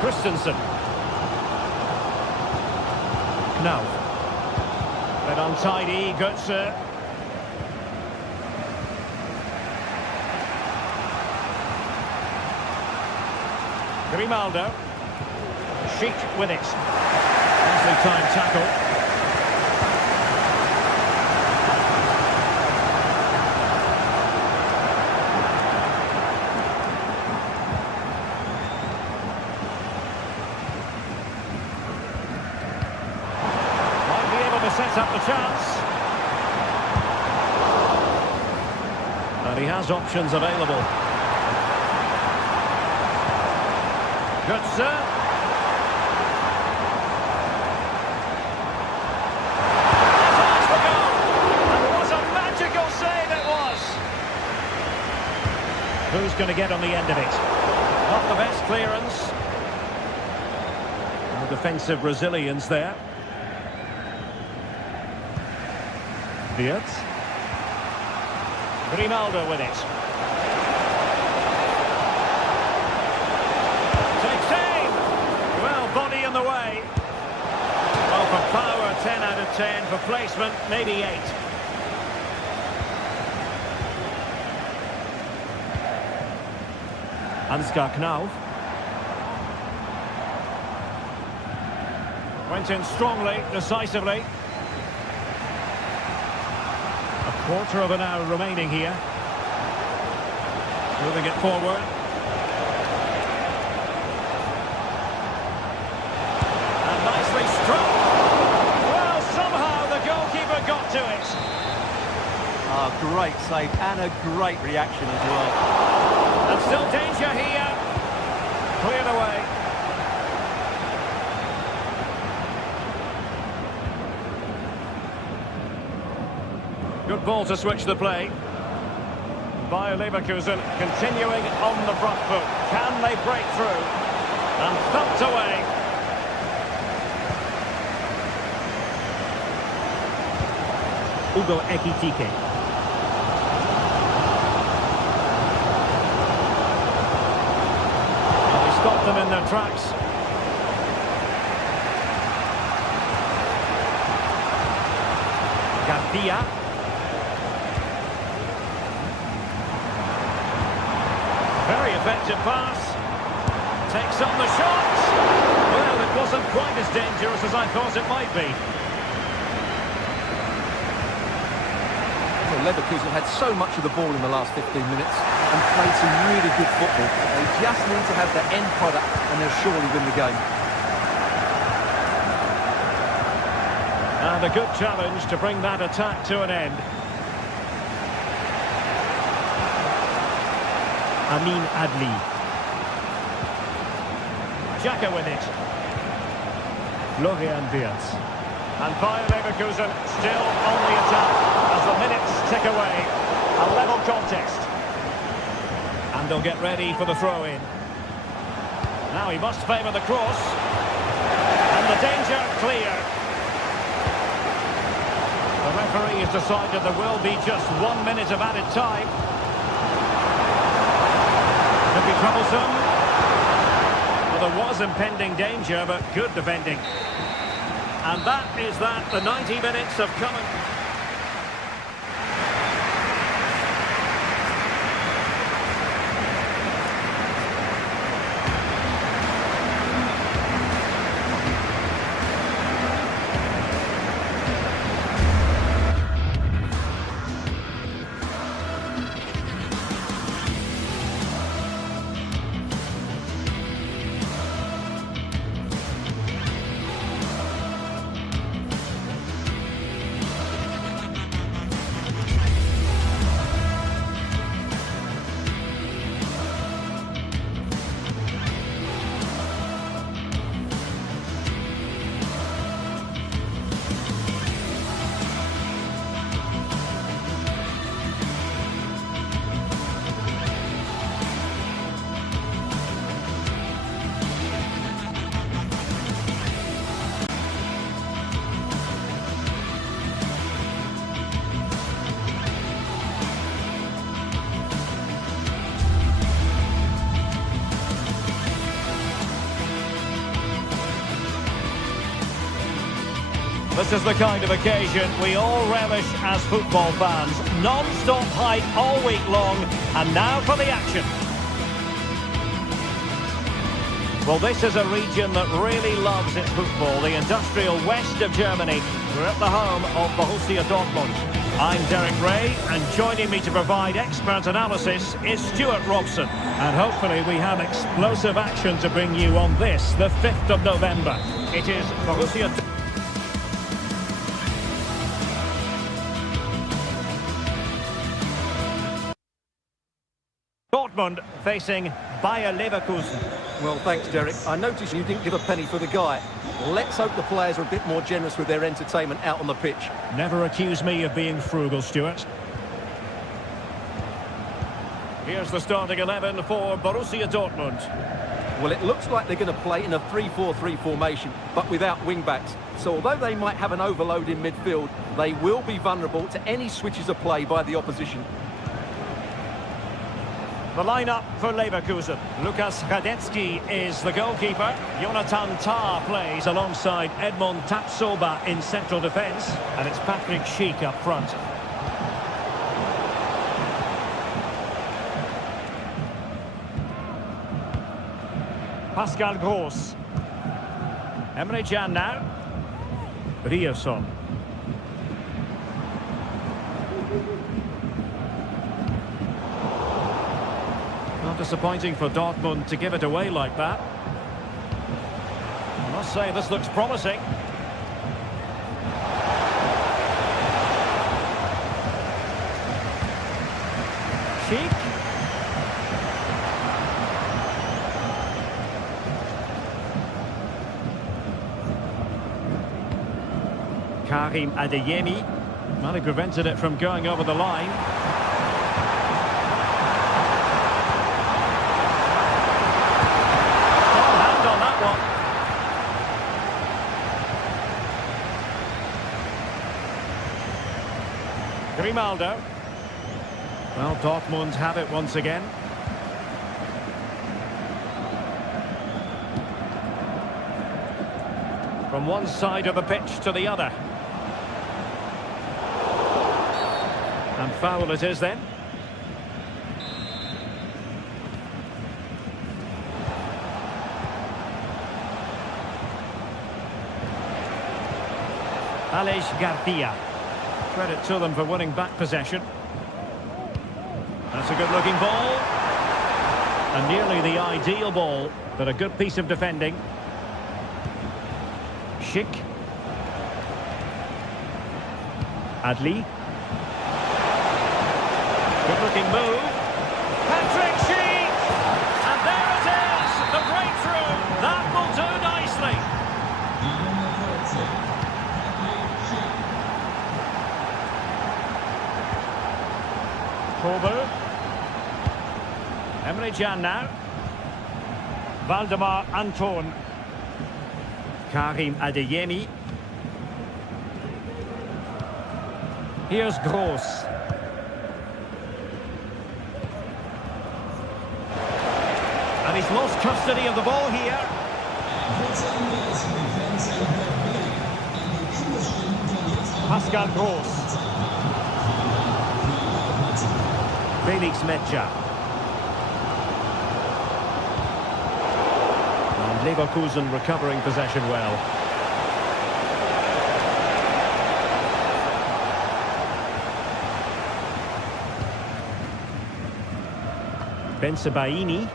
Christensen. Now, bit untidy, Götze. Grimaldo. Sheik with it. Nicely timed tackle. Sets up the chance. And he has options available. Götze. That's the goal. And what a magical save it was. Who's going to get on the end of it? Not the best clearance. And defensive resilience there. Wirtz. Ronaldo with it. Takes aim. Well, body in the way. Well, for power, 10 out of 10. For placement, maybe 8. Ansgar Knauf. Went in strongly, decisively. A quarter of an hour remaining here. Moving it forward. And nicely struck. Well, somehow the goalkeeper got to it. Ah, great save and a great reaction as well. And still danger here. Cleared away. Good ball to switch the play. Bayer Leverkusen continuing on the front foot. Can they break through? And thumped away. Ugo Ekitike. Stopped them in their tracks. Garcia. Very effective pass. Takes on the shot. Well, it wasn't quite as dangerous as I thought it might be. Well, Leverkusen had so much of the ball in the last 15 minutes and played some really good football. They just need to have the end product and they'll surely win the game. And a good challenge to bring that attack to an end. Amin Adli. Xhaka with it. Florian Wirtz. And Bayer Leverkusen still on the attack as the minutes tick away. A level contest. And they'll get ready for the throw-in. Now he must favour the cross. And the danger clear. The referee has decided there will be just 1 minute of added time. Could be troublesome. Well, there was impending danger, but good defending. And that is that. The 90 minutes have come. This is the kind of occasion we all relish as football fans. Non-stop hype all week long, and now for the action. Well, this is a region that really loves its football, the industrial west of Germany. We're at the home of Borussia Dortmund. I'm Derek Ray, and joining me to provide expert analysis is Stuart Robson. And hopefully we have explosive action to bring you on this, the 5th of November. It is Borussia Dortmund facing Bayer Leverkusen. Well, thanks, Derek. I noticed you didn't give a penny for the guy. Let's hope the players are a bit more generous with their entertainment out on the pitch. Never accuse me of being frugal, Stuart. Here's the starting 11 for Borussia Dortmund. Well, it looks like they're going to play in a 3-4-3 formation, but without wing-backs. So although they might have an overload in midfield, they will be vulnerable to any switches of play by the opposition. The lineup for Leverkusen. Lukas Radetzky is the goalkeeper. Jonathan Tah plays alongside Edmond Tapsoba in central defence. And it's Patrick Schick up front. Pascal Gross. Emre Can now. Ryerson. Not disappointing for Dortmund to give it away like that. I must say this looks promising. Schick. Karim Adeyemi. Well, he prevented it from going over the line. Oh, hand on that one. Grimaldo. Well, Dortmund have it once again. From one side of the pitch to the other. And foul it is then. Aleix Garcia. Credit to them for winning back possession. That's a good looking ball. And nearly the ideal ball, but a good piece of defending. Schick. Adli. Good looking move. Patrick Schick! And there it is, the breakthrough. That will do nicely. Kobe. Emre Can now. Valdemar Anton. Karim Adeyemi. Here's Gross. And he's lost custody of the ball here. Pascal Gross. Felix Metscher. And Leverkusen recovering possession well. Bensebaini.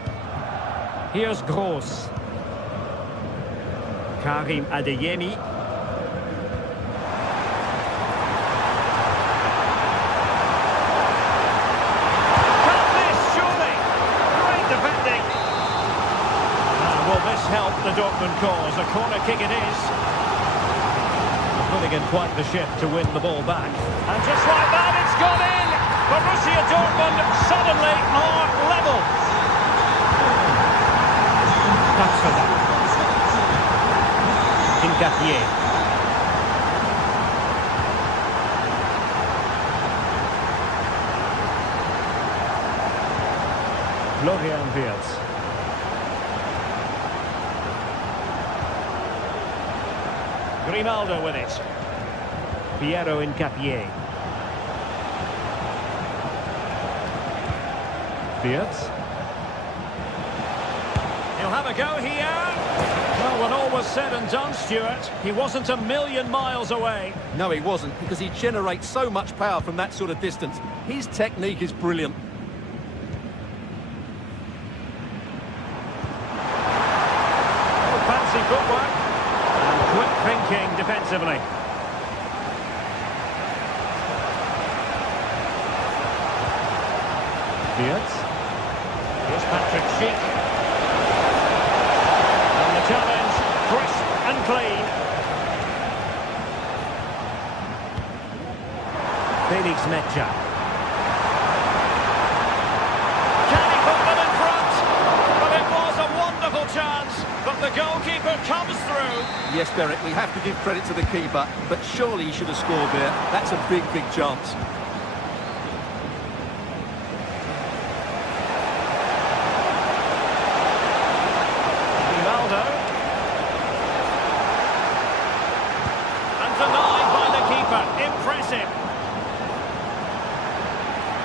Here's Gross. Karim Adeyemi. Can't miss, surely. Great defending. Will this help the Dortmund cause? A corner kick it is. Putting in quite the shift to win the ball back. And just like that, it's gone in. Borussia Dortmund suddenly are level. Tapsoba. Hincapié. Florian Wirtz. Grimaldo with it. Piero Hincapié. Wirtz. He'll have a go here. Well, when all was said and done, Stuart, he wasn't a million miles away. No, he wasn't, because he generates so much power from that sort of distance. His technique is brilliant. Oh, fancy footwork. And quick thinking defensively. Wirtz. Here's Patrick Schick. And the challenge, crisp and clean. Felix Metscher. Can he put them in front? But it was a wonderful chance, but the goalkeeper comes through. Yes, Derek, we have to give credit to the keeper, but surely he should have scored there. That's a big, big chance. Ronaldo. And denied by the keeper. Impressive.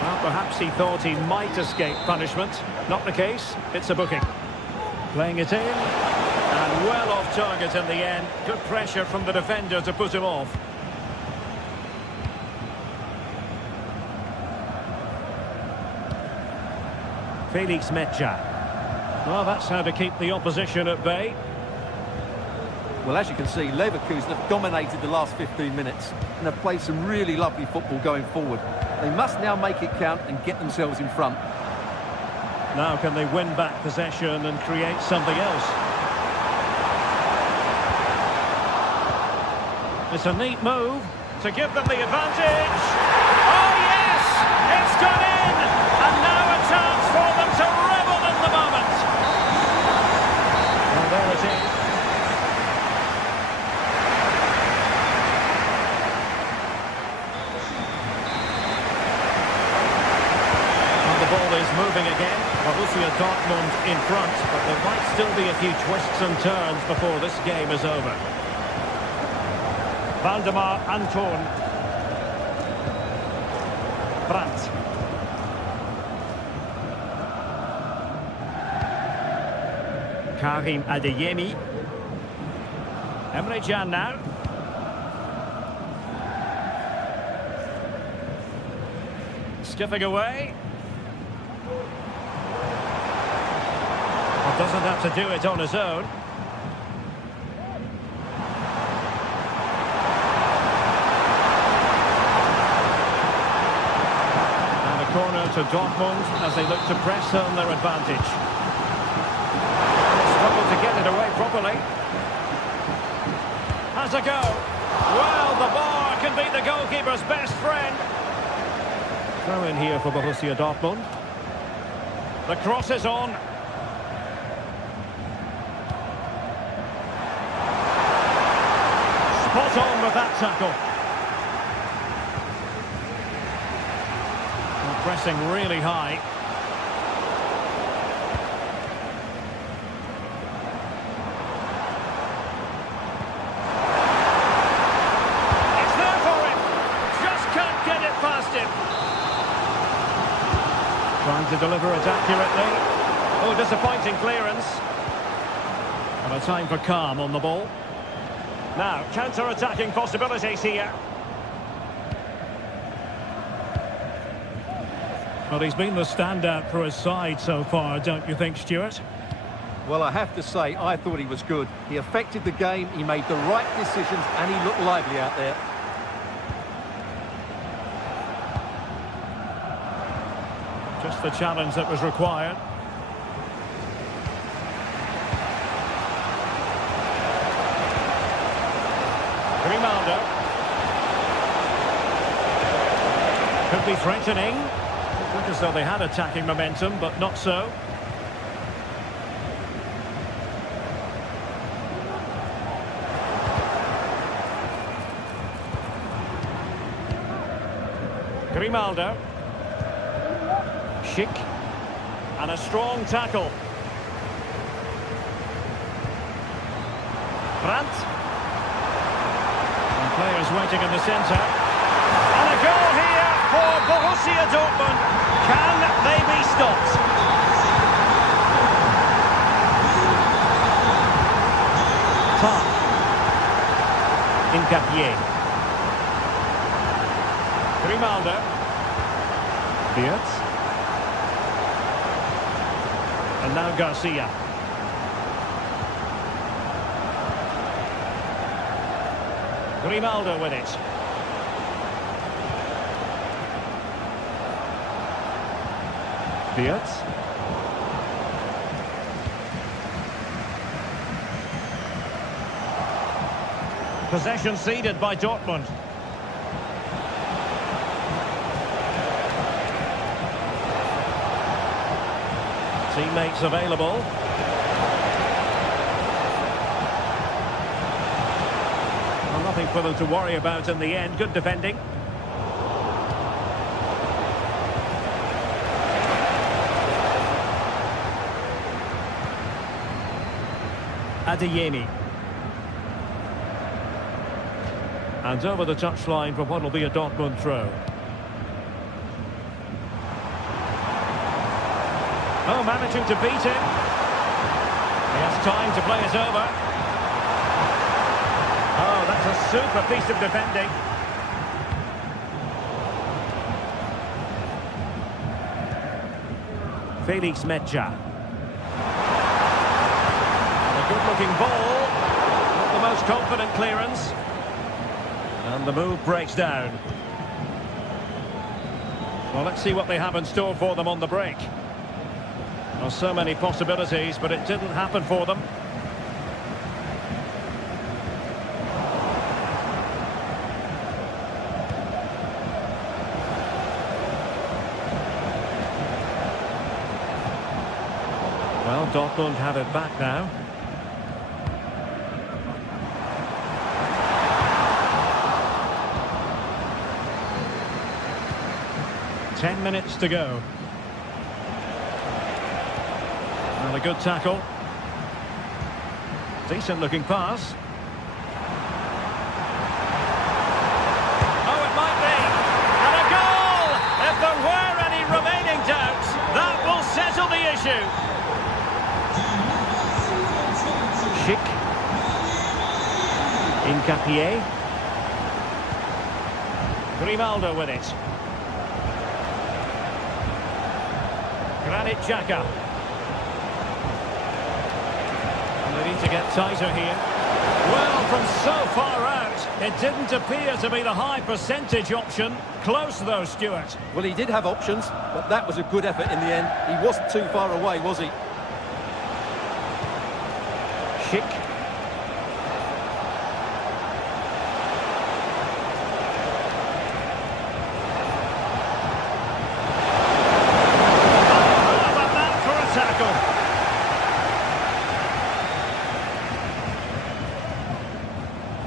Well, perhaps he thought he might escape punishment. Not the case. It's a booking. Playing it in. And well off target in the end. Good pressure from the defender to put him off. Felix Mecha. Well, that's how to keep the opposition at bay. Well, as you can see, Leverkusen have dominated the last 15 minutes and have played some really lovely football going forward. They must now make it count and get themselves in front. Now can they win back possession and create something else? It's a neat move to give them the advantage. Oh, yes! It's gone in! And now a chance for them to revel in the moment. Well, there it is. And the ball is moving again. Borussia Dortmund in front, but there might still be a few twists and turns before this game is over. Valdemar Anton. Brandt. Karim Adeyemi. Emre Can now. Skipping away. Well, doesn't have to do it on his own. Corner to Dortmund as they look to press home their advantage. Struggle to get it away properly. Has a go. Well, the bar can be the goalkeeper's best friend. Throw in here for Borussia Dortmund. The cross is on. Spot on with that tackle. Pressing really high. It's there for him. Just can't get it past him. Trying to deliver it accurately. Oh, disappointing clearance. And a time for calm on the ball. Now, counter-attacking possibilities here. Well, he's been the standout for his side so far, don't you think, Stuart? Well, I have to say, I thought he was good. He affected the game, he made the right decisions, and he looked lively out there. Just the challenge that was required. Grimaldo. Could be threatening. Look as though they had attacking momentum, but not so. Grimaldo. Schick. And a strong tackle. Brandt. And players waiting in the centre. And a goal here for Borussia Dortmund. Can they be stopped? Top. Incapié. Grimaldo. Beerts. And now Garcia. Grimaldo with it. Beerts. Possession ceded by Dortmund. Teammates available. for them to worry about in the end. Good defending. Adeyemi. And over the touchline for what will be a Dortmund throw. Oh, managing to beat him. He has time to play it over. Oh, that's a super piece of defending. Felix Medja. A good-looking ball. Not the most confident clearance. And the move breaks down. Well, let's see what they have in store for them on the break. Well, so many possibilities, but it didn't happen for them. Well, Dortmund have it back now. Ten minutes to go. And a good tackle. Decent looking pass. Oh, it might be. And a goal! If there were any remaining doubts, that will settle the issue. Schick. Incapié. Grimaldo with it. Granit Xhaka. They need to get tighter here. Well, from so far out, it didn't appear to be the high percentage option. Close though, Stuart. Well, he did have options, but that was a good effort in the end. He wasn't too far away, was he? Schick.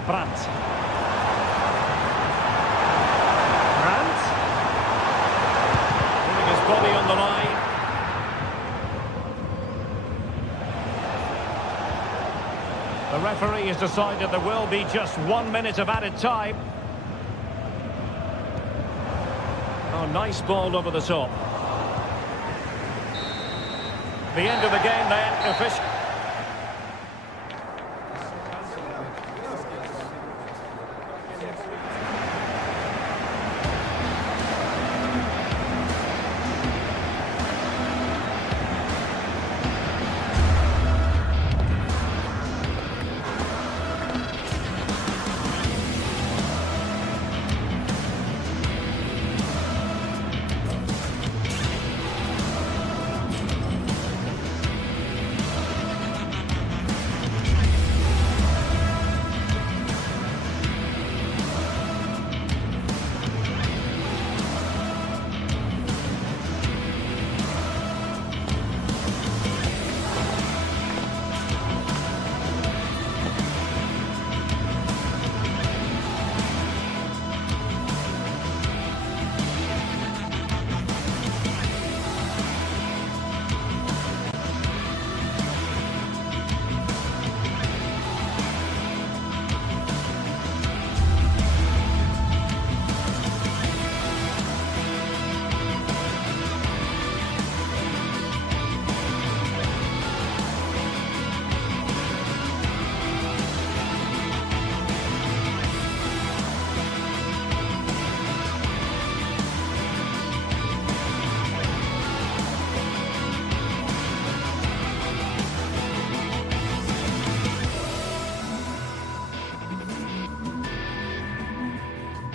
Brandt. Putting his body on the line. The referee has decided there will be just 1 minute of added time. Oh, nice ball over the top. The end of the game then, official.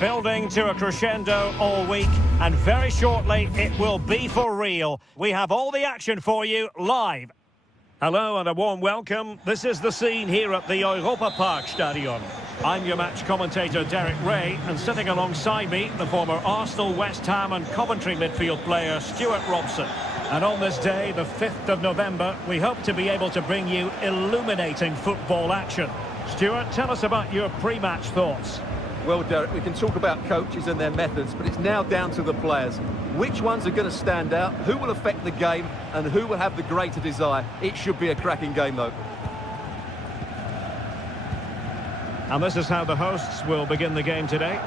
Building to a crescendo all week, and very shortly it will be for real. We have all the action for you live. Hello and a warm welcome. This is the scene here at the Europa Park Stadion. I'm your match commentator Derek Ray, and sitting alongside me, the former Arsenal, West Ham and Coventry midfield player Stuart Robson. And on this day, the 5th of November, we hope to be able to bring you illuminating football action. Stuart, tell us about your pre-match thoughts. Well, Derek, we can talk about coaches and their methods, but it's now down to the players. Which ones are going to stand out, who will affect the game, and who will have the greater desire? It should be a cracking game, though. And this is how the hosts will begin the game today.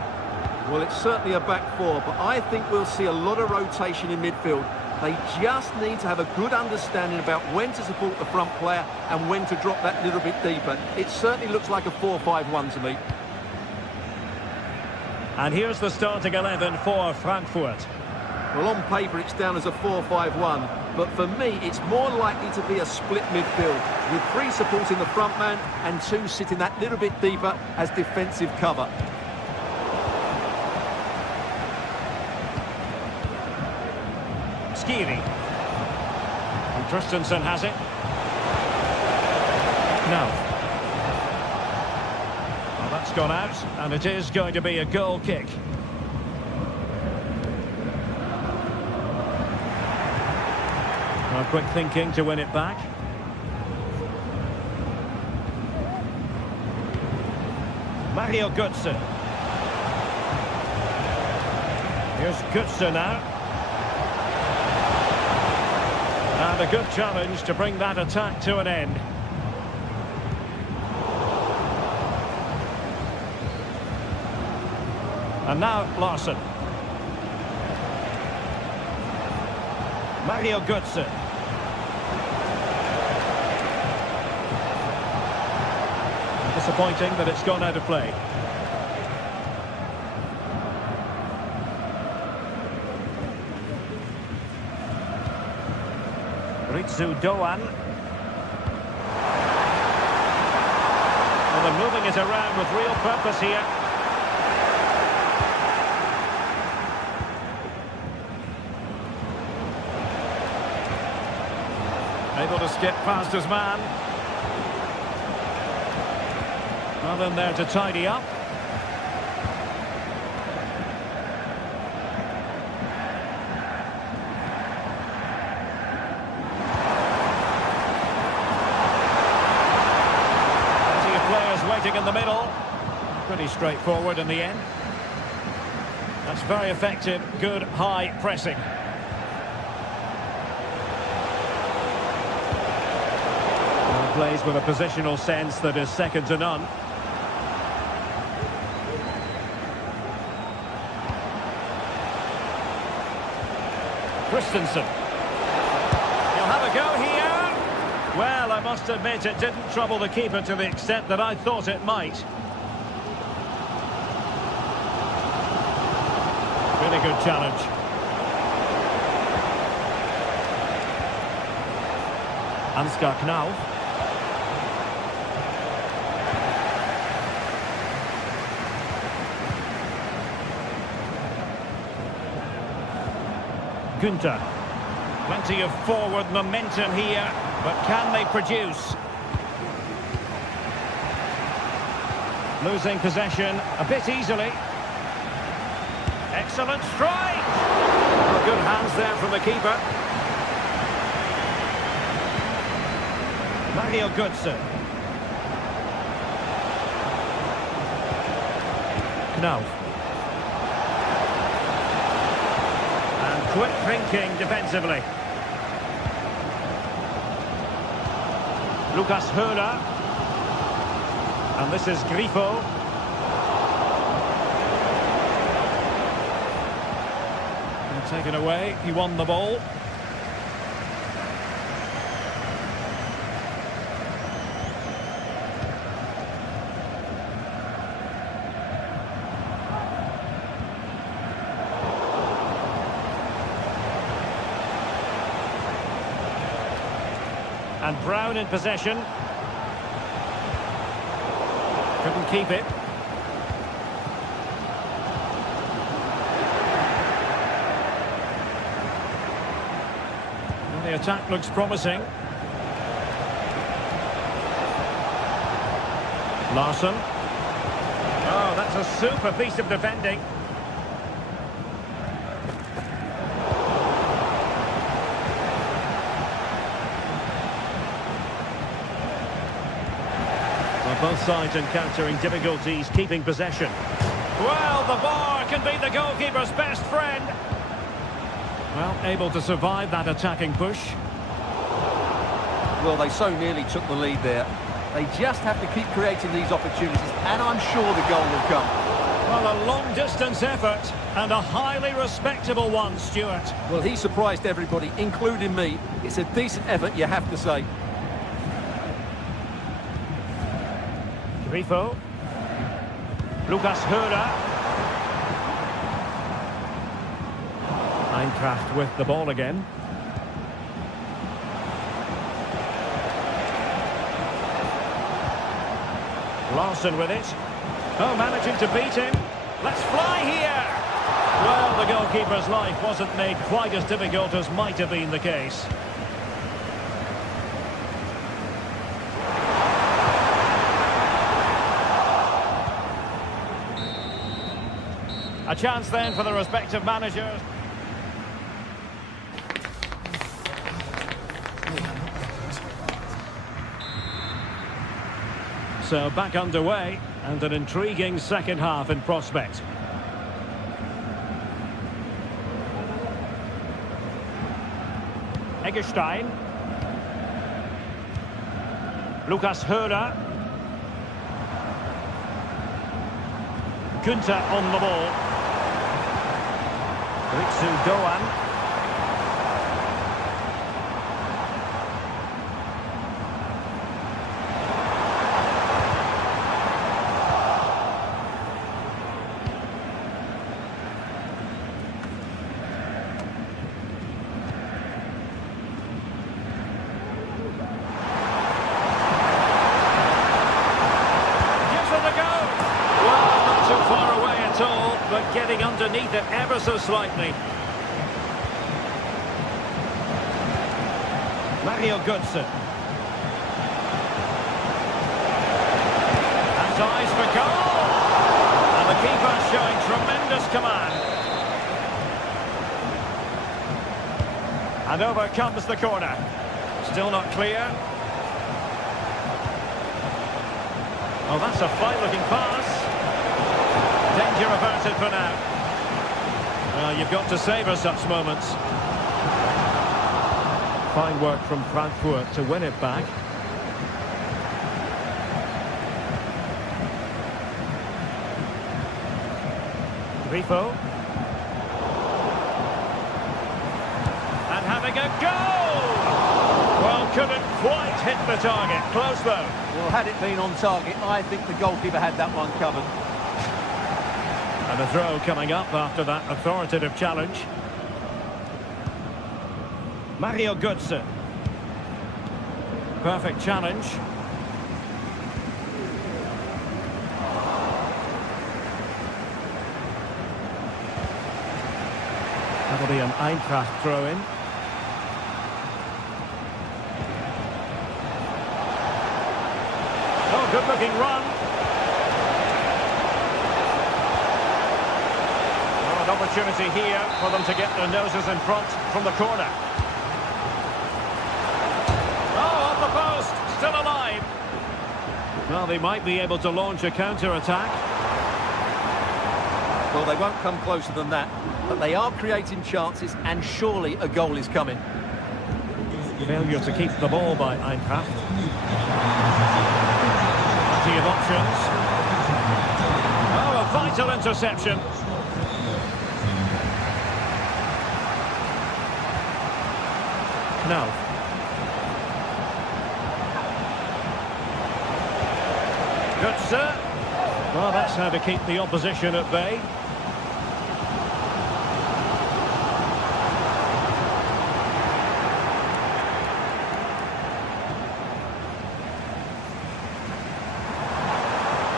Well, it's certainly a back four, but I think we'll see a lot of rotation in midfield. They just need to have a good understanding about when to support the front player and when to drop that little bit deeper. It certainly looks like a 4-5-1 to me. And here's the starting 11 for Frankfurt. Well, on paper, it's down as a 4-5-1, but for me, it's more likely to be a split midfield, with 3 supporting the front man and 2 sitting that little bit deeper as defensive cover. Skiri. And Christensen has it. Now. Well, that's gone out, and it is going to be a goal kick. Well, quick thinking to win it back. Mario Götze. Here's Götze now. And a good challenge to bring that attack to an end. And now Larsson. Mario Götze. Disappointing that it's gone out of play. Ritsu Doan. Well, they're moving it around with real purpose here. Able to skip past his man. Nothing there to tidy up. Plenty of players waiting in the middle. Pretty straightforward in the end. That's very effective, good high pressing. Plays with a positional sense that is second to none. Christensen. He'll have a go here. Well, I must admit it didn't trouble the keeper to the extent that I thought it might. Really good challenge. Ansgar Knauf. Günther. Plenty of forward momentum here, but can they produce? Losing possession a bit easily. Excellent strike! Well, good hands there from the keeper. Mario Götze. Knauf. Quick thinking defensively. Lucas Höhler. And this is Grifo. And taken away, he won the ball. And Brown in possession. Couldn't keep it. Well, the attack looks promising. Larsson. Oh, that's a super piece of defending. Both sides encountering difficulties keeping possession. Well, the bar can be the goalkeeper's best friend. Well, able to survive that attacking push. Well, they so nearly took the lead there. They just have to keep creating these opportunities, and I'm sure the goal will come. Well, a long-distance effort, and a highly respectable one, Stuart. Well, he surprised everybody, including me. It's a decent effort, you have to say. Grifo. Lucas Hörer. Eintracht with the ball again. Larson with it. Oh, managing to beat him. Let's fly here. Well, the goalkeeper's life wasn't made quite as difficult as might have been the case. A chance then for the respective managers. So back underway, and an intriguing second half in prospect. Eggestein. Lucas Hörer. Günther on the ball. Ritsu Doan. But getting underneath it ever so slightly. Mario Götze. And eyes for goal. And the keeper showing tremendous command. And over comes the corner. Still not clear. Oh, that's a fine-looking pass. Danger averted for now. Well, you've got to savour such moments. Fine work from Frankfurt to win it back. Grifo. And having a goal! Well, couldn't quite hit the target. Close though. Well, had it been on target, I think the goalkeeper had that one covered. And a throw coming up after that authoritative challenge. Mario Götze. Perfect challenge. That'll be an Eintracht throw-in. Oh, good-looking run. An opportunity here for them to get their noses in front from the corner. Oh, off the post, still alive. Well, they might be able to launch a counter-attack. Well, they won't come closer than that, but they are creating chances, and surely a goal is coming. Failure to keep the ball by Eintracht. Plenty of options. Oh, a vital interception. Now. Götze. Well, that's how to keep the opposition at bay.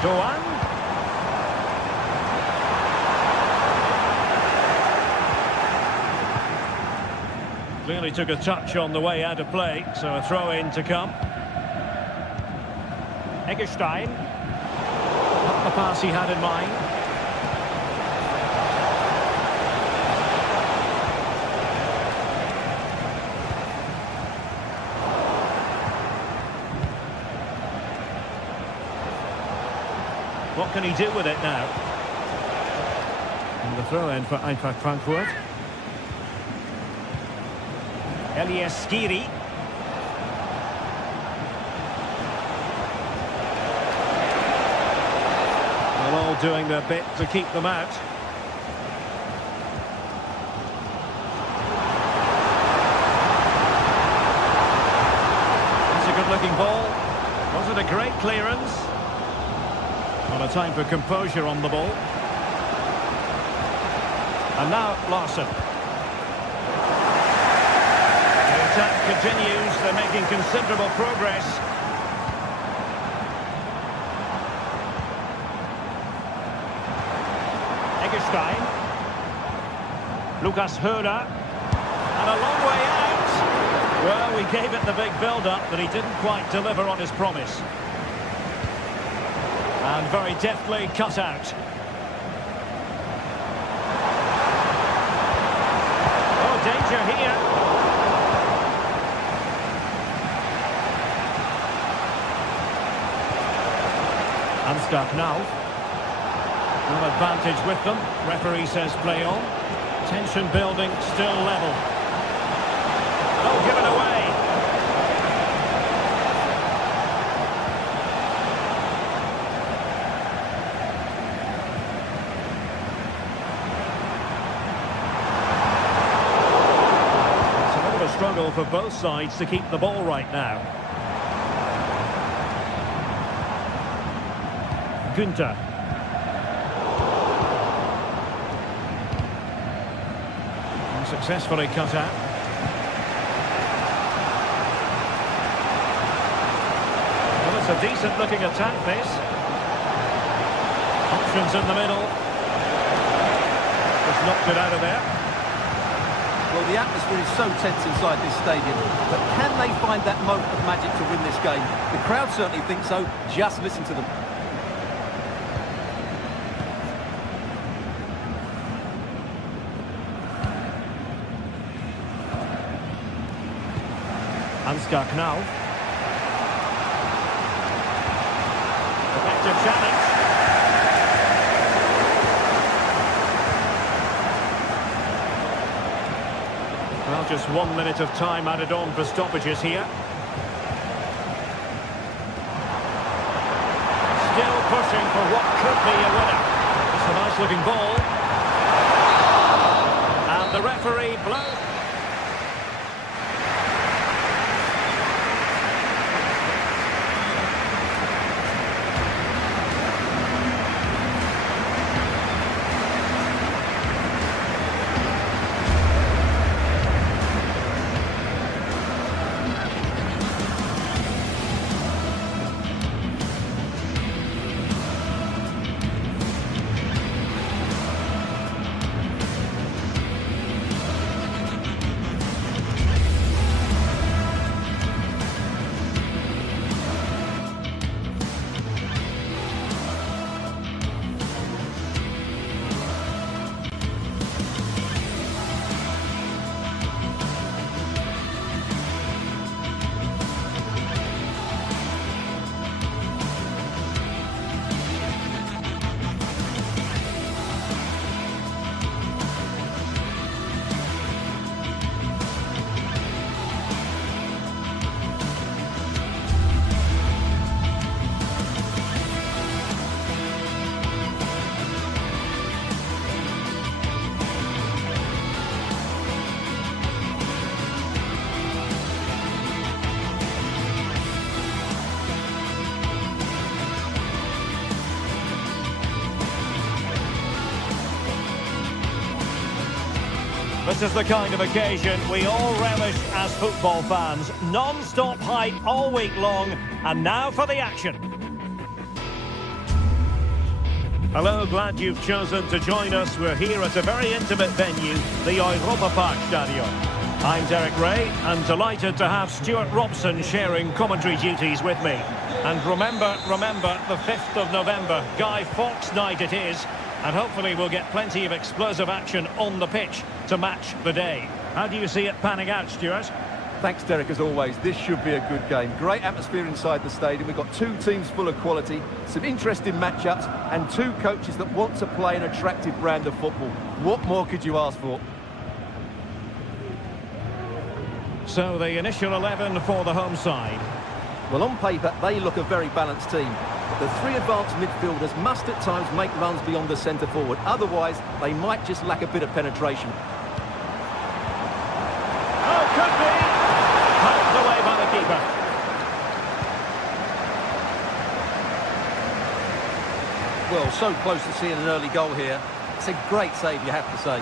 Doan. Clearly took a touch on the way out of play, so a throw-in to come. Eggestein. Not the pass he had in mind. What can he do with it now? And the throw-in for Eintracht Frankfurt. Elias Skiri. They're all doing their bit to keep them out. That's a good-looking ball. Was it a great clearance? Not a time for composure on the ball. And now Larson. The attack continues. They're making considerable progress. Eggestein. Lucas Höder. And a long way out. Well, we gave it the big build-up, but he didn't quite deliver on his promise. And very deftly cut out. Oh, danger here. Ansgar Knauf. No advantage with them. Referee says play on. Tension building, still level. Oh, given away. It's a bit of a struggle for both sides to keep the ball right now. Günther. Successfully cut out. Well, it's a decent looking attack, this. Options in the middle. Just knocked it out of there. Well, the atmosphere is so tense inside this stadium, but can they find that moment of magic to win this game? The crowd certainly think so. Just listen to them. Ansgar Knauf. Effective challenge. Well, just 1 minute of time added on for stoppages here. Still pushing for what could be a winner. It's a nice looking ball. And the referee blows. This is the kind of occasion we all relish as football fans. Non-stop hype all week long, and now for the action. Hello, glad you've chosen to join us. We're here at a very intimate venue, the Europa Park Stadium. I'm Derek Ray, and delighted to have Stuart Robson sharing commentary duties with me. And remember, the 5th of November, Guy Fawkes night it is, and hopefully we'll get plenty of explosive action on the pitch to match the day. How do you see it panning out, Stuart? Thanks, Derek, as always. This should be a good game. Great atmosphere inside the stadium. We've got two teams full of quality, some interesting matchups, and two coaches that want to play an attractive brand of football. What more could you ask for? So the initial 11 for the home side. Well, on paper, they look a very balanced team. But the three advanced midfielders must at times make runs beyond the centre-forward. Otherwise, they might just lack a bit of penetration. Oh, could be! Poked away by the keeper. Well, so close to seeing an early goal here. It's a great save, you have to say.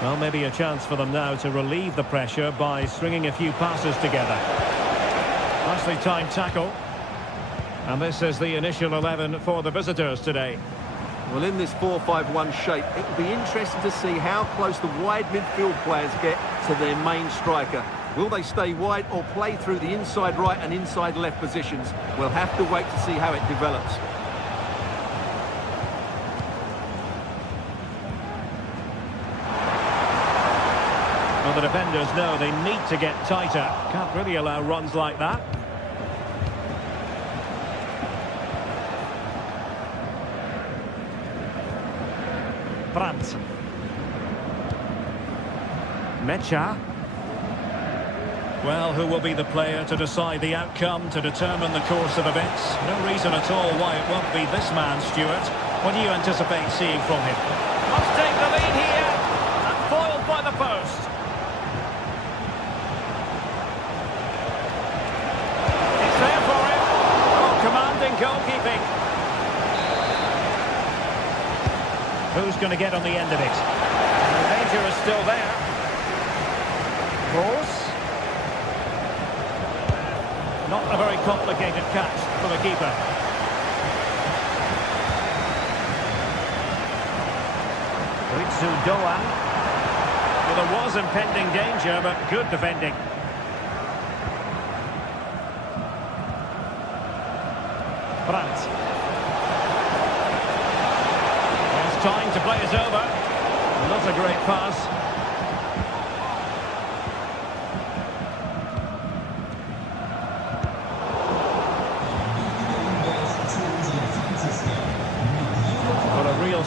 Well, maybe a chance for them now to relieve the pressure by stringing a few passes together. Nicely timed tackle. And this is the initial 11 for the visitors today. Well, in this 4-5-1 shape, it will be interesting to see how close the wide midfield players get to their main striker. Will they stay wide or play through the inside right and inside left positions? We'll have to wait to see how it develops. Well, the defenders know they need to get tighter. Can't really allow runs like that. Brandt. Mecha. Well, who will be the player to decide the outcome, to determine the course of events? No reason at all why it won't be this man, Stuart. What do you anticipate seeing from him? Must take the lead here. And foiled by the post. It's there for him. Oh, commanding goalkeeping. Who's going to get on the end of it? The danger is still there. Cross. Not a very complicated catch for the keeper. Ritsu Doan. Well, there was impending danger, but good defending. Brandt. There's time to play it over. Not a great pass.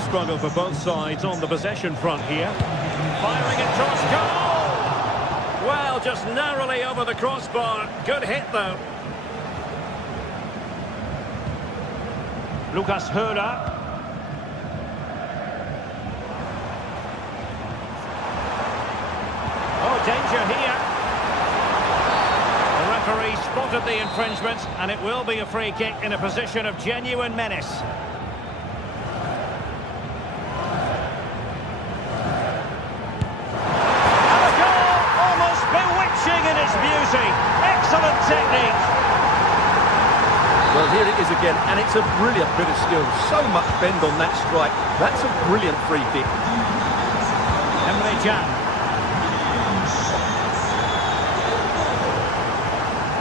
Struggle for both sides on the possession front here. Firing it across goal! Well, just narrowly over the crossbar. Good hit, though. Lucas Höra. Oh, danger here. The referee spotted the infringement, and it will be a free kick in a position of genuine menace. Excellent technique. Well, here it is again, and it's a brilliant bit of skill. So much bend on that strike. That's a brilliant free kick. Emre Can.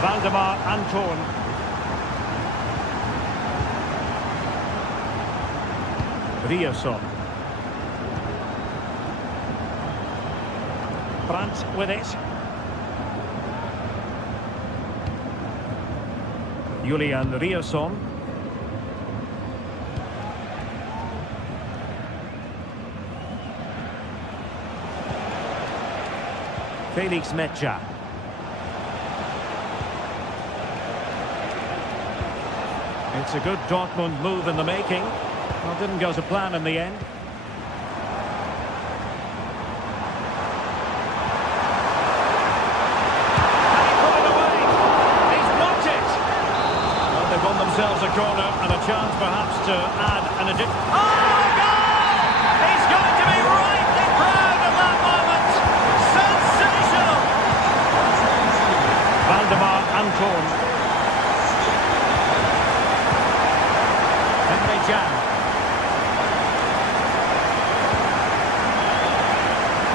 Valdemar Anton. Riosson. Brandt with it. Julian Riosson. Felix Mecha. It's a good Dortmund move in the making. Well, didn't go to plan in the end. Themselves a corner and a chance perhaps to add an addition. Oh, goal! He's going to be rightly proud of that moment. Sensational! Valdemar Anton. Emre Can.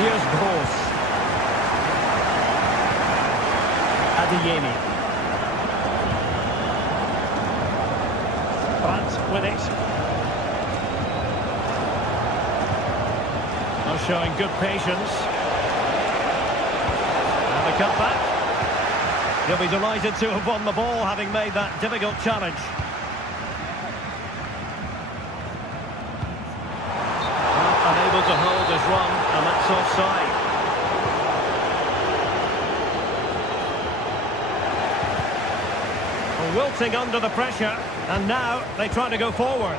Here's Gross. Adeyemi. With it. Oh, showing good patience. And the cutback. He'll be delighted to have won the ball, having made that difficult challenge. Well, unable to hold his run, and that's offside. Wilting under the pressure, and now they try to go forward.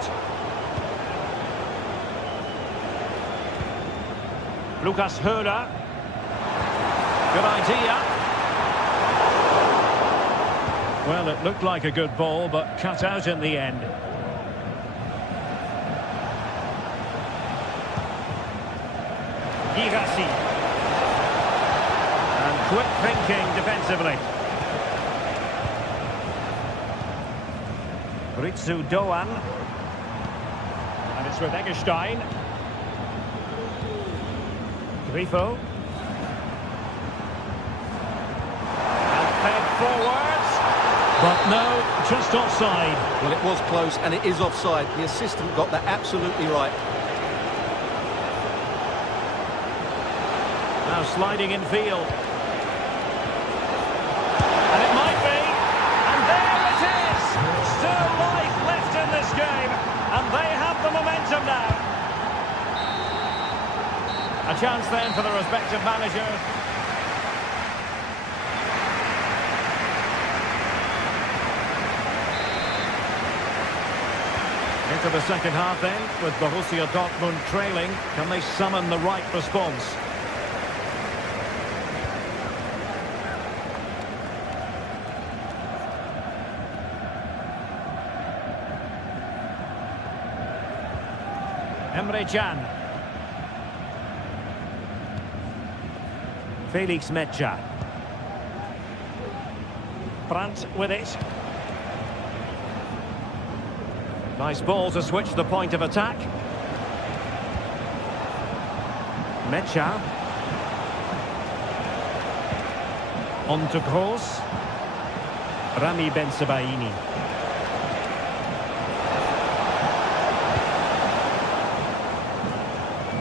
Lucas Höder. Good idea. Well, it looked like a good ball, but cut out in the end. Girassi. And quick thinking defensively. Ritsu Doan. And it's with Eggestein. Grifo. And fed forwards. But no, just offside. Well, it was close, and it is offside. The assistant got that absolutely right. Now sliding in field. And it might be. And there it is. Still life left in this game. And they have the momentum now. A chance then for the respective managers. Into the second half then, with Borussia Dortmund trailing. Can they summon the right response? Emre Can. Felix Metsä. Brandt with it. Nice ball to switch the point of attack. Metsä. On to Kroos. Rami Bensebaini.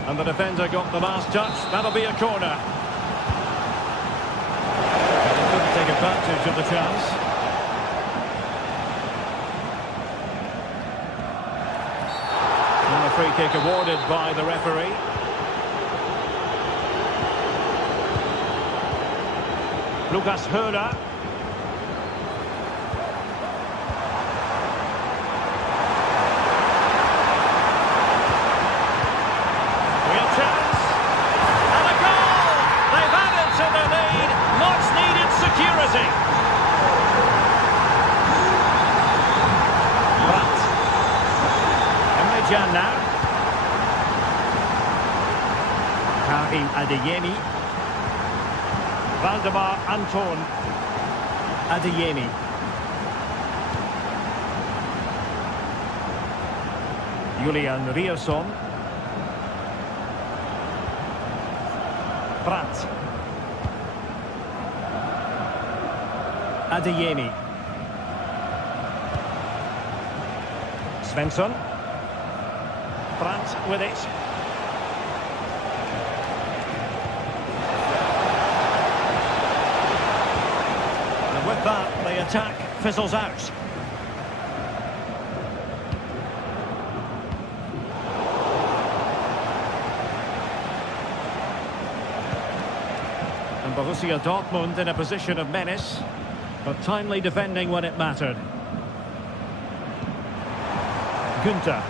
And the defender got the last touch. That'll be a corner. And he couldn't take advantage of the chance. And a free kick awarded by the referee. Lucas Höder. Real chance. And a goal! They've added to their lead. Much needed security. But Emre Can now. Karim Adeyemi. Valdemar Anton. Adeyemi. Julian Riosson. Brandt. Adeyemi. Svensson. Brandt with it. And with that, the attack fizzles out. And Borussia Dortmund in a position of menace, but timely defending when it mattered. Günther.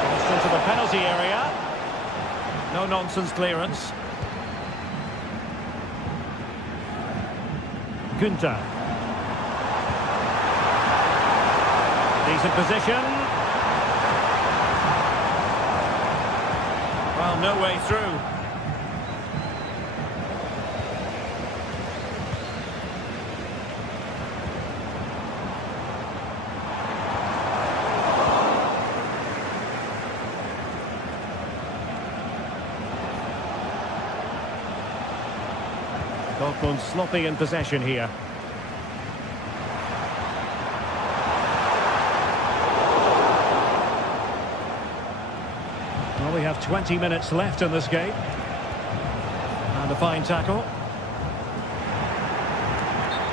Crossed into the penalty area. No nonsense clearance. Günther. Decent position. Well, no way through. Dortmund sloppy in possession here. Well, we have 20 minutes left in this game. And a fine tackle.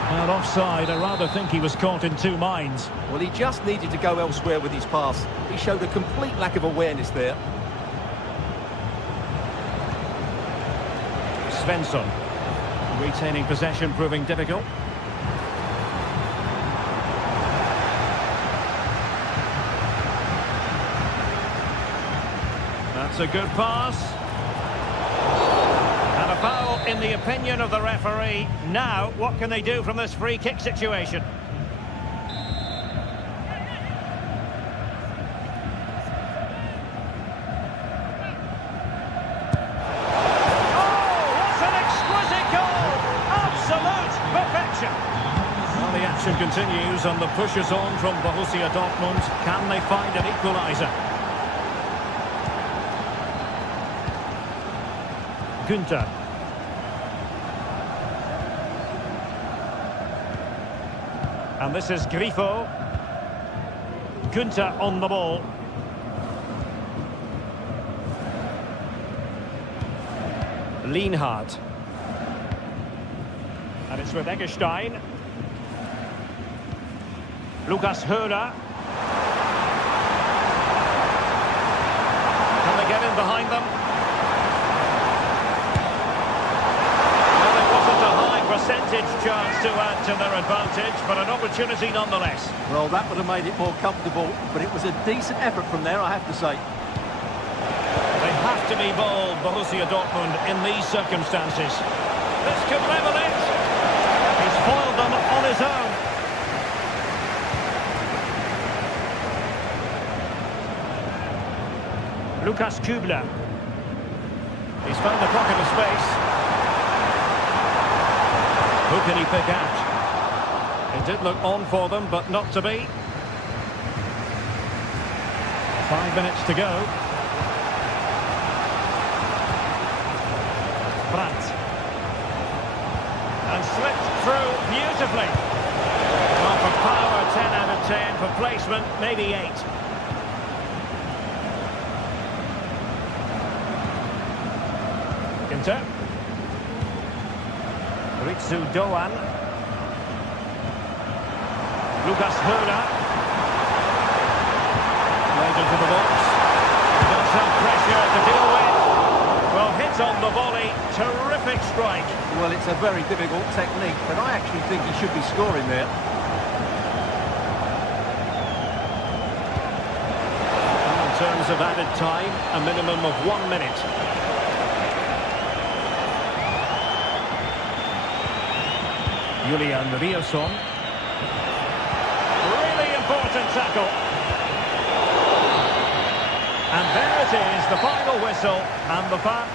And offside, I rather think he was caught in two minds. Well, he just needed to go elsewhere with his pass. He showed a complete lack of awareness there. Svensson. Retaining possession proving difficult. That's a good pass. And a foul in the opinion of the referee. Now, what can they do from this free kick situation? Well, the action continues and the push is on from Borussia Dortmund. Can they find an equaliser? Günther. And this is Grifo. Günther on the ball. Lienhardt. And it's with Eggestein. Lukas Höhler. Can they get in behind them? Well, it wasn't a high percentage chance to add to their advantage, but an opportunity nonetheless. Well, that would have made it more comfortable, but it was a decent effort from there, I have to say. They have to be bold, Borussia Dortmund, in these circumstances. This could level it. He's foiled them on his own. Lukas Kübler. He's found the pocket of space. Who can he pick out? It did look on for them, but not to be. 5 minutes to go. Brandt. And slipped through beautifully. Well, for power, 10 out of 10. For placement, maybe 8. Günther. Ritsu Doan. Lukas Höhler. Right into the box. Does have pressure to deal with. Well, hit on the volley. Terrific strike. Well, it's a very difficult technique, but I actually think he should be scoring there. In terms of added time, a minimum of 1 minute. Julian Riosson. Really important tackle. And there it is, the final whistle, and the foul.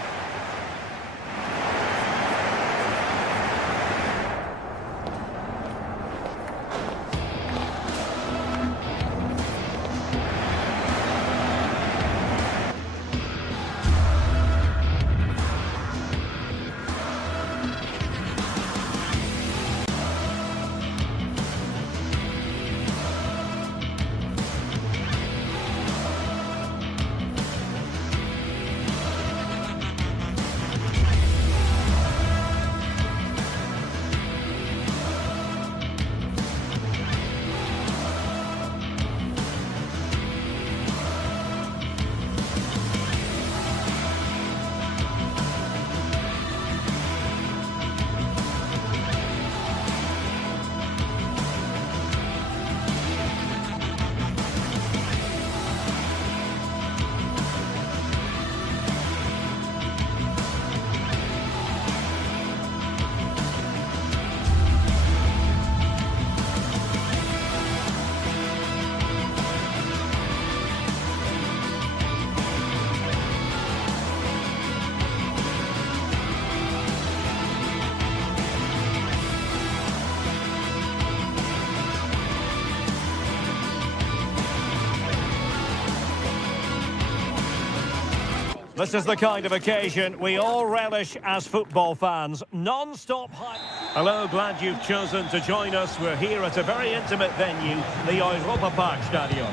This is the kind of occasion we all relish as football fans. Non-stop hype. Hello, glad you've chosen to join us. We're here at a very intimate venue, the Europa Park Stadion.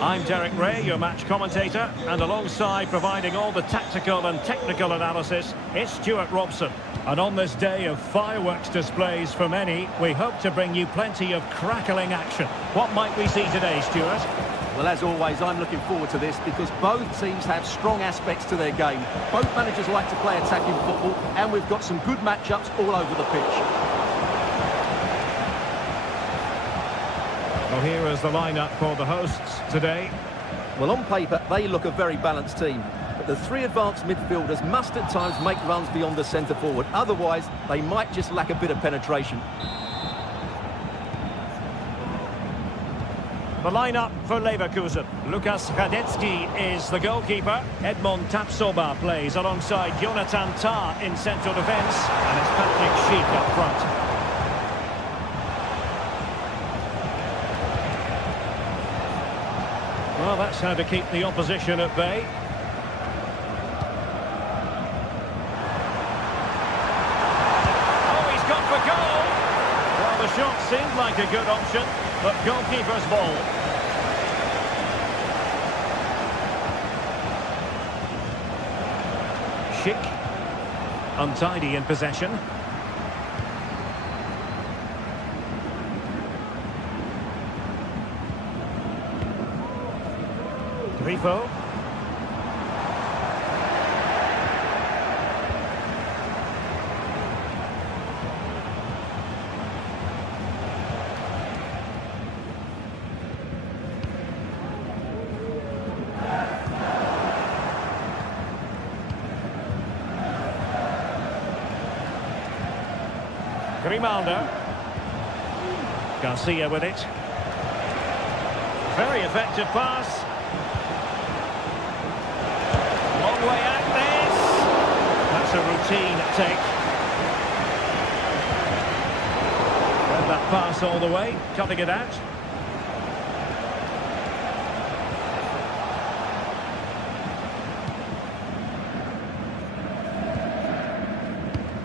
I'm Derek Ray, your match commentator, and alongside providing all the tactical and technical analysis, it's Stuart Robson. And on this day of fireworks displays for many, we hope to bring you plenty of crackling action. What might we see today, Stuart? Well, as always, I'm looking forward to this because both teams have strong aspects to their game. Both managers like to play attacking football, and we've got some good matchups all over the pitch. Well, here is the lineup for the hosts today. Well, on paper, they look a very balanced team. But the three advanced midfielders must at times make runs beyond the centre forward. Otherwise, they might just lack a bit of penetration. The lineup for Leverkusen. Lukas Radecki is the goalkeeper. Edmond Tapsoba plays alongside Jonathan Tah in central defence. And it's Patrick Schick up front. Well, that's how to keep the opposition at bay. Oh, he's gone for goal. Well, the shot seemed like a good option, but goalkeeper's ball. Schick, untidy in possession. Grifo. Grimaldo. Garcia with it. Very effective pass. Long way out this. That's a routine take. Read that pass all the way, cutting it out.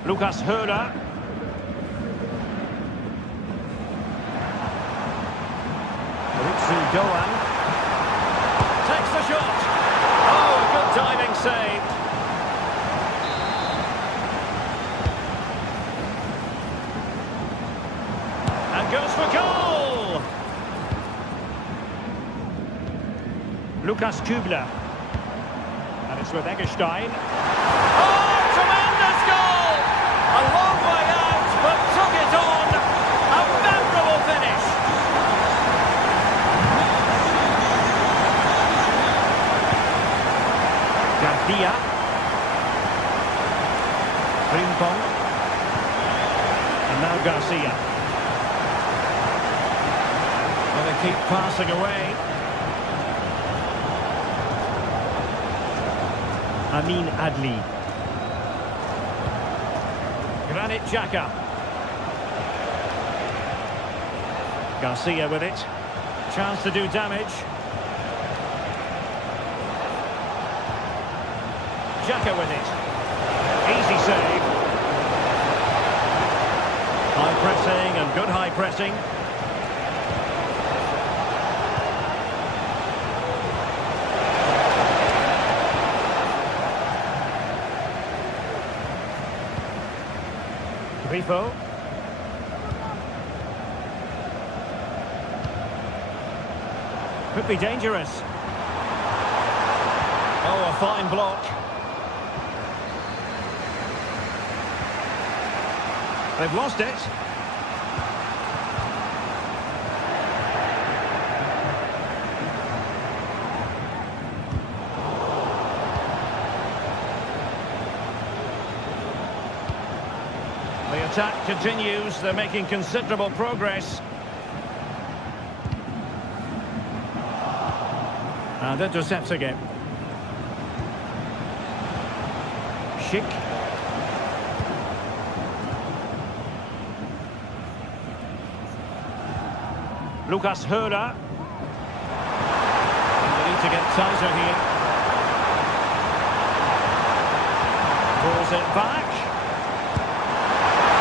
Lucas Höhler. Doan takes the shot. Oh, a good diving save. And goes for goal. Lukas Kübler. And it's with Eggestein. Oh, tremendous goal! A long way out, but took it on. A memorable finish. Garcia. Frimpong. And now Garcia. Well, they keep passing away. Amin Adli. Granit Xhaka. Garcia with it. Chance to do damage. Xhaka with it. Easy save. High pressing and good high pressing. Grifo. Could be dangerous. Oh, a fine block. They've lost it. The attack continues. They're making considerable progress. And intercepts again. Schick. Lukas Höhler. They need to get tighter here. Pulls it back.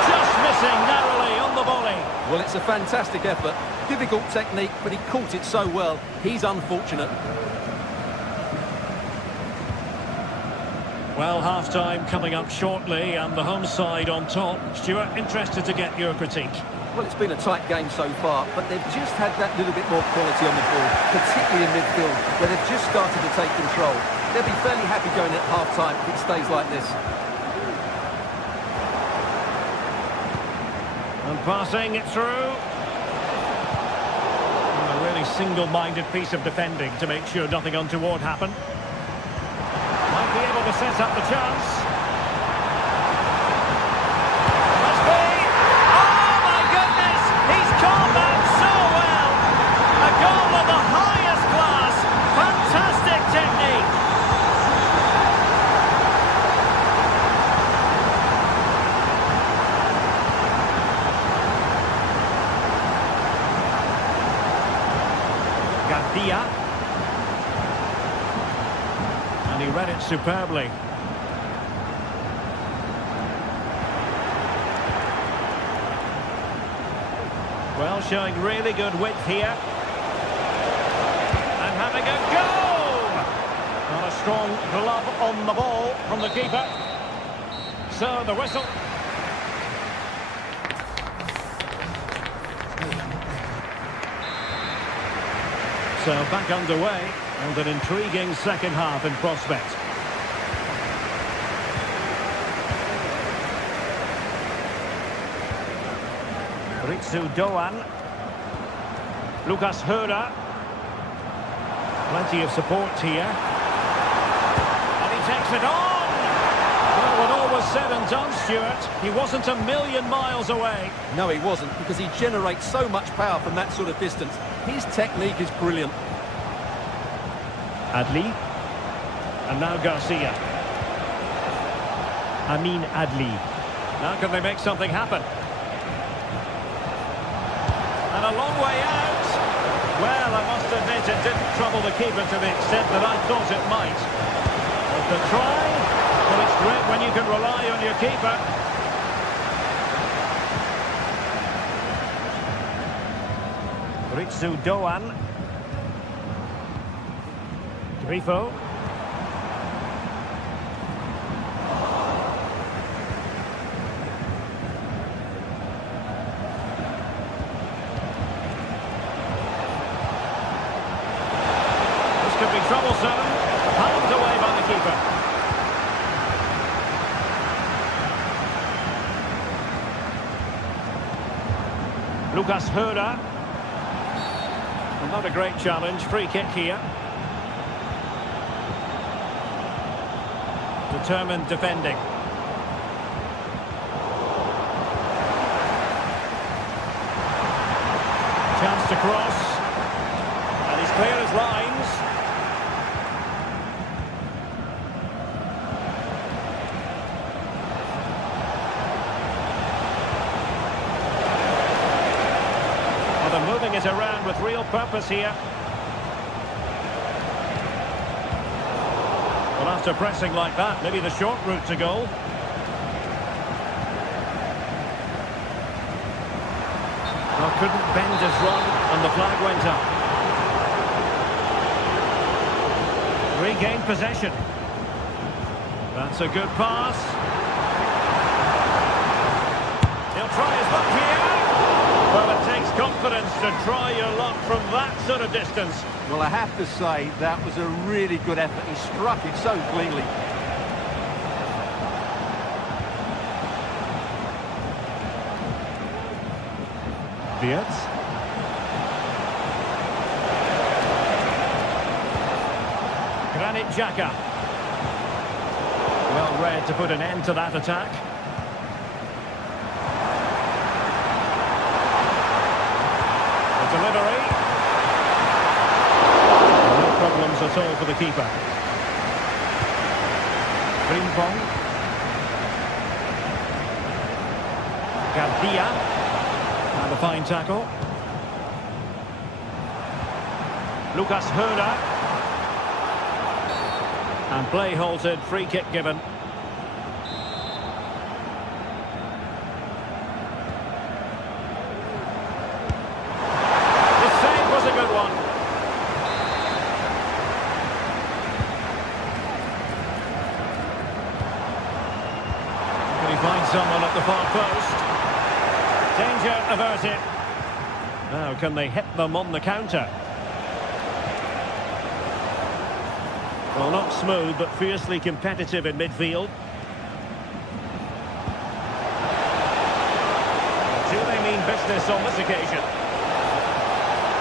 Just missing narrowly on the volley. Well, it's a fantastic effort. Difficult technique, but he caught it so well. He's unfortunate. Well, half-time coming up shortly, and the home side on top. Stuart, interested to get your critique. Well, it's been a tight game so far, but they've just had that little bit more quality on the ball, particularly in midfield, where they've just started to take control. They'll be fairly happy going at half-time if it stays like this. And passing it through. And a really single-minded piece of defending to make sure nothing untoward happened. Might be able to set up the chance. Must be! Oh my goodness! He's caught that so well! A goal of the highest class! Fantastic technique! Garcia. And he read it superbly. Well, showing really good width here. And having a go! Not a strong glove on the ball from the keeper. So the whistle. So back underway, and an intriguing second half in prospect. Ritsu Doan. Lucas Höra. Plenty of support here. And he takes it on! Well, when all was said and done, Stuart, he wasn't a million miles away. No, he wasn't, because he generates so much power from that sort of distance. His technique is brilliant. Adli. And now Garcia. Amin Adli. Now can they make something happen? And a long way out. Well, I must admit it didn't trouble the keeper to the extent that I thought it might. But the try, well, it's great when you can rely on your keeper. Ritsu Doan. Grifo. This could be troublesome. Palmed away by the keeper. Lucas Höra. Not a great challenge. Free kick here. Determined defending. Chance to cross. And he's clear as lines. Well, they're moving it around with real purpose here. Well, after pressing like that, maybe the short route to goal. Well, couldn't bend his run, and the flag went up. Regained possession. That's a good pass. He'll try his luck here. Well, it takes confidence to try your luck from that sort of distance. Well, I have to say, that was a really good effort. He struck it so cleanly. Wirtz. Granit Xhaka. Well read to put an end to that attack. The delivery. No problems at all for the keeper. Frimpong. Garcia. And a fine tackle. Lucas Höra. And play halted, free kick given. someone at the far post. Danger averted. Now, can they hit them on the counter? Well, not smooth, but fiercely competitive in midfield. Do they mean business on this occasion?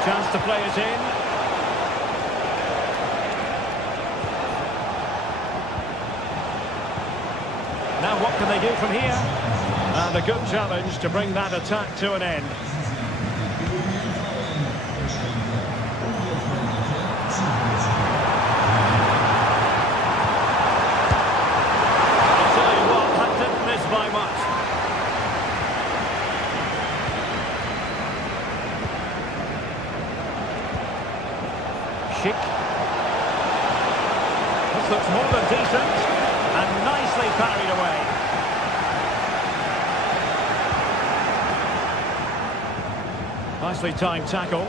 Chance to play it in. Now what can they do from here? And a good challenge to bring that attack to an end. I'll tell you what, that didn't miss by much. Schick. This looks more than decent. And nicely parried away. Nicely timed tackle.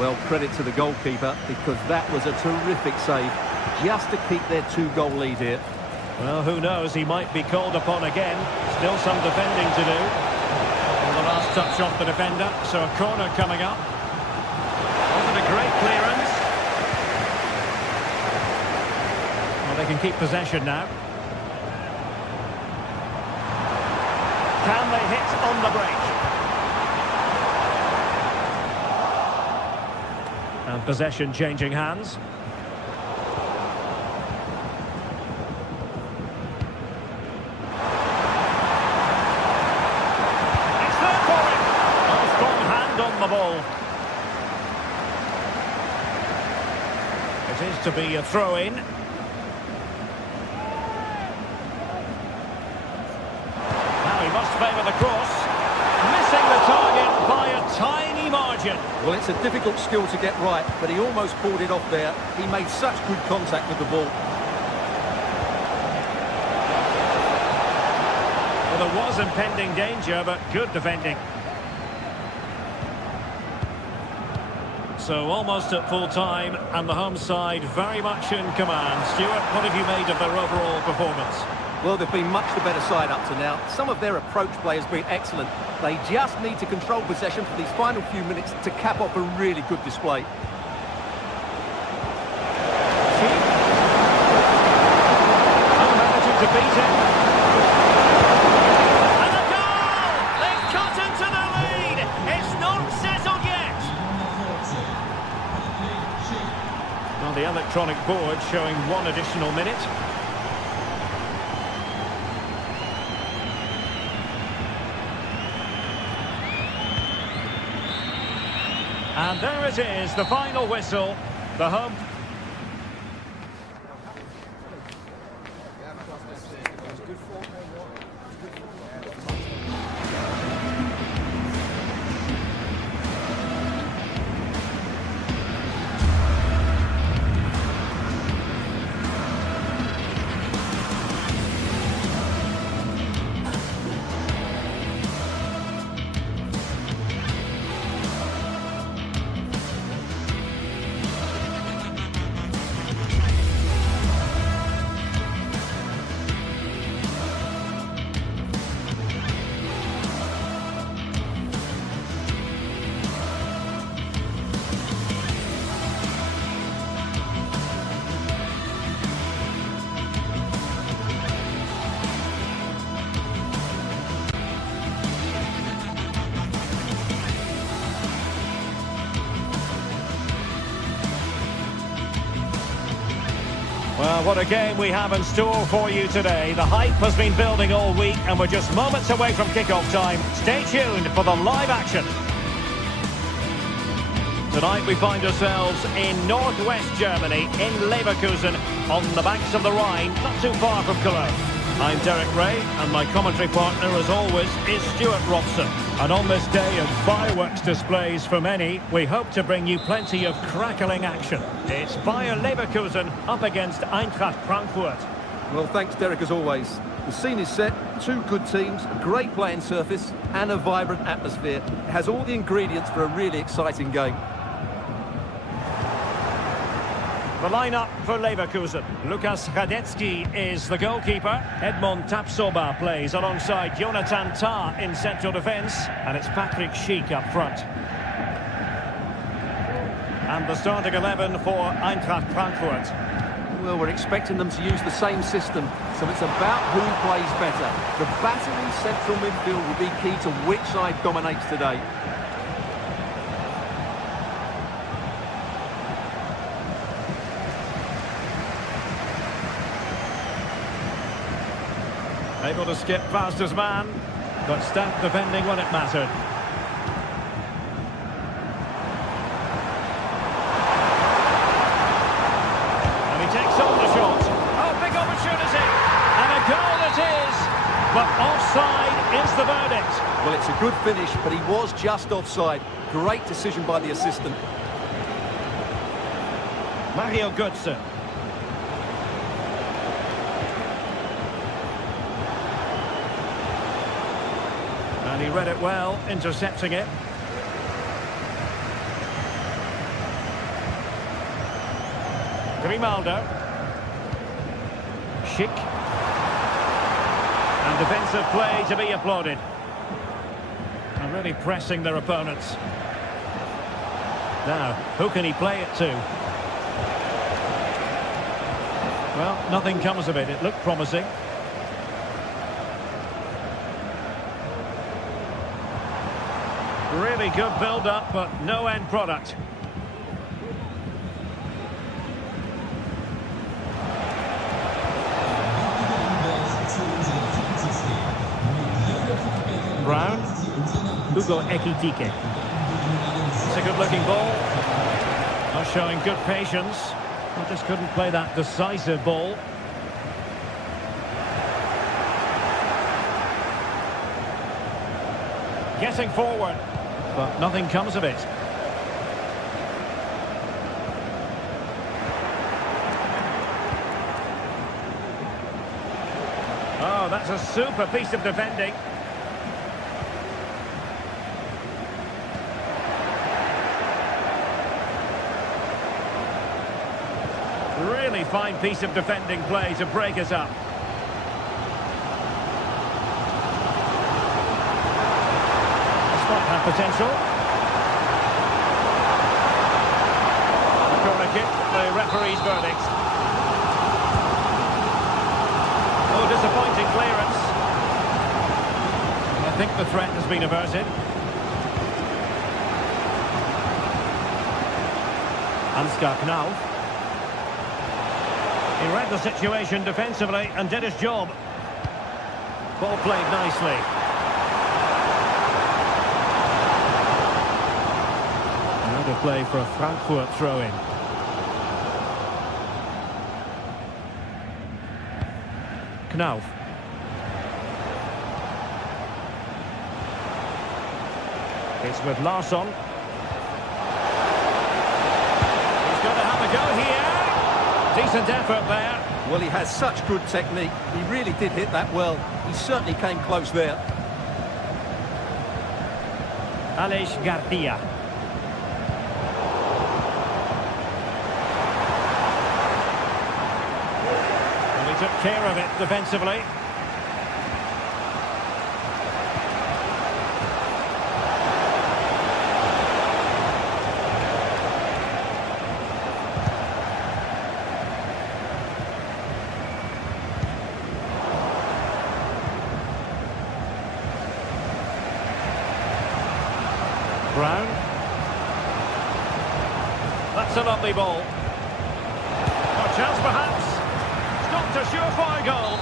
Well, credit to the goalkeeper, because that was a terrific save, just to keep their 2-goal lead here. Well, who knows, he might be called upon again. Still some defending to do. And the last touch off the defender, so a corner coming up. Wasn't a great clearance. They can keep possession now. Can they hit on the break? And possession changing hands. It's there for him. A strong hand on the ball. It is to be a throw-in. Favour the cross, missing the target by a tiny margin. Well, it's a difficult skill to get right, but he almost pulled it off there. He made such good contact with the ball. Well, there was impending danger, but good defending. So almost at full time, and the home side very much in command. Stuart, what have you made of their overall performance? Well, they've been much the better side up to now. Some of their approach play has been excellent. They just need to control possession for these final few minutes to cap off a really good display. Managing to beat him. And a goal! They've cut into the lead. It's not settled yet. Well, the electronic board showing 1 additional minute. And there it is, the final whistle. The home... Well, what a game we have in store for you today. The hype has been building all week and we're just moments away from kick-off time. Stay tuned for the live action. Tonight we find ourselves in northwest Germany, in Leverkusen, on the banks of the Rhine, not too far from Cologne. I'm Derek Ray, and my commentary partner, as always, is Stuart Robson. And on this day of fireworks displays for many, we hope to bring you plenty of crackling action. It's Bayer Leverkusen up against Eintracht Frankfurt. Well, thanks, Derek, as always. The scene is set, 2 good teams, a great playing surface, and a vibrant atmosphere. It has all the ingredients for a really exciting game. The lineup for Leverkusen. Lukas Radetzky is the goalkeeper. Edmond Tapsoba plays alongside Jonathan Tah in central defence. And it's Patrick Schick up front. And the starting 11 for Eintracht Frankfurt. Well, we're expecting them to use the same system, so it's about who plays better. The battle in central midfield will be key to which side dominates today. Able to skip past his man, but stamped defending when it mattered. And he takes on the shot. Oh, big opportunity. And a goal it is. But offside is the verdict. Well, it's a good finish, but he was just offside. Great decision by the assistant. Mario Götze. And he read it well, intercepting it. Grimaldo. Schick. And defensive play to be applauded. And really pressing their opponents. Now, who can he play it to? Well, nothing comes of it. It looked promising. Really good build-up, but no end product. Brown. Hugo Ekitike. It's a good-looking ball. Not showing good patience. I just couldn't play that decisive ball. Getting forward. But nothing comes of it. Oh, that's a super piece of defending. Really fine piece of defending play to break us up. Have potential. The corner kick, the referee's verdict. Oh, disappointing clearance. I think the threat has been averted. Ansgar Knauf. He read the situation defensively and did his job. Ball played nicely. Another play for a Frankfurt throw-in. Knauf. It's with Larsson. He's going to have a go here. Decent effort there. Well, he has such good technique. He really did hit that well. He certainly came close there. Aleix Garcia. And he took care of it defensively. Brown. That's a lovely ball. A chance perhaps. It's not a surefire goal.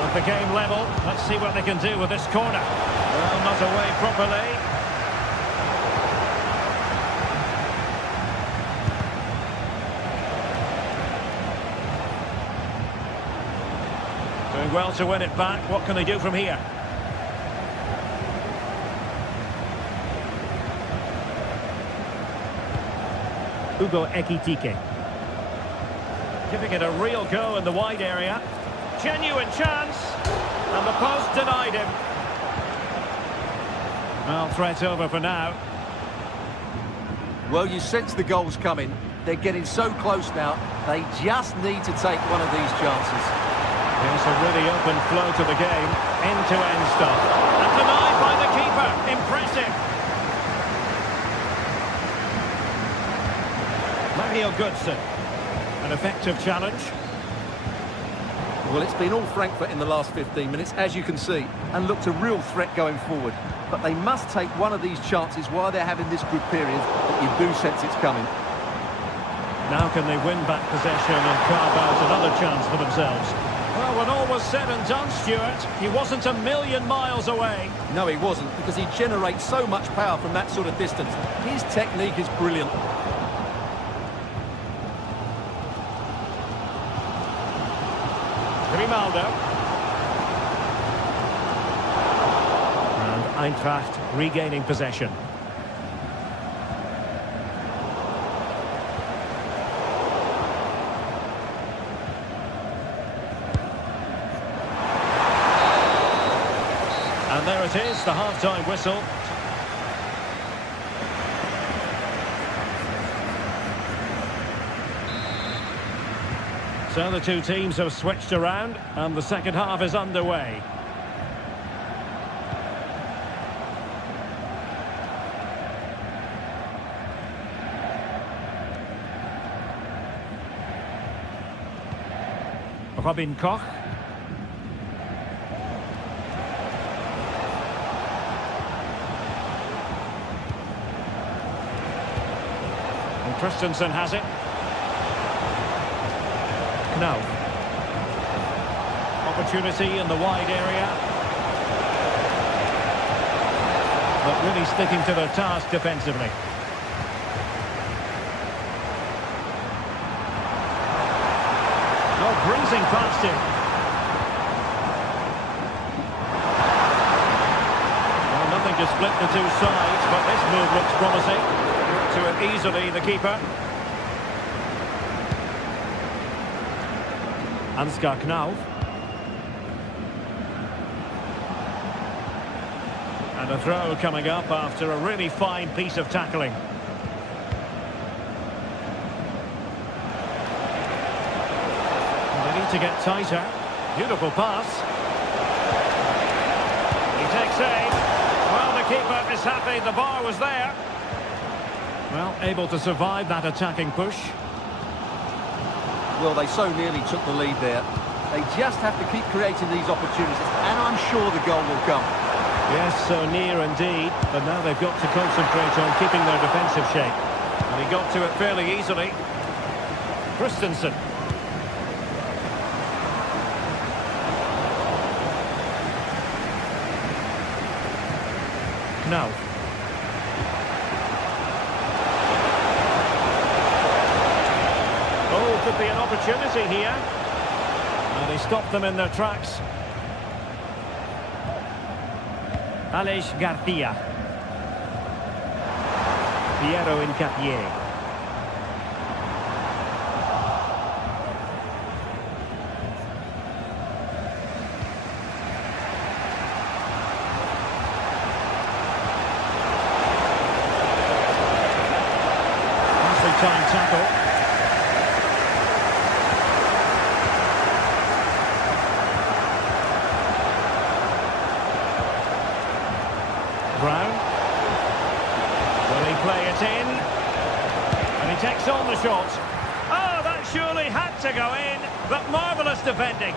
With the game level, let's see what they can do with this corner. Well, not away properly. Doing well to win it back. What can they do from here? Hugo Ekitike. Giving it a real go in the wide area. Genuine chance. And the post denied him. Well, threat over for now. Well, you sense the goal's coming. They're getting so close now. They just need to take one of these chances. There's a really open flow to the game. End-to-end stuff. And denied by the keeper. Impressive. Mario Götze. An effective challenge. Well, it's been all Frankfurt in the last 15 minutes, as you can see, and looked a real threat going forward. But they must take one of these chances while they're having this good period that you do sense it's coming. Now can they win back possession and carve out another chance for themselves? Well, when all was said and done, Stuart, he wasn't a million miles away. No, he wasn't, because he generates so much power from that sort of distance. His technique is brilliant. Grimaldo. And Eintracht regaining possession. And there it is, the half-time whistle. So the two teams have switched around and the second half is underway. Robin Koch. And Christensen has it. Now, opportunity in the wide area, but really sticking to their task defensively. Oh, breezing past him. Well, nothing to split the two sides, but this move looks promising. To it easily, the keeper. Ansgar Knauf. And a throw coming up after a really fine piece of tackling. They need to get tighter. Beautiful pass. He takes aim. Well, the keeper is happy. The bar was there. Well, able to survive that attacking push. Well, they so nearly took the lead there. They just have to keep creating these opportunities, and I'm sure the goal will come. Yes, so near indeed, but now they've got to concentrate on keeping their defensive shape. And he got to it fairly easily. Christensen. Now. Oh, could be an opportunity here. And he stopped them in their tracks. Aleix Garcia. Piero Incapié. Nicely timed tackle. Brown. Will he play it in? And he takes on the shot. Oh, that surely had to go in, but marvellous defending.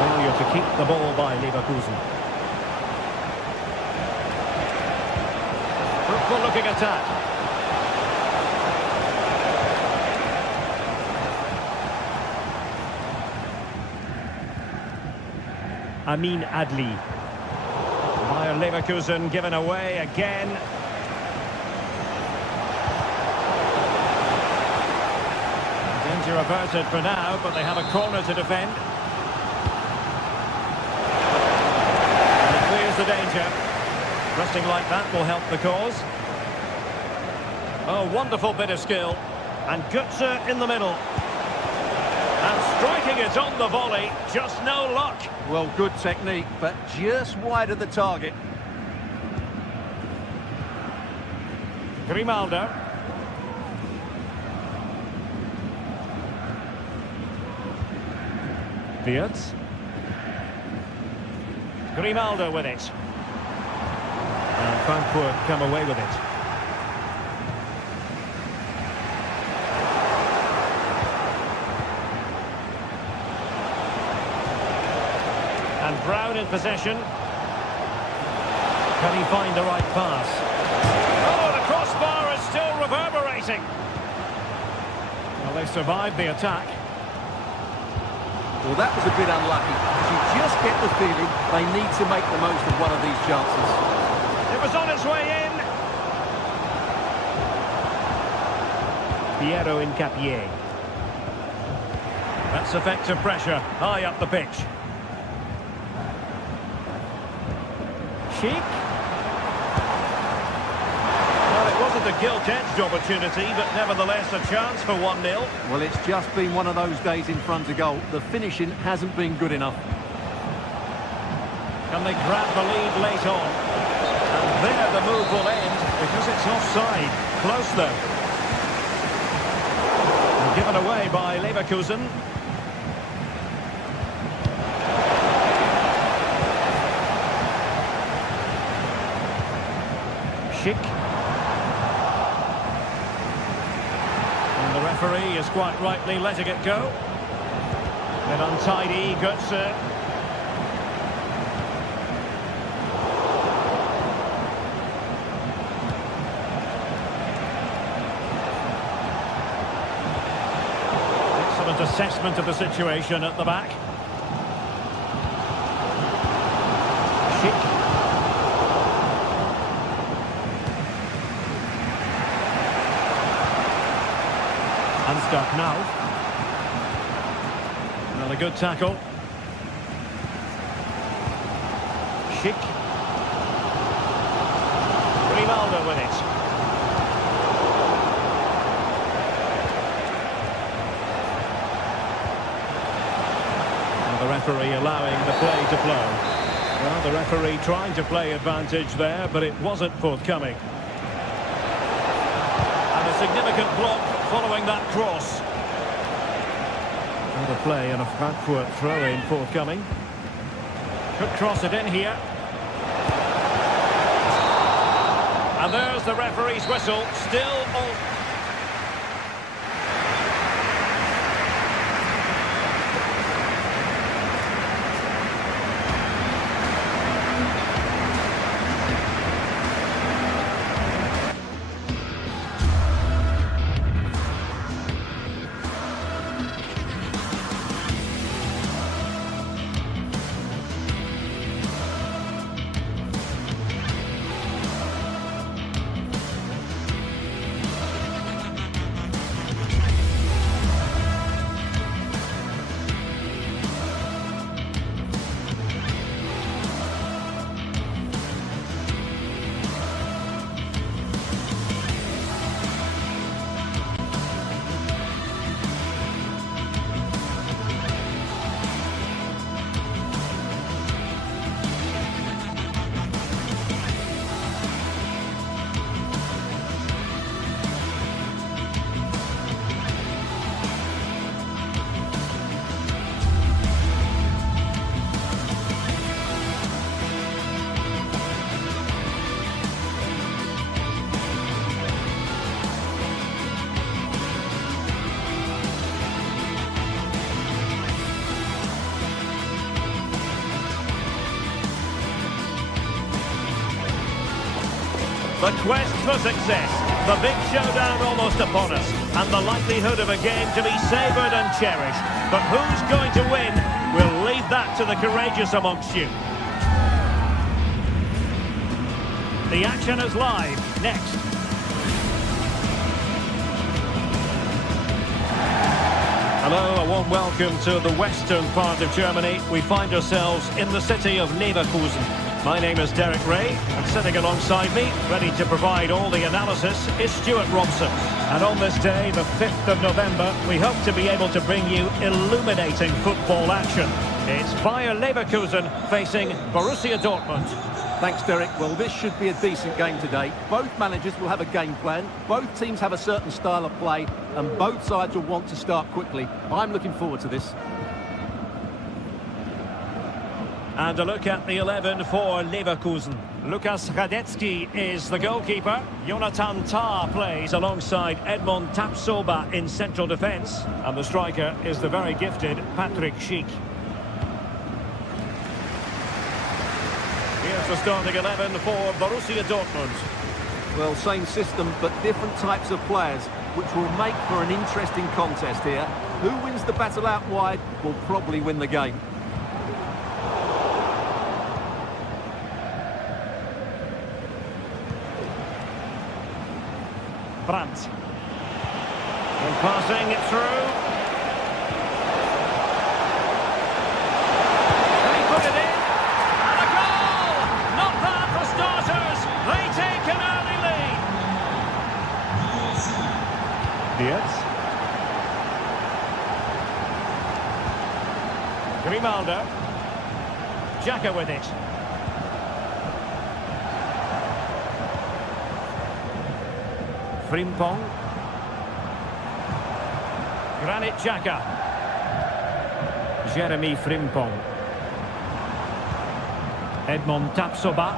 Failure to keep the ball by Leverkusen. Fruitful looking attack. Amin Adli. Bayer Leverkusen given away again. Danger averted for now, but they have a corner to defend. And it clears the danger. Resting like that will help the cause. Oh, wonderful bit of skill. And Götze in the middle. And striking it on the volley, just no luck. Well, good technique, but just wide of the target. Grimaldo. Beards. Grimaldo with it. And Frankfurt come away with it. And Brown in possession. Can he find the right pass? Oh, the crossbar is still reverberating. Well, they survived the attack. Well, that was a bit unlucky, because you just get the feeling they need to make the most of one of these chances. It was on its way in. Piero Incapié. That's effective pressure high up the pitch. Schick. Well, it wasn't a gilt-edged opportunity, but nevertheless a chance for 1-0. Well, it's just been one of those days in front of goal. The finishing hasn't been good enough. Can they grab the lead late on? And there the move will end because it's offside. Close though. And given away by Leverkusen. Schick. And the referee is quite rightly letting it go. An untidy Götze. Excellent assessment of the situation at the back. Schick. Unstuck now. Another good tackle. Schick. Grimaldo with it. And the referee allowing the play to flow. Well, the referee trying to play advantage there, but it wasn't forthcoming. And a significant block following that cross. Another play and a Frankfurt throw-in forthcoming. Could cross it in here. And there's the referee's whistle. Still all... The quest for success, the big showdown almost upon us, and the likelihood of a game to be savoured and cherished. But who's going to win? We'll leave that to the courageous amongst you. The action is live, next. Hello, a warm welcome to the western part of Germany. We find ourselves in the city of Leverkusen. My name is Derek Ray, and sitting alongside me, ready to provide all the analysis, is Stuart Robson. And on this day, the 5th of November, we hope to be able to bring you illuminating football action. It's Bayer Leverkusen facing Borussia Dortmund. Thanks, Derek. Well, this should be a decent game today. Both managers will have a game plan. Both teams have a certain style of play, and both sides will want to start quickly. I'm looking forward to this. And a look at the 11 for Leverkusen. Lukas Radetzky is the goalkeeper. Jonathan Tah plays alongside Edmond Tapsoba in central defence. And the striker is the very gifted Patrick Schick. Here's the starting 11 for Borussia Dortmund. Well, same system, but different types of players, which will make for an interesting contest here. Who wins the battle out wide will probably win the game. Brandt. And passing it through. And he put it in. And a goal! Not bad for starters. They take an early lead. Diaz. Grimaldo. Xhaka with it. Frimpong. Granit Xhaka. Jeremy Frimpong. Edmond Tapsoba.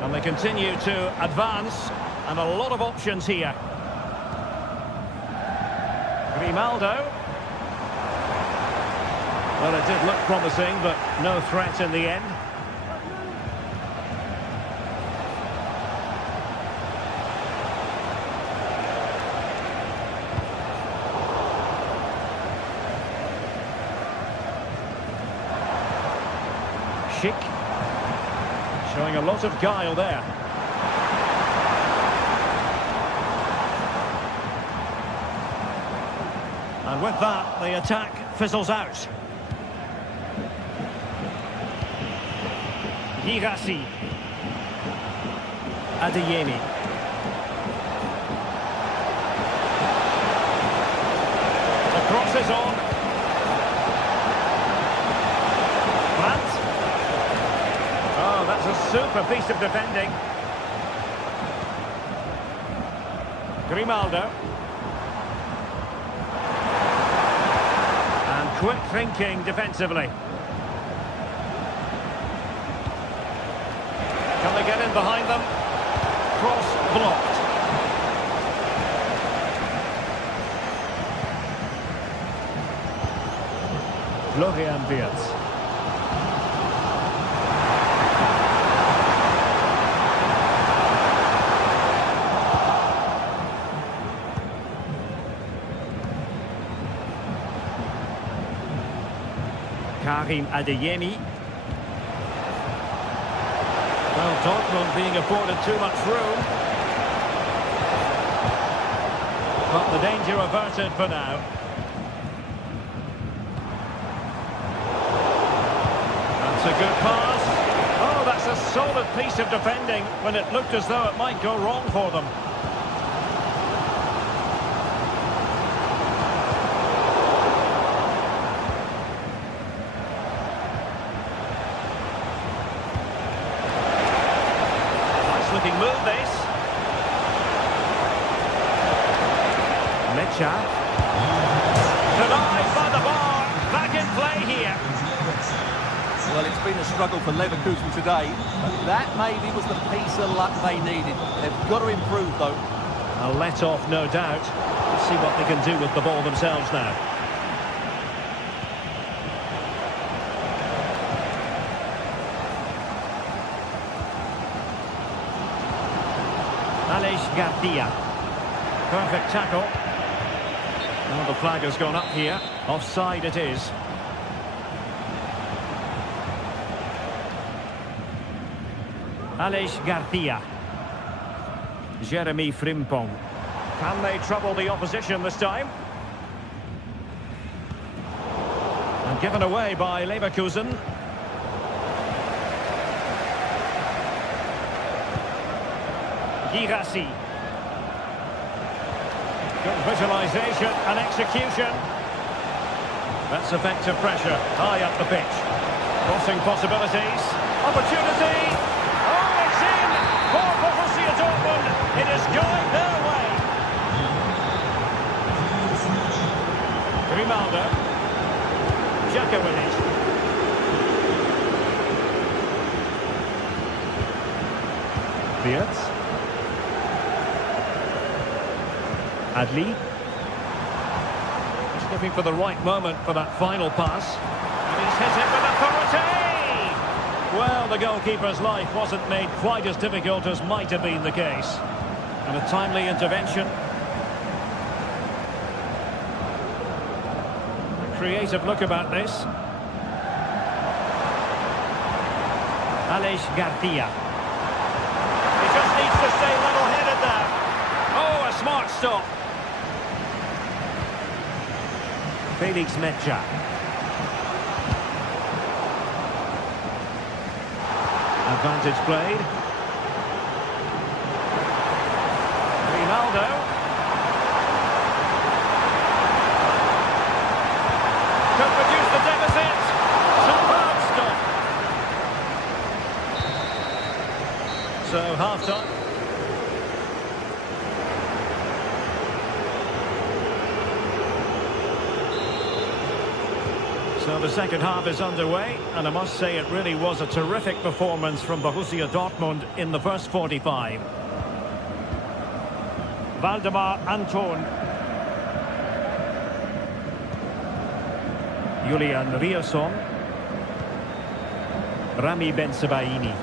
And they continue to advance, and a lot of options here. Grimaldo. Well, it did look promising, but no threat in the end. Schick. Showing a lot of guile there. And with that, the attack fizzles out. Girassi. Adeyemi. The cross is on. Brandt. Oh, that's a super piece of defending. Grimaldo. And quick thinking defensively. Can they get in behind them? Cross blocked. Florian Wirtz. Karim Adeyemi. Well, Dortmund being afforded too much room. But the danger averted for now. That's a good pass. Oh, that's a solid piece of defending when it looked as though it might go wrong for them. Looking move this. Mecha. Denied by the bar. Back in play here. Well, it's been a struggle for Leverkusen today, but that maybe was the piece of luck they needed. They've got to improve, though. A let-off, no doubt. Let's see what they can do with the ball themselves now. Garcia. Perfect tackle. Well, the flag has gone up here. Offside it is. Aleix Garcia. Jeremy Frimpong. Can they trouble the opposition this time? And given away by Leverkusen. Girassi. Good visualisation and execution. That's effective pressure high up the pitch. Crossing possibilities. Opportunity. Oh, it's in for Borussia Dortmund. It is going their way. Grimaldo. Xhaka with it. Wirtz. Adli. Just looking for the right moment for that final pass. And he's hit it with authority! Well, the goalkeeper's life wasn't made quite as difficult as might have been the case. And a timely intervention. A creative look about this. Aleix Garcia. He just needs to stay level-headed there. Oh, a smart stop. Felix Mecha. Advantage played. Ronaldo. Could reduce the deficit. Superb stop. So half-time. So the second half is underway, and I must say it really was a terrific performance from Borussia Dortmund in the first 45. Waldemar Anton. Julian Rierson. Rami Bensebaini.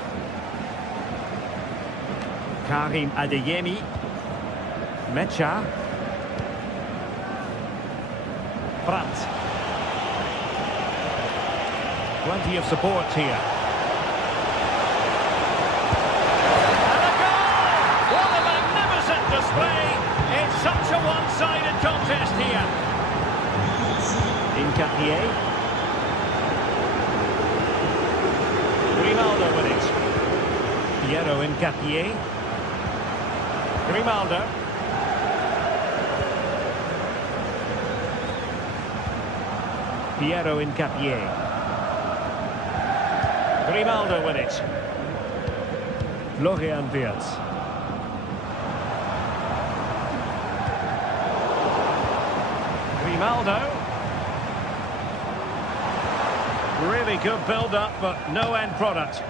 Karim Adeyemi. Mecha. Brandt. Plenty of support here. And a goal! What a magnificent display! It's such a one-sided contest here. Incapié. Grimaldo with it. Piero Incapié. Grimaldo. Piero Incapié. Grimaldo with it. Florian Wirtz. Grimaldo. Really good build-up, but no end product.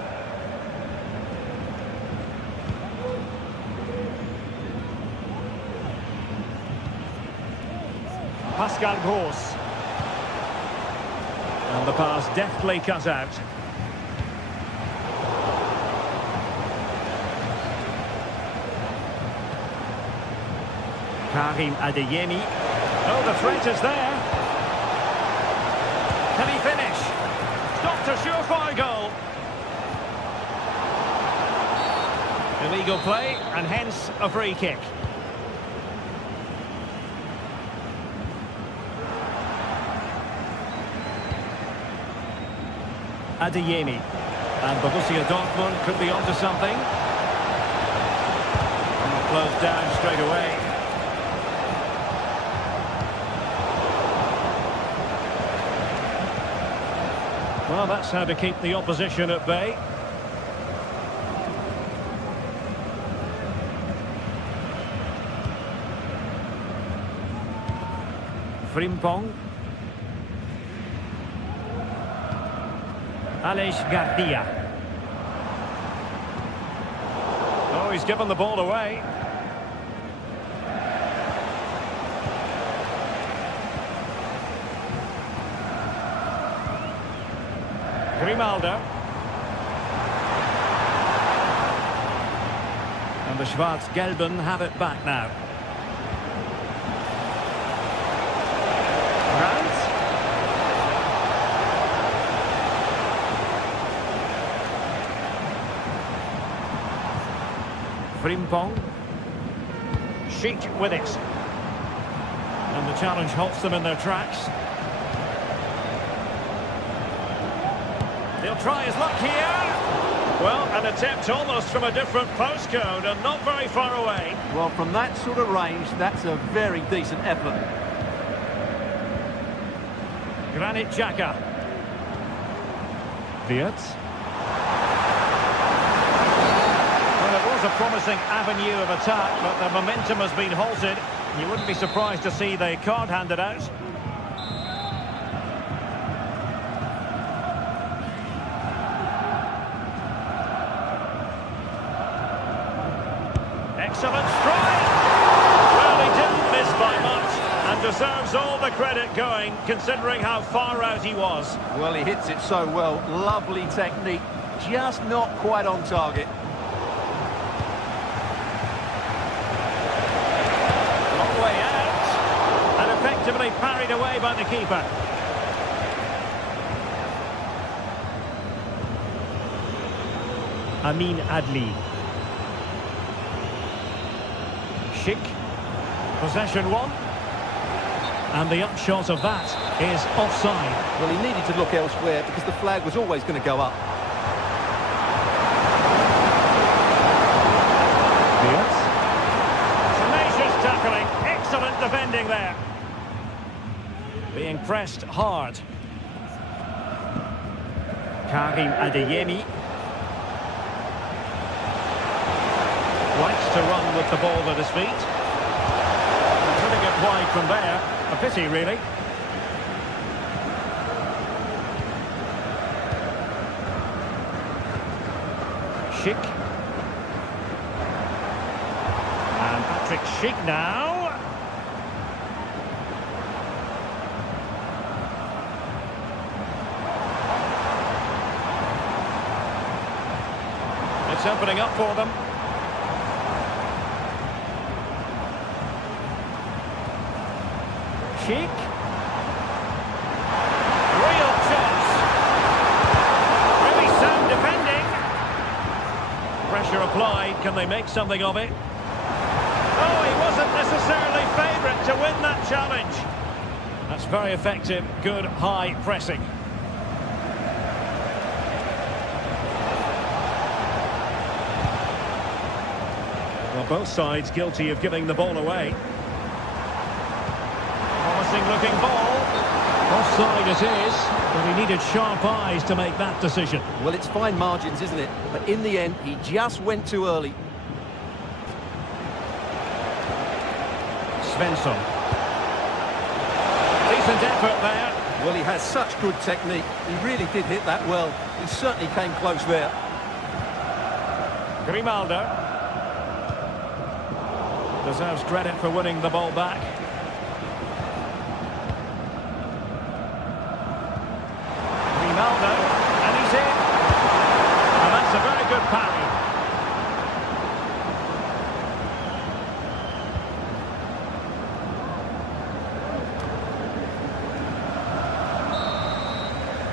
Pascal Gross. And the pass deftly cut out. Karim Adeyemi. Oh, the threat is there. Can he finish? Stopped a surefire goal. Illegal play, and hence a free kick. Adeyemi. And Borussia Dortmund could be onto something. And closed down straight away. Well, that's how to keep the opposition at bay. Frimpong. Aleix Garcia. Oh, he's given the ball away. Grimaldo. And the Schwarz-Gelben have it back now. Brandt. Frimpong. Sheik with it. And the challenge halts them in their tracks. They'll try his luck here. Well, an attempt almost from a different postcode and not very far away. Well, from that sort of range, that's a very decent effort. Granit Xhaka. Wirtz. Well, it was a promising avenue of attack, but the momentum has been halted. You wouldn't be surprised to see the card handed out. Excellent strike! Well, he didn't miss by much and deserves all the credit going, considering how far out he was. Well, he hits it so well. Lovely technique, just not quite on target. Long way out, and effectively parried away by the keeper. Amin Adli. Schick. Possession one. And the upshot of that is offside. Well, he needed to look elsewhere because the flag was always going to go up. Wirtz. Tenacious tackling. Excellent defending there. Being pressed hard. Karim Adeyemi. Likes to run with the ball at his feet. Putting it wide from there. A pity, really. Schick. And Patrick Schick now. It's opening up for them. Schick. Real chance. Really sound defending. Pressure applied. Can they make something of it? Oh, he wasn't necessarily favourite to win that challenge. That's very effective. Good high pressing. Well, both sides guilty of giving the ball away. Looking ball. Offside it is, but he needed sharp eyes to make that decision. Well, it's fine margins, isn't it? But in the end, he just went too early. Svensson. Decent effort there. Well, he has such good technique. He really did hit that well. He certainly came close there. Grimaldo. Deserves credit for winning the ball back. Grimaldo, and he's in. And that's a very good parry.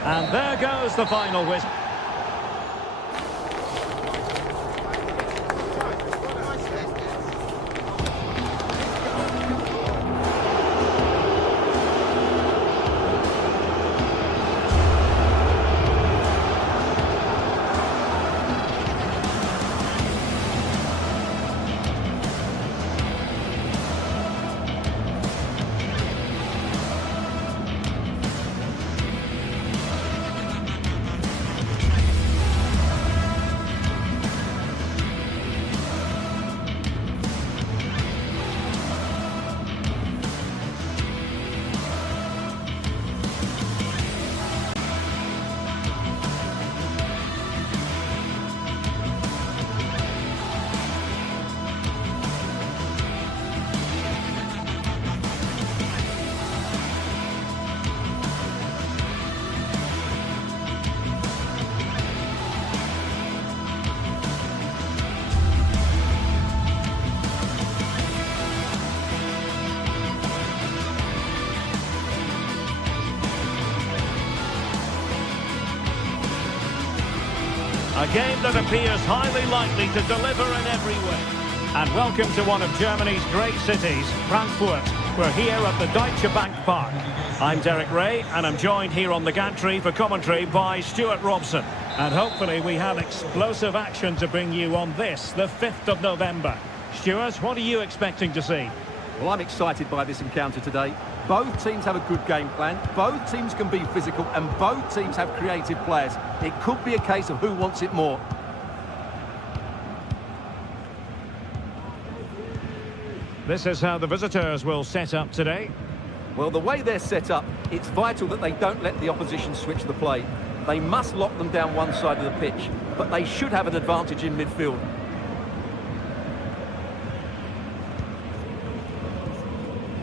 And there goes the final whistle. A game that appears highly likely to deliver in every way. And welcome to one of Germany's great cities, Frankfurt. We're here at the Deutsche Bank Park. I'm Derek Ray, and I'm joined here on the gantry for commentary by Stuart Robson. And hopefully we have explosive action to bring you on this, the 5th of November. Stuart, what are you expecting to see? Well, I'm excited by this encounter today. Both teams have a good game plan, both teams can be physical, and both teams have creative players. It could be a case of who wants it more. This is how the visitors will set up today. Well, the way they're set up, it's vital that they don't let the opposition switch the play. They must lock them down one side of the pitch, but they should have an advantage in midfield.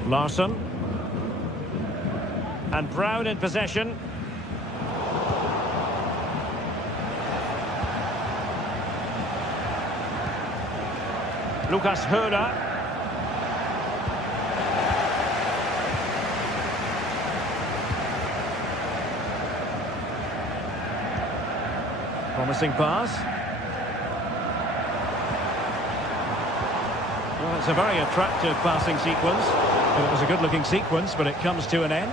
Larsson. And Brown in possession. Lucas Höra. Promising pass. Well, it's a very attractive passing sequence. But it was a good-looking sequence, but it comes to an end.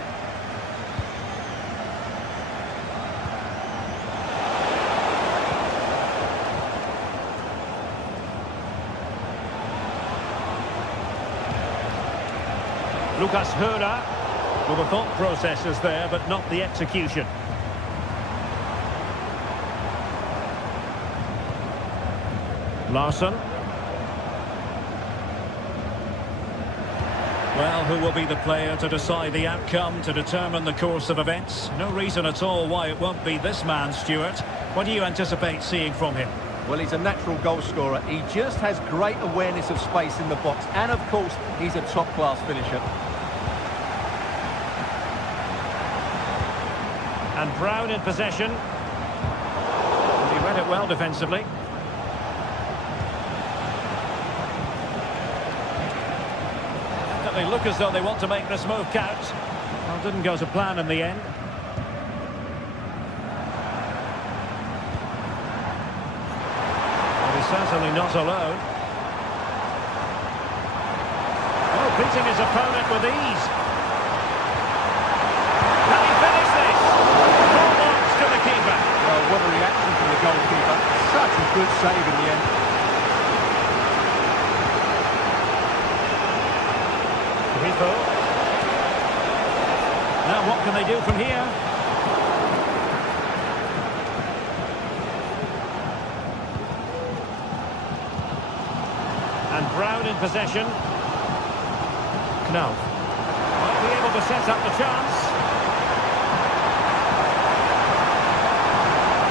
Lucas Höra. Well, the thought process is there, but not the execution. Larsson. Well, who will be the player to decide the outcome, to determine the course of events? No reason at all why it won't be this man, Stuart. What do you anticipate seeing from him? Well, he's a natural goal scorer. He just has great awareness of space in the box. And, of course, he's a top-class finisher. And Brown in possession. He read it well defensively. They look as though they want to make this move count. Well, didn't go to plan in the end. But he's certainly not alone. Oh, beating his opponent with ease. Can he finish this? Full marks to the keeper. Well, what a reaction from the goalkeeper. Such a good save in the end. Now what can they do from here? And Brown in possession. Knauf might be able to set up the chance.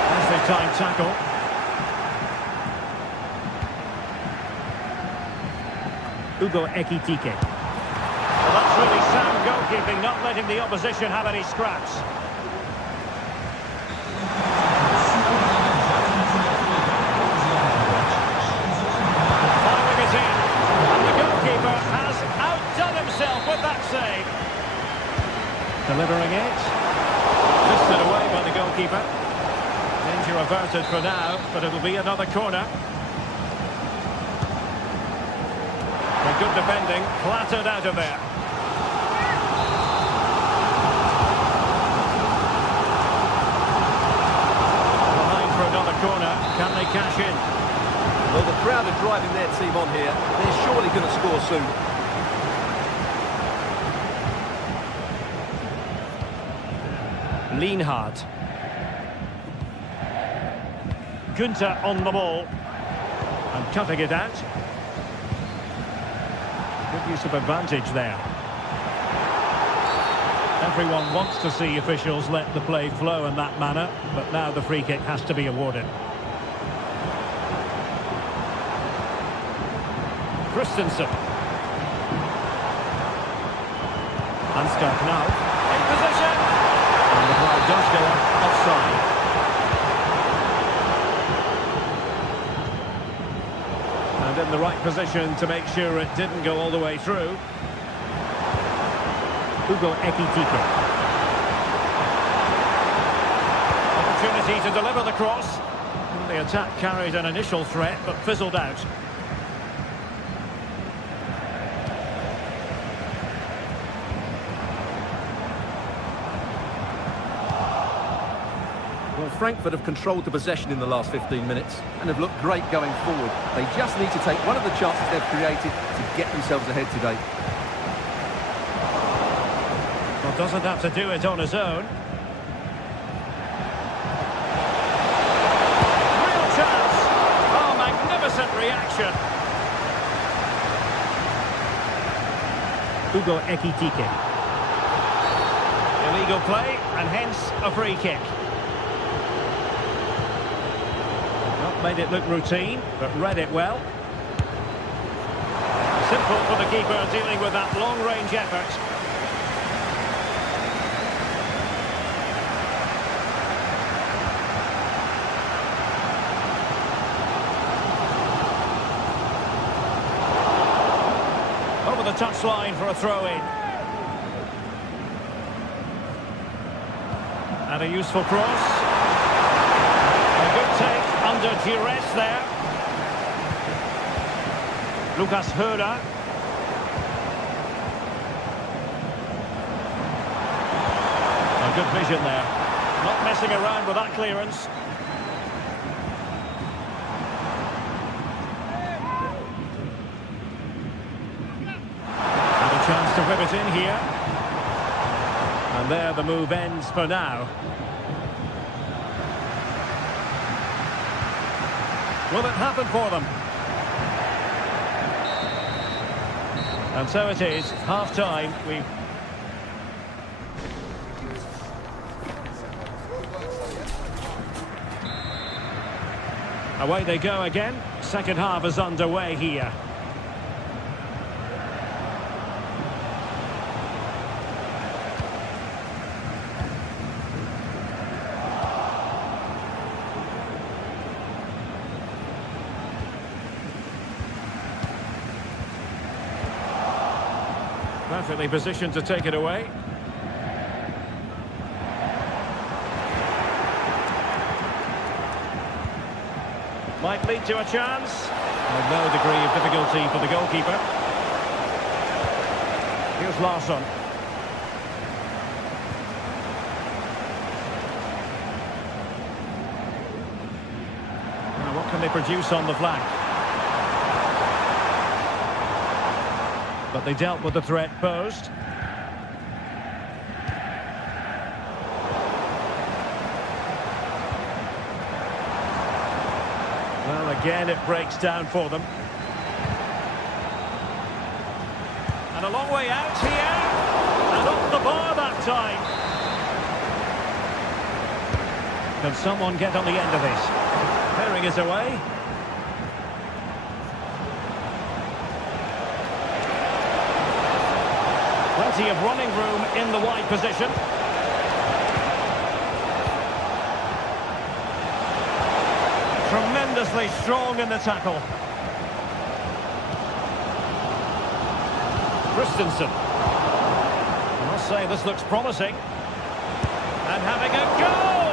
That's the time tackle. Hugo Ekitike. That's really sound goalkeeping, not letting the opposition have any scraps. Firing it in, and the goalkeeper has outdone himself with that save. Delivering it. Fisted away by the goalkeeper. Danger averted for now, but it'll be another corner. And good defending, clattered out of there. Corner, can they cash in? Well, the crowd are driving their team on here. They're surely going to score soon. Lienhard. Günther on the ball. And cutting it out. Good use of advantage there. Everyone wants to see officials let the play flow in that manner, but now the free kick has to be awarded. Christensen. Ansgar Knauf in position. And the flag does go offside. And in the right position to make sure it didn't go all the way through. Hugo Ekitike. Opportunity to deliver the cross. And the attack carried an initial threat, but fizzled out. Well, Frankfurt have controlled the possession in the last 15 minutes and have looked great going forward. They just need to take one of the chances they've created to get themselves ahead today. Well, doesn't have to do it on his own. Real chance. Oh, magnificent reaction. Hugo Ekitike. Illegal play, and hence a free kick. Not made it look routine, but read it well. Simple for the keeper dealing with that long-range effort. Over the touchline for a throw-in. And a useful cross. A good take under duress there. Lucas Höder. A good vision there. Not messing around with that clearance. And a chance to rip it in here. And there the move ends for now. Will it happen for them? And so it is, half-time. Away they go again. Second half is underway here. Perfectly positioned to take it away. Might lead to a chance. With no degree of difficulty for the goalkeeper. Here's Larsson. Now what can they produce on the flank? But they dealt with the threat posed. Well, again, it breaks down for them. And a long way out here. And off the bar that time. Can someone get on the end of this? Clearing is away. Plenty of running room in the wide position. Tremendously strong in the tackle. Christensen. I must say this looks promising. And having a goal!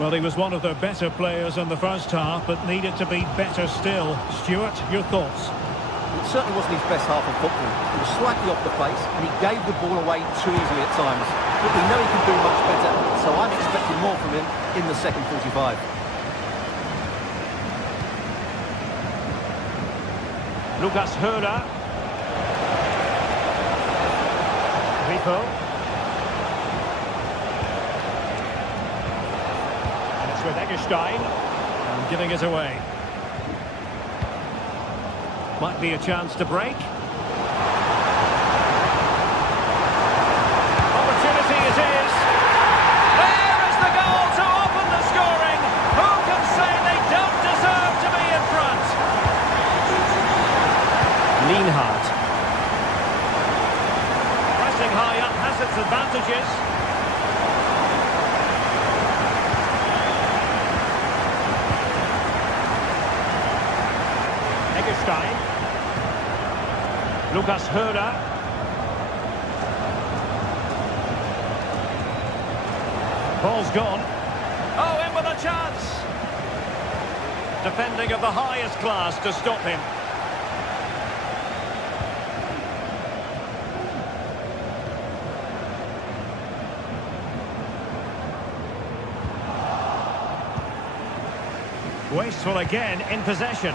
Well, he was one of their better players in the first half, but needed to be better still. Stuart, your thoughts? It certainly wasn't his best half of football. He was slightly off the pace and he gave the ball away too easily at times. But we know he can do much better, so I'm expecting more from him in the second 45. Lucas Höder. Rico. And it's with Eggestein. And giving it away. Might be a chance to break. Opportunity it is. There is the goal to open the scoring. Who can say they don't deserve to be in front? Lienhard. Pressing high up has its advantages. Eggestein. Lucas Höder. Ball's gone. Oh, in with a chance. Defending of the highest class to stop him. Wasteful again in possession.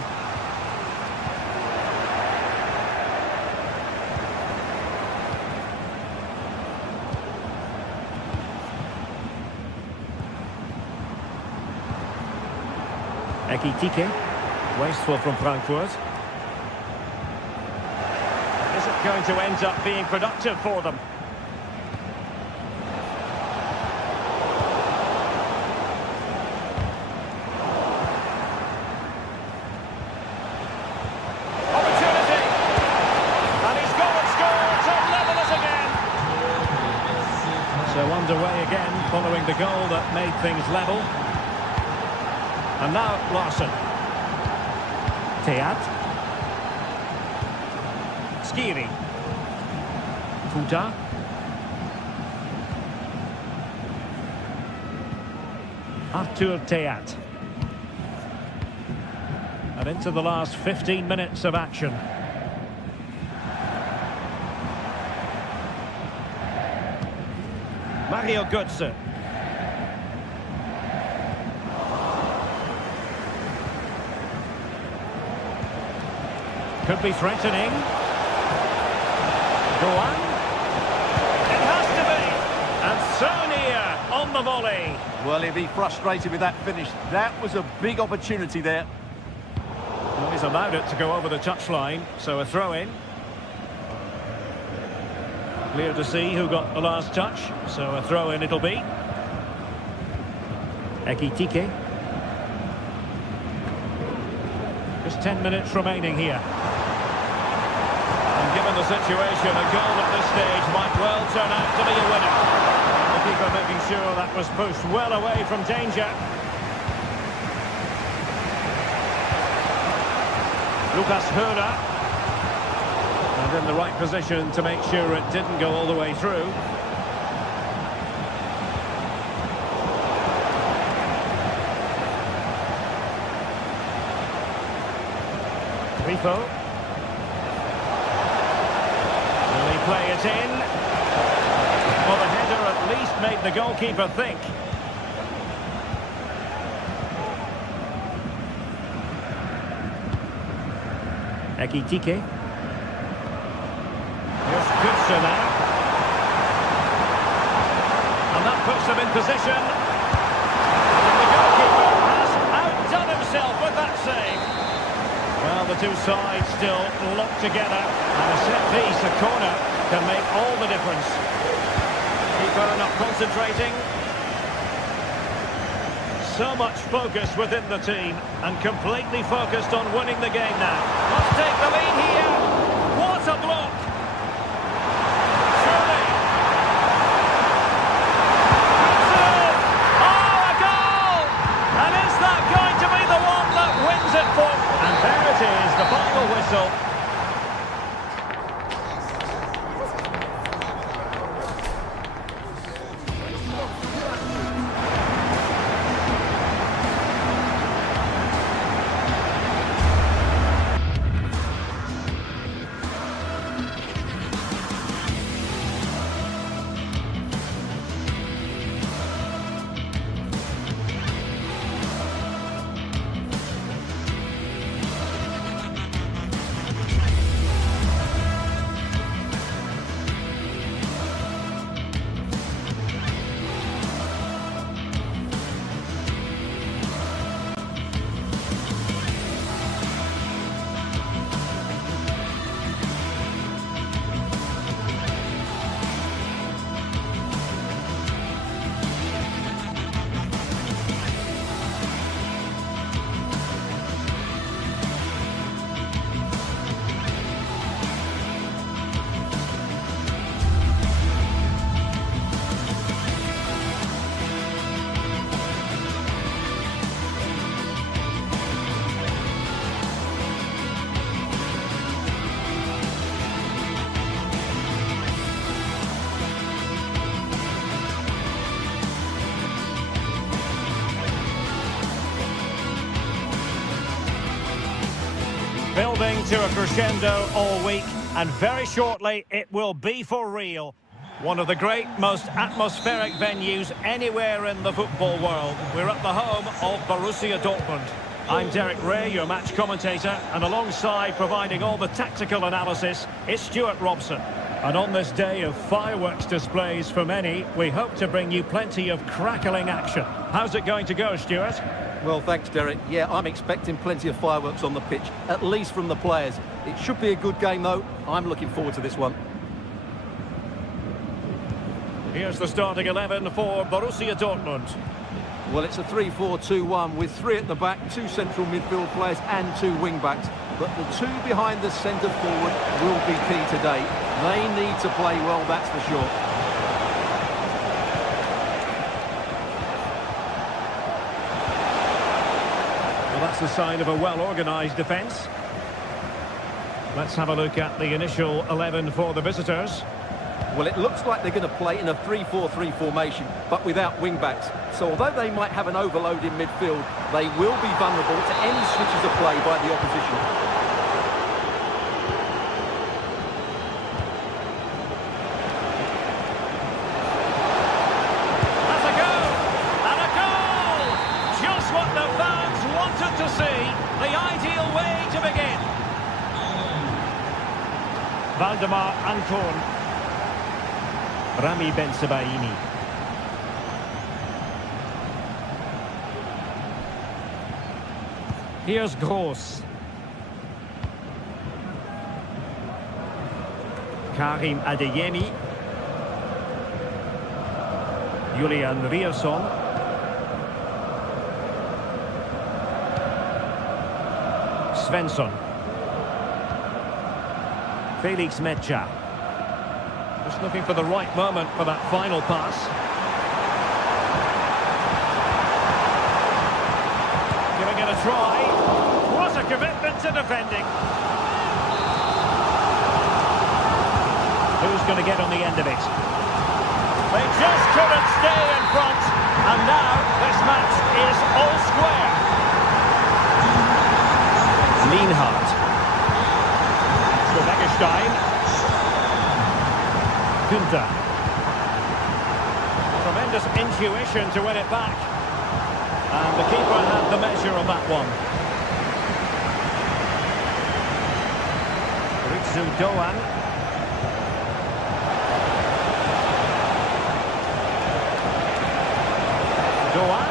Ekitike. Wasteful from Frankfurt. Is it going to end up being productive for them? Opportunity! And he's gone and scored to level us again. So underway again, following the goal that made things level. And now Larson. Teat. Skiri. Futa. Artur Teat. And into the last 15 minutes of action. Mario Götze. Could be threatening. Go on. It has to be. And so near on the volley. Well, he'll be frustrated with that finish. That was a big opportunity there. Well, he's allowed it to go over the touchline, so a throw-in. Clear to see who got the last touch, so a throw-in it'll be. Ekitike. Just 10 minutes remaining here. And given the situation, a goal at this stage might well turn out to be a winner. The keeper making sure that was pushed well away from danger. Lucas Höhler. And in the right position to make sure it didn't go all the way through. Grifo. Will he play it in? Well, the header at least made the goalkeeper think. Ekitike. Here's Götze now. And that puts them in position. And the goalkeeper has outdone himself with that save. Well, the two sides still locked together. And a set piece, a corner, can make all the difference. Keeper not concentrating. So much focus within the team. And completely focused on winning the game now. Must take the lead here. What a block! And there it is, the final whistle. Building to a crescendo all week, and very shortly it will be for real. One of the great, most atmospheric venues anywhere in the football world. We're at the home of Borussia Dortmund. I'm Derek Ray, your match commentator, and alongside providing all the tactical analysis is Stuart Robson. And on this day of fireworks displays for many, we hope to bring you plenty of crackling action. How's it going to go, Stuart? Well, thanks, Derek. Yeah, I'm expecting plenty of fireworks on the pitch, at least from the players. It should be a good game, though. I'm looking forward to this one. Here's the starting 11 for Borussia Dortmund. Well, it's a 3-4-2-1 with 3 at the back, 2 central midfield players and 2 wing-backs. But the 2 behind the centre forward will be key today. They need to play well, that's for sure. Well, that's a sign of a well-organised defence. Let's have a look at the initial 11 for the visitors. Well, it looks like they're going to play in a 3-4-3 formation, but without wing-backs. So although they might have an overload in midfield, they will be vulnerable to any switches of play by the opposition. That's a goal! And a goal! Just what the fans wanted to see. The ideal way to begin. Valdemar Anton. Rami Ben-Sebaini. Here's Gross. Karim Adeyemi. Julian Rierson. Svensson. Felix Mecha. Just looking for the right moment for that final pass. Giving it a try. What a commitment to defending. Who's going to get on the end of it? They just couldn't stay in front. And now this match is all square. Lienhardt. Schwebegestein. Günther. Tremendous intuition to win it back. And the keeper had the measure of that one. Ritsu Doan. Doan.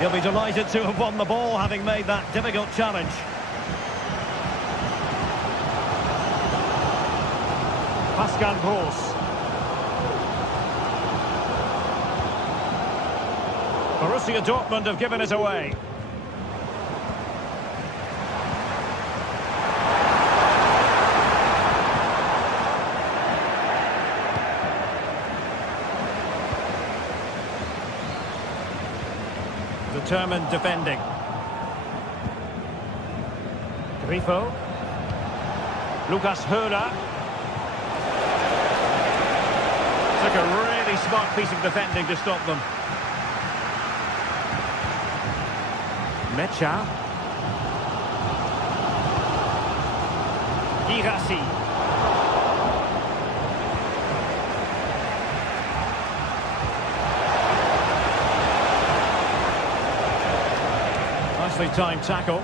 He'll be delighted to have won the ball, having made that difficult challenge. Pascal Gross. Borussia Dortmund have given it away. Determined defending. Grifo. Lucas Höhler. Took a really smart piece of defending to stop them. Mecha. Girassi. Nicely timed tackle.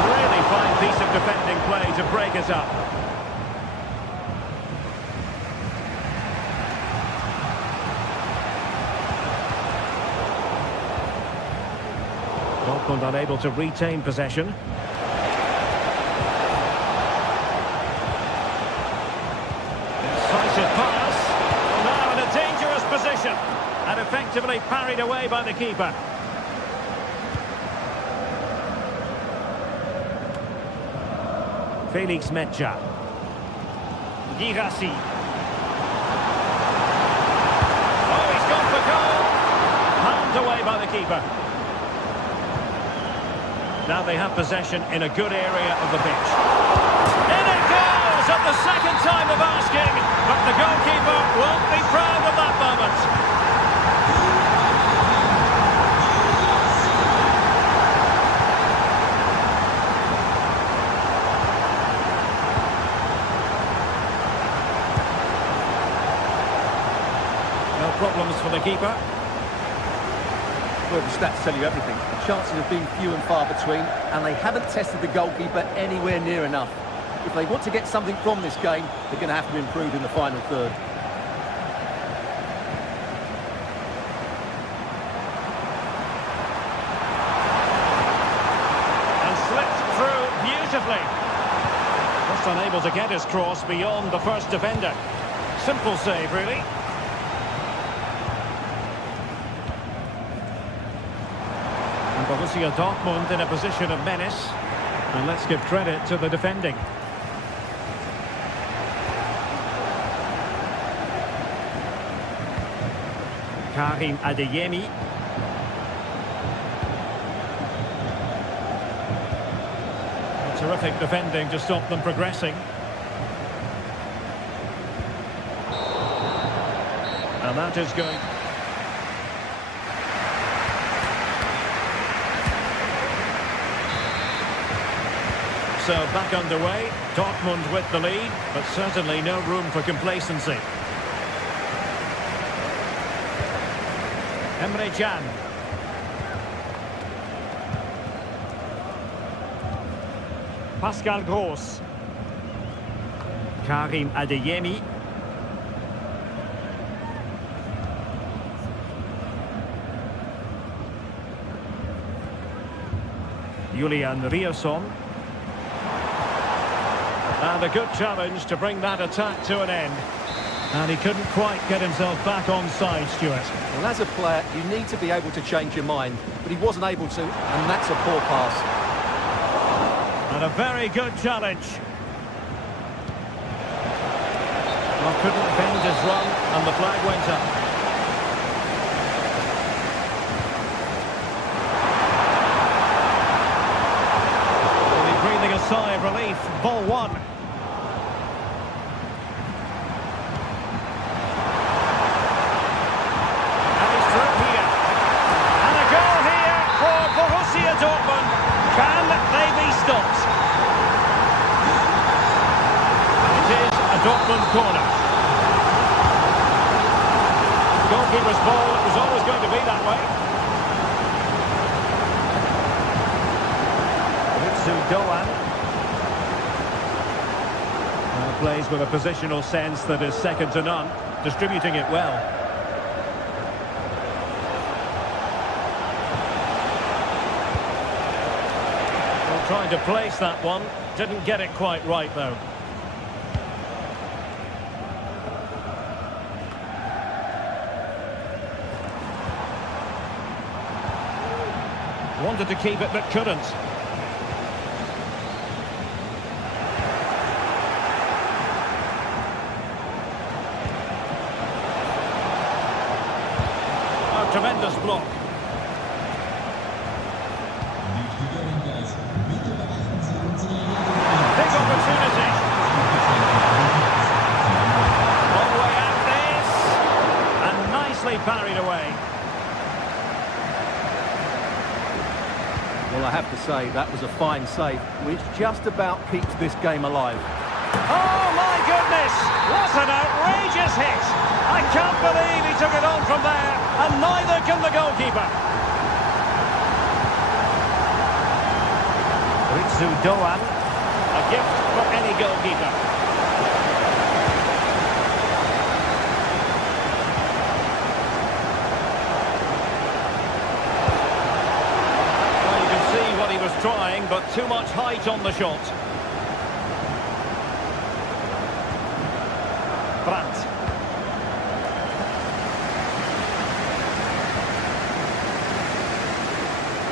Really fine piece of defending play to break us up. Dortmund unable to retain possession. Pass. Now in a dangerous position and effectively parried away by the keeper. Felix Mecha. Girassi. Oh, he's gone for goal. Palmed away by the keeper. Now they have possession in a good area of the pitch. In it goes at the second time of asking, but the goalkeeper won't be proud of that moment. No problems for the keeper. Well, the stats tell you everything. The chances have been few and far between, and they haven't tested the goalkeeper anywhere near enough. If they want to get something from this game, they're going to have to improve in the final third. And slipped through beautifully. Just unable to get his cross beyond the first defender. Simple save, really. And Borussia Dortmund in a position of menace. And let's give credit to the defending. Karim Adeyemi. Terrific defending to stop them progressing. And that is going... So back underway, Dortmund with the lead, but certainly no room for complacency. Emre Can. Pascal Gross. Karim Adeyemi. Julian Rierson. And a good challenge to bring that attack to an end. And he couldn't quite get himself back on side, Stuart. Well, as a player, you need to be able to change your mind, but he wasn't able to, and that's a poor pass. And a very good challenge. Well, couldn't bend his run, and the flag went up. Will be breathing a sigh of relief. Ball one. And he's through here. And a goal here for Borussia Dortmund. Can they be stopped? It is a Dortmund corner. Goalkeeper's ball, it was always going to be that way. Ritsu Doan. Plays with a positional sense that is second to none, distributing it well. Trying to place that one, didn't get it quite right though. Wanted to keep it but couldn't. A tremendous block. Big opportunity. All the way out this. And nicely parried away. Well, I have to say, that was a fine save, which just about keeps this game alive. Oh my goodness! What an outrageous hit! I can't believe he took it on from there, and neither can the goalkeeper. Ritsu Doan, a gift for any goalkeeper. Well, you can see what he was trying, but too much height on the shot. Brandt.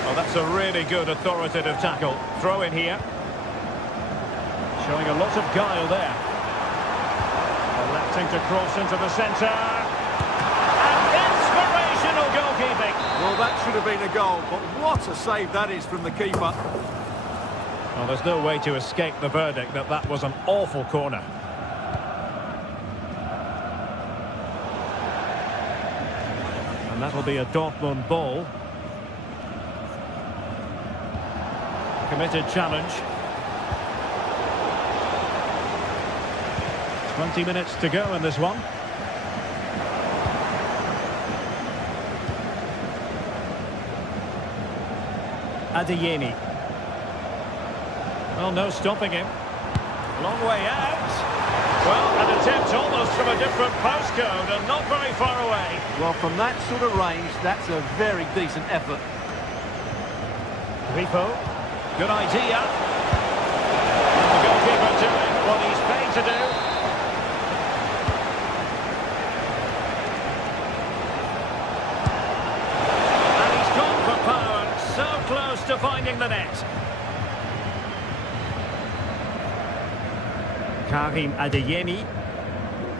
Oh, that's a really good authoritative tackle. Throw in here. Showing a lot of guile there. Electing to cross into the centre. And inspirational goalkeeping. Well, that should have been a goal, but what a save that is from the keeper. Well, there's no way to escape the verdict that that was an awful corner. And that'll be a Dortmund ball. Committed challenge. 20 minutes to go in this one. Adeyemi. Well, no stopping him. Long way out. Well, an attempt almost from a different postcode and not very far away. Well, from that sort of range, that's a very decent effort. Ripo. Good idea. And the goalkeeper doing what he's paid to do. And he's gone for power. So close to finding the net. Karim Adeyemi.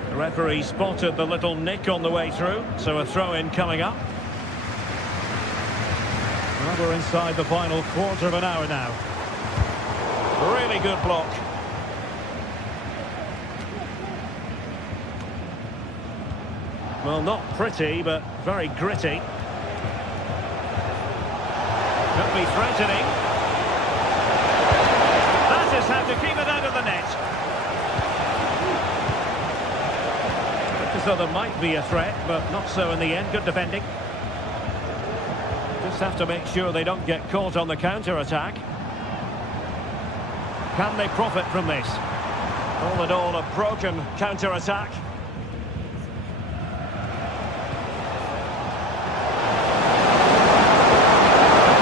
The referee spotted the little nick on the way through, so a throw-in coming up. Well, we're inside the final quarter of an hour now. Really good block. Well, not pretty, but very gritty. Could be threatening. That is how to keep it out of the net. So there might be a threat, but not so in the end. Good defending. Just have to make sure they don't get caught on the counter-attack. Can they profit from this? All in all, a broken counter-attack. It's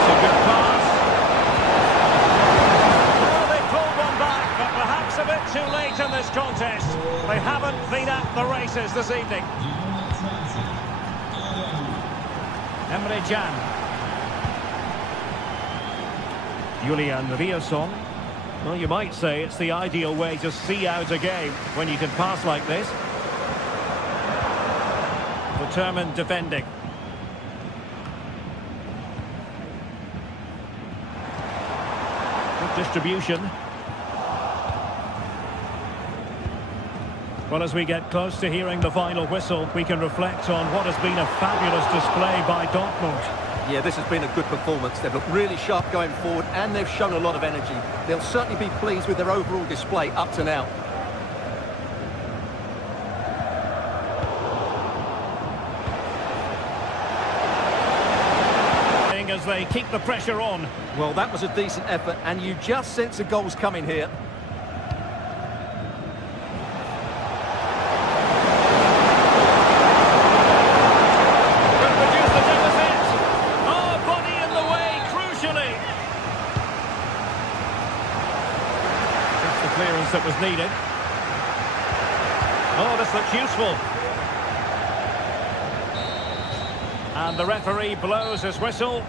a good pass. Well, they pulled one back, but perhaps a bit too late in this contest. They haven't been at the races this evening. Emre Can. Julian Riasson. Well, you might say it's the ideal way to see out a game when you can pass like this. Determined defending. Good distribution. Well, as we get close to hearing the final whistle, we can reflect on what has been a fabulous display by Dortmund. Yeah, this has been a good performance. They've looked really sharp going forward and they've shown a lot of energy. They'll certainly be pleased with their overall display up to now. As they keep the pressure on. Well, that was a decent effort and you just sense the goals coming here. That was needed. Oh, this looks useful. And the referee blows his whistle.